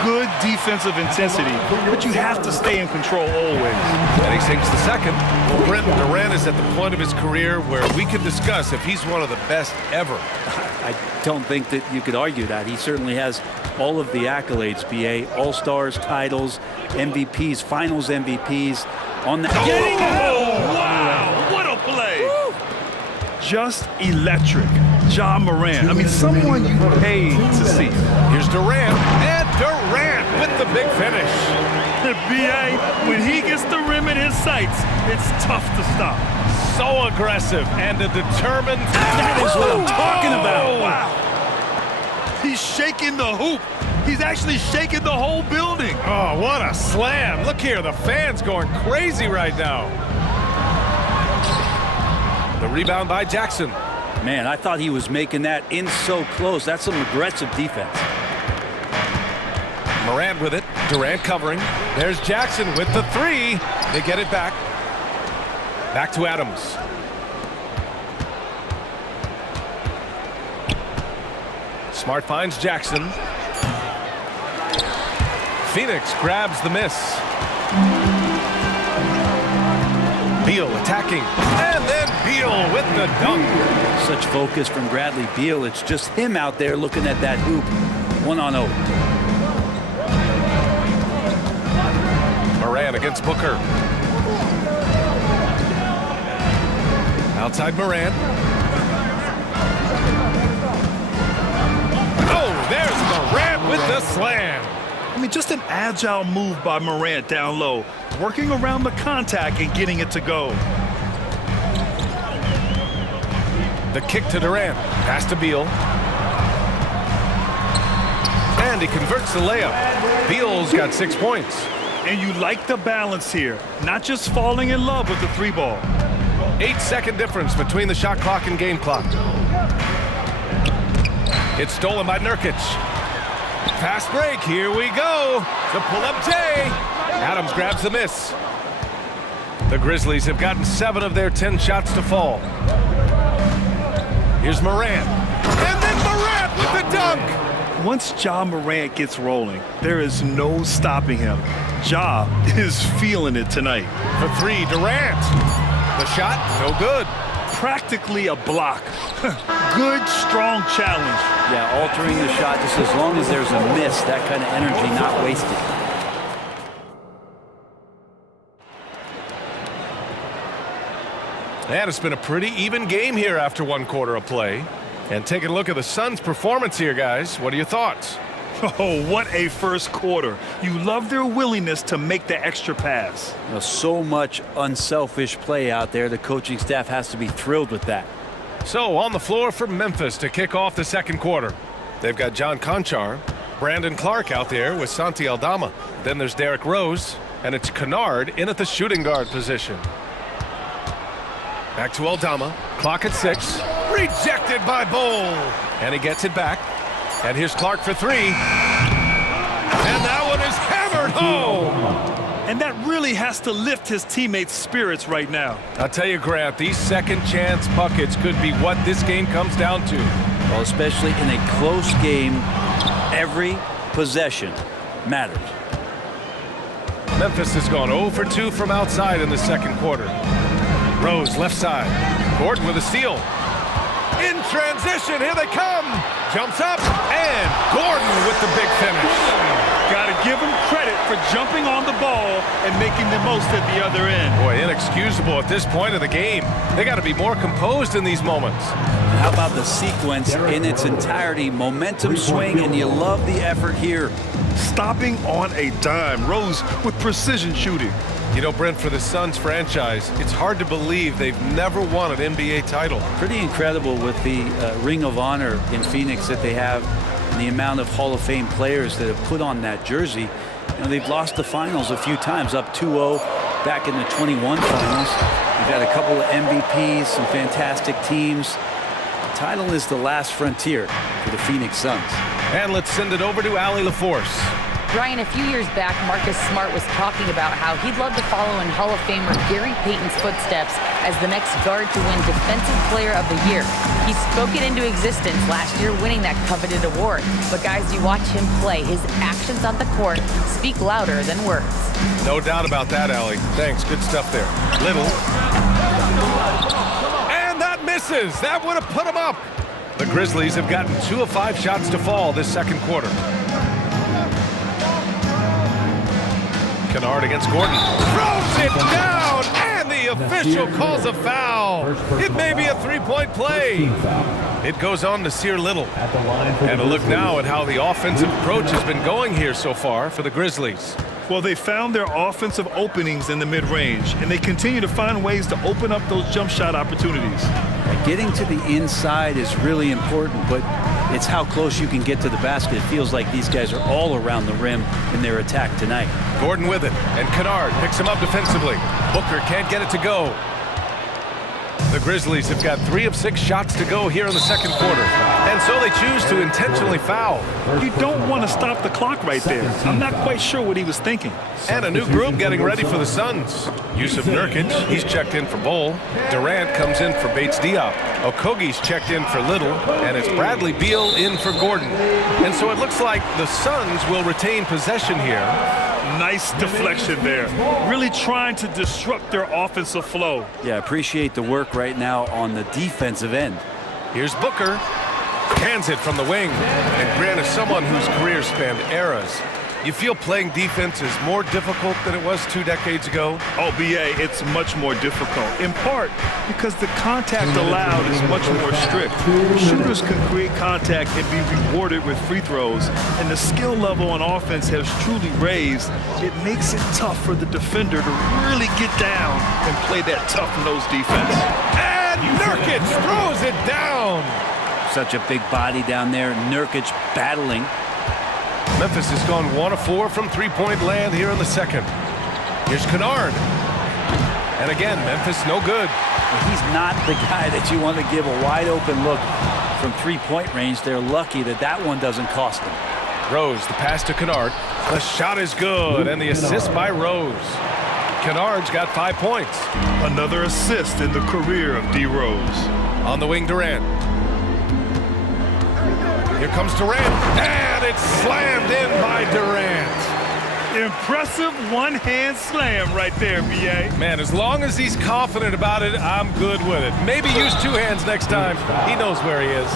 Good defensive intensity, but you have to stay in control always. And he sinks the second. Well, Brent, Durant is at the point of his career where we can discuss if he's one of the best ever. I don't think that you could argue that. He certainly has all of the accolades, BA. All-Stars, titles, MVPs, finals MVPs. On the wow! What a play! Woo. Just electric. Ja Morant. I mean, someone you paid to see. Here's Durant, and Durant with the big finish. BA, when he gets the rim in his sights, it's tough to stop. So aggressive and a determined. That is what I'm talking about. Wow. He's shaking the hoop. He's actually shaking the whole building. Oh, what a slam. Look here, the fans going crazy right now. The rebound by Jackson. Man, I thought he was making that in so close. That's some aggressive defense. Morant with it. Durant covering. There's Jackson with the 3. They get it back. Back to Adams. Smart finds Jackson. Phoenix grabs the miss. Beal attacking, and then Beal with the dunk. Such focus from Bradley Beal. It's just him out there looking at that hoop. 1-on-0. Morant against Booker. Outside Morant. Oh, there's Morant. mean, just an agile move by Morant down low, working around the contact and getting it to go. The kick to Durant, pass to Beal. And he converts the layup. Beal's got 6 points. And you like the balance here, not just falling in love with the 3-ball. 8-second difference between the shot clock and game clock. It's stolen by Nurkic. Fast break, here we go. The pull-up J. Adams grabs the miss. The Grizzlies have gotten 7 of their 10 shots to fall. Here's Morant. And then Morant with the dunk. Once Ja Morant gets rolling, there is no stopping him. Ja is feeling it tonight. For 3, Durant. The shot, no good. Practically a block. Good, strong challenge. Yeah, altering the shot just as long as there's a miss, that kind of energy not wasted. And it's been a pretty even game here after 1 quarter of play. And taking a look at the Suns' performance here, guys. What are your thoughts? Oh, what a first quarter. You love their willingness to make the extra pass. So much unselfish play out there. The coaching staff has to be thrilled with that. So on the floor for Memphis to kick off the second quarter. They've got John Conchar, Brandon Clark out there with Santi Aldama. Then there's Derrick Rose, and it's Kennard in at the shooting guard position. Back to Aldama, clock at 6. Rejected by Bol. And he gets it back. And here's Clark for 3. And that one is hammered home. And that really has to lift his teammates' spirits right now. I'll tell you, Grant, these second chance buckets could be what this game comes down to. Well, especially in a close game, every possession matters. Memphis has gone 0 for 2 from outside in the second quarter. Rose left side. Gordon with a steal. In transition, here they come. Jumps up, and Gordon with the big finish. Got to give him credit for jumping on the ball and making the most at the other end. Boy, inexcusable at this point of the game. They got to be more composed in these moments. How about the sequence in its entirety? Momentum swing, and you love the effort here. Stopping on a dime. Rose with precision shooting. You know, Brent, for the Suns franchise, it's hard to believe they've never won an NBA title. Pretty incredible with the Ring of Honor in Phoenix that they have, and the amount of Hall of Fame players that have put on that jersey. You know, they've lost the finals a few times, up 2-0 back in the 21 finals. They've had a couple of MVPs, some fantastic teams. The title is the last frontier for the Phoenix Suns. And let's send it over to Allie LaForce. Brian, a few years back, Marcus Smart was talking about how he'd love to follow in Hall of Famer Gary Payton's footsteps as the next guard to win Defensive Player of the Year. He spoke it into existence last year, winning that coveted award. But guys, you watch him play, his actions on the court speak louder than words. No doubt about that, Allie. Thanks, good stuff there. Little. And that misses. That would have put him up. The Grizzlies have gotten 2 of 5 shots to fall this second quarter. Kennard against Gordon. Throws it down, and the official calls a foul. It may be a 3-point play. It goes on to Sear Little. And a look now at how the offensive approach has been going here so far for the Grizzlies. Well, they found their offensive openings in the mid-range, and they continue to find ways to open up those jump shot opportunities. Getting to the inside is really important, but it's how close you can get to the basket. It feels like these guys are all around the rim in their attack tonight. Gordon with it, and Kennard picks him up defensively. Booker can't get it to go. The Grizzlies have got 3 of 6 shots to go here in the second quarter, and so they choose to intentionally foul. You don't want to stop the clock right there. I'm not quite sure what he was thinking. And a new group getting ready for the Suns. Yusuf Nurkic, he's checked in for Bol. Durant comes in for Bates Diop. Okogie's checked in for Little, and it's Bradley Beal in for Gordon. And so it looks like the Suns will retain possession here. Nice deflection there. Really trying to disrupt their offensive flow. Yeah, appreciate the work right now on the defensive end. Here's Booker. Hands it from the wing. And Grant is someone whose career spanned eras. You feel playing defense is more difficult than it was 2 decades ago? Oh, BA, it's much more difficult, in part because the contact allowed is much more strict. Shooters can create contact and be rewarded with free throws, and the skill level on offense has truly raised. It makes it tough for the defender to really get down and play that tough-nosed defense. And Nurkic throws it down! Such a big body down there. Nurkic battling. Memphis has gone 1 of 4 from three-point land here in the second. Here's Kennard. And again, Memphis no good. He's not the guy that you want to give a wide-open look from three-point range. They're lucky that that one doesn't cost them. Rose, the pass to Kennard. The shot is good, and the assist by Rose. Kennard's got 5 points. Another assist in the career of D. Rose. On the wing, Durant. Here comes Durant, and it's slammed in by Durant. Impressive one-hand slam right there, BA. Man, as long as he's confident about it, I'm good with it. Maybe use 2 hands next time. He knows where he is.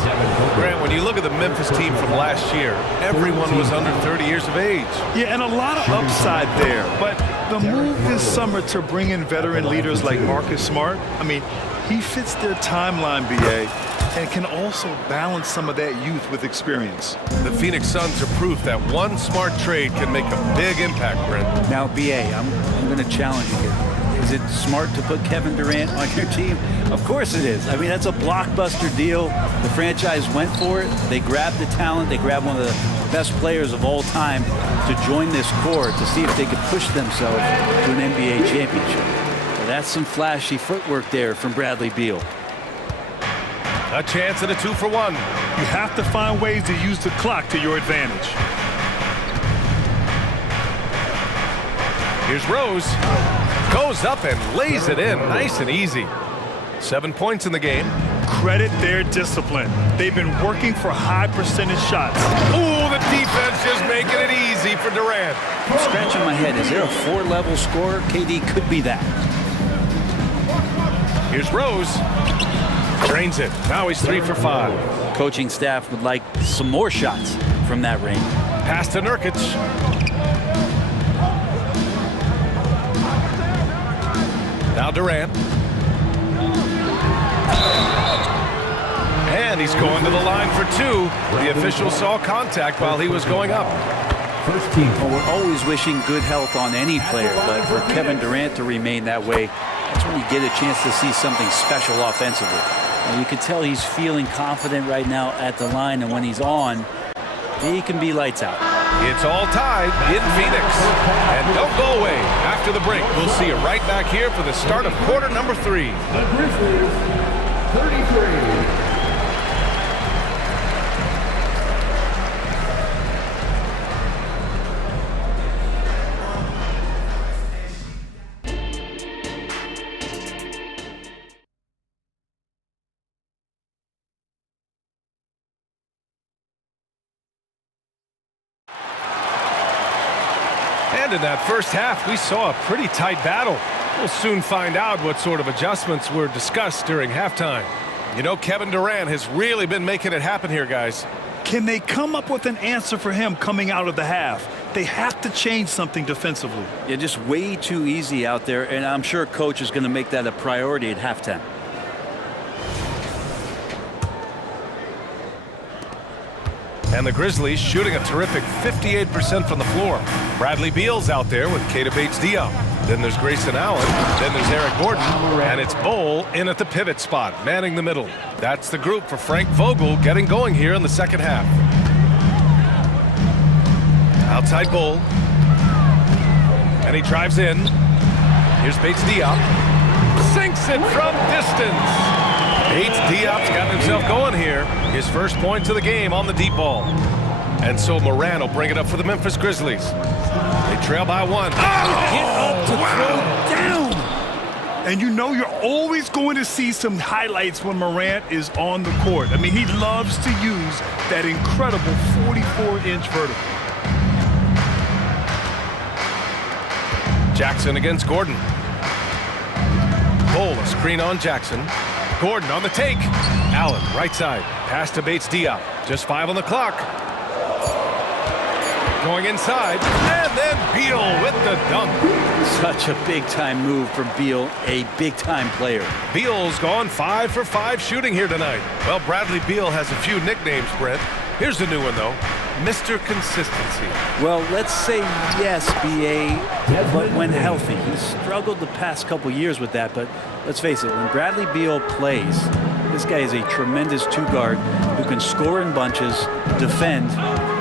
Grant, when you look at the Memphis team from last year, everyone was under 30 years of age. Yeah, and a lot of upside there. But the move this summer to bring in veteran leaders like Marcus Smart, I mean, he fits their timeline, BA, and can also balance some of that youth with experience. The Phoenix Suns are proof that one smart trade can make a big impact, Brent. Now, BA, I'm going to challenge you here. Is it smart to put Kevin Durant on your team? Of course it is. I mean, that's a blockbuster deal. The franchise went for it. They grabbed the talent. They grabbed one of the best players of all time to join this core to see if they could push themselves to an NBA championship. Well, that's some flashy footwork there from Bradley Beal. A chance at a 2-for-1. You have to find ways to use the clock to your advantage. Here's Rose. Goes up and lays it in. Nice and easy. 7 points in the game. Credit their discipline. They've been working for high percentage shots. Ooh, the defense just making it easy for Durant. I'm scratching my head. Is there a 4-level scorer? KD could be that. Here's Rose. Drains it. Now he's 3 for 5. Coaching staff would like some more shots from that range. Pass to Nurkic. Now Durant. And he's going to the line for 2. The official saw contact while he was going up. First team. Well, we're always wishing good health on any player, but for Kevin Durant to remain that way, that's when you get a chance to see something special offensively. And you can tell he's feeling confident right now at the line, and when he's on, he can be lights out. It's all tied in Phoenix. And don't go away. After the break, we'll see you right back here for the start of quarter number 3. The Grizzlies, 33. And in that first half, we saw a pretty tight battle. We'll soon find out what sort of adjustments were discussed during halftime. You know, Kevin Durant has really been making it happen here, guys. Can they come up with an answer for him coming out of the half? They have to change something defensively. Yeah, just way too easy out there, and I'm sure coach is going to make that a priority at halftime. And the Grizzlies shooting a terrific 58% from the floor. Bradley Beal's out there with Keita Bates-Diop. Then there's Grayson Allen. Then there's Eric Gordon. And it's Bol in at the pivot spot, manning the middle. That's the group for Frank Vogel getting going here in the second half. Outside Bol. And he drives in. Here's Bates-Diop. Sinks it from distance. Bates-Diop's got himself going here. His first points of the game on the deep ball. And so Moran will bring it up for the Memphis Grizzlies. They trail by 1. Get up to throw down. And you know you're always going to see some highlights when Morant is on the court. I mean, he loves to use that incredible 44-inch vertical. Jackson against Gordon. Bol, a screen on Jackson. Gordon on the take. Allen, right side. Pass to Bates-Diop. Just 5 on the clock. Going inside, and then Beal with the dunk. Such a big-time move from Beal, a big-time player. Beal's gone 5 for 5 shooting here tonight. Well, Bradley Beal has a few nicknames, Brent. Here's the new one, though. Mr. Consistency. Well, let's say yes, B.A., but when healthy. He's struggled the past couple years with that, but let's face it, when Bradley Beal plays, this guy is a tremendous two-guard who can score in bunches, defend,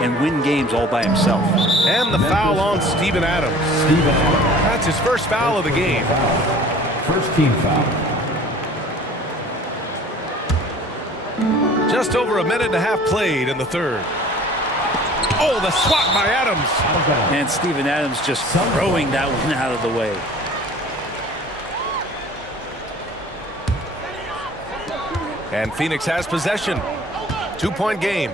and win games all by himself. And the foul on Steven Adams. That's his first foul of the game. First team foul. Just over a minute and a half played in the third. Oh, the swat by Adams. And Steven Adams just throwing that one out of the way. And Phoenix has possession. 2-point game.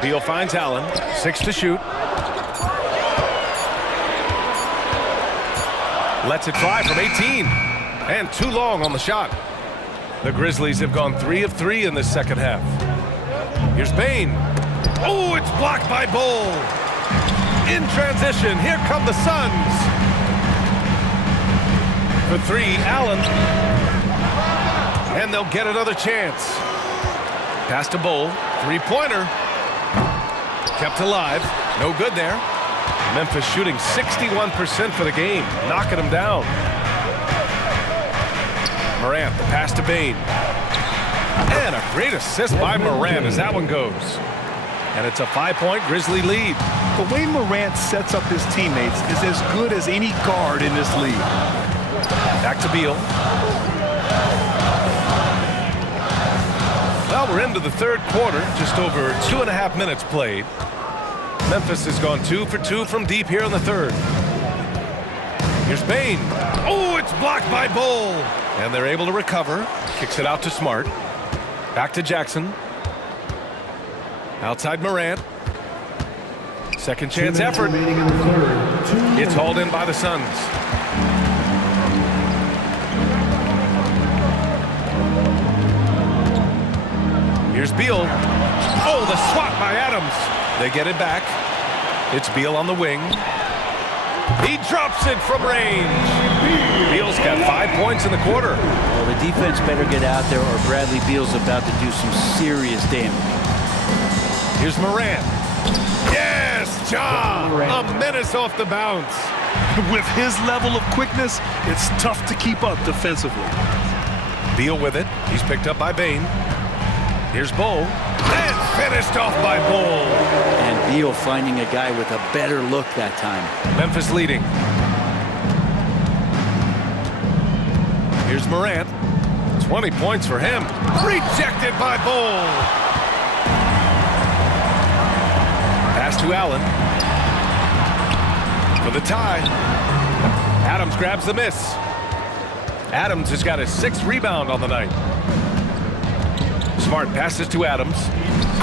Beal finds Allen. 6 to shoot. Lets it fly from 18. And too long on the shot. The Grizzlies have gone 3 of 3 in this second half. Here's Bain. Oh, it's blocked by Bull. In transition, here come the Suns. For 3, Allen. And they'll get another chance. Pass to Bull. 3-pointer. Kept alive. No good there. Memphis shooting 61% for the game. Knocking them down. Morant, the pass to Bain. And a great assist by Morant as that one goes. And it's a 5-point Grizzly lead. The way Morant sets up his teammates is as good as any guard in this league. Back to Beal. Well, we're into the third quarter, just over 2.5 minutes played. Memphis has gone 2 for 2 from deep here in the third. Here's Bain. Oh, it's blocked by Bull. And they're able to recover. Kicks it out to Smart. Back to Jackson. Outside Morant. Second chance effort. It's hauled in by the Suns. Here's Beal. Oh, the swat by Adams. They get it back. It's Beal on the wing. He drops it from range. Beal's got 5 points in the quarter. Well, the defense better get out there or Bradley Beal's about to do some serious damage. Here's Morant. Yes, Ja! A menace off the bounce. With his level of quickness, it's tough to keep up defensively. Beal with it. He's picked up by Bain. Here's Bull. And finished off by Bull. And Beal finding a guy with a better look that time. Memphis leading. Here's Morant. 20 points for him. Rejected by Bull. Pass to Allen. For the tie. Adams grabs the miss. Adams has got his 6th rebound on the night. Smart passes to Adams.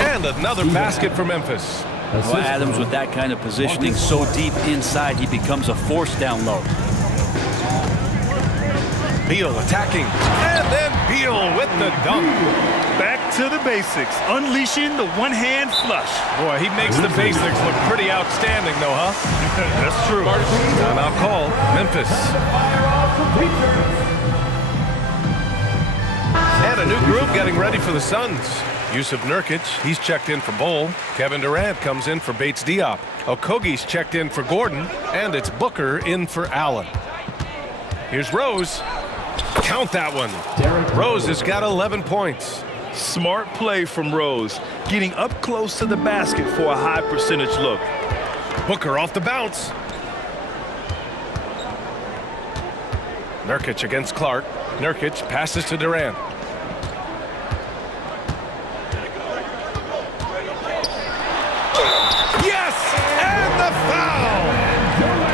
And another basket for Memphis. Well, Adams with that kind of positioning so deep inside, he becomes a force down low. Beal attacking. And then Beal with the dunk. Back to the basics. Unleashing the one-hand flush. Boy, he makes the basics look pretty outstanding, though, huh? That's true. Timeout call. Memphis. And a new group getting ready for the Suns. Yusuf Nurkic, he's checked in for Bull. Kevin Durant comes in for Bates Diop. Okogie's checked in for Gordon. And it's Booker in for Allen. Here's Rose. Count that one. Rose has got 11 points. Smart play from Rose. Getting up close to the basket for a high percentage look. Booker off the bounce. Nurkic against Clark. Nurkic passes to Durant. Yes! And the foul!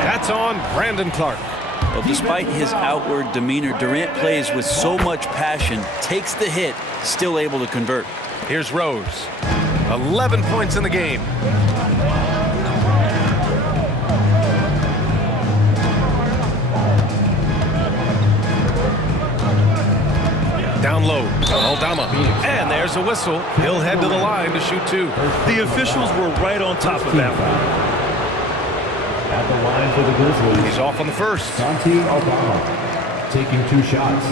That's on Brandon Clark. Well, despite his outward demeanor, Durant plays with so much passion, takes the hit, still able to convert. Here's Rose. 11 points in the game. Down low, Aldama, and there's a whistle. He'll head to the line to shoot two. The officials were right on top of that one. At the line for the Grizzlies. He's off on the first. Santi Aldama taking 2 shots.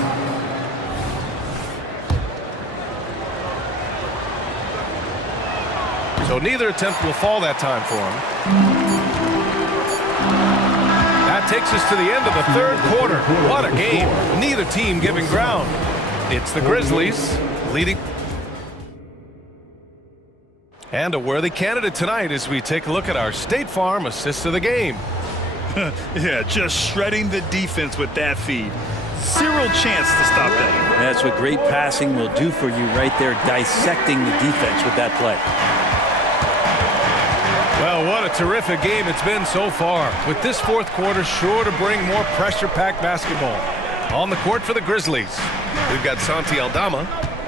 So neither attempt will fall that time for him. That takes us to the end of the third quarter. What a game. Neither team giving ground. It's the Grizzlies leading. And a worthy candidate tonight as we take a look at our State Farm assist of the game. Yeah, just shredding the defense with that feed. Zero chance to stop that. That's what great passing will do for you right there, dissecting the defense with that play. Well, what a terrific game it's been so far, with this fourth quarter sure to bring more pressure-packed basketball. On the court for the Grizzlies, we've got Santi Aldama,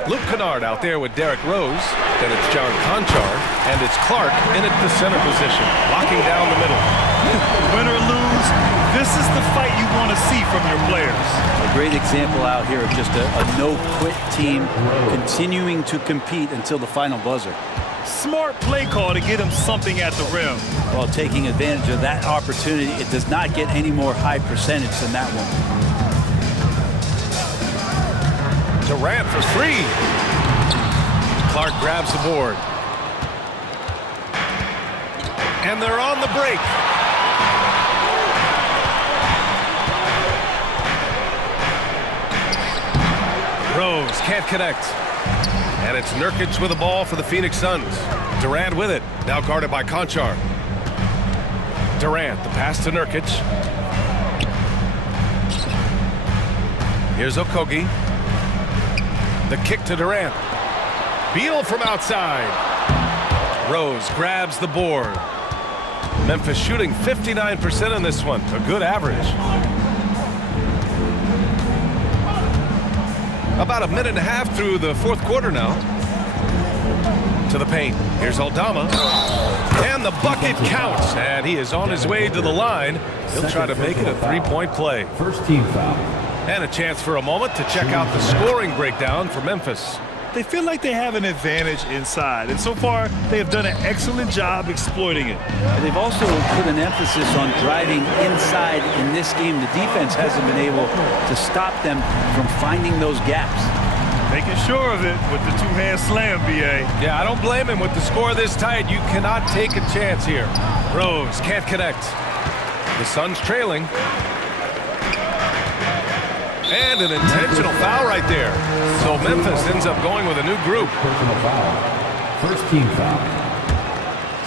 Luke Kennard out there with Derrick Rose, then it's John Conchar, and it's Clark in at the center position, locking down the middle. Win or lose, this is the fight you want to see from your players. A great example out here of just a no-quit team continuing to compete until the final buzzer. Smart play call to get him something at the rim. While taking advantage of that opportunity, it does not get any more high percentage than that one. Durant for three. Clark grabs the board. And they're on the break. Rose can't connect. And it's Nurkic with the ball for the Phoenix Suns. Durant with it, now guarded by Conchar. Durant, the pass to Nurkic. Here's Okogie. The kick to Durant. Beal from outside. Rose grabs the board. Memphis shooting 59% in this one, a good average. About a minute and a half through the fourth quarter now. To the paint. Here's Aldama. And the bucket counts. And he is on his way to the line. He'll try to make it a three-point play. First team foul. And a chance for a moment to check out the scoring breakdown for Memphis. They feel like they have an advantage inside, and so far they have done an excellent job exploiting it. They've also put an emphasis on driving inside in this game. The defense hasn't been able to stop them from finding those gaps. Making sure of it with the two-hand slam, B.A. Yeah, I don't blame him with the score this tight. You cannot take a chance here. Rose can't connect. The Suns trailing. And an intentional foul right there. So Memphis ends up going with a new group. Personal foul. First team foul.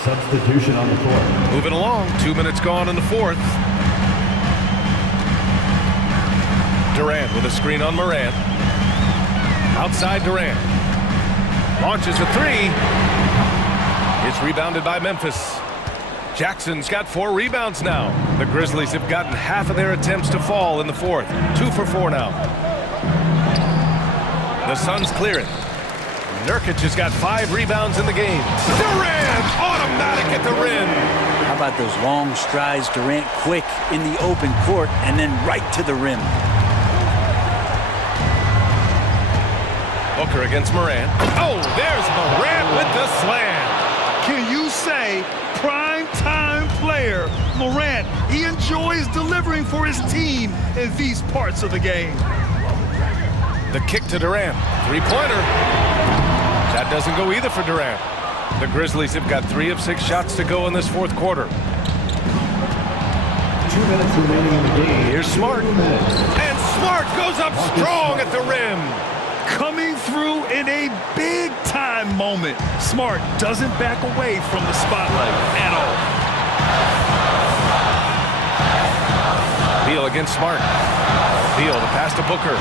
Substitution on the court. Moving along. 2 minutes gone in the fourth. Durant with a screen on Morant. Outside Durant. Launches a three. It's rebounded by Memphis. Jackson's got 4 rebounds now. The Grizzlies have gotten half of their attempts to fall in the fourth. 2 for 4 now. The Suns clear it. Nurkic has got 5 rebounds in the game. Durant automatic at the rim. How about those long strides? Durant quick in the open court and then right to the rim. Booker against Morant. Oh, there's Morant with the slam. Can you say prime time player Morant? He enjoys delivering for his team in these parts of the game. The kick to Durant. Three-pointer. That doesn't go either for Durant. The Grizzlies have got 3 of 6 shots to go in this fourth quarter. 2 minutes remaining in the game. Here's Smart. And Smart goes up strong at the rim. Coming through in a big-time moment. Smart doesn't back away from the spotlight at all. Beal against Smart. Beal, the pass to Booker.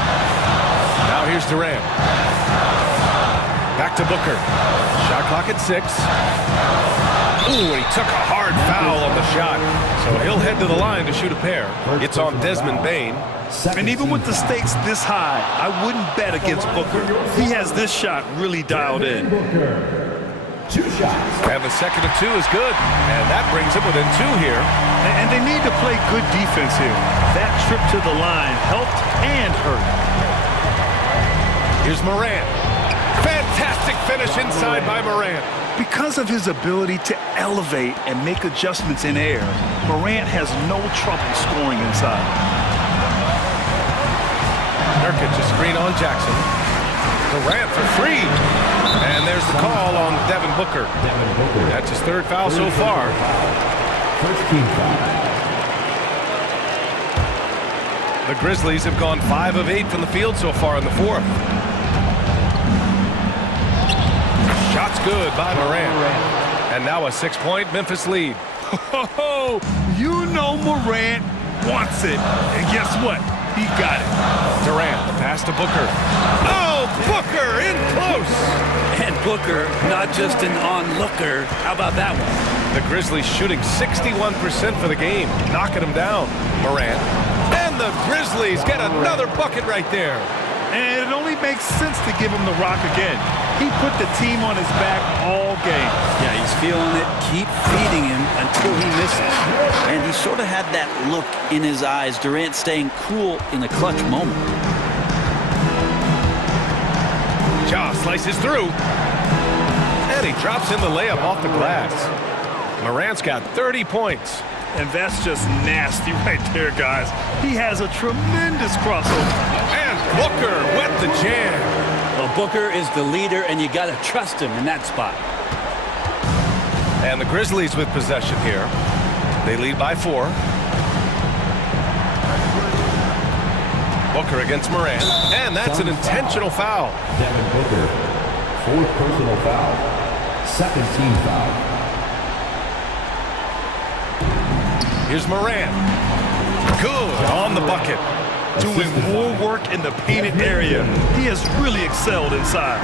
Now here's Durant. Back to Booker. Shot clock at 6. Ooh, and he took a hard foul on the shot. So he'll head to the line to shoot a pair. It's on Desmond Bane. And even with the stakes this high, I wouldn't bet against Booker. He has this shot really dialed in. 2 shots. And the second of 2 is good. And that brings him within 2 here. And they need to play good defense here. That trip to the line helped and hurt. Here's Morant. Fantastic finish inside by Morant. Because of his ability to elevate and make adjustments in air, Morant has no trouble scoring inside. Nurkic a screen on Jackson. Durant for three. And there's the call on Devin Booker. That's his third foul so far. First team foul. The Grizzlies have gone 5 of 8 from the field so far in the fourth. Shot's good by Morant. And now a 6-point Memphis lead. Oh, you know Morant wants it. And guess what? He got it. Durant, the pass to Booker. Oh, Booker in close. And Booker, not just an onlooker. How about that one? The Grizzlies shooting 61% for the game, knocking them down. Morant. And the Grizzlies get another bucket right there. And it only makes sense to give him the rock again. He put the team on his back all game. Yeah, he's feeling it. Keep feeding him until he misses. And he sort of had that look in his eyes. Durant staying cool in a clutch moment. Ja slices through. And he drops in the layup off the glass. Morant's got 30 points. And that's just nasty right there, guys. He has a tremendous crossover. And Booker with the jam. Well, Booker is the leader, and you got to trust him in that spot. And the Grizzlies with possession here. They lead by 4. Booker against Morant. And that's an intentional foul. Devin Booker, 4th personal foul. 2nd team foul. Here's Morant. Good on the bucket. Doing more work in the painted area. He has really excelled inside.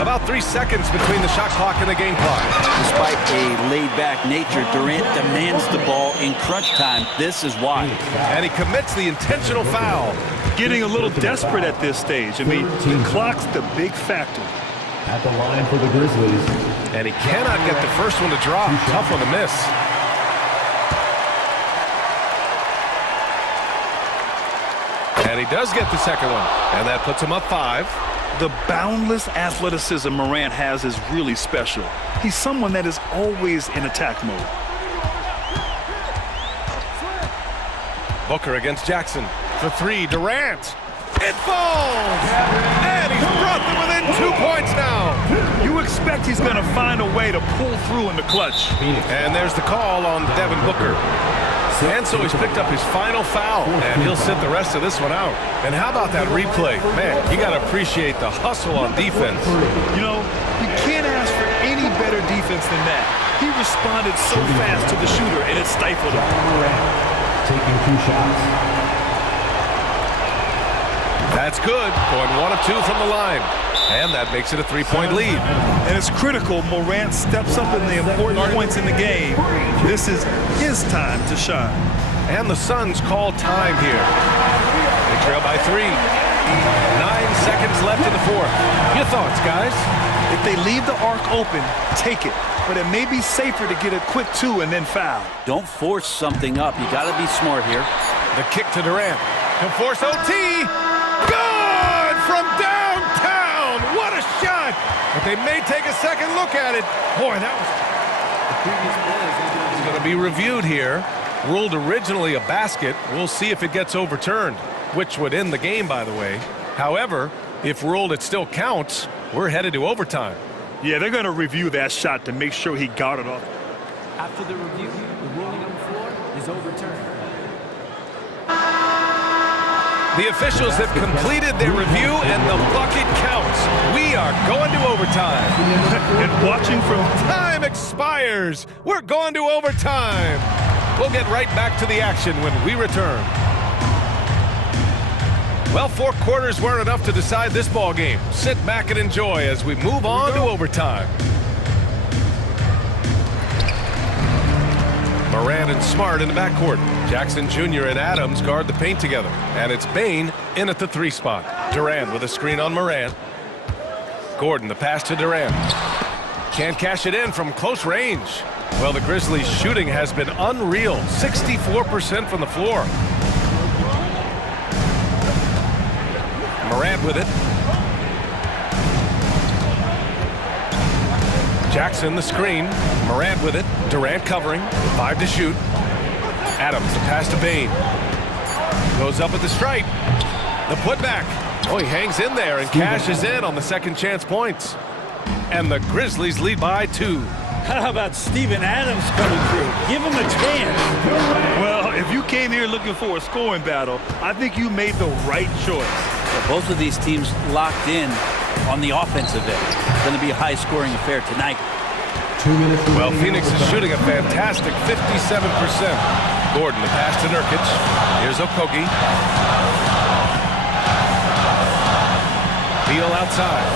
About 3 seconds between the shot clock and the game clock. Despite a laid-back nature, Durant demands the ball in crunch time. This is why. And he commits the intentional foul. Getting a little desperate at this stage. I mean, the clock's the big factor. At the line for the Grizzlies. And he cannot get the first one to drop. Tough one to miss. And he does get the second one. And that puts him up 5. The boundless athleticism Morant has is really special. He's someone that is always in attack mode. Booker against Jackson. For 3, Durant. It falls! And he's brought them within 2 points now. You expect he's going to find a way to pull through in the clutch. And there's the call on Devin Booker. And so he's picked up his final foul, and he'll sit the rest of this one out. And how about that replay? Man, you got to appreciate the hustle on defense. You know, you can't ask for any better defense than that. He responded so fast to the shooter, and it stifled him. Taking 2 shots. That's good. Going 1 of 2 from the line. And that makes it a 3-point lead. And it's critical Morant steps up in the important points in the game. This is his time to shine. And the Suns call time here. They trail by 3. 9 seconds left in the fourth. Your thoughts, guys? If they leave the arc open, take it. But it may be safer to get a quick 2 and then foul. Don't force something up. You got to be smart here. The kick to Durant. He'll force OT. Good from downtown. What a shot. But they may take a second look at it. Boy, that was... It's going to be reviewed here. Ruled originally a basket. We'll see if it gets overturned, which would end the game, by the way. However, if ruled it still counts, we're headed to overtime. Yeah, they're going to review that shot to make sure he got it off. After the review, the ruling on the floor is overturned. The officials have completed their review, and the bucket counts. We are going to overtime. And watching from... Time expires. We're going to overtime. We'll get right back to the action when we return. Well, 4 quarters weren't enough to decide this ball game. Sit back and enjoy as we move on to overtime. Morant and Smart in the backcourt. Jackson Jr. and Adams guard the paint together. And it's Bane in at the 3 spot. Durant with a screen on Morant. Gordon, the pass to Durant. Can't cash it in from close range. Well, the Grizzlies' shooting has been unreal. 64% from the floor. Morant with it. Jackson, the screen. Morant with it. Durant covering. 5 to shoot. Adams, the pass to Bane. Goes up at the stripe. The putback. Oh, he hangs in there and cashes in on the second chance points. And the Grizzlies lead by 2. How about Steven Adams coming through? Give him a chance. Well, if you came here looking for a scoring battle, I think you made the right choice. Well, both of these teams locked in on the offensive end. It's going to be a high-scoring affair tonight. 2 minutes. Well, Phoenix is shooting a fantastic 57%. Gordon, the pass to Nurkic. Here's Okogie. Beal outside.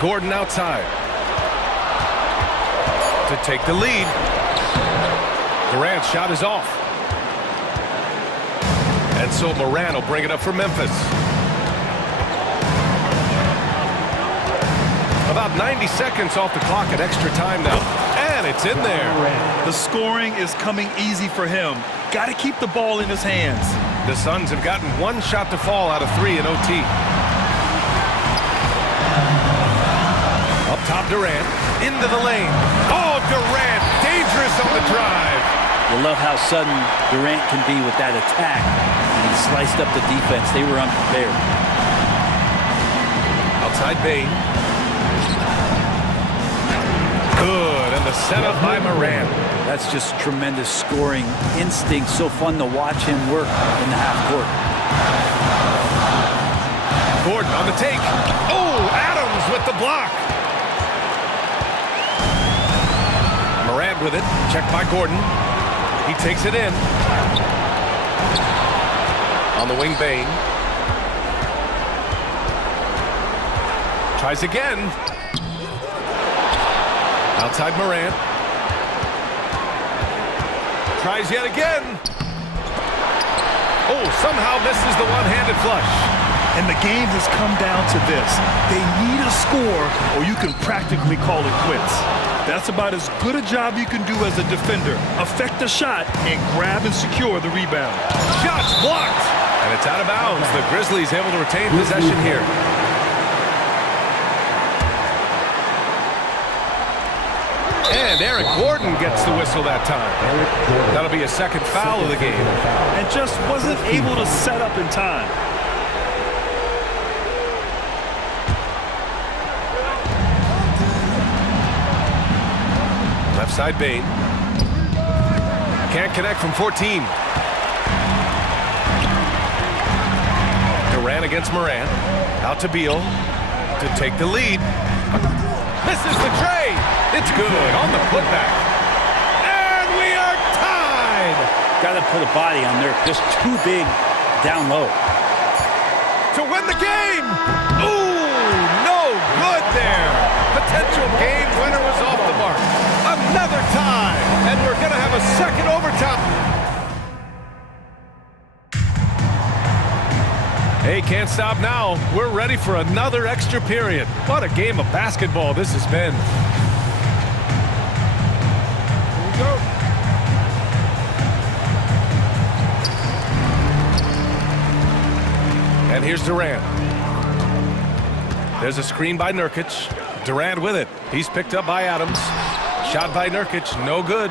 Gordon outside to take the lead. Durant's shot is off. And so Morant will bring it up for Memphis. About 90 seconds off the clock at extra time now. And it's in there. The scoring is coming easy for him. Got to keep the ball in his hands. The Suns have gotten 1 shot to fall out of 3 in OT. Up top, Durant. Into the lane. Oh, Durant. Dangerous on the drive. You love how sudden Durant can be with that attack. And he sliced up the defense. They were unprepared. Outside Bane. Good. And the setup by Morant. That's just tremendous scoring instinct. So fun to watch him work in the half court. Gordon on the take. Oh, Adams with the block. Morant with it. Checked by Gordon. He takes it in. On the wing, Bane. Tries again. Outside Morant. Tries yet again. Oh, somehow misses the one-handed flush. And the game has come down to this. They need a score or you can practically call it quits. That's about as good a job you can do as a defender. Affect the shot and grab and secure the rebound. Shots blocked. And it's out of bounds. The Grizzlies able to retain possession here. And Eric Gordon gets the whistle that time. That'll be a second foul of the game. And just wasn't able to set up in time. Left side Bane. Can't connect from 14. Durant against Morant. Out to Beal to take the lead. Misses the tray. It's good on the putback. And we are tied. Got to put a body on there. Just too big down low. To win the game. Ooh, no good there. Potential game winner was off the mark. Another tie. And we're going to have a second overtime. Hey, can't stop now. We're ready for another extra period. What a game of basketball this has been. Here we go. And here's Durant. There's a screen by Nurkic. Durant with it. He's picked up by Adams. Shot by Nurkic, no good.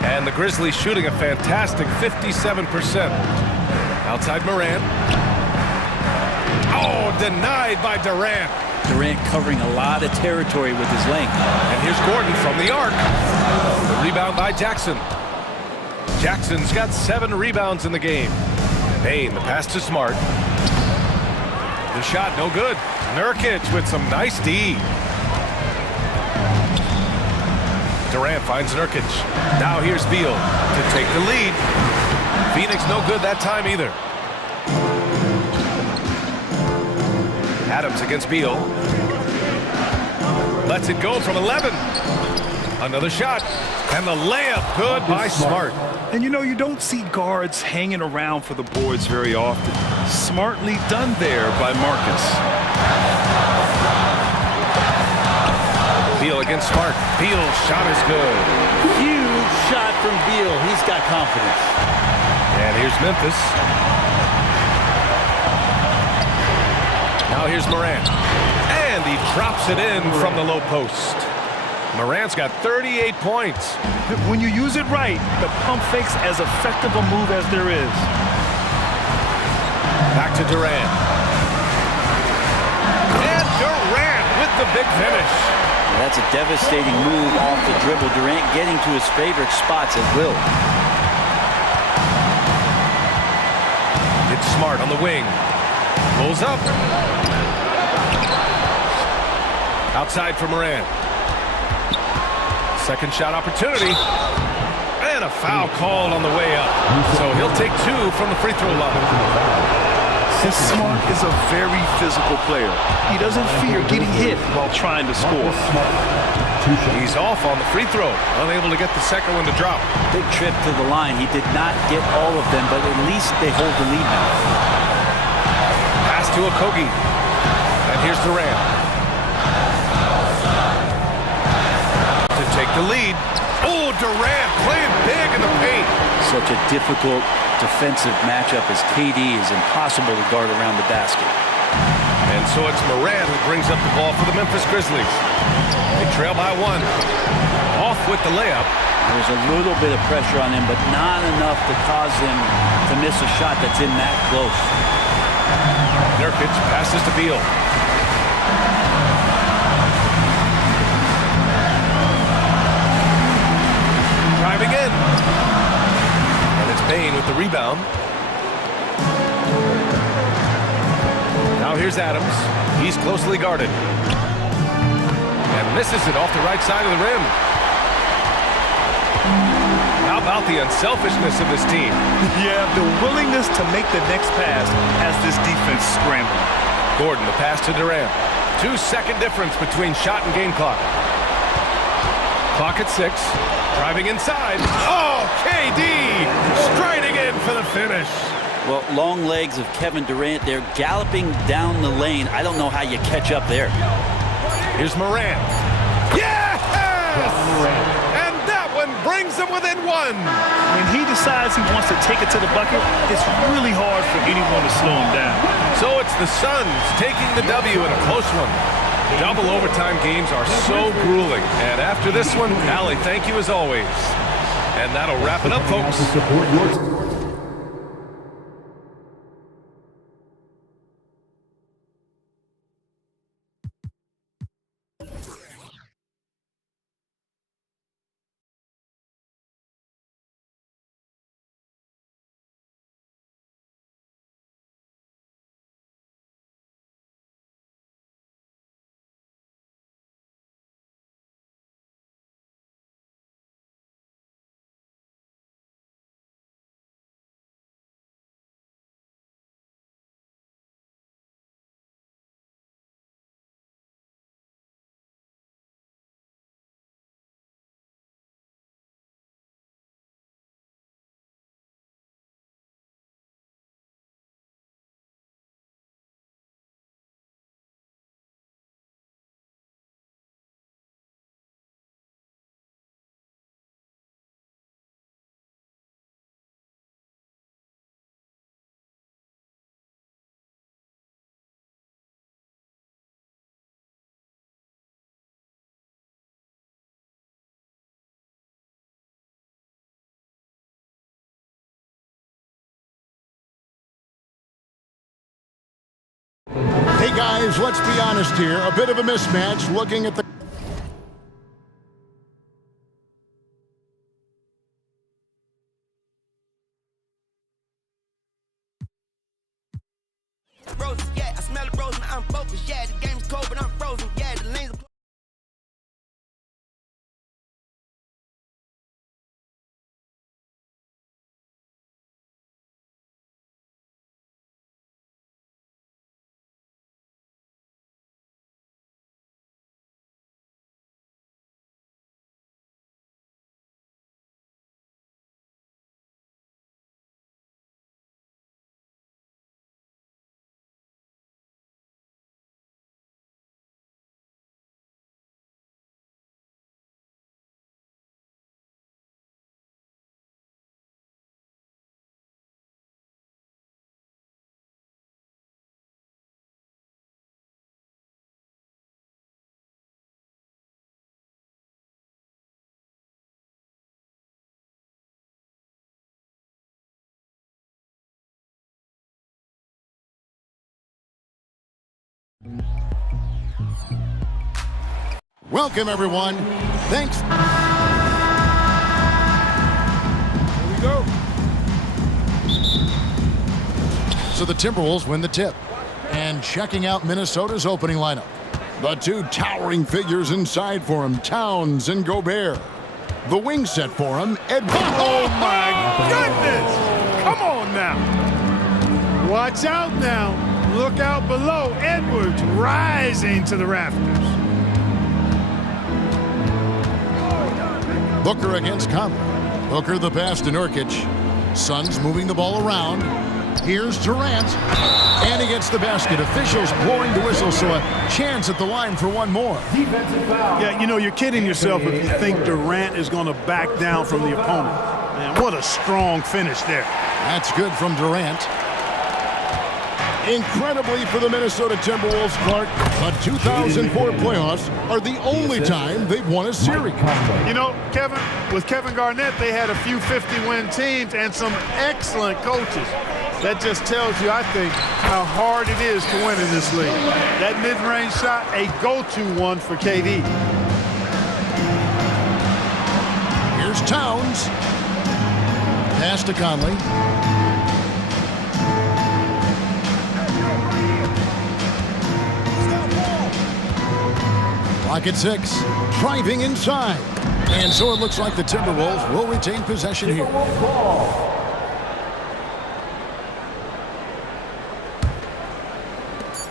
And the Grizzlies shooting a fantastic 57%. Outside Morant. Oh, denied by Durant. Durant covering a lot of territory with his length. And here's Gordon from the arc. The rebound by Jackson. Jackson's got 7 rebounds in the game. Bane, the pass to Smart. The shot, no good. Nurkic with some nice D. Durant finds Nurkic. Now here's Beal to take the lead. Phoenix no good that time either. Adams against Beal. Lets it go from 11. Another shot. And the layup good by Smart. And you know, you don't see guards hanging around for the boards very often. Smartly done there by Marcus. Beal against Smart. Beal's shot is good. Huge shot from Beal. He's got confidence. And here's Memphis. Now here's Morant. And And he drops it in from the low post. Morant's got 38 points. When you use it right, the pump fake's as effective a move as there is. Back to Durant. And Durant with the big finish. That's a devastating move off the dribble. Durant getting to his favorite spots at will. It's Smart on the wing. Pulls up. Outside for Morant. Second shot opportunity. And a foul called on the way up. So he'll take 2 from the free throw line. Smart is a very physical player. He doesn't fear getting hit while trying to score. He's off on the free throw, unable to get the second one to drop. Big trip to the line. He did not get all of them, but at least they hold the lead now. Pass to Okogie. And here's Durant. To take the lead. Oh, Durant playing big in the paint. Such a difficult defensive matchup as KD is impossible to guard around the basket. And so it's Morant who brings up the ball for the Memphis Grizzlies. They trail by 1. Off with the layup. There was a little bit of pressure on him, but not enough to cause him to miss a shot that's in that close. Nurkic passes to Beal. Driving in. And it's Bane with the rebound. Now here's Adams. He's closely guarded. And misses it off the right side of the rim. How about the unselfishness of this team? Yeah, the willingness to make the next pass has this defense scrambling. Gordon, the pass to Durant. 2-second difference between shot and game clock. Clock at 6. Driving inside. Oh, KD striding in for the finish. Well, long legs of Kevin Durant. They're galloping down the lane. I don't know how you catch up there. Here's Morant. Yes! And that one brings them within 1. When he decides he wants to take it to the bucket, it's really hard for anyone to slow him down. So it's the Suns taking the W in a close one. Double overtime games are so grueling. And after this one, Allie, thank you as always. And that'll wrap it up, folks. Hey guys, let's be honest here. A bit of a mismatch looking at the yeah, I smell the rose, I'm focused, yeah, the game's cold, but I'm frozen, yeah, the lanes Welcome, everyone. Thanks. Here we go. So the Timberwolves win the tip. And checking out Minnesota's opening lineup. The two towering figures inside for him, Towns and Gobert. The wing set for him, Edwards. Oh, my goodness! Come on now. Watch out now. Look out below. Edwards rising to the rafters. Booker against Conley. Booker the pass to Nurkic. Suns moving the ball around. Here's Durant. And he gets the basket. Officials blowing the whistle, so a chance at the line for one more. Yeah, you know, you're kidding yourself if you think Durant is going to back down from the opponent. Man, what a strong finish there. That's good from Durant. Incredibly for the Minnesota Timberwolves, Clark, the 2004 playoffs are the only time they've won a series. You know, Kevin, with Kevin Garnett, they had a few 50-win teams and some excellent coaches. That just tells you, I think, how hard it is to win in this league. That mid-range shot, a go-to one for KD. Here's Towns. Pass to Conley. Clock at 6. Driving inside. And so it looks like the Timberwolves will retain possession here.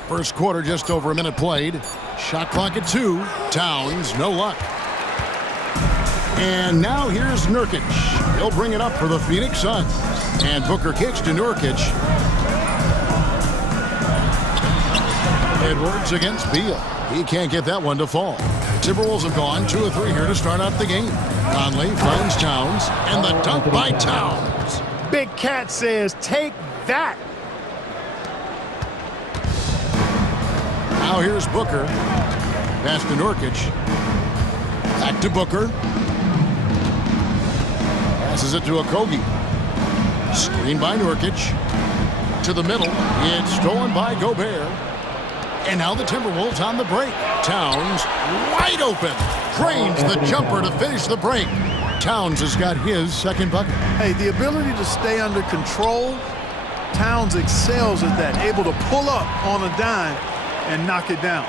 First quarter, just over a minute played. Shot clock at 2. Towns, no luck. And now here's Nurkic. He'll bring it up for the Phoenix Suns. And Booker kicks to Nurkic. Edwards against Beal. He can't get that one to fall. Timberwolves have gone 2 of 3 here to start out the game. Conley finds Towns, and the dunk by Towns. Big Cat says, take that. Now here's Booker. Pass to Nurkic. Back to Booker. Passes it to Okogie. Screen by Nurkic. To the middle. It's stolen by Gobert. And now the Timberwolves on the break. Towns wide open. Drains the jumper to finish the break. Towns has got his second bucket. Hey, the ability to stay under control, Towns excels at that. Able to pull up on a dime and knock it down.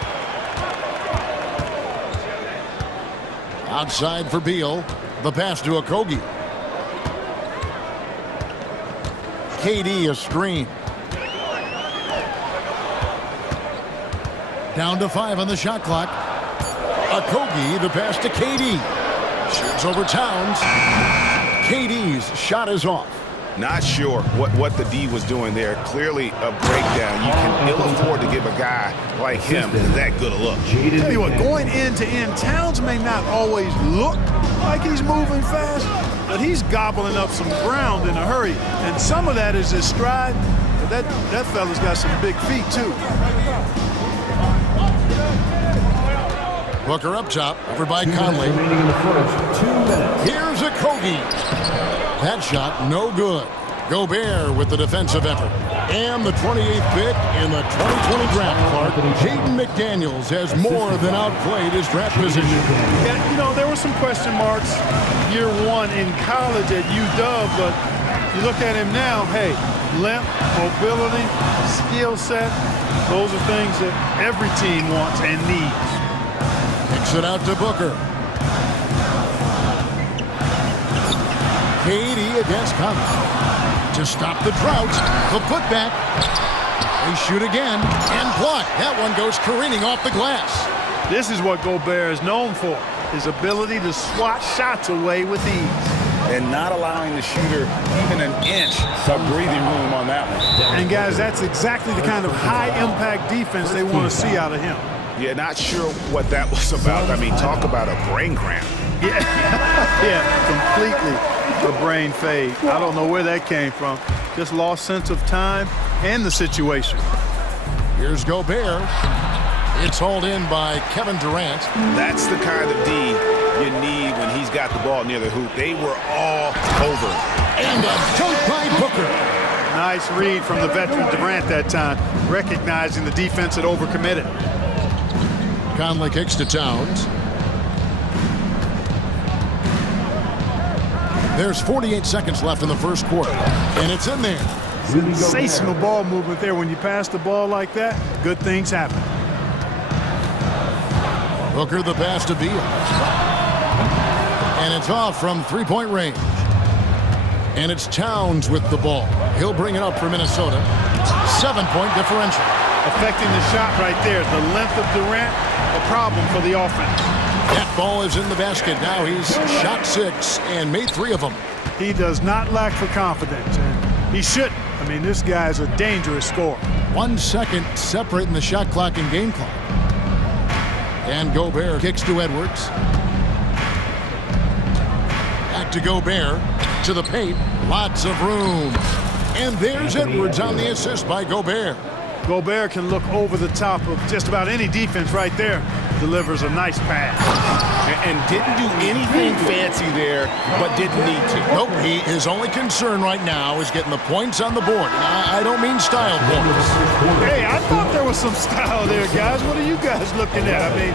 Outside for Beal. The pass to Okogie. KD a screen. Down to 5 on the shot clock. Okogie, the pass to KD. Shoots over Towns. KD's shot is off. Not sure what the D was doing there. Clearly a breakdown. You can ill afford to give a guy like him that good a look. Tell you what, going end to end, Towns may not always look like he's moving fast, but he's gobbling up some ground in a hurry. And some of that is his stride, but that fella's got some big feet too. Booker up top, over by Conley. Here's Okogie. That shot, no good. Gobert with the defensive effort. And the 28th pick in the 2020 draft, Clark. Jaden McDaniels has more than outplayed his draft position. Yeah, you know, there were some question marks year one in college at UW, but you look at him now, hey, length, mobility, skill set, those are things that every team wants and needs. Kicks it out to Booker. KD against Conley. To stop the drought, the putback. They shoot again and block. That one goes careening off the glass. This is what Gobert is known for, his ability to swat shots away with ease. And not allowing the shooter even an inch of breathing room on that one. And guys, that's exactly the kind of high-impact defense they want to see out of him. Yeah, not sure what that was about. I mean, talk about a brain cramp. Yeah, yeah, completely a brain fade. I don't know where that came from. Just lost sense of time and the situation. Here's Gobert. It's hauled in by Kevin Durant. That's the kind of D you need when he's got the ball near the hoop. They were all over. And a dunk by Booker. Nice read from the veteran Durant that time, recognizing the defense had overcommitted. Conley kicks to Towns. There's 48 seconds left in the first quarter, and it's in there. Sensational ball movement there. When you pass the ball like that, good things happen. Booker the pass to Beal. And it's off from three-point range. And it's Towns with the ball. He'll bring it up for Minnesota. 7-point differential. Affecting the shot right there. The length of Durant, a problem for the offense. That ball is in the basket. Now he's shot 6 and made 3 of them. He does not lack for confidence, and he shouldn't. I mean, this guy's a dangerous scorer. 1 second separating the shot clock and game clock. And Gobert kicks to Edwards. Back to Gobert. To the paint. Lots of room. And there's Edwards on the assist by Gobert. Gobert can look over the top of just about any defense right there. Delivers a nice pass. And didn't do anything fancy there, but didn't need to. Nope, his only concern right now is getting the points on the board. And I don't mean style points. Hey, I thought there was some style there, guys. What are you guys looking at? I mean,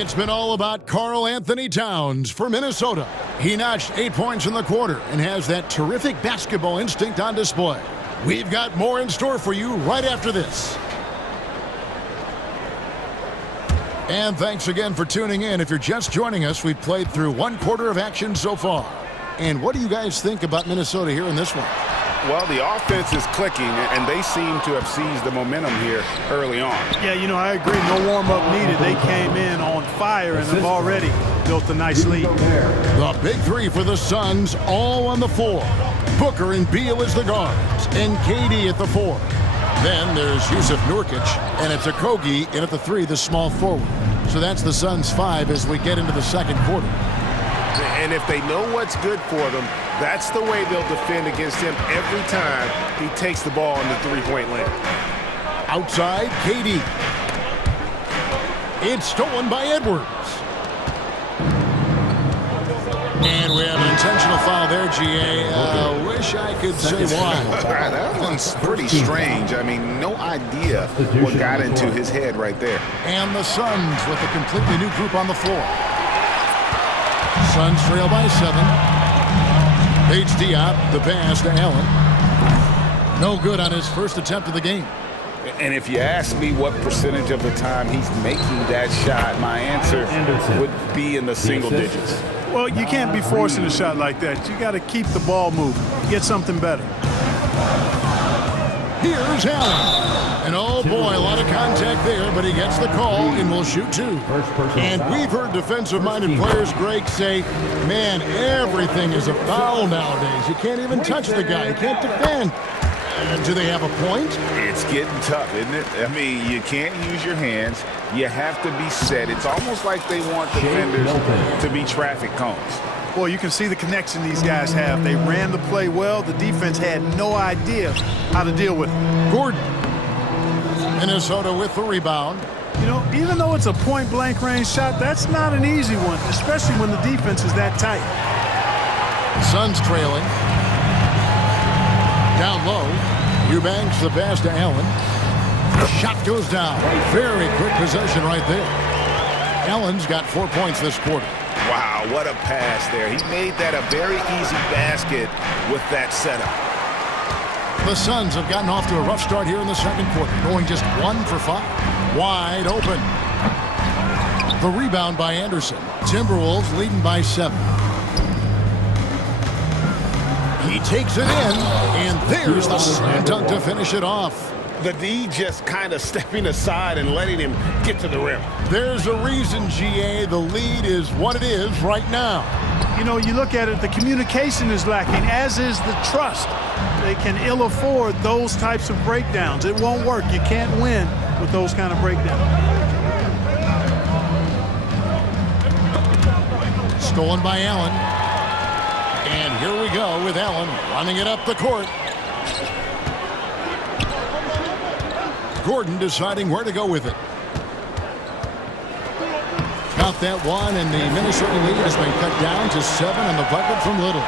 it's been all about Karl Anthony Towns for Minnesota. He notched 8 points in the quarter and has that terrific basketball instinct on display. We've got more in store for you right after this. And thanks again for tuning in. If you're just joining us, we've played through 1 quarter of action so far. And what do you guys think about Minnesota here in this one? Well, the offense is clicking, and they seem to have seized the momentum here early on. Yeah, you know, I agree. No warm-up needed. They came in on fire and have already built a nice lead. The big 3 for the Suns, all on the floor. Booker and Beal as the guards, and KD at the 4. Then there's Yusuf Nurkic, and it's Okogie in at the 3, the small forward. So that's the Suns' 5 as we get into the second quarter. And if they know what's good for them, that's the way they'll defend against him every time he takes the ball in the three-point lane. Outside, KD. It's stolen by Edwards. And we have an intentional foul there, GA. Wish I could say why. That one's pretty strange. I mean, no idea what got into his head right there. And the Suns with a completely new group on the floor. Suns trail by 7. Paige Diop, the pass to Allen. No good on his first attempt of the game. And if you ask me what percentage of the time he's making that shot, my answer would be in the single digits. Well, you can't be forcing a shot like that. You got to keep the ball moving. Get something better. Here's Allen. And oh boy, a lot of contact there, but he gets the call and will shoot 2. And we've heard defensive-minded players, Greg, say, man, everything is a foul nowadays. You can't even touch the guy. You can't defend. Do they have a point? It's getting tough, isn't it? I mean, you can't use your hands. You have to be set. It's almost like they want defenders to be traffic cones. Boy, you can see the connection these guys have. They ran the play well. The defense had no idea how to deal with it. Gordon. Minnesota with the rebound. You know, even though it's a point-blank range shot, that's not an easy one, especially when the defense is that tight. The Suns trailing. Down low. Eubanks the pass to Allen. Shot goes down. Very quick possession right there. Allen's got 4 points this quarter. Wow, what a pass there. He made that a very easy basket with that setup. The Suns have gotten off to a rough start here in the second quarter, going just 1 for 5. Wide open. The rebound by Anderson. Timberwolves leading by 7. He takes it in, and there's the slam dunk to finish it off. The D just kind of stepping aside and letting him get to the rim. There's a reason, GA, the lead is what it is right now. You know, you look at it, the communication is lacking, as is the trust. They can ill afford those types of breakdowns. It won't work. You can't win with those kind of breakdowns. Stolen by Allen. And here we go with Allen running it up the court. Gordon deciding where to go with it. Got that one, and the Minnesota lead has been cut down to 7 on the bucket from Little.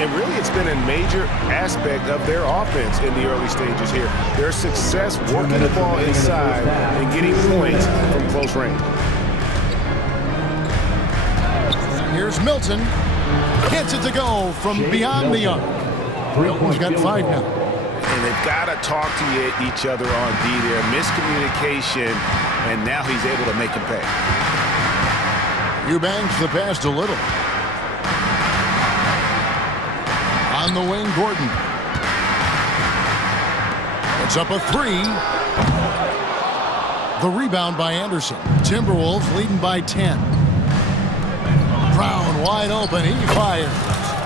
And really, it's been a major aspect of their offense in the early stages here. Their success working the ball inside and getting points from close range. Here's Milton. Gets it to go from beyond the arc. Milton's got 5 now. And they've got to talk to each other on D there. Miscommunication, and now he's able to make him pay. Eubanks the pass a little. On the wing, Gordon. It's up a 3. The rebound by Anderson. Timberwolves leading by 10. Brown wide open. He fires.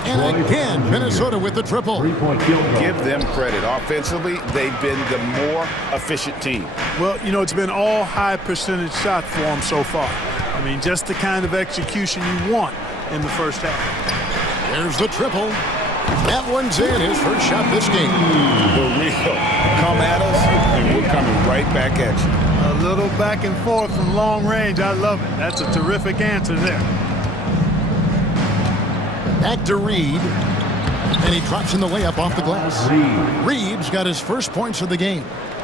And again, Minnesota with the triple. Give them credit. Offensively, they've been the more efficient team. Well, you know, it's been all high percentage shot for them so far. I mean, just the kind of execution you want in the first half. There's the triple. That one's in. His first shot this game. The real. Come at us, and we're coming right back at you. A little back and forth from long range. I love it. That's a terrific answer there. Back to Reed. And he drops in the layup off the glass. Reed's got his first points of the game.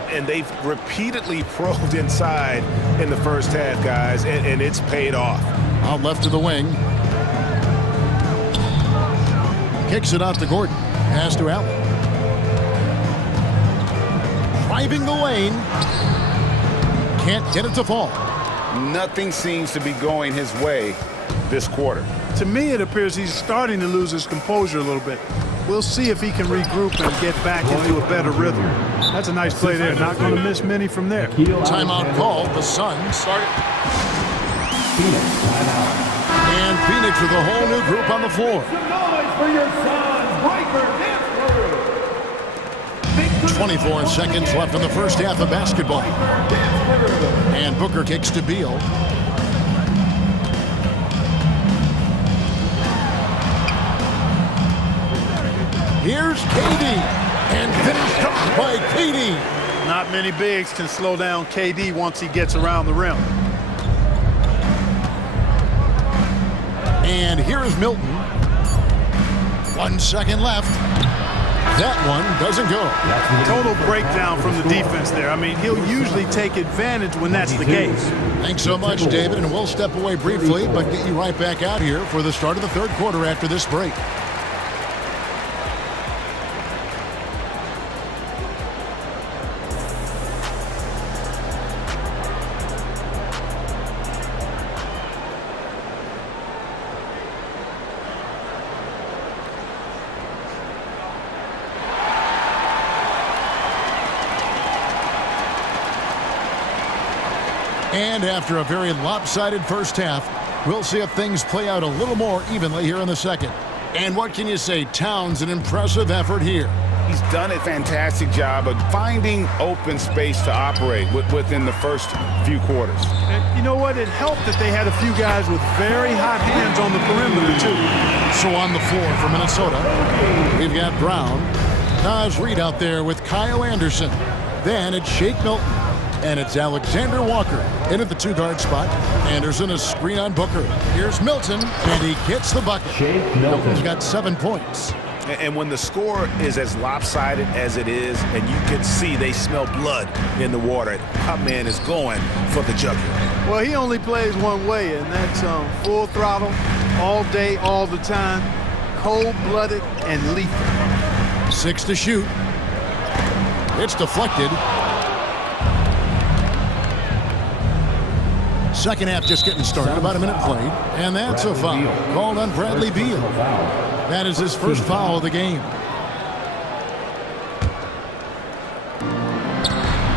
And they've repeatedly probed inside in the first half, guys, and it's paid off. Out left of the wing. Kicks it out to Gordon. Pass to Allen. Driving the lane. Can't get it to fall. Nothing seems to be going his way this quarter. To me, it appears he's starting to lose his composure a little bit. We'll see if he can regroup and get back into a better rhythm. That's a nice play there. Not going to miss many from there. Timeout called. The Suns. And Phoenix with a whole new group on the floor. 24 seconds left in the first half of basketball. And Booker kicks to Beal. Here's KD. And finished off by KD. Not many bigs can slow down KD once he gets around the rim. And here is Milton. 1 second left. That one doesn't go. Total breakdown from the defense there. I mean, he'll usually take advantage when that's the case. Thanks so much, David, and we'll step away briefly, but get you right back out here for the start of the third quarter after this break. And after a very lopsided first half, we'll see if things play out a little more evenly here in the second. And what can you say? Towns, an impressive effort here. He's done a fantastic job of finding open space to operate within the first few quarters. And you know what? It helped that they had a few guys with very hot hands on the perimeter, too. So on the floor for Minnesota, we've got Brown. Naz Reid out there with Kyle Anderson. Then it's Shake Milton. And it's Alexander Walker in at the 2-guard spot. Anderson a screen on Booker. Here's Milton, and he gets the bucket. Milton's got 7 points. And when the score is as lopsided as it is, and you can see they smell blood in the water, our man is going for the jugular. Well, he only plays one way, and that's full throttle, all day, all the time, cold-blooded and lethal. 6 to shoot. It's deflected. Second half just getting started, about a minute played. And that's a foul called on Bradley Beal. That is his first foul of the game.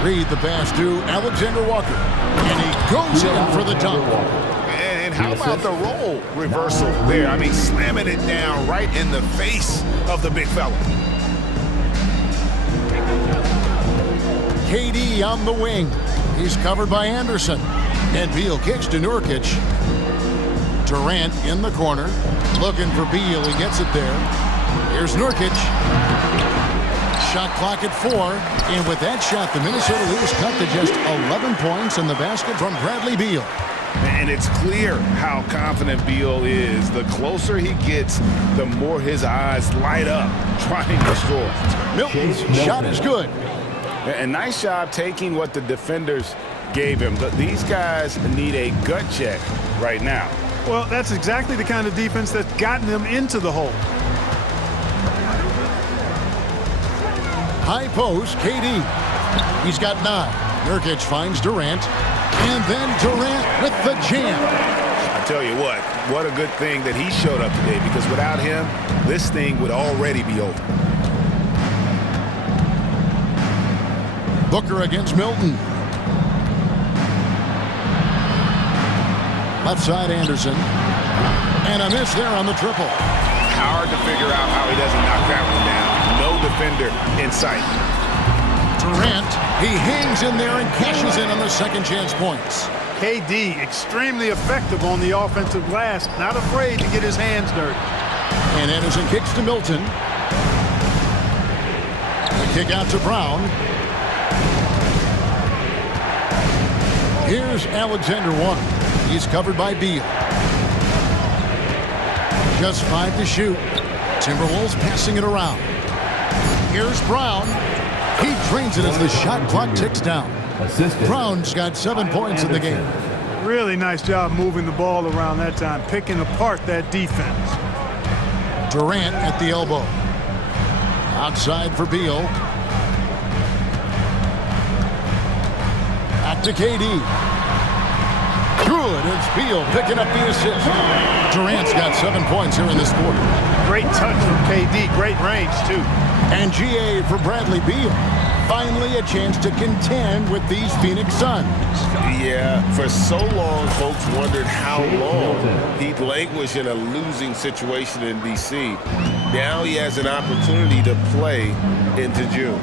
Reed the pass to Alexander Walker. And he goes in for the dunk. And how about the role reversal there? I mean, slamming it down right in the face of the big fella. KD on the wing. He's covered by Anderson. And Beal kicks to Nurkic. Durant in the corner. Looking for Beal. He gets it there. Here's Nurkic. Shot clock at 4. And with that shot, the Minnesota Lewis cut to just 11 points in the basket from Bradley Beal. And it's clear how confident Beal is. The closer he gets, the more his eyes light up trying to score. Milton's shot is good. And nice job taking what the defenders gave him. But these guys need a gut check right now. Well, that's exactly the kind of defense that's gotten them into the hole. High post, KD. He's got 9. Nurkic finds Durant. And then Durant with the jam. I tell you what a good thing that he showed up today, because without him, this thing would already be over. Booker against Milton. Left side Anderson. And a miss there on the triple. Hard to figure out how he doesn't knock that one down. No defender in sight. Durant, he hangs in there and cashes in on the second chance points. KD, extremely effective on the offensive glass. Not afraid to get his hands dirty. And Anderson kicks to Milton. The kick out to Brown. Here's Alexander one. He's covered by Beal. Just 5 to shoot. Timberwolves passing it around. Here's Brown. He drains it as the shot clock ticks down. Brown's got 7 points in the game. Really nice job moving the ball around that time, picking apart that defense. Durant at the elbow. Outside for Beal. Back to KD. Good. It's Beal picking up the assist. Durant's got 7 points here in this quarter. Great touch from KD. Great range, too. And GA for Bradley Beal. Finally a chance to contend with these Phoenix Suns. Yeah, for so long, folks wondered how long he'd languish in a losing situation in D.C. Now he has an opportunity to play into June.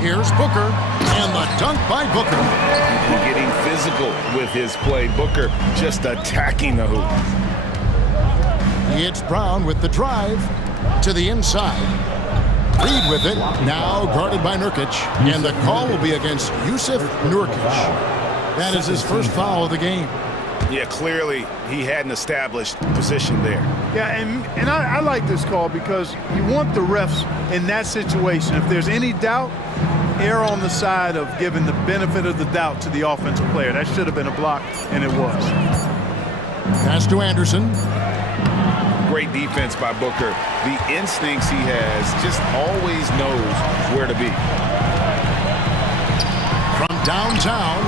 Here's Booker, and the dunk by Booker. Getting physical with his play. Booker just attacking the hoop. It's Brown with the drive to the inside. Reed with it, now guarded by Nurkic, and the call will be against Jusuf Nurkic. That is his first foul of the game. Yeah, clearly he hadn't established position there. Yeah, and I like this call because you want the refs in that situation. If there's any doubt, err on the side of giving the benefit of the doubt to the offensive player. That should have been a block, and it was. Pass to Anderson. Great defense by Booker. The instincts he has, just always knows where to be. From downtown,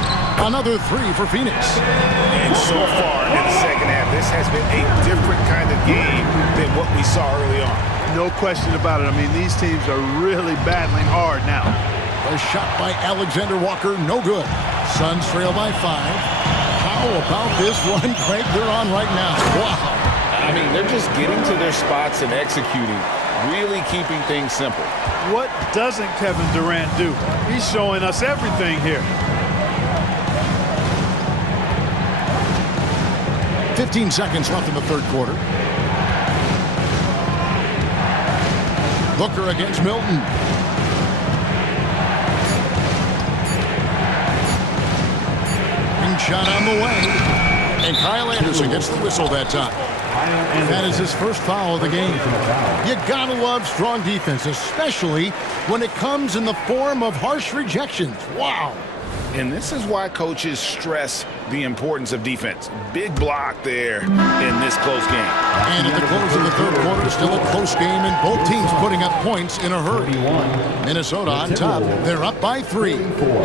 another 3 for Phoenix. And so far in the second half, this has been a different kind of game than what we saw early on. No question about it. I mean, these teams are really battling hard now. A shot by Alexander Walker, no good. Suns trail by 5. How about this one, Craig? They're on right now. Wow. I mean, they're just getting to their spots and executing, really keeping things simple. What doesn't Kevin Durant do? He's showing us everything here. 15 seconds left in the third quarter. Booker against Milton. Ring shot on the way. And Kyle Anderson gets the whistle that time. And that is his first foul of the game. You gotta love strong defense, especially when it comes in the form of harsh rejections. Wow. And this is why coaches stress the importance of defense. Big block there in this close game. And at the close of the third quarter, still a close game, and both teams putting up points in a hurry. Minnesota on top. They're up by 3.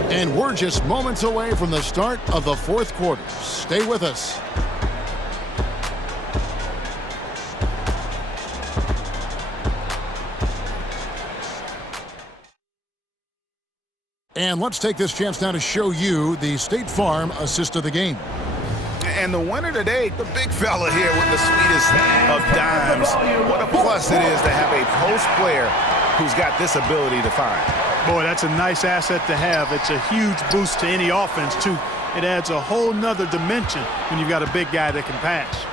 And we're just moments away from the start of the fourth quarter. Stay with us. And let's take this chance now to show you the State Farm assist of the game. And the winner today, the big fella here with the sweetest of dimes. What a plus it is to have a post player who's got this ability to find. Boy, that's a nice asset to have. It's a huge boost to any offense, too. It adds a whole nother dimension when you've got a big guy that can pass.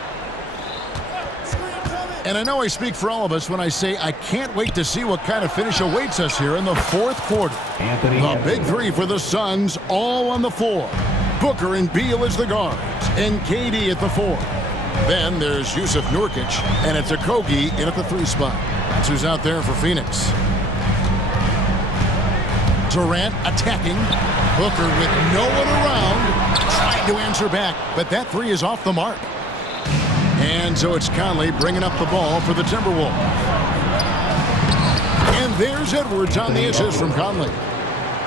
And I know I speak for all of us when I say I can't wait to see what kind of finish awaits us here in the fourth quarter. The big 3 for the Suns, all on the floor. Booker and Beal as the guards, and KD at the 4. Then there's Jusuf Nurkic, and it's Okogie in at the 3 spot. That's who's out there for Phoenix. Durant attacking. Booker with no one around. tried to answer back, but that three is off the mark. And so it's Conley bringing up the ball for the Timberwolves. And there's Edwards on the assist from Conley.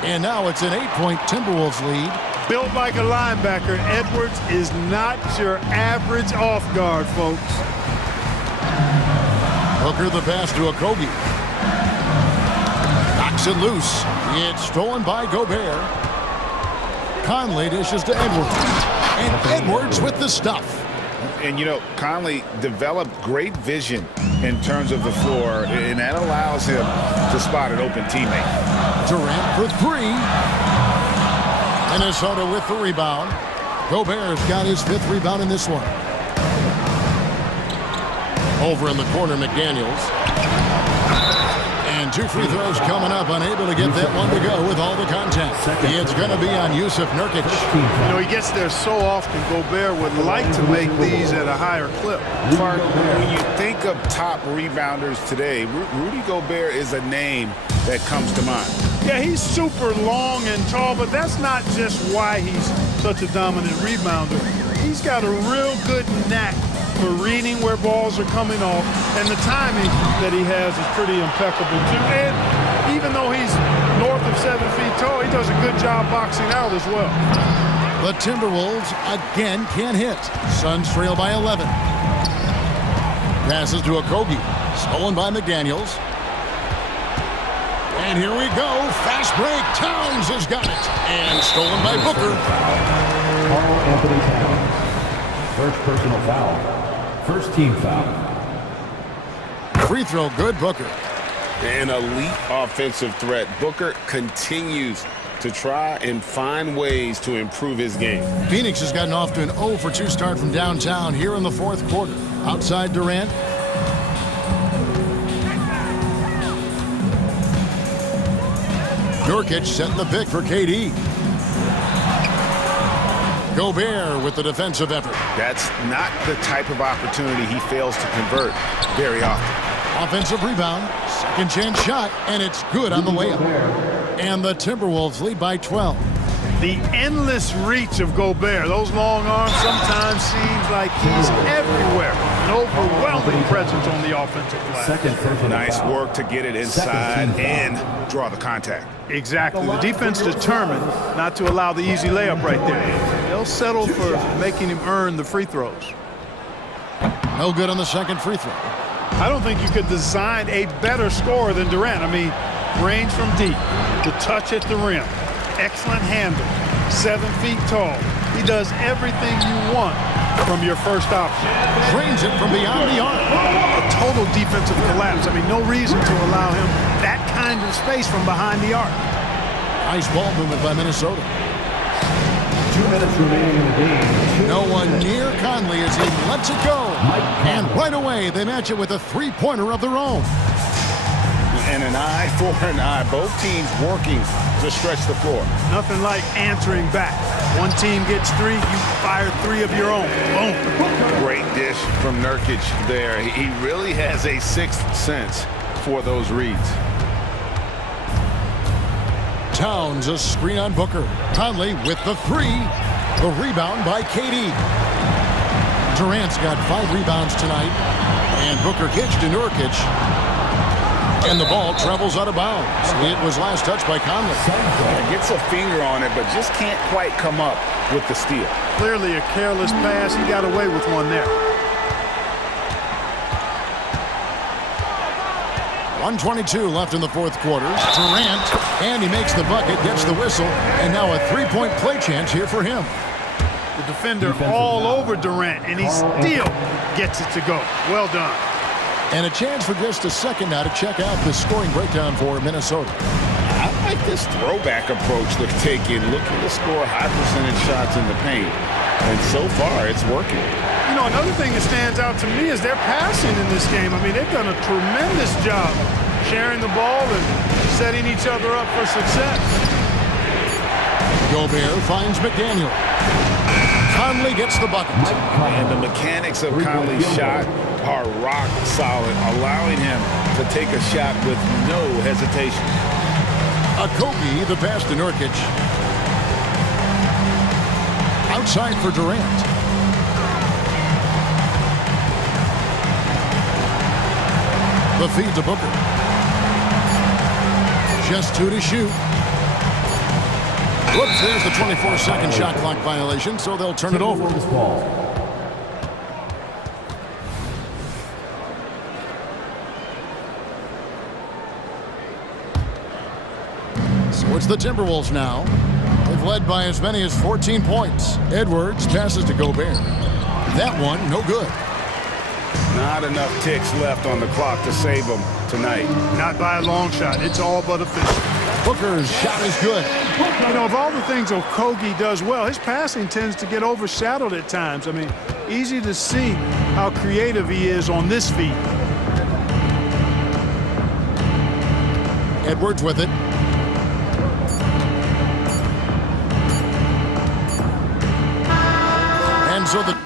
And now it's an 8-point Timberwolves lead. Built like a linebacker, Edwards is not your average off guard, folks. Hooker the pass to Okogie. Knocks it loose. It's stolen by Gobert. Conley dishes to Edwards. And Edwards with the stuff. And, you know, Conley developed great vision in terms of the floor, and that allows him to spot an open teammate. Durant for three. Minnesota with the rebound. Gobert's got his 5th rebound in this one. Over in the corner, McDaniels. And 2 free throws coming up, unable to get that one to go with all the contact. It's going to be on Yusuf Nurkic. You know, he gets there so often. Gobert would like to make these at a higher clip. Mark, when you think of top rebounders today, Rudy Gobert is a name that comes to mind. Yeah, he's super long and tall, but that's not just why he's such a dominant rebounder. He's got a real good knack for reading where balls are coming off, and the timing that he has is pretty impeccable too. And even though he's north of 7 feet tall, he does a good job boxing out as well. The Timberwolves again can't hit. Suns trail by 11. Passes to Okogie. Stolen by McDaniels. And here we go. Fast break. Towns has got it. And stolen by Booker. Carl Anthony Towns. First personal foul. First team foul. Free throw good, Booker. An elite offensive threat. Booker continues to try and find ways to improve his game. Phoenix has gotten off to an 0 for 2 start from downtown here in the 4th quarter. Outside Durant. Nurkic setting the pick for KD. Gobert with the defensive effort. That's not the type of opportunity he fails to convert very often. Offensive rebound. Second chance shot, and it's good on the way up. And the Timberwolves lead by 12. The endless reach of Gobert. Those long arms sometimes seems like he's everywhere. An overwhelming presence on the offensive glass. Nice work to get it inside and draw the contact. Exactly. The defense determined not to allow the easy layup right there. They'll settle for making him earn the free throws. No good on the second free throw. I don't think you could design a better scorer than Durant. I mean, range from deep, the touch at the rim, excellent handle, 7 feet tall. He does everything you want from your first option. Drains it from beyond the arc. A total defensive collapse. I mean, no reason to allow him that kind of space from behind the arc. Nice ball movement by Minnesota. 2 minutes remaining in the game. No one near Conley as he lets it go. And right away, they match it with a three-pointer of their own. And an eye for an eye. Both teams working to stretch the floor. Nothing like answering back. One team gets 3, you fire 3 of your own. Boom. Great dish from Nurkic there. He really has a 6th sense for those reads. Towns, a screen on Booker. Conley with the 3. The rebound by KD. Durant's got 5 rebounds tonight. And Booker kicks to Nurkic. And the ball travels out of bounds. It was last touched by Conley. Gets a finger on it, but just can't quite come up with the steal. Clearly a careless pass. He got away with one there. 1:22 left in the 4th quarter. Durant, and he makes the bucket, gets the whistle, and now a 3-point play chance here for him. The defender all over Durant, and he still gets it to go. Well done. And a chance for just a second now to check out the scoring breakdown for Minnesota. I like this throwback approach they're taking, looking to score high percentage shots in the paint. And so far, it's working. You know, another thing that stands out to me is their passing in this game. I mean, they've done a tremendous job sharing the ball and setting each other up for success. Gobert finds McDaniel. Conley gets the bucket. And the mechanics of Conley's shot are rock solid, allowing him to take a shot with no hesitation. Okogie, the pass to Nurkic. outside for Durant. The feed to Booker. Just 2 to shoot. Whoops, there's the 24-second shot clock violation, so they'll turn it over. So it's the Timberwolves now. They've led by as many as 14 points. Edwards passes to Gobert. That one, no good. Not enough ticks left on the clock to save them tonight. Not by a long shot. It's all but official. Booker's shot is good. You know, of all the things Okogie does well, his passing tends to get overshadowed at times. I mean, easy to see how creative he is on this feed. Edwards with it. And so the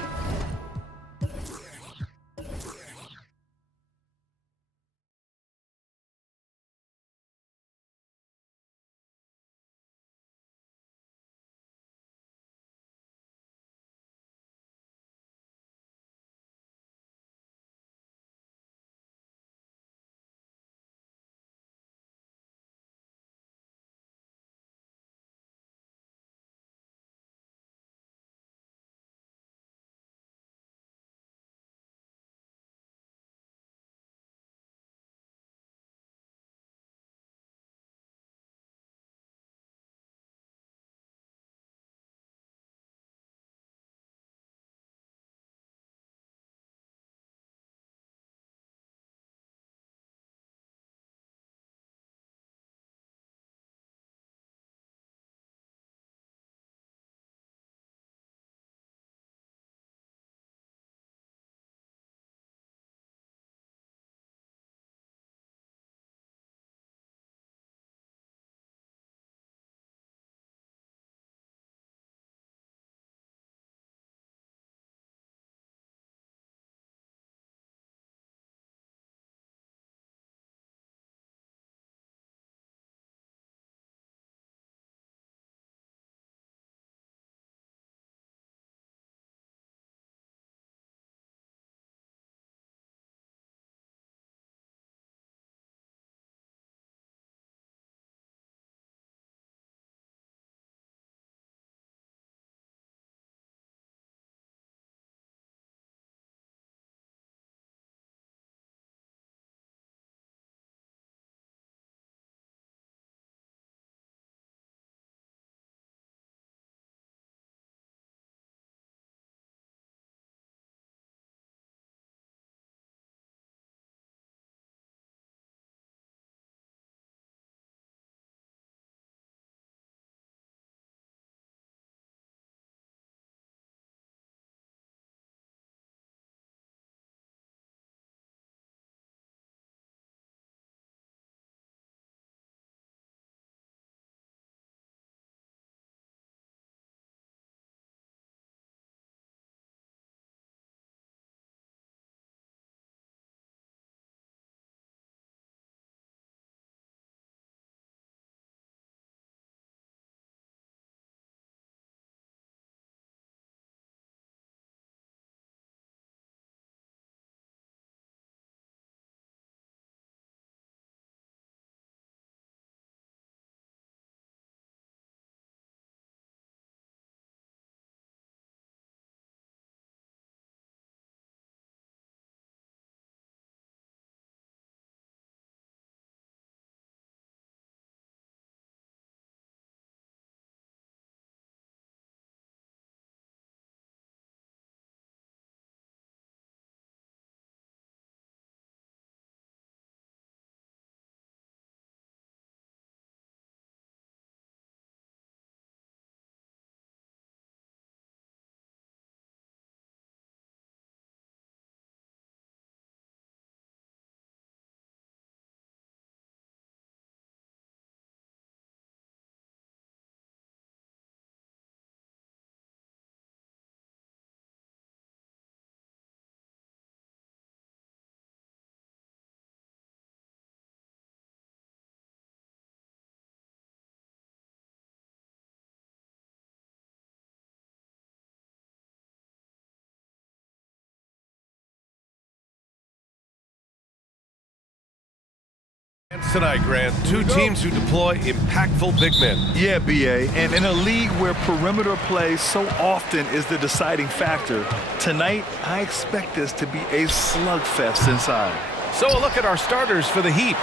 Tonight, Grant, two teams who deploy impactful big men. Yeah, BA, and in a league where perimeter play so often is the deciding factor, tonight I expect this to be a slugfest inside. So a look at our starters for the Heat.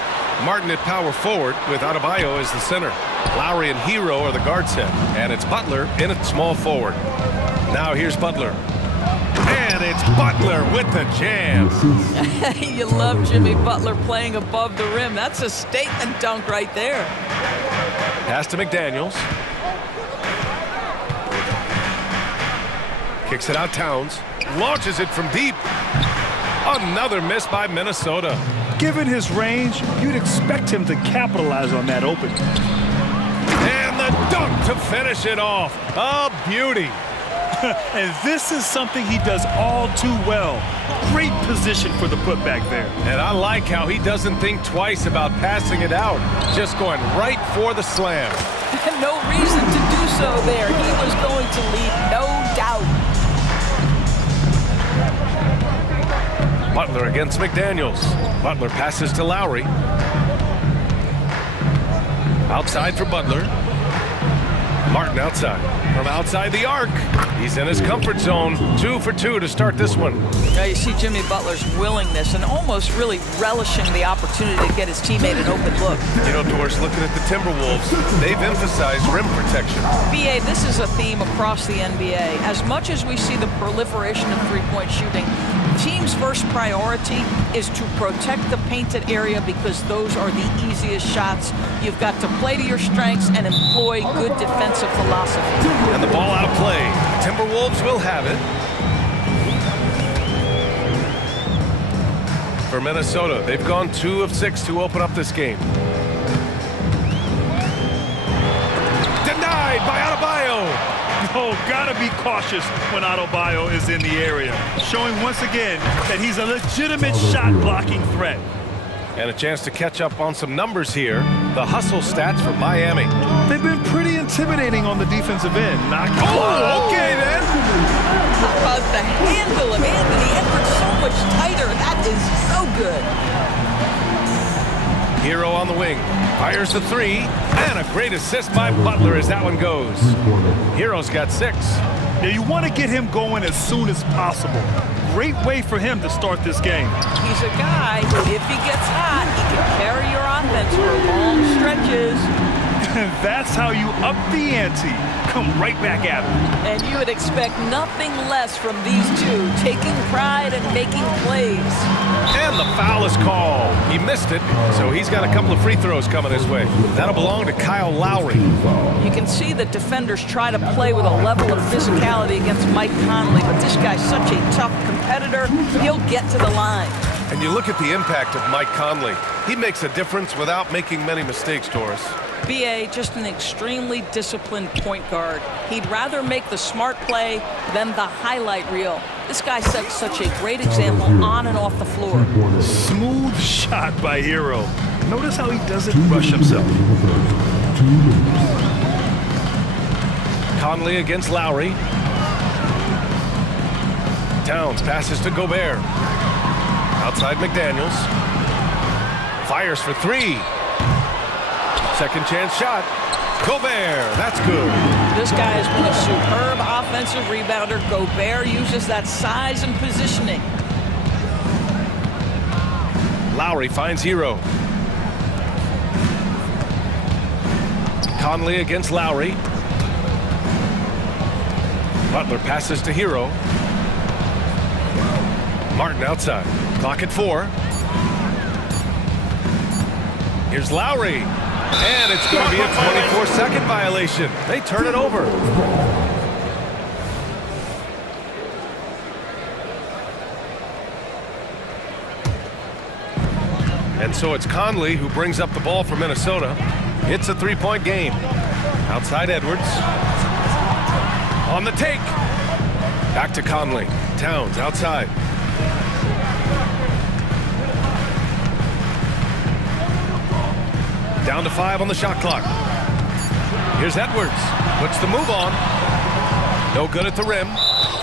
Martin at power forward with Adebayo as the center. Lowry and Hero are the guard set, and it's Butler in at small forward. Now here's Butler. And it's Butler with the jam. You love Jimmy Butler playing above the rim. That's a statement dunk right there. Pass to McDaniels. Kicks it out Towns. Launches it from deep. Another miss by Minnesota. Given his range, you'd expect him to capitalize on that opening. And the dunk to finish it off. A beauty. And this is something he does all too well. Great position for the putback there. And I like how he doesn't think twice about passing it out. Just going right for the slam. No reason to do so there. He was going to lead, no doubt. Butler against McDaniels. Butler passes to Lowry. Outside for Butler. Martin outside. From outside the arc. He's in his comfort zone. 2 for 2 to start this one. Now you see Jimmy Butler's willingness and almost really relishing the opportunity to get his teammate an open look. You know, Doris, looking at the Timberwolves, they've emphasized rim protection. BA, this is a theme across the NBA. As much as we see the proliferation of three-point shooting, team's first priority is to protect the painted area because those are the easiest shots. You've got to play to your strengths and employ good defensive philosophy. And the ball out of play. Timberwolves will have it. For Minnesota, they've gone 2 of 6 to open up this game. Denied by Adebayo. Oh, gotta be cautious when Adebayo is in the area, showing once again that he's a legitimate shot-blocking threat. And a chance to catch up on some numbers here. The hustle stats for Miami. They've been pretty intimidating on the defensive end. Okay then. How about the handle of Anthony Edwards so much tighter? That is so good. Hero on the wing. Fires the 3. And a great assist by Butler as that one goes. Hero's got 6. Yeah, you want to get him going as soon as possible. Great way for him to start this game. He's a guy, if he gets hot, he can carry your offense for long stretches. And that's how you up the ante. Come right back at him. And you would expect nothing less from these two, taking pride and making plays. And the foul is called. He missed it, so he's got a couple of free throws coming his way. That'll belong to Kyle Lowry. You can see that defenders try to play with a level of physicality against Mike Conley, but this guy's such a tough competitor, he'll get to the line. And you look at the impact of Mike Conley. He makes a difference without making many mistakes, Doris. BA, just an extremely disciplined point guard. He'd rather make the smart play than the highlight reel. This guy sets such a great example on and off the floor. Smooth shot by Hero. Notice how he doesn't rush himself. Conley against Lowry. Towns passes to Gobert. Outside McDaniels. Fires for 3. Second chance shot. Gobert, that's good. This guy has been a superb offensive rebounder. Gobert uses that size and positioning. Lowry finds Hero. Conley against Lowry. Butler passes to Hero. Martin outside. Clock at 4. Here's Lowry. And it's going to be a 24-second violation. They turn it over. And so it's Conley who brings up the ball for Minnesota. It's a 3-point game. Outside Edwards. On the take. Back to Conley. Towns outside. Down to 5 on the shot clock. Here's Edwards. Puts the move on. No good at the rim.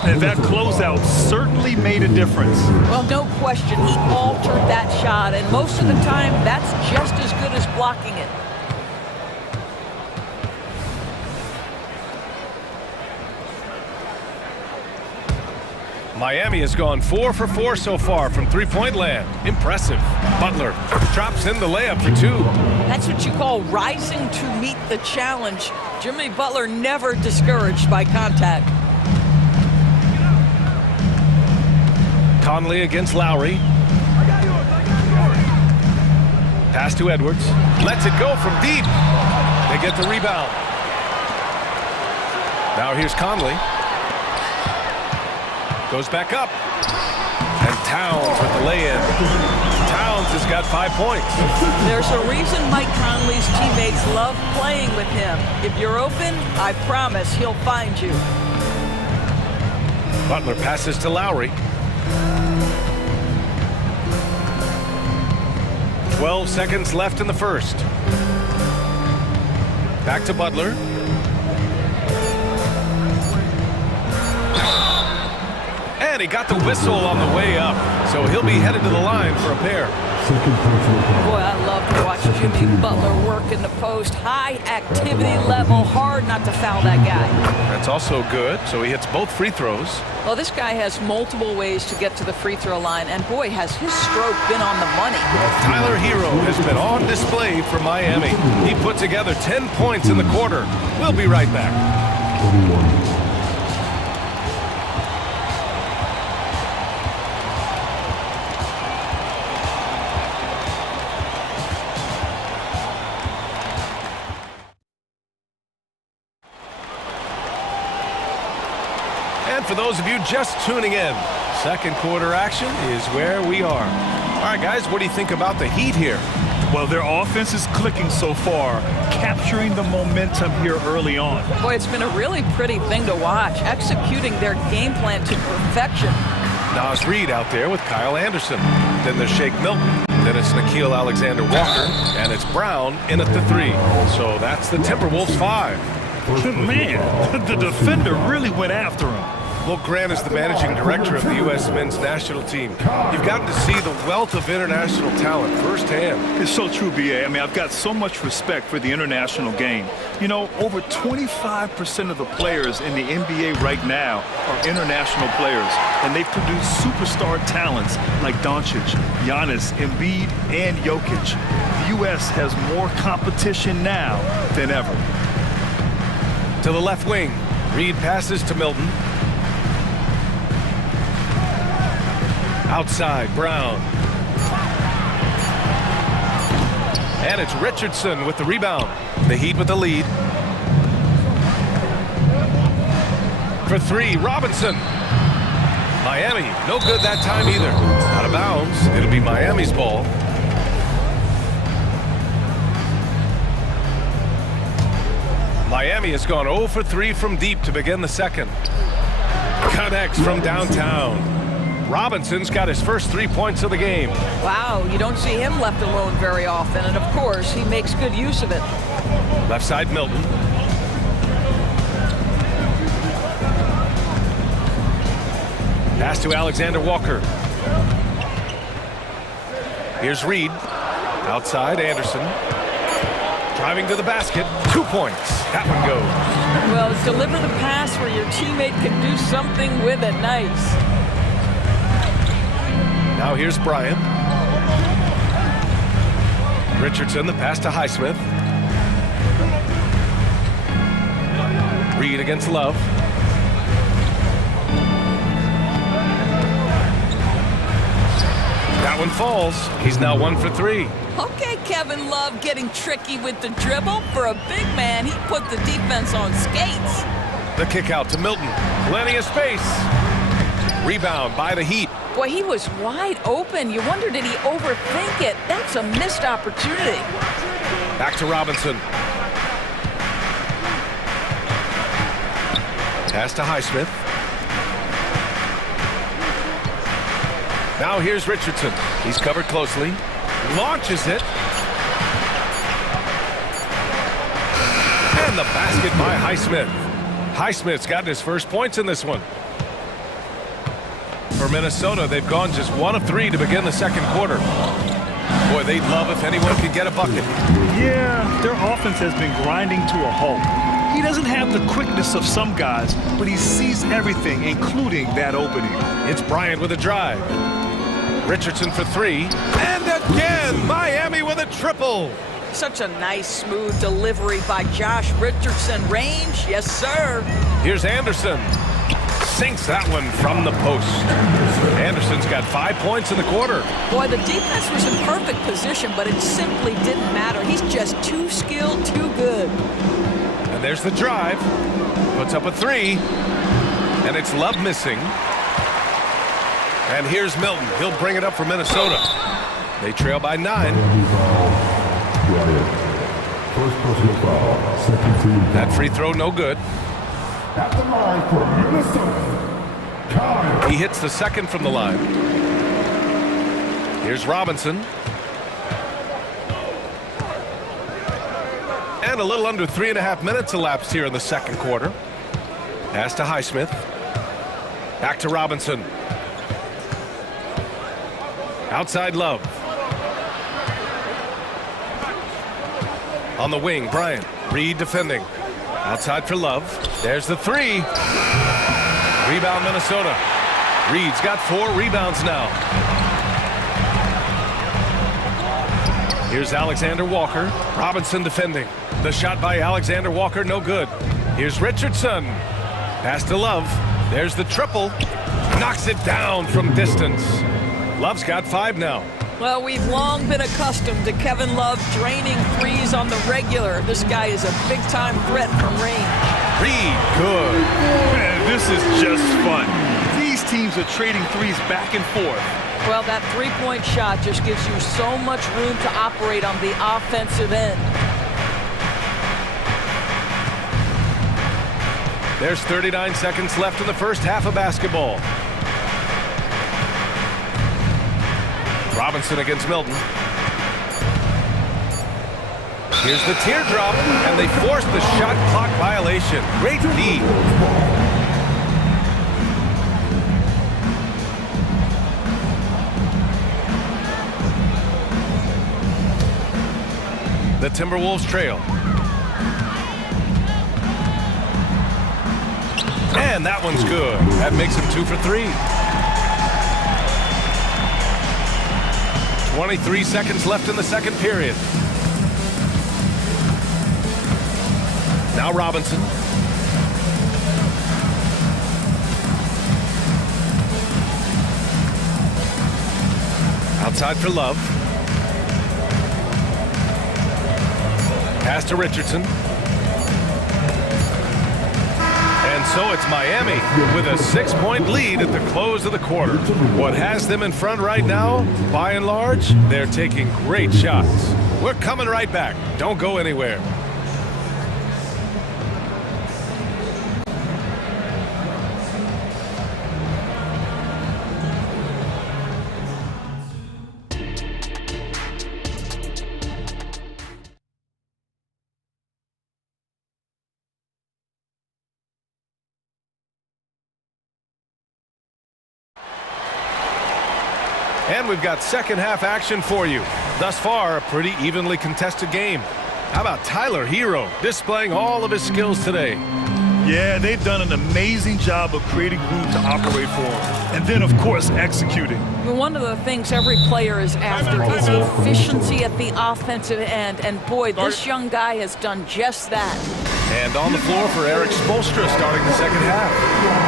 And that closeout certainly made a difference. Well, no question, he altered that shot, and most of the time, that's just as good as blocking it. Miami has gone 4 for 4 so far from three-point land. Impressive. Butler drops in the layup for 2. That's what you call rising to meet the challenge. Jimmy Butler never discouraged by contact. Conley against Lowry. Pass to Edwards. Lets it go from deep. They get the rebound. Now here's Conley. Goes back up. And Towns with the lay-in. Towns has got 5 points. There's a reason Mike Conley's teammates love playing with him. If you're open, I promise he'll find you. Butler passes to Lowry. 12 seconds left in the first. Back to Butler. And he got the whistle on the way up, so he'll be headed to the line for a pair. Boy, I love to watch Jimmy Butler work in the post. High activity level, hard not to foul that guy. That's also good, so he hits both free throws. Well, this guy has multiple ways to get to the free throw line, and boy, has his stroke been on the money. Tyler Hero has been on display for Miami. He put together 10 points in the quarter. We'll be right back. For those of you just tuning in, second quarter action is where we are. All right, guys, what do you think about the Heat here? Well, their offense is clicking so far, capturing the momentum here early on. Boy, it's been a really pretty thing to watch, executing their game plan to perfection. Nas Reed out there with Kyle Anderson. Then there's Shake Milton. Then it's Nickeil Alexander-Walker. And it's Brown in at the 3. So that's the Timberwolves 5. Man, the defender really went after him. Well, Grant is the managing director of the U.S. men's national team. You've gotten to see the wealth of international talent firsthand. It's so true, B.A. I mean, I've got so much respect for the international game. You know, over 25% of the players in the NBA right now are international players, and they produce superstar talents like Doncic, Giannis, Embiid, and Jokic. The U.S. has more competition now than ever. To the left wing, Reed passes to Milton. Outside, Brown. And it's Richardson with the rebound. The Heat with the lead. For 3, Robinson. Miami, no good that time either. Out of bounds, it'll be Miami's ball. Miami has gone 0 for 3 from deep to begin the second. Connects from downtown. Robinson's got his first 3 points of the game. Wow, you don't see him left alone very often, and of course, he makes good use of it. Left side, Milton. Pass to Alexander-Walker. Here's Reed. Outside, Anderson. Driving to the basket, 2 points. That one goes. Well, deliver the pass where your teammate can do something with it. Nice. Now here's Bryant. Richardson, the pass to Highsmith. Reed against Love. That one falls. He's now 1 for 3. Okay, Kevin Love getting tricky with the dribble. For a big man, he put the defense on skates. The kick out to Milton. Plenty of space. Rebound by the Heat. Boy, he was wide open. You wonder, did he overthink it? That's a missed opportunity. Back to Robinson. Pass to Highsmith. Now here's Richardson. He's covered closely. Launches it. And the basket by Highsmith. Highsmith's gotten his first points in this one. For Minnesota, they've gone just 1 of 3 to begin the second quarter. Boy, they'd love if anyone could get a bucket. Yeah, their offense has been grinding to a halt. He doesn't have the quickness of some guys, but he sees everything, including that opening. It's Bryant with a drive. Richardson for 3. And again, Miami with a triple. Such a nice, smooth delivery by Josh Richardson. Range, yes, sir. Here's Anderson. Sinks that one from the post. Anderson's got 5 points in the quarter. Boy, the defense was in perfect position, but it simply didn't matter. He's just too skilled, too good. And there's the drive. Puts up a 3. And it's Love missing. And here's Milton. He'll bring it up for Minnesota. They trail by 9. First personal foul, second team. That free throw no good. At the line for Minnesota, Kyle. He hits the second from the line. Here's Robinson. And a little under 3.5 minutes elapsed here in the second quarter. Pass to Highsmith. Back to Robinson. Outside Love. On the wing, Bryant. Reed defending. Outside for Love. There's the 3. Rebound Minnesota. Reed's got 4 rebounds now. Here's Alexander Walker. Robinson defending. The shot by Alexander Walker, no good. Here's Richardson. Pass to Love. There's the triple. Knocks it down from distance. Love's got 5 now. Well, we've long been accustomed to Kevin Love draining threes on the regular. This guy is a big-time threat from range. Reed, good. Man, this is just fun. These teams are trading threes back and forth. Well, that three-point shot just gives you so much room to operate on the offensive end. There's 39 seconds left in the first half of basketball. Robinson against Milton. Here's the teardrop, and they force the shot clock violation. Great D. The Timberwolves trail. And that one's good. That makes him 2 for 3. 23 seconds left in the second period. Now Robinson. Outside for Love. Pass to Richardson. And so it's Miami with a 6-point lead at the close of the quarter. What has them in front right now, by and large, they're taking great shots. We're coming right back. Don't go anywhere. And we've got second half action for you. Thus far, a pretty evenly contested game. How about Tyler Hero displaying all of his skills today? Yeah, they've done an amazing job of creating room to operate for him. And then, of course, executing. One of the things every player is after is efficiency at the offensive end. And boy, this young guy has done just that. And on the floor for Eric Spoelstra starting the second half.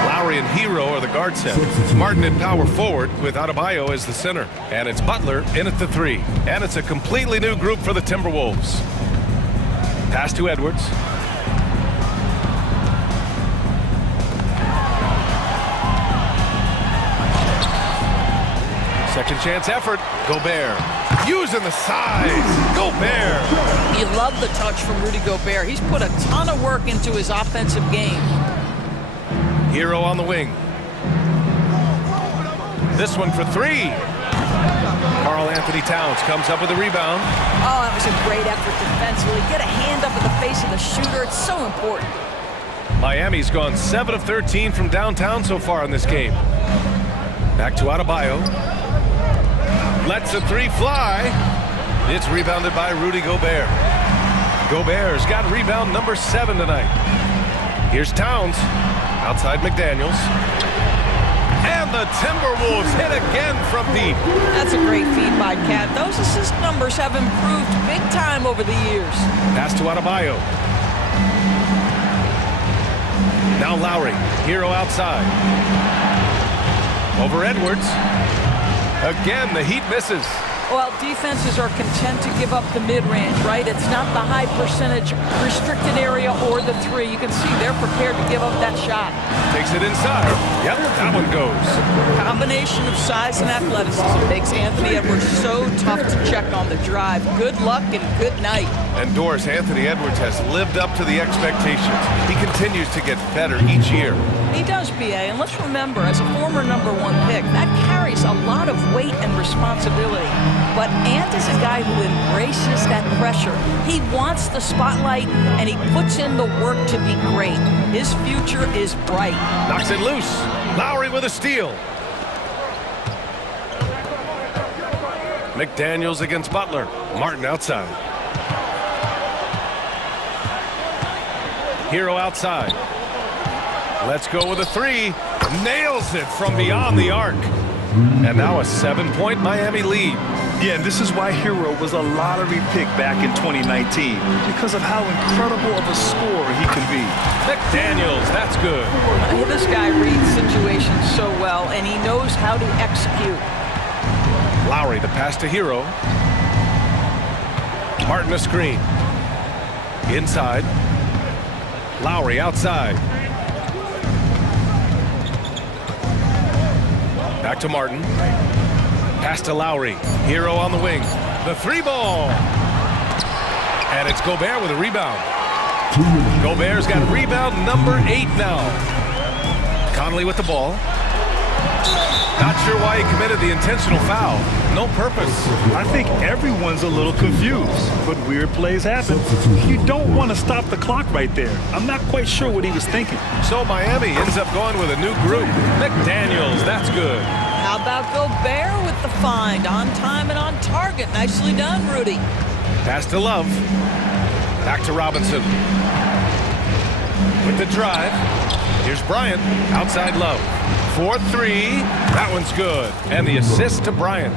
Lowry and Hero are the guard set. Martin at power forward with Adebayo as the center. And it's Butler in at the 3. And it's a completely new group for the Timberwolves. Pass to Edwards. Second chance effort. Gobert. Using the size. Gobert. You love the touch from Rudy Gobert. He's put a ton of work into his offensive game. Hero on the wing. This one for 3. Karl Anthony Towns comes up with a rebound. Oh, that was a great effort defensively. Get a hand up in the face of the shooter. It's so important. Miami's gone 7 of 13 from downtown so far in this game. Back to Adebayo. Lets a three fly. It's rebounded by Rudy Gobert. Gobert's got rebound number 7 tonight. Here's Towns. Outside McDaniels. And the Timberwolves hit again from deep. That's a great feed by Cat. Those assist numbers have improved big time over the years. Pass to Adebayo. Now Lowry. Hero outside. Over Edwards. Again, the Heat misses. Well, defenses are content to give up the mid-range, right? It's not the high percentage restricted area or the three. You can see they're prepared to give up that shot. Takes it inside. Yep, that one goes. Combination of size and athleticism makes Anthony Edwards so tough to check on the drive. Good luck and good night. And Doris, Anthony Edwards has lived up to the expectations. He continues to get better each year. He does, BA, and let's remember, as a former #1 pick, that carries a lot of weight and responsibility. But Ant is a guy who embraces that pressure. He wants the spotlight, and he puts in the work to be great. His future is bright. Knocks it loose. Lowry with a steal. McDaniels against Butler. Martin outside. Hero outside. Let's go with a three. Nails it from beyond the arc. And now a 7-point Miami lead. Yeah, and this is why Hero was a lottery pick back in 2019, because of how incredible of a scorer he can be. McDaniels, that's good. This guy reads situations so well, and he knows how to execute. Lowry, the pass to Hero. Martin a screen. Inside. Lowry outside. Back to Martin. Pass to Lowry. Hero on the wing. The three ball. And it's Gobert with a rebound. Gobert's got rebound number 8 now. Conley with the ball. Not sure why he committed the intentional foul. No purpose. I think everyone's a little confused, but weird plays happen. You don't want to stop the clock right there. I'm not quite sure what he was thinking. So Miami ends up going with a new group. McDaniels, that's good. How about Gobert with the find? On time and on target. Nicely done, Rudy. Pass to Love. Back to Robinson. With the drive. Here's Bryant. Outside Love. 4-3. That one's good. And the assist to Bryant.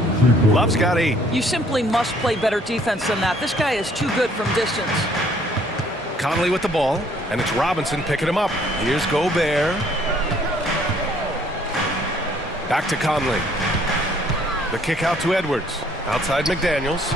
Love's got 8. You simply must play better defense than that. This guy is too good from distance. Conley with the ball. And it's Robinson picking him up. Here's Gobert. Back to Conley. The kick out to Edwards. Outside McDaniels.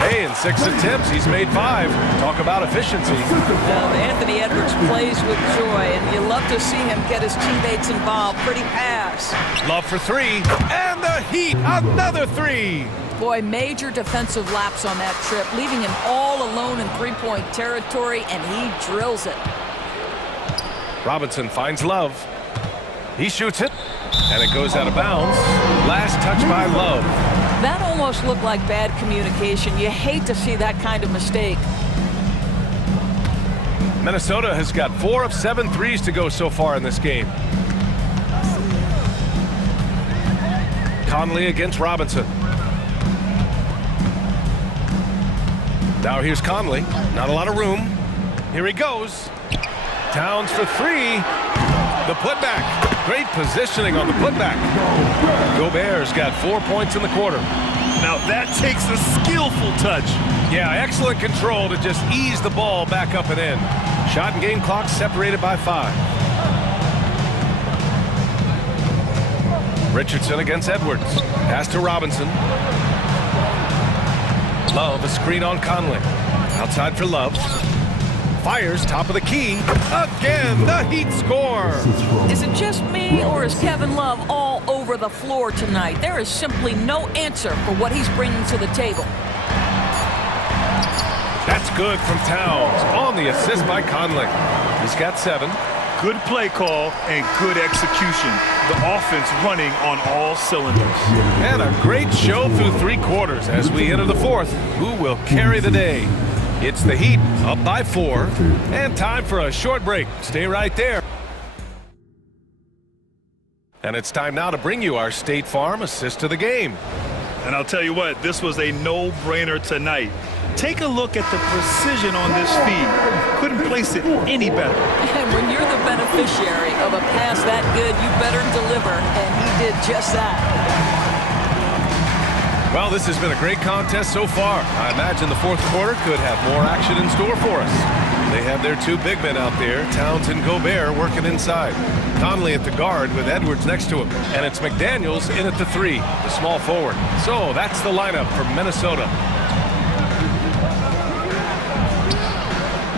Hey, in 6 attempts, he's made 5. Talk about efficiency. Anthony Edwards plays with joy, and you love to see him get his teammates involved. Pretty pass. Love for 3. And the Heat, another 3. Boy, major defensive lapse on that trip, leaving him all alone in three-point territory, and he drills it. Robinson finds Love. He shoots it, and it goes out of bounds. Last touch by Love. That almost looked like bad communication. You hate to see that kind of mistake. Minnesota has got 4 of 7 threes to go so far in this game. Conley against Robinson. Now here's Conley. Not a lot of room. Here he goes. Towns for 3. The putback. Great positioning on the putback. Gobert's got 4 points in the quarter. Now that takes a skillful touch. Yeah, excellent control to just ease the ball back up and in. Shot and game clock separated by 5. Richardson against Edwards. Pass to Robinson. Love, a screen on Conley. Outside for Love. Fires top of the key. Again, the Heat score. Is it just me, or is Kevin Love all over the floor tonight? There is simply no answer for what he's bringing to the table. That's good from Towns. On the assist by Conley. He's got 7. Good play call and good execution. The offense running on all cylinders. And a great show through 3 quarters as we enter the 4th. Who will carry the day? It's the Heat up by 4. And time for a short break. Stay right there. And it's time now to bring you our State Farm assist to the game. And I'll tell you what, this was a no-brainer tonight. Take a look at the precision on this feed. Couldn't place it any better. And when you're the beneficiary of a pass that good, you better deliver, and he did just that. Well, this has been a great contest so far. I imagine the fourth quarter could have more action in store for us. They have their two big men out there, Towns and Gobert, working inside. Conley at the guard with Edwards next to him. And it's McDaniels in at the 3, the small forward. So that's the lineup for Minnesota.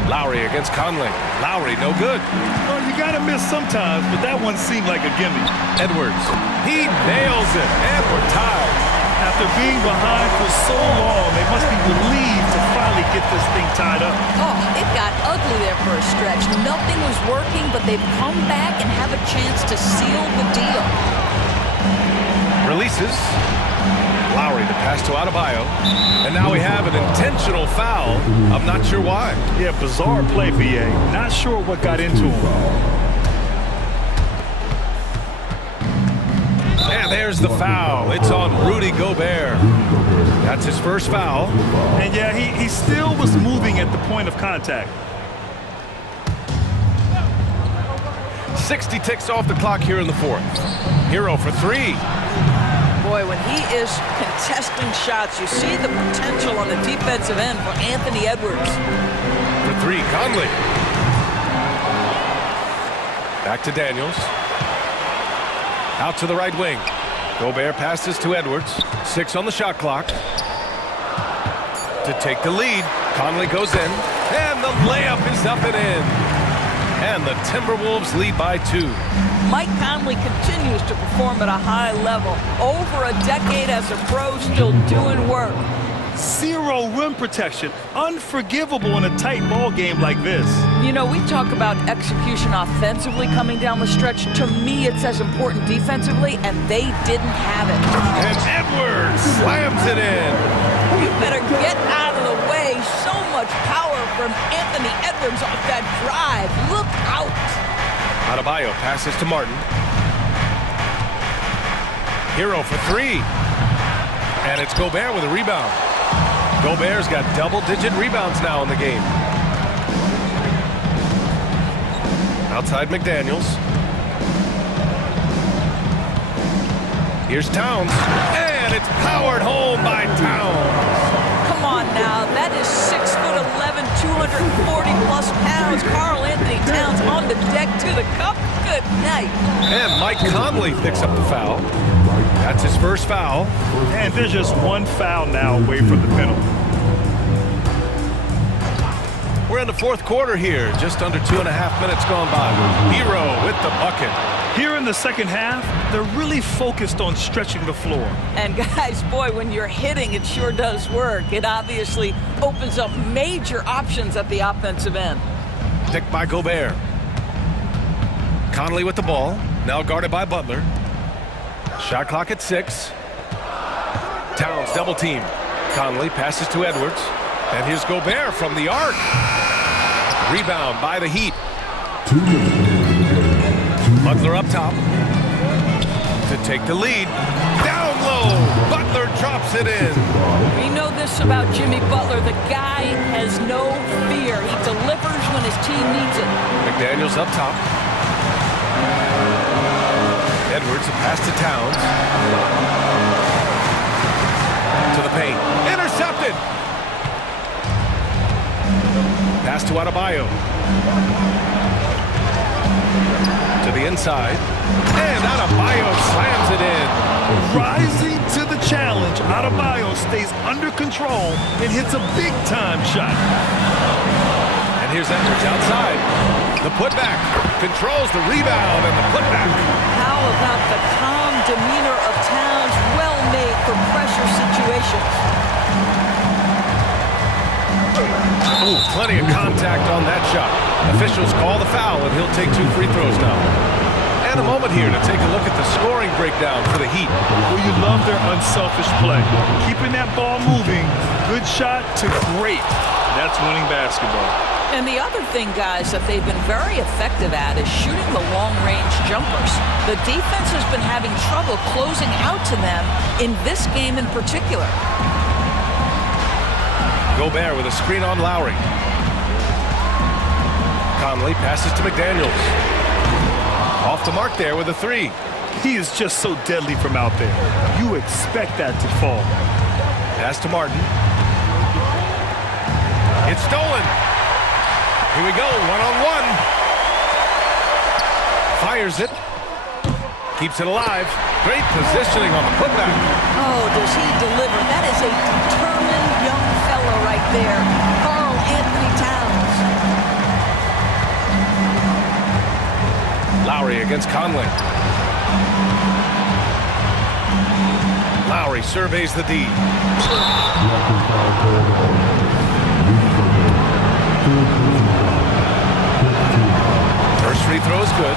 Lowry against Conley. Lowry, no good. Oh, you got to miss sometimes, but that one seemed like a gimme. Edwards, he nails it, and we're tied. After being behind for so long, they must be relieved to finally get this thing tied up. Oh, it got ugly there for a stretch. Nothing was working, but they've come back and have a chance to seal the deal. Releases. Lowry to pass to Adebayo. And now we have an intentional foul. I'm not sure why. Yeah, bizarre play, BA. Not sure what got into him. And there's the foul. It's on Rudy Gobert. That's his first foul. And yeah, he still was moving at the point of contact. 60 ticks off the clock here in the fourth. Hero for 3. Boy, when he is contesting shots, you see the potential on the defensive end for Anthony Edwards. For 3, Conley. Back to Daniels. Out to the right wing. Gobert passes to Edwards. 6 on the shot clock. To take the lead. Conley goes in. And the layup is up and in. And the Timberwolves lead by 2. Mike Conley continues to perform at a high level. Over a decade as a pro, still doing work. 0 rim protection. Unforgivable in a tight ball game like this. You know, we talk about execution offensively coming down the stretch. To me, it's as important defensively, and they didn't have it. And Edwards slams it in. You better get out of the way. So much power from Anthony Edwards off that drive. Look out. Adebayo passes to Martin. Hero for 3. And it's Gobert with a rebound. Gobert's got double-digit rebounds now in the game. Outside McDaniels. Here's Towns. And it's powered home by Towns. Come on now. That is 6'11", 240-plus pounds. Karl Anthony Towns on the deck to the cup. Good night. And Mike Conley picks up the foul. That's his first foul. And there's just one foul now away from the penalty. We're in the fourth quarter here. Just under 2.5 minutes gone by. Hero with the bucket. Here in the second half, they're really focused on stretching the floor. And guys, boy, when you're hitting, it sure does work. It obviously opens up major options at the offensive end. Picked by Gobert. Conley with the ball. Now guarded by Butler. Shot clock at 6. Towns double team. Conley passes to Edwards. And here's Gobert from the arc. Rebound by the Heat. Butler up top. To take the lead. Down low. Butler drops it in. We know this about Jimmy Butler. The guy has no fear. He delivers when his team needs it. McDaniels up top. Edwards, a pass to Towns. To the paint. Intercepted. Pass to Adebayo. To the inside. And Adebayo slams it in. Rising to the challenge, Adebayo stays under control and hits a big-time shot. And here's Edwards outside. The putback. Controls the rebound and the putback. How about the calm demeanor of Towns? Well made for pressure situations. Oh, plenty of contact on that shot. Officials call the foul, and he'll take 2 free throws now. And a moment here to take a look at the scoring breakdown for the Heat. Well, you love their unselfish play. Keeping that ball moving, good shot to great. That's winning basketball. And the other thing, guys, that they've been very effective at is shooting the long-range jumpers. The defense has been having trouble closing out to them in this game in particular. Gobert with a screen on Lowry. Conley passes to McDaniels. Off the mark there with a three. He is just so deadly from out there. You expect that to fall. Pass to Martin. It's stolen. Here we go, one-on-one. Fires it. Keeps it alive. Great positioning on the putback. Oh, does he deliver? That is a determined young fellow right there. Karl Anthony Towns. Lowry against Conley. Lowry surveys the D. First free throw is good,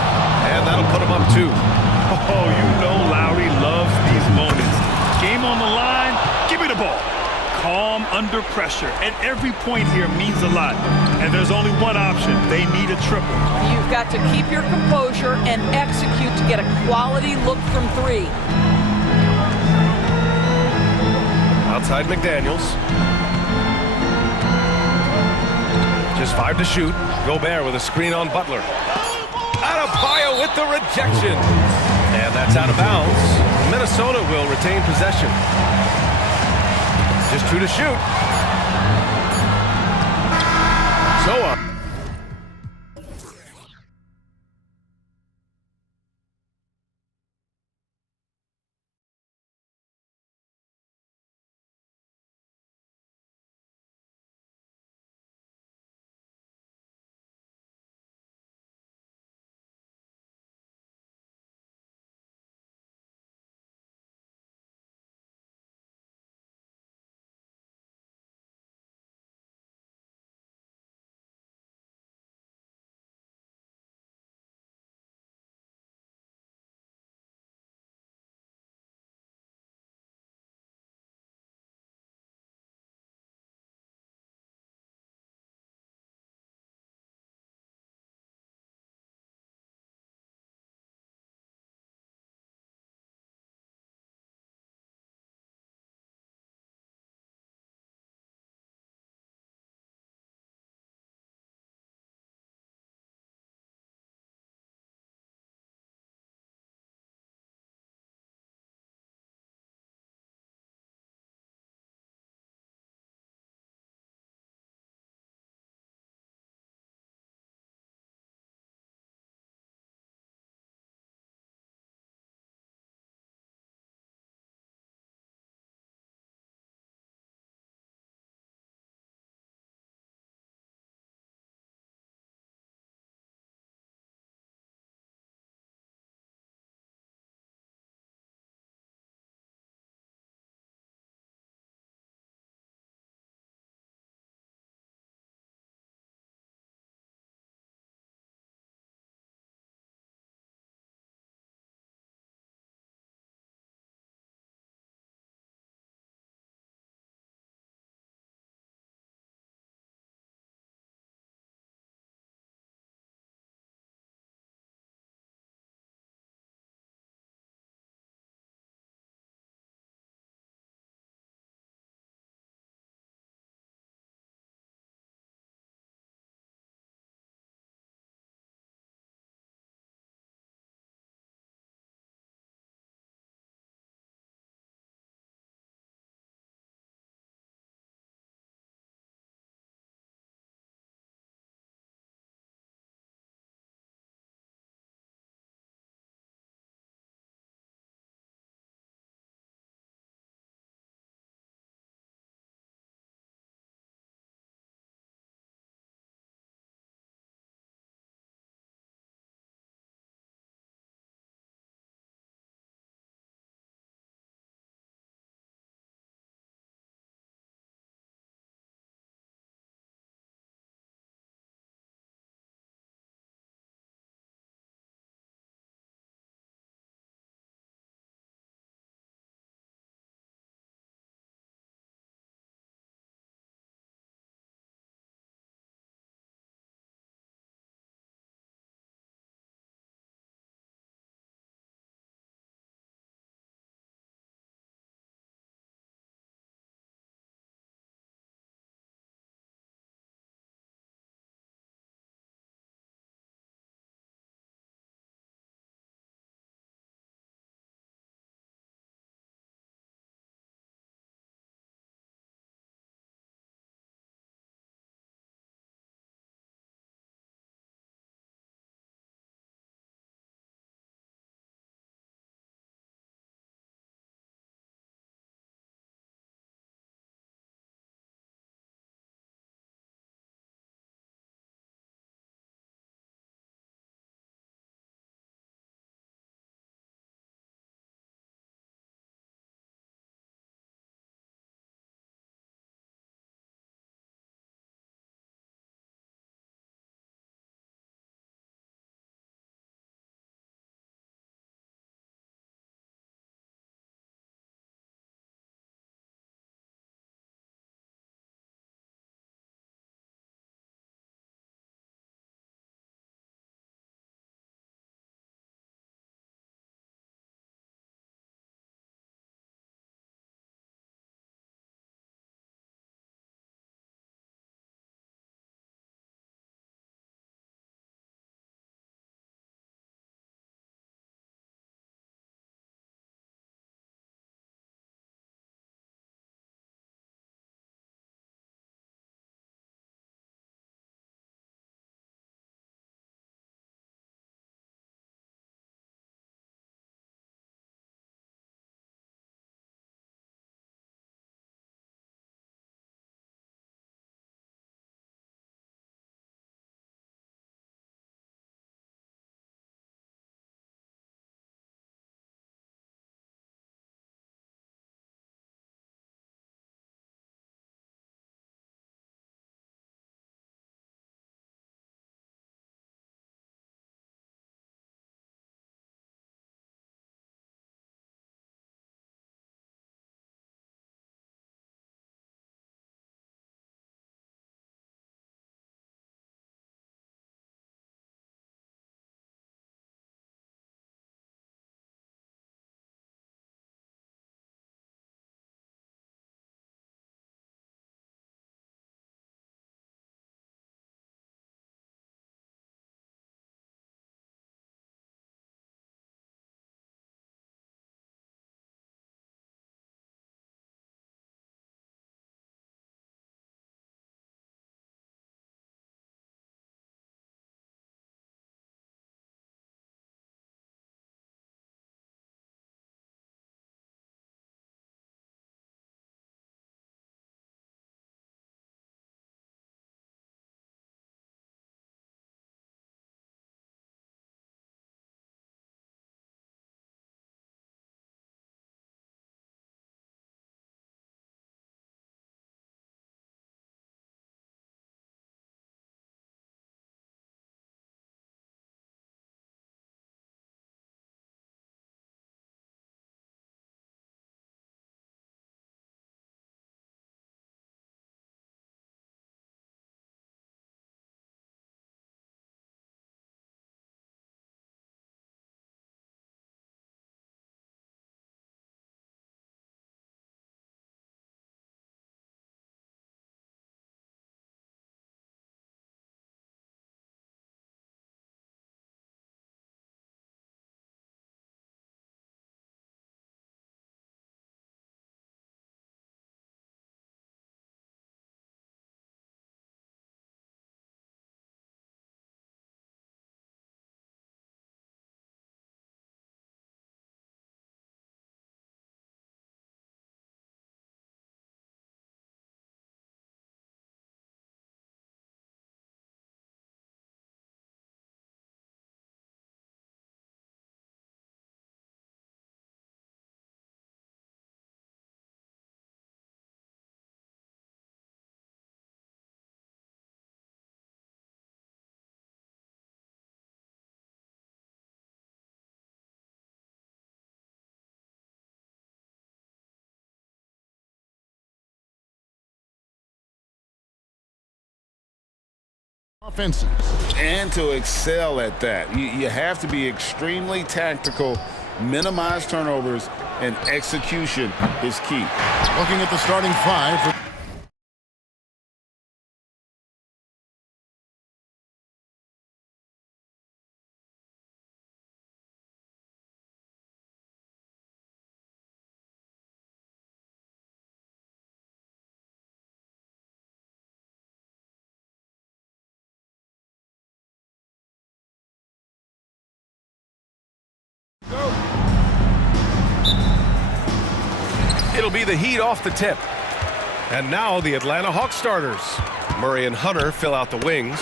and that'll put him up 2. Oh, you know Lowry loves these moments. Game on the line, give me the ball. Calm under pressure. At every point here means a lot. And there's only one option. They need a triple. You've got to keep your composure and execute to get a quality look from 3. Outside McDaniels. Just 5 to shoot. Gobert with a screen on Butler. Adebayo with the rejection. And that's out of bounds. Minnesota will retain possession. Just 2 to shoot. So on. Offenses. And to excel at that, you have to be extremely tactical, minimize turnovers, and execution is key. Looking at the starting five for It'll be the Heat off the tip. And now the Atlanta Hawks starters. Murray and Hunter fill out the wings.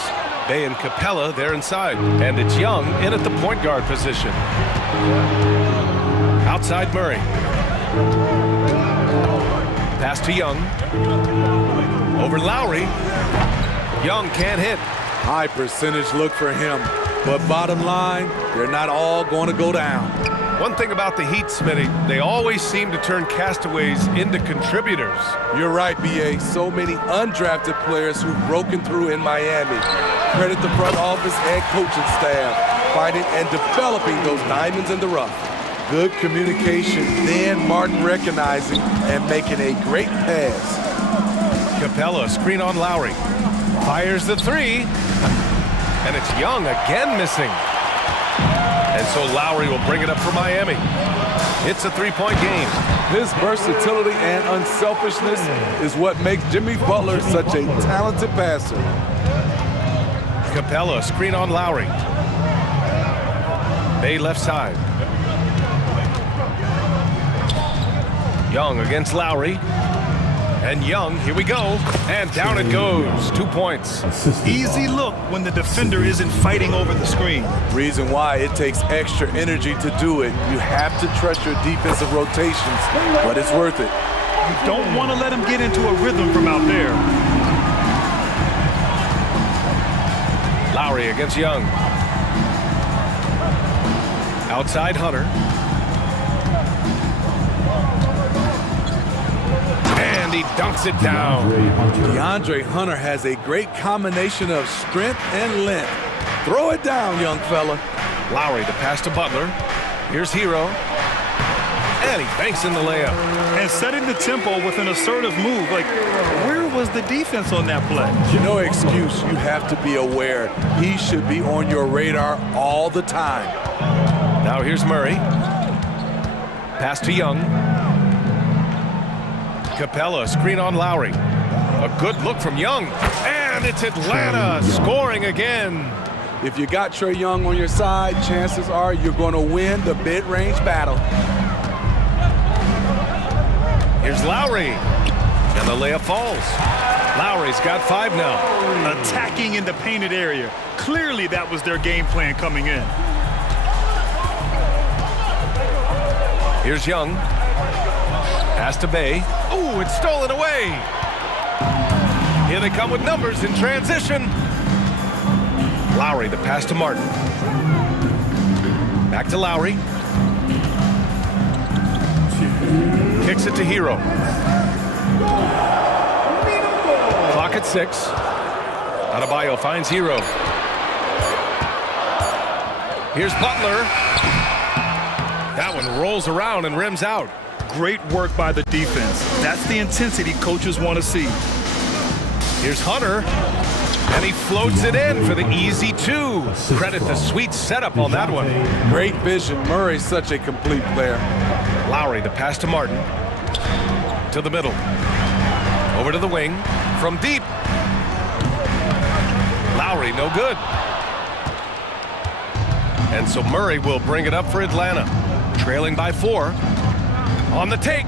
Bay and Capella there inside. And it's Young in at the point guard position. Outside Murray. Pass to Young. Over Lowry. Young can't hit. High percentage look for him. But bottom line, they're not all going to go down. One thing about the Heat, Smitty, they always seem to turn castaways into contributors. You're right, B.A. So many undrafted players who've broken through in Miami. Credit the front office and coaching staff, finding and developing those diamonds in the rough. Good communication, then Martin recognizing and making a great pass. Capella, screen on Lowry. Fires the three. And it's Young again missing. And so Lowry will bring it up for Miami. It's a three-point game. His versatility and unselfishness is what makes Jimmy Butler such a talented passer. Capella, screen on Lowry. Bay left side. Young against Lowry. And Young, here we go. And down it goes. 2 points. Easy look when the defender isn't fighting over the screen. Reason why it takes extra energy to do it. You have to trust your defensive rotations, but it's worth it. You don't want to let him get into a rhythm from out there. Lowry against Young. Outside Hunter. And he dunks it down. DeAndre Hunter has a great combination of strength and length. Throw it down, young fella. Lowry to pass to Butler. Here's Hero. And he banks in the layup. And setting the tempo with an assertive move. Like, where was the defense on that play? No excuse. You have to be aware. He should be on your radar all the time. Now here's Murray. Pass to Young. Capella, screen on Lowry. A good look from Young. And it's Atlanta scoring again. If you got Trae Young on your side, chances are you're going to win the mid-range battle. Here's Lowry. And the layup falls. Lowry's got 5 now. Attacking in the painted area. Clearly that was their game plan coming in. Here's Young. Pass to Bay. Ooh, it's stolen away. Here they come with numbers in transition. Lowry, the pass to Martin. Back to Lowry. Kicks it to Hero. Clock at 6. Adebayo finds Hero. Here's Butler. That one rolls around and rims out. Great work by the defense. That's the intensity coaches want to see. Here's Hunter. And he floats it in for the easy 2. Credit the sweet setup on that one. Great vision. Murray's such a complete player. Lowry, the pass to Martin. To the middle. Over to the wing. From deep. Lowry, no good. And so Murray will bring it up for Atlanta. Trailing by 4. On the take.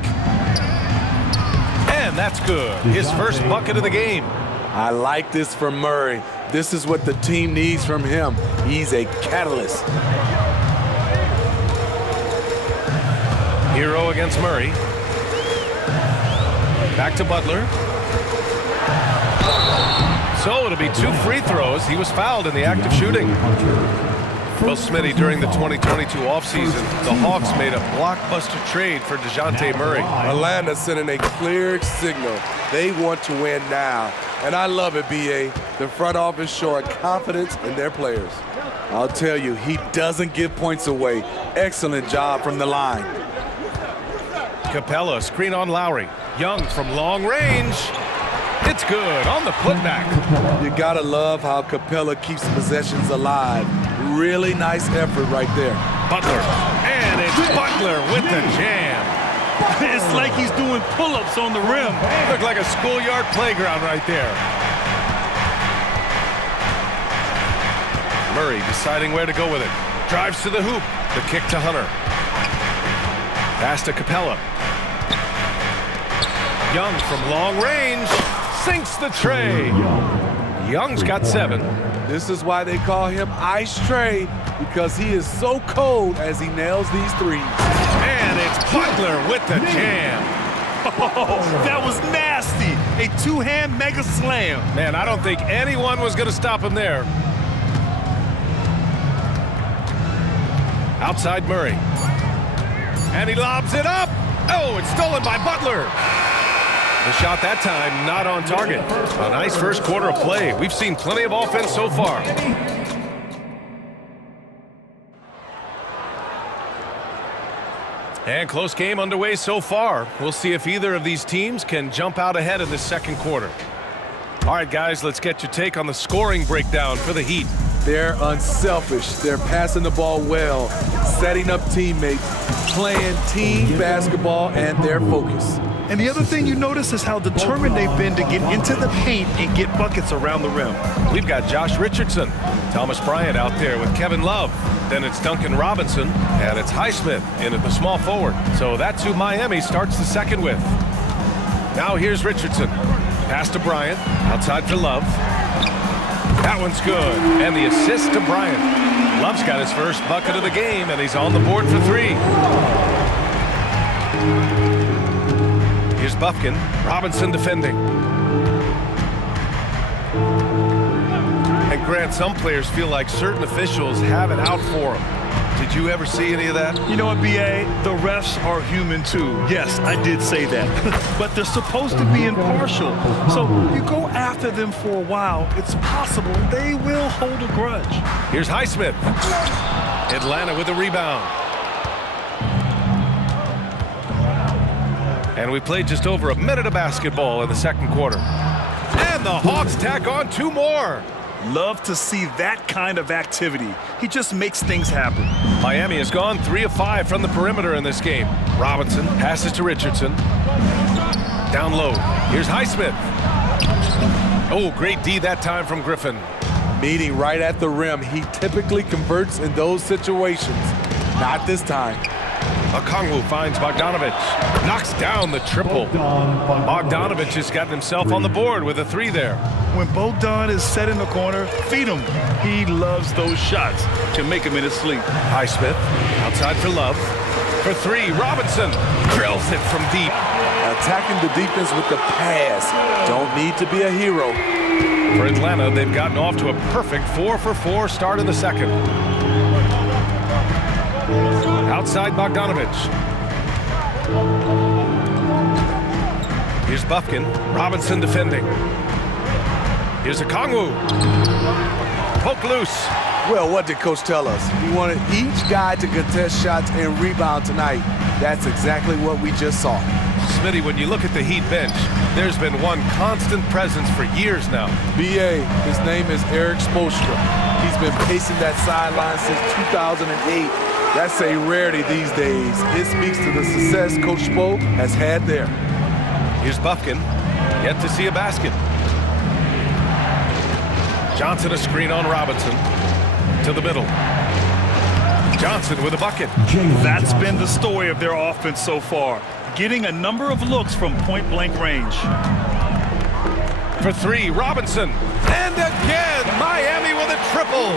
And that's good. His first bucket of the game. I like this from Murray. This is what the team needs from him. He's a catalyst. Hero against Murray. Back to Butler. So it'll be 2 free throws. He was fouled in the act of shooting. Well, Smitty, during the 2022 offseason, the Hawks made a blockbuster trade for DeJounte Murray. Atlanta sending a clear signal. They want to win now. And I love it, B.A. The front office showing confidence in their players. I'll tell you, he doesn't give points away. Excellent job from the line. Capella, screen on Lowry. Young from long range. It's good on the putback. You gotta love how Capella keeps possessions alive. Really nice effort right there. Butler, and it's Butler with the jam. It's like he's doing pull-ups on the rim. Looked like a schoolyard playground right there. Murray deciding where to go with it. Drives to the hoop. The kick to Hunter. Pass to Capella. Young from long range. Sinks the tray. Young's got 7. This is why they call him Ice Tray, because he is so cold as he nails these threes. And it's Butler with the jam. Oh, that was nasty. A two-hand mega slam. Man, I don't think anyone was going to stop him there. Outside Murray. And he lobs it up. Oh, it's stolen by Butler. The shot that time not on target. A nice first quarter of play. We've seen plenty of offense so far. And close game underway so far. We'll see if either of these teams can jump out ahead in this second quarter. All right, guys, let's get your take on the scoring breakdown for the Heat. They're unselfish. They're passing the ball well, setting up teammates, playing team basketball, and their focus. And the other thing you notice is how determined they've been to get into the paint and get buckets around the rim. We've got Josh Richardson, Thomas Bryant out there with Kevin Love. Then it's Duncan Robinson, and it's Highsmith in at the small forward. So that's who Miami starts the second with. Now here's Richardson. Pass to Bryant, outside for Love. That one's good, and the assist to Bryant. Love's got his first bucket of the game, and he's on the board for 3. Here's Bufkin, Robinson defending. And Grant, some players feel like certain officials have it out for them. Did you ever see any of that? You know what, B.A.? The refs are human too. Yes, I did say that. But they're supposed to be impartial. So you go after them for a while, it's possible they will hold a grudge. Here's Highsmith. Atlanta with a rebound. And we played just over a minute of basketball in the second quarter. And the Hawks tack on 2 more. Love to see that kind of activity. He just makes things happen. Miami has gone 3 of 5 from the perimeter in this game. Robinson passes to Richardson. Down low. Here's Highsmith. Oh, great D that time from Griffin. Meeting right at the rim. He typically converts in those situations. Not this time. Okongwu finds Bogdanovich. Knocks down the triple. Bogdanovich has gotten himself on the board with a 3 there. When Bogdan is set in the corner, feed him. He loves those shots. Can make him in his sleep. Highsmith outside for Love. For 3, Robinson drills it from deep. Attacking the defense with the pass. Don't need to be a hero. For Atlanta, they've gotten off to a perfect 4-for-4 start in the second. Outside Bogdanovich. Here's Bufkin. Robinson defending. Here's Okongwu. Poke loose. Well, what did Coach tell us? He wanted each guy to contest shots and rebound tonight. That's exactly what we just saw. Smitty, when you look at the Heat bench, there's been one constant presence for years now. B.A., his name is Eric Spoelstra. He's been pacing that sideline since 2008. That's a rarity these days. It speaks to the success Coach Spo has had there. Here's Bufkin. Yet to see a basket. Johnson a screen on Robinson. To the middle. Johnson with a bucket. That's been the story of their offense so far. Getting a number of looks from point-blank range. For 3, Robinson. And again, Miami with a triple.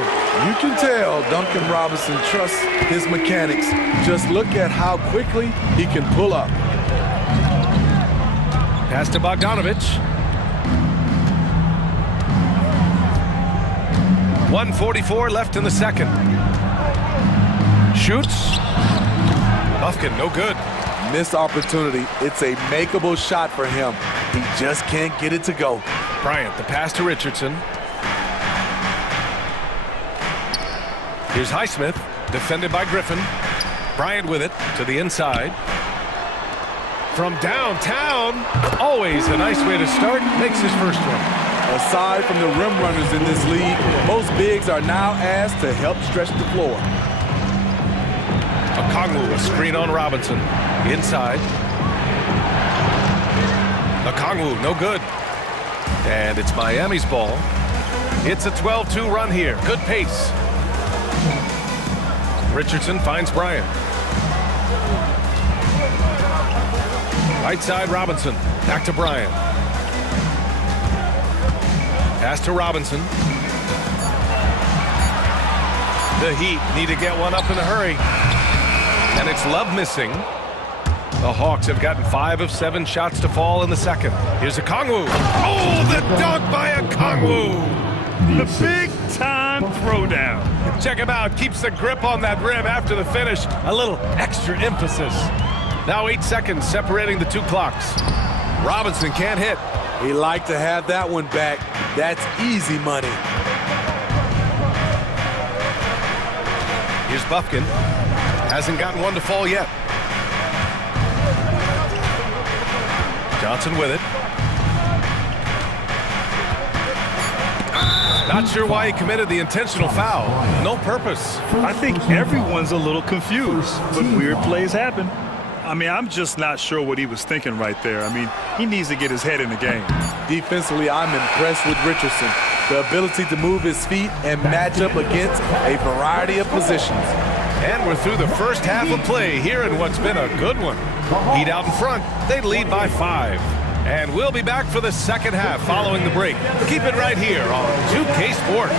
You can tell Duncan Robinson trusts his mechanics. Just look at how quickly he can pull up. Pass to Bogdanovich. 1:44 left in the second. shoots. Bufkin, no good. Missed opportunity. It's a makeable shot for him. He just can't get it to go. Bryant, the pass to Richardson. Here's Highsmith, defended by Griffin. Bryant with it to the inside. From downtown, always a nice way to start, makes his first one. Aside from the rim runners in this league, most bigs are now asked to help stretch the floor. Okongwu, a screen on Robinson. Inside. Okongwu, no good. And it's Miami's ball. It's a 12-2 run here. Good pace. Richardson finds Bryant. Right side, Robinson. Back to Bryant. Pass to Robinson. The Heat need to get one up in a hurry. And it's Love missing. The Hawks have gotten 5 of 7 shots to fall in the second. Here's Okongwu. Oh, the dunk by Okongwu. The big-time throwdown. Check him out. Keeps the grip on that rim after the finish. A little extra emphasis. Now 8 seconds separating the two clocks. Robinson can't hit. He'd like to have that one back. That's easy money. Here's Bufkin. Hasn't gotten one to fall yet. Johnson with it. Not sure why he committed the intentional foul. No purpose. I think everyone's a little confused, but weird plays happen. I mean, I'm just not sure what he was thinking right there. I mean, he needs to get his head in the game. Defensively, I'm impressed with Richardson. The ability to move his feet and match up against a variety of positions. And we're through the first half of play here in what's been a good one. Heat out in front. They lead by 5. And we'll be back for the second half following the break. Keep it right here on 2K Sports.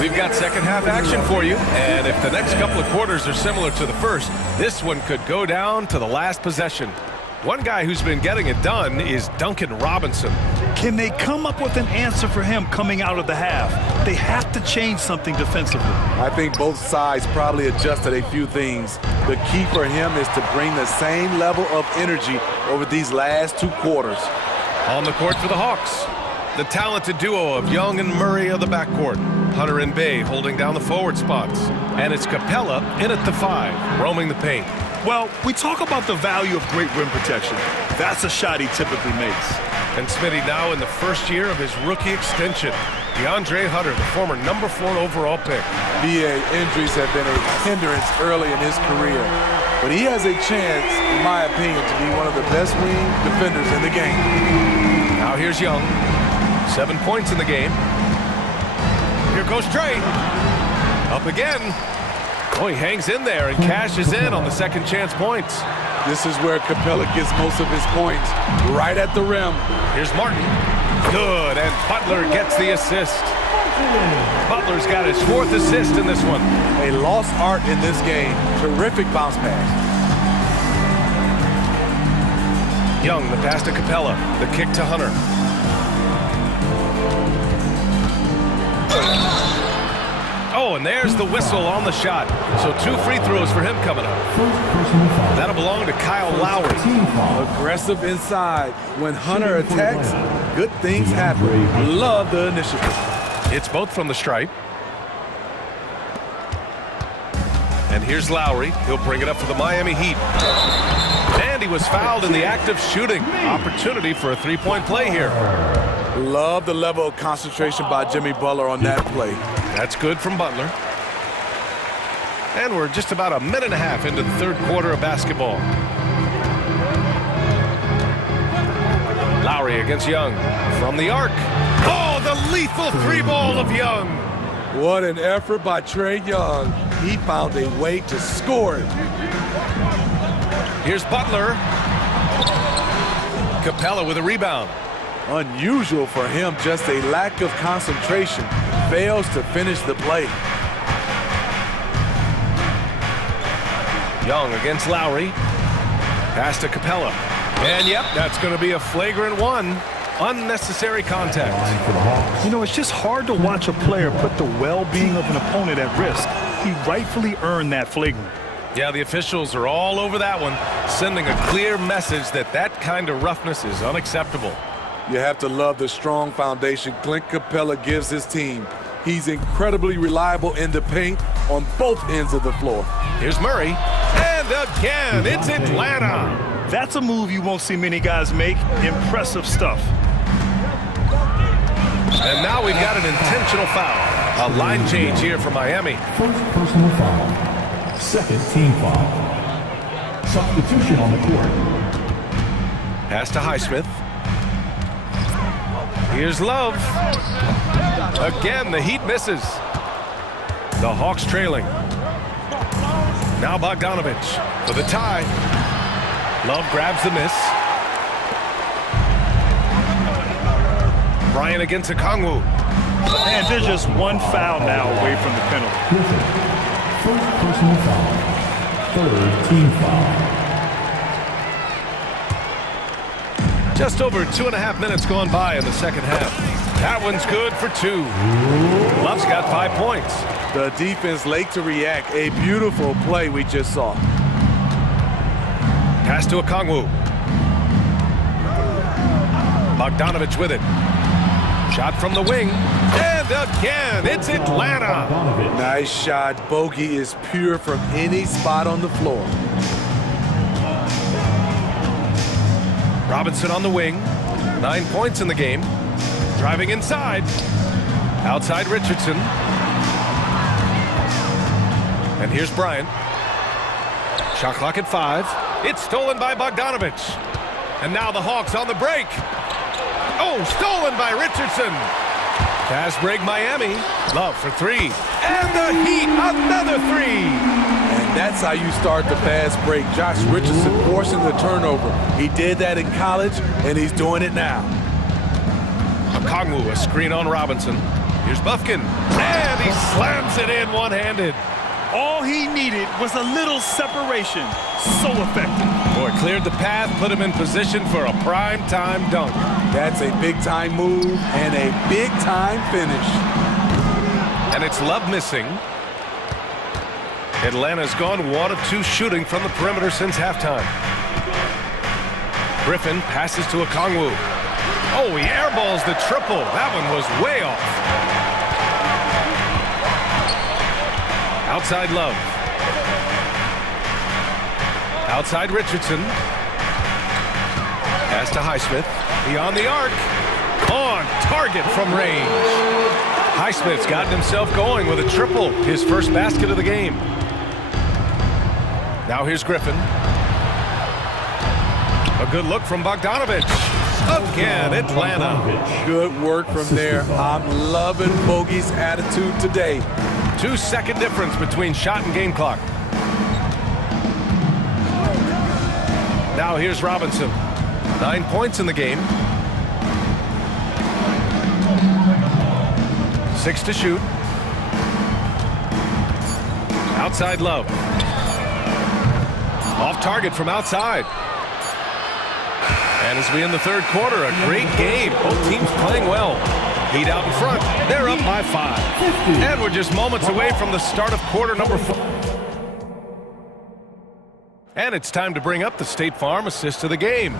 We've got second half action for you, and if the next couple of quarters are similar to the first, this one could go down to the last possession. One guy who's been getting it done is Duncan Robinson. Can they come up with an answer for him coming out of the half? They have to change something defensively. I think both sides probably adjusted a few things. The key for him is to bring the same level of energy over these last 2 quarters. On the court for the Hawks, the talented duo of Young and Murray of the backcourt. Hunter and Bay holding down the forward spots. And it's Capella in at the 5, roaming the paint. Well, we talk about the value of great rim protection. That's a shot he typically makes. And Smitty now in the first year of his rookie extension. DeAndre Hunter, the former number 4 overall pick. BA injuries have been a hindrance early in his career. But he has a chance, in my opinion, to be one of the best wing defenders in the game. Now here's Young. 7 points in the game. Here goes Trey. Up again. Oh, he hangs in there and cashes in on the second chance points. This is where Capella gets most of his points, right at the rim. Here's Martin. Good, and Butler gets the assist. Butler's got his 4th assist in this one. A lost art in this game. Terrific bounce pass. Young, the pass to Capella. The kick to Hunter. Oh, and there's the whistle on the shot. So 2 free throws for him coming up. That'll belong to Kyle Lowry. Aggressive inside. When Hunter attacks, good things happen. Love the initiative. It's both from the stripe. And here's Lowry. He'll bring it up for the Miami Heat. And he was fouled in the act of shooting. Opportunity for a 3-point play here. Love the level of concentration by Jimmy Butler on that play. That's good from Butler. And we're just about a minute and a half into the 3rd quarter of basketball. Lowry against Young from the arc. Oh, the lethal 3-ball of Young. What an effort by Trey Young. He found a way to score it. Here's Butler. Capella with a rebound. Unusual for him, just a lack of concentration. Fails to finish the play. Young against Lowry. Pass to Capella. And yep, that's going to be a flagrant one. Unnecessary contact. You know, it's just hard to watch a player put the well-being of an opponent at risk. He rightfully earned that flagrant. Yeah, the officials are all over that one, sending a clear message that that kind of roughness is unacceptable. You have to love the strong foundation Clint Capella gives his team. He's incredibly reliable in the paint on both ends of the floor. Here's Murray. And again, it's Atlanta. That's a move you won't see many guys make. Impressive stuff. And now we've got an intentional foul. A line change here for Miami. First personal foul. Second team foul. Substitution on the court. Pass to Highsmith. Here's Love. Again, the Heat misses. The Hawks trailing. Now Bogdanovich for the tie. Love grabs the miss. Bryant against Okongwu. And there's just one foul now away from the penalty. First personal foul. Third team foul. Just over 2.5 minutes gone by in the second half. That one's good for 2. Love's got 5 points. The defense late to react. A beautiful play we just saw. Pass to Okongwu. Bogdanovich with it. Shot from the wing. And again, it's Atlanta. Nice shot. Bogey is pure from any spot on the floor. Robinson on the wing. 9 points in the game. Driving inside. Outside Richardson. And here's Bryant. Shot clock at 5. It's stolen by Bogdanovich. And now the Hawks on the break. Oh, stolen by Richardson. Fast break Miami. Love for 3. And the Heat, another 3. And that's how you start the fast break. Josh Richardson forcing the turnover. He did that in college, and he's doing it now. Okongwu, a screen on Robinson. Here's Bufkin. And he slams it in one-handed. All he needed was a little separation. So effective. Boy, cleared the path, put him in position for a prime-time dunk. That's a big-time move and a big-time finish. And it's Love missing. Atlanta's gone 1 of 2 shooting from the perimeter since halftime. Griffin passes to Okongwu. Oh, he airballs the triple. That one was way off. Outside Love. Outside Richardson. Pass to Highsmith. Beyond the arc. On target from range. Highsmith's gotten himself going with a triple. His first basket of the game. Now here's Griffin. A good look from Bogdanovich. Again, Atlanta. Good work from there. I'm loving Bogey's attitude today. 2-second difference between shot and game clock. Now here's Robinson. 9 points in the game. 6 to shoot. Outside Love. Off target from outside. And as we end the third quarter, a great game. Both teams playing well. Heat out in front. They're up by 5. And we're just moments away from the start of quarter number 4. And it's time to bring up the State Farm assist of the game.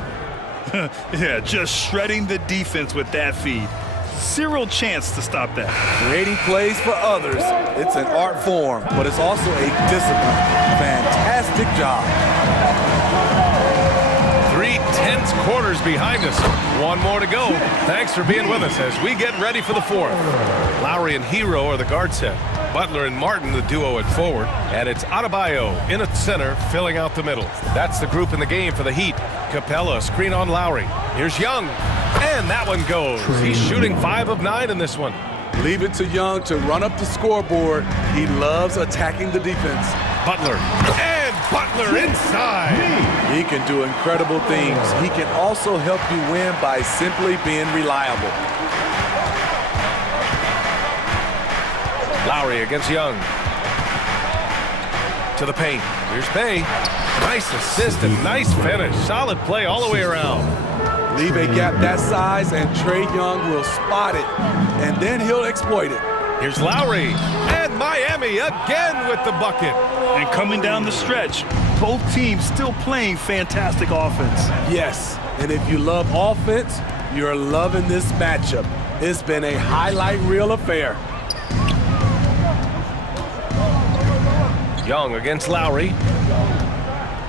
Yeah, just shredding the defense with that feed. Zero chance to stop that. Creating plays for others. It's an art form, but it's also a discipline. Fantastic job. 3 tense quarters behind us. 1 more to go. Thanks for being with us as we get ready for the 4th. Lowry and Hero are the guard set. Butler and Martin the duo at forward. And it's Adebayo in at center, filling out the middle. That's the group in the game for the Heat. Capella, screen on Lowry. Here's Young. And that one goes. He's shooting 5 of 9 in this one. Leave it to Young to run up the scoreboard. He loves attacking the defense. Butler. And Butler inside. He can do incredible things. He can also help you win by simply being reliable. Lowry against Young. To the paint. Here's Bay. Nice assist and nice finish. Solid play all the way around. Leave a gap that size and Trae Young will spot it, and then he'll exploit it. Here's Lowry, and Miami again with the bucket. And coming down the stretch, both teams still playing fantastic offense. Yes, and if you love offense, you're loving this matchup. It's been a highlight reel affair. Young against Lowry.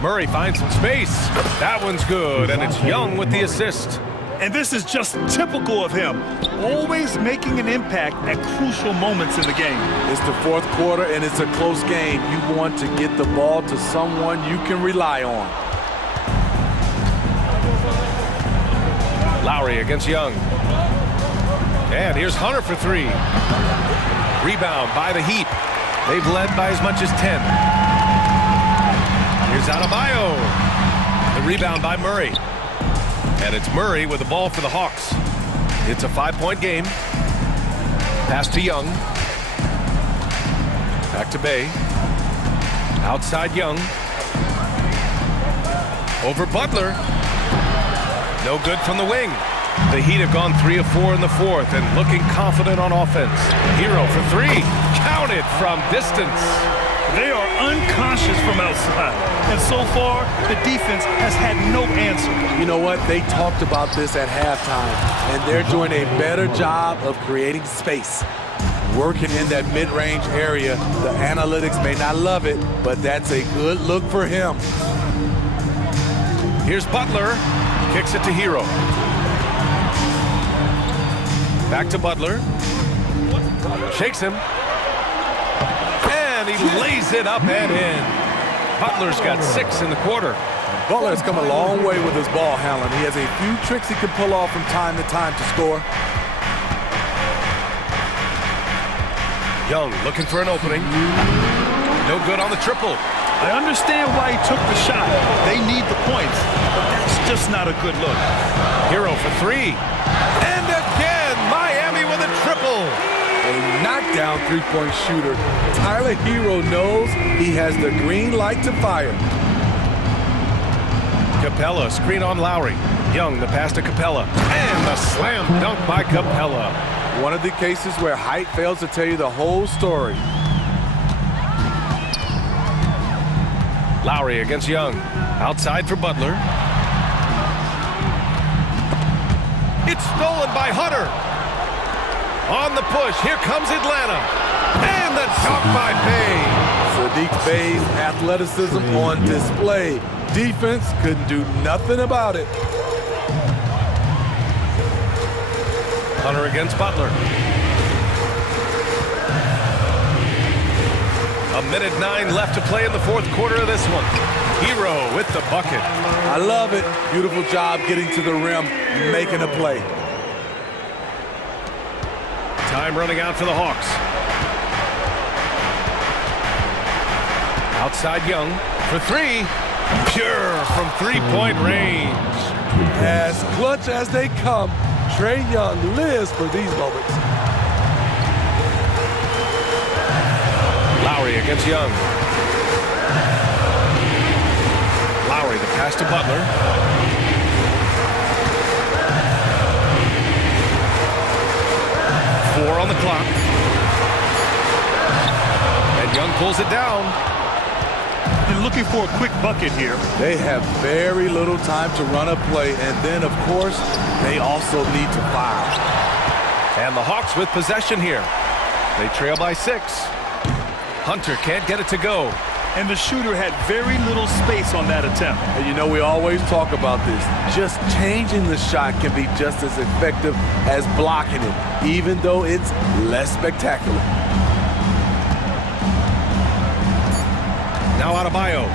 Murray finds some space. That one's good, and it's Young with the assist. And this is just typical of him, always making an impact at crucial moments in the game. It's the fourth quarter, and it's a close game. You want to get the ball to someone you can rely on. Lowry against Young. And here's Hunter for three. Rebound by the Heat. They've led by as much as 10. Here's Adebayo. The rebound by Murray. And it's Murray with the ball for the Hawks. It's a 5-point game. Pass to Young. Back to Bay. Outside Young. Over Butler. No good from the wing. The Heat have gone 3 of 4 in the fourth and looking confident on offense. Hero for three. Counted from distance. They are unconscious from outside. And so far, the defense has had no answer. You know what? They talked about this at halftime, and they're doing a better job of creating space. Working in that mid-range area. The analytics may not love it, but that's a good look for him. Here's Butler. Kicks it to Hero. Back to Butler. Shakes him. And he lays it up and in. Butler's got 6 in the quarter. Butler has come a long way with his ball handling. He has a few tricks he can pull off from time to time to score. Young looking for an opening. No good on the triple. I understand why he took the shot. They need the points, but that's just not a good look. Hero for three. And again, Miami with a triple. A knockdown three-point shooter. Tyler Hero knows he has the green light to fire. Capella, screen on Lowry. Young, the pass to Capella. And the slam dunk by Capella. One of the cases where height fails to tell you the whole story. Lowry against Young. Outside for Butler. It's stolen by Hunter. On the push, here comes Atlanta. And the dunk by Bay. Sadiq Bay's athleticism on display. Defense couldn't do nothing about it. Hunter against Butler. 1:09 left to play in the fourth quarter of this one. Hero with the bucket. I love it. Beautiful job getting to the rim, making a play. Time running out for the Hawks. Outside Young for three. Pure from three-point range. As clutch as they come, Trae Young lives for these moments. Lowry against Young. Lowry, the pass to Butler. Four on the clock. And Young pulls it down. They're looking for a quick bucket here. They have very little time to run a play, and then, of course, they also need to foul. And the Hawks with possession here. They trail by 6. Hunter can't get it to go. And the shooter had very little space on that attempt. And you know, we always talk about this. Just changing the shot can be just as effective as blocking it, even though it's less spectacular. Now Adebayo.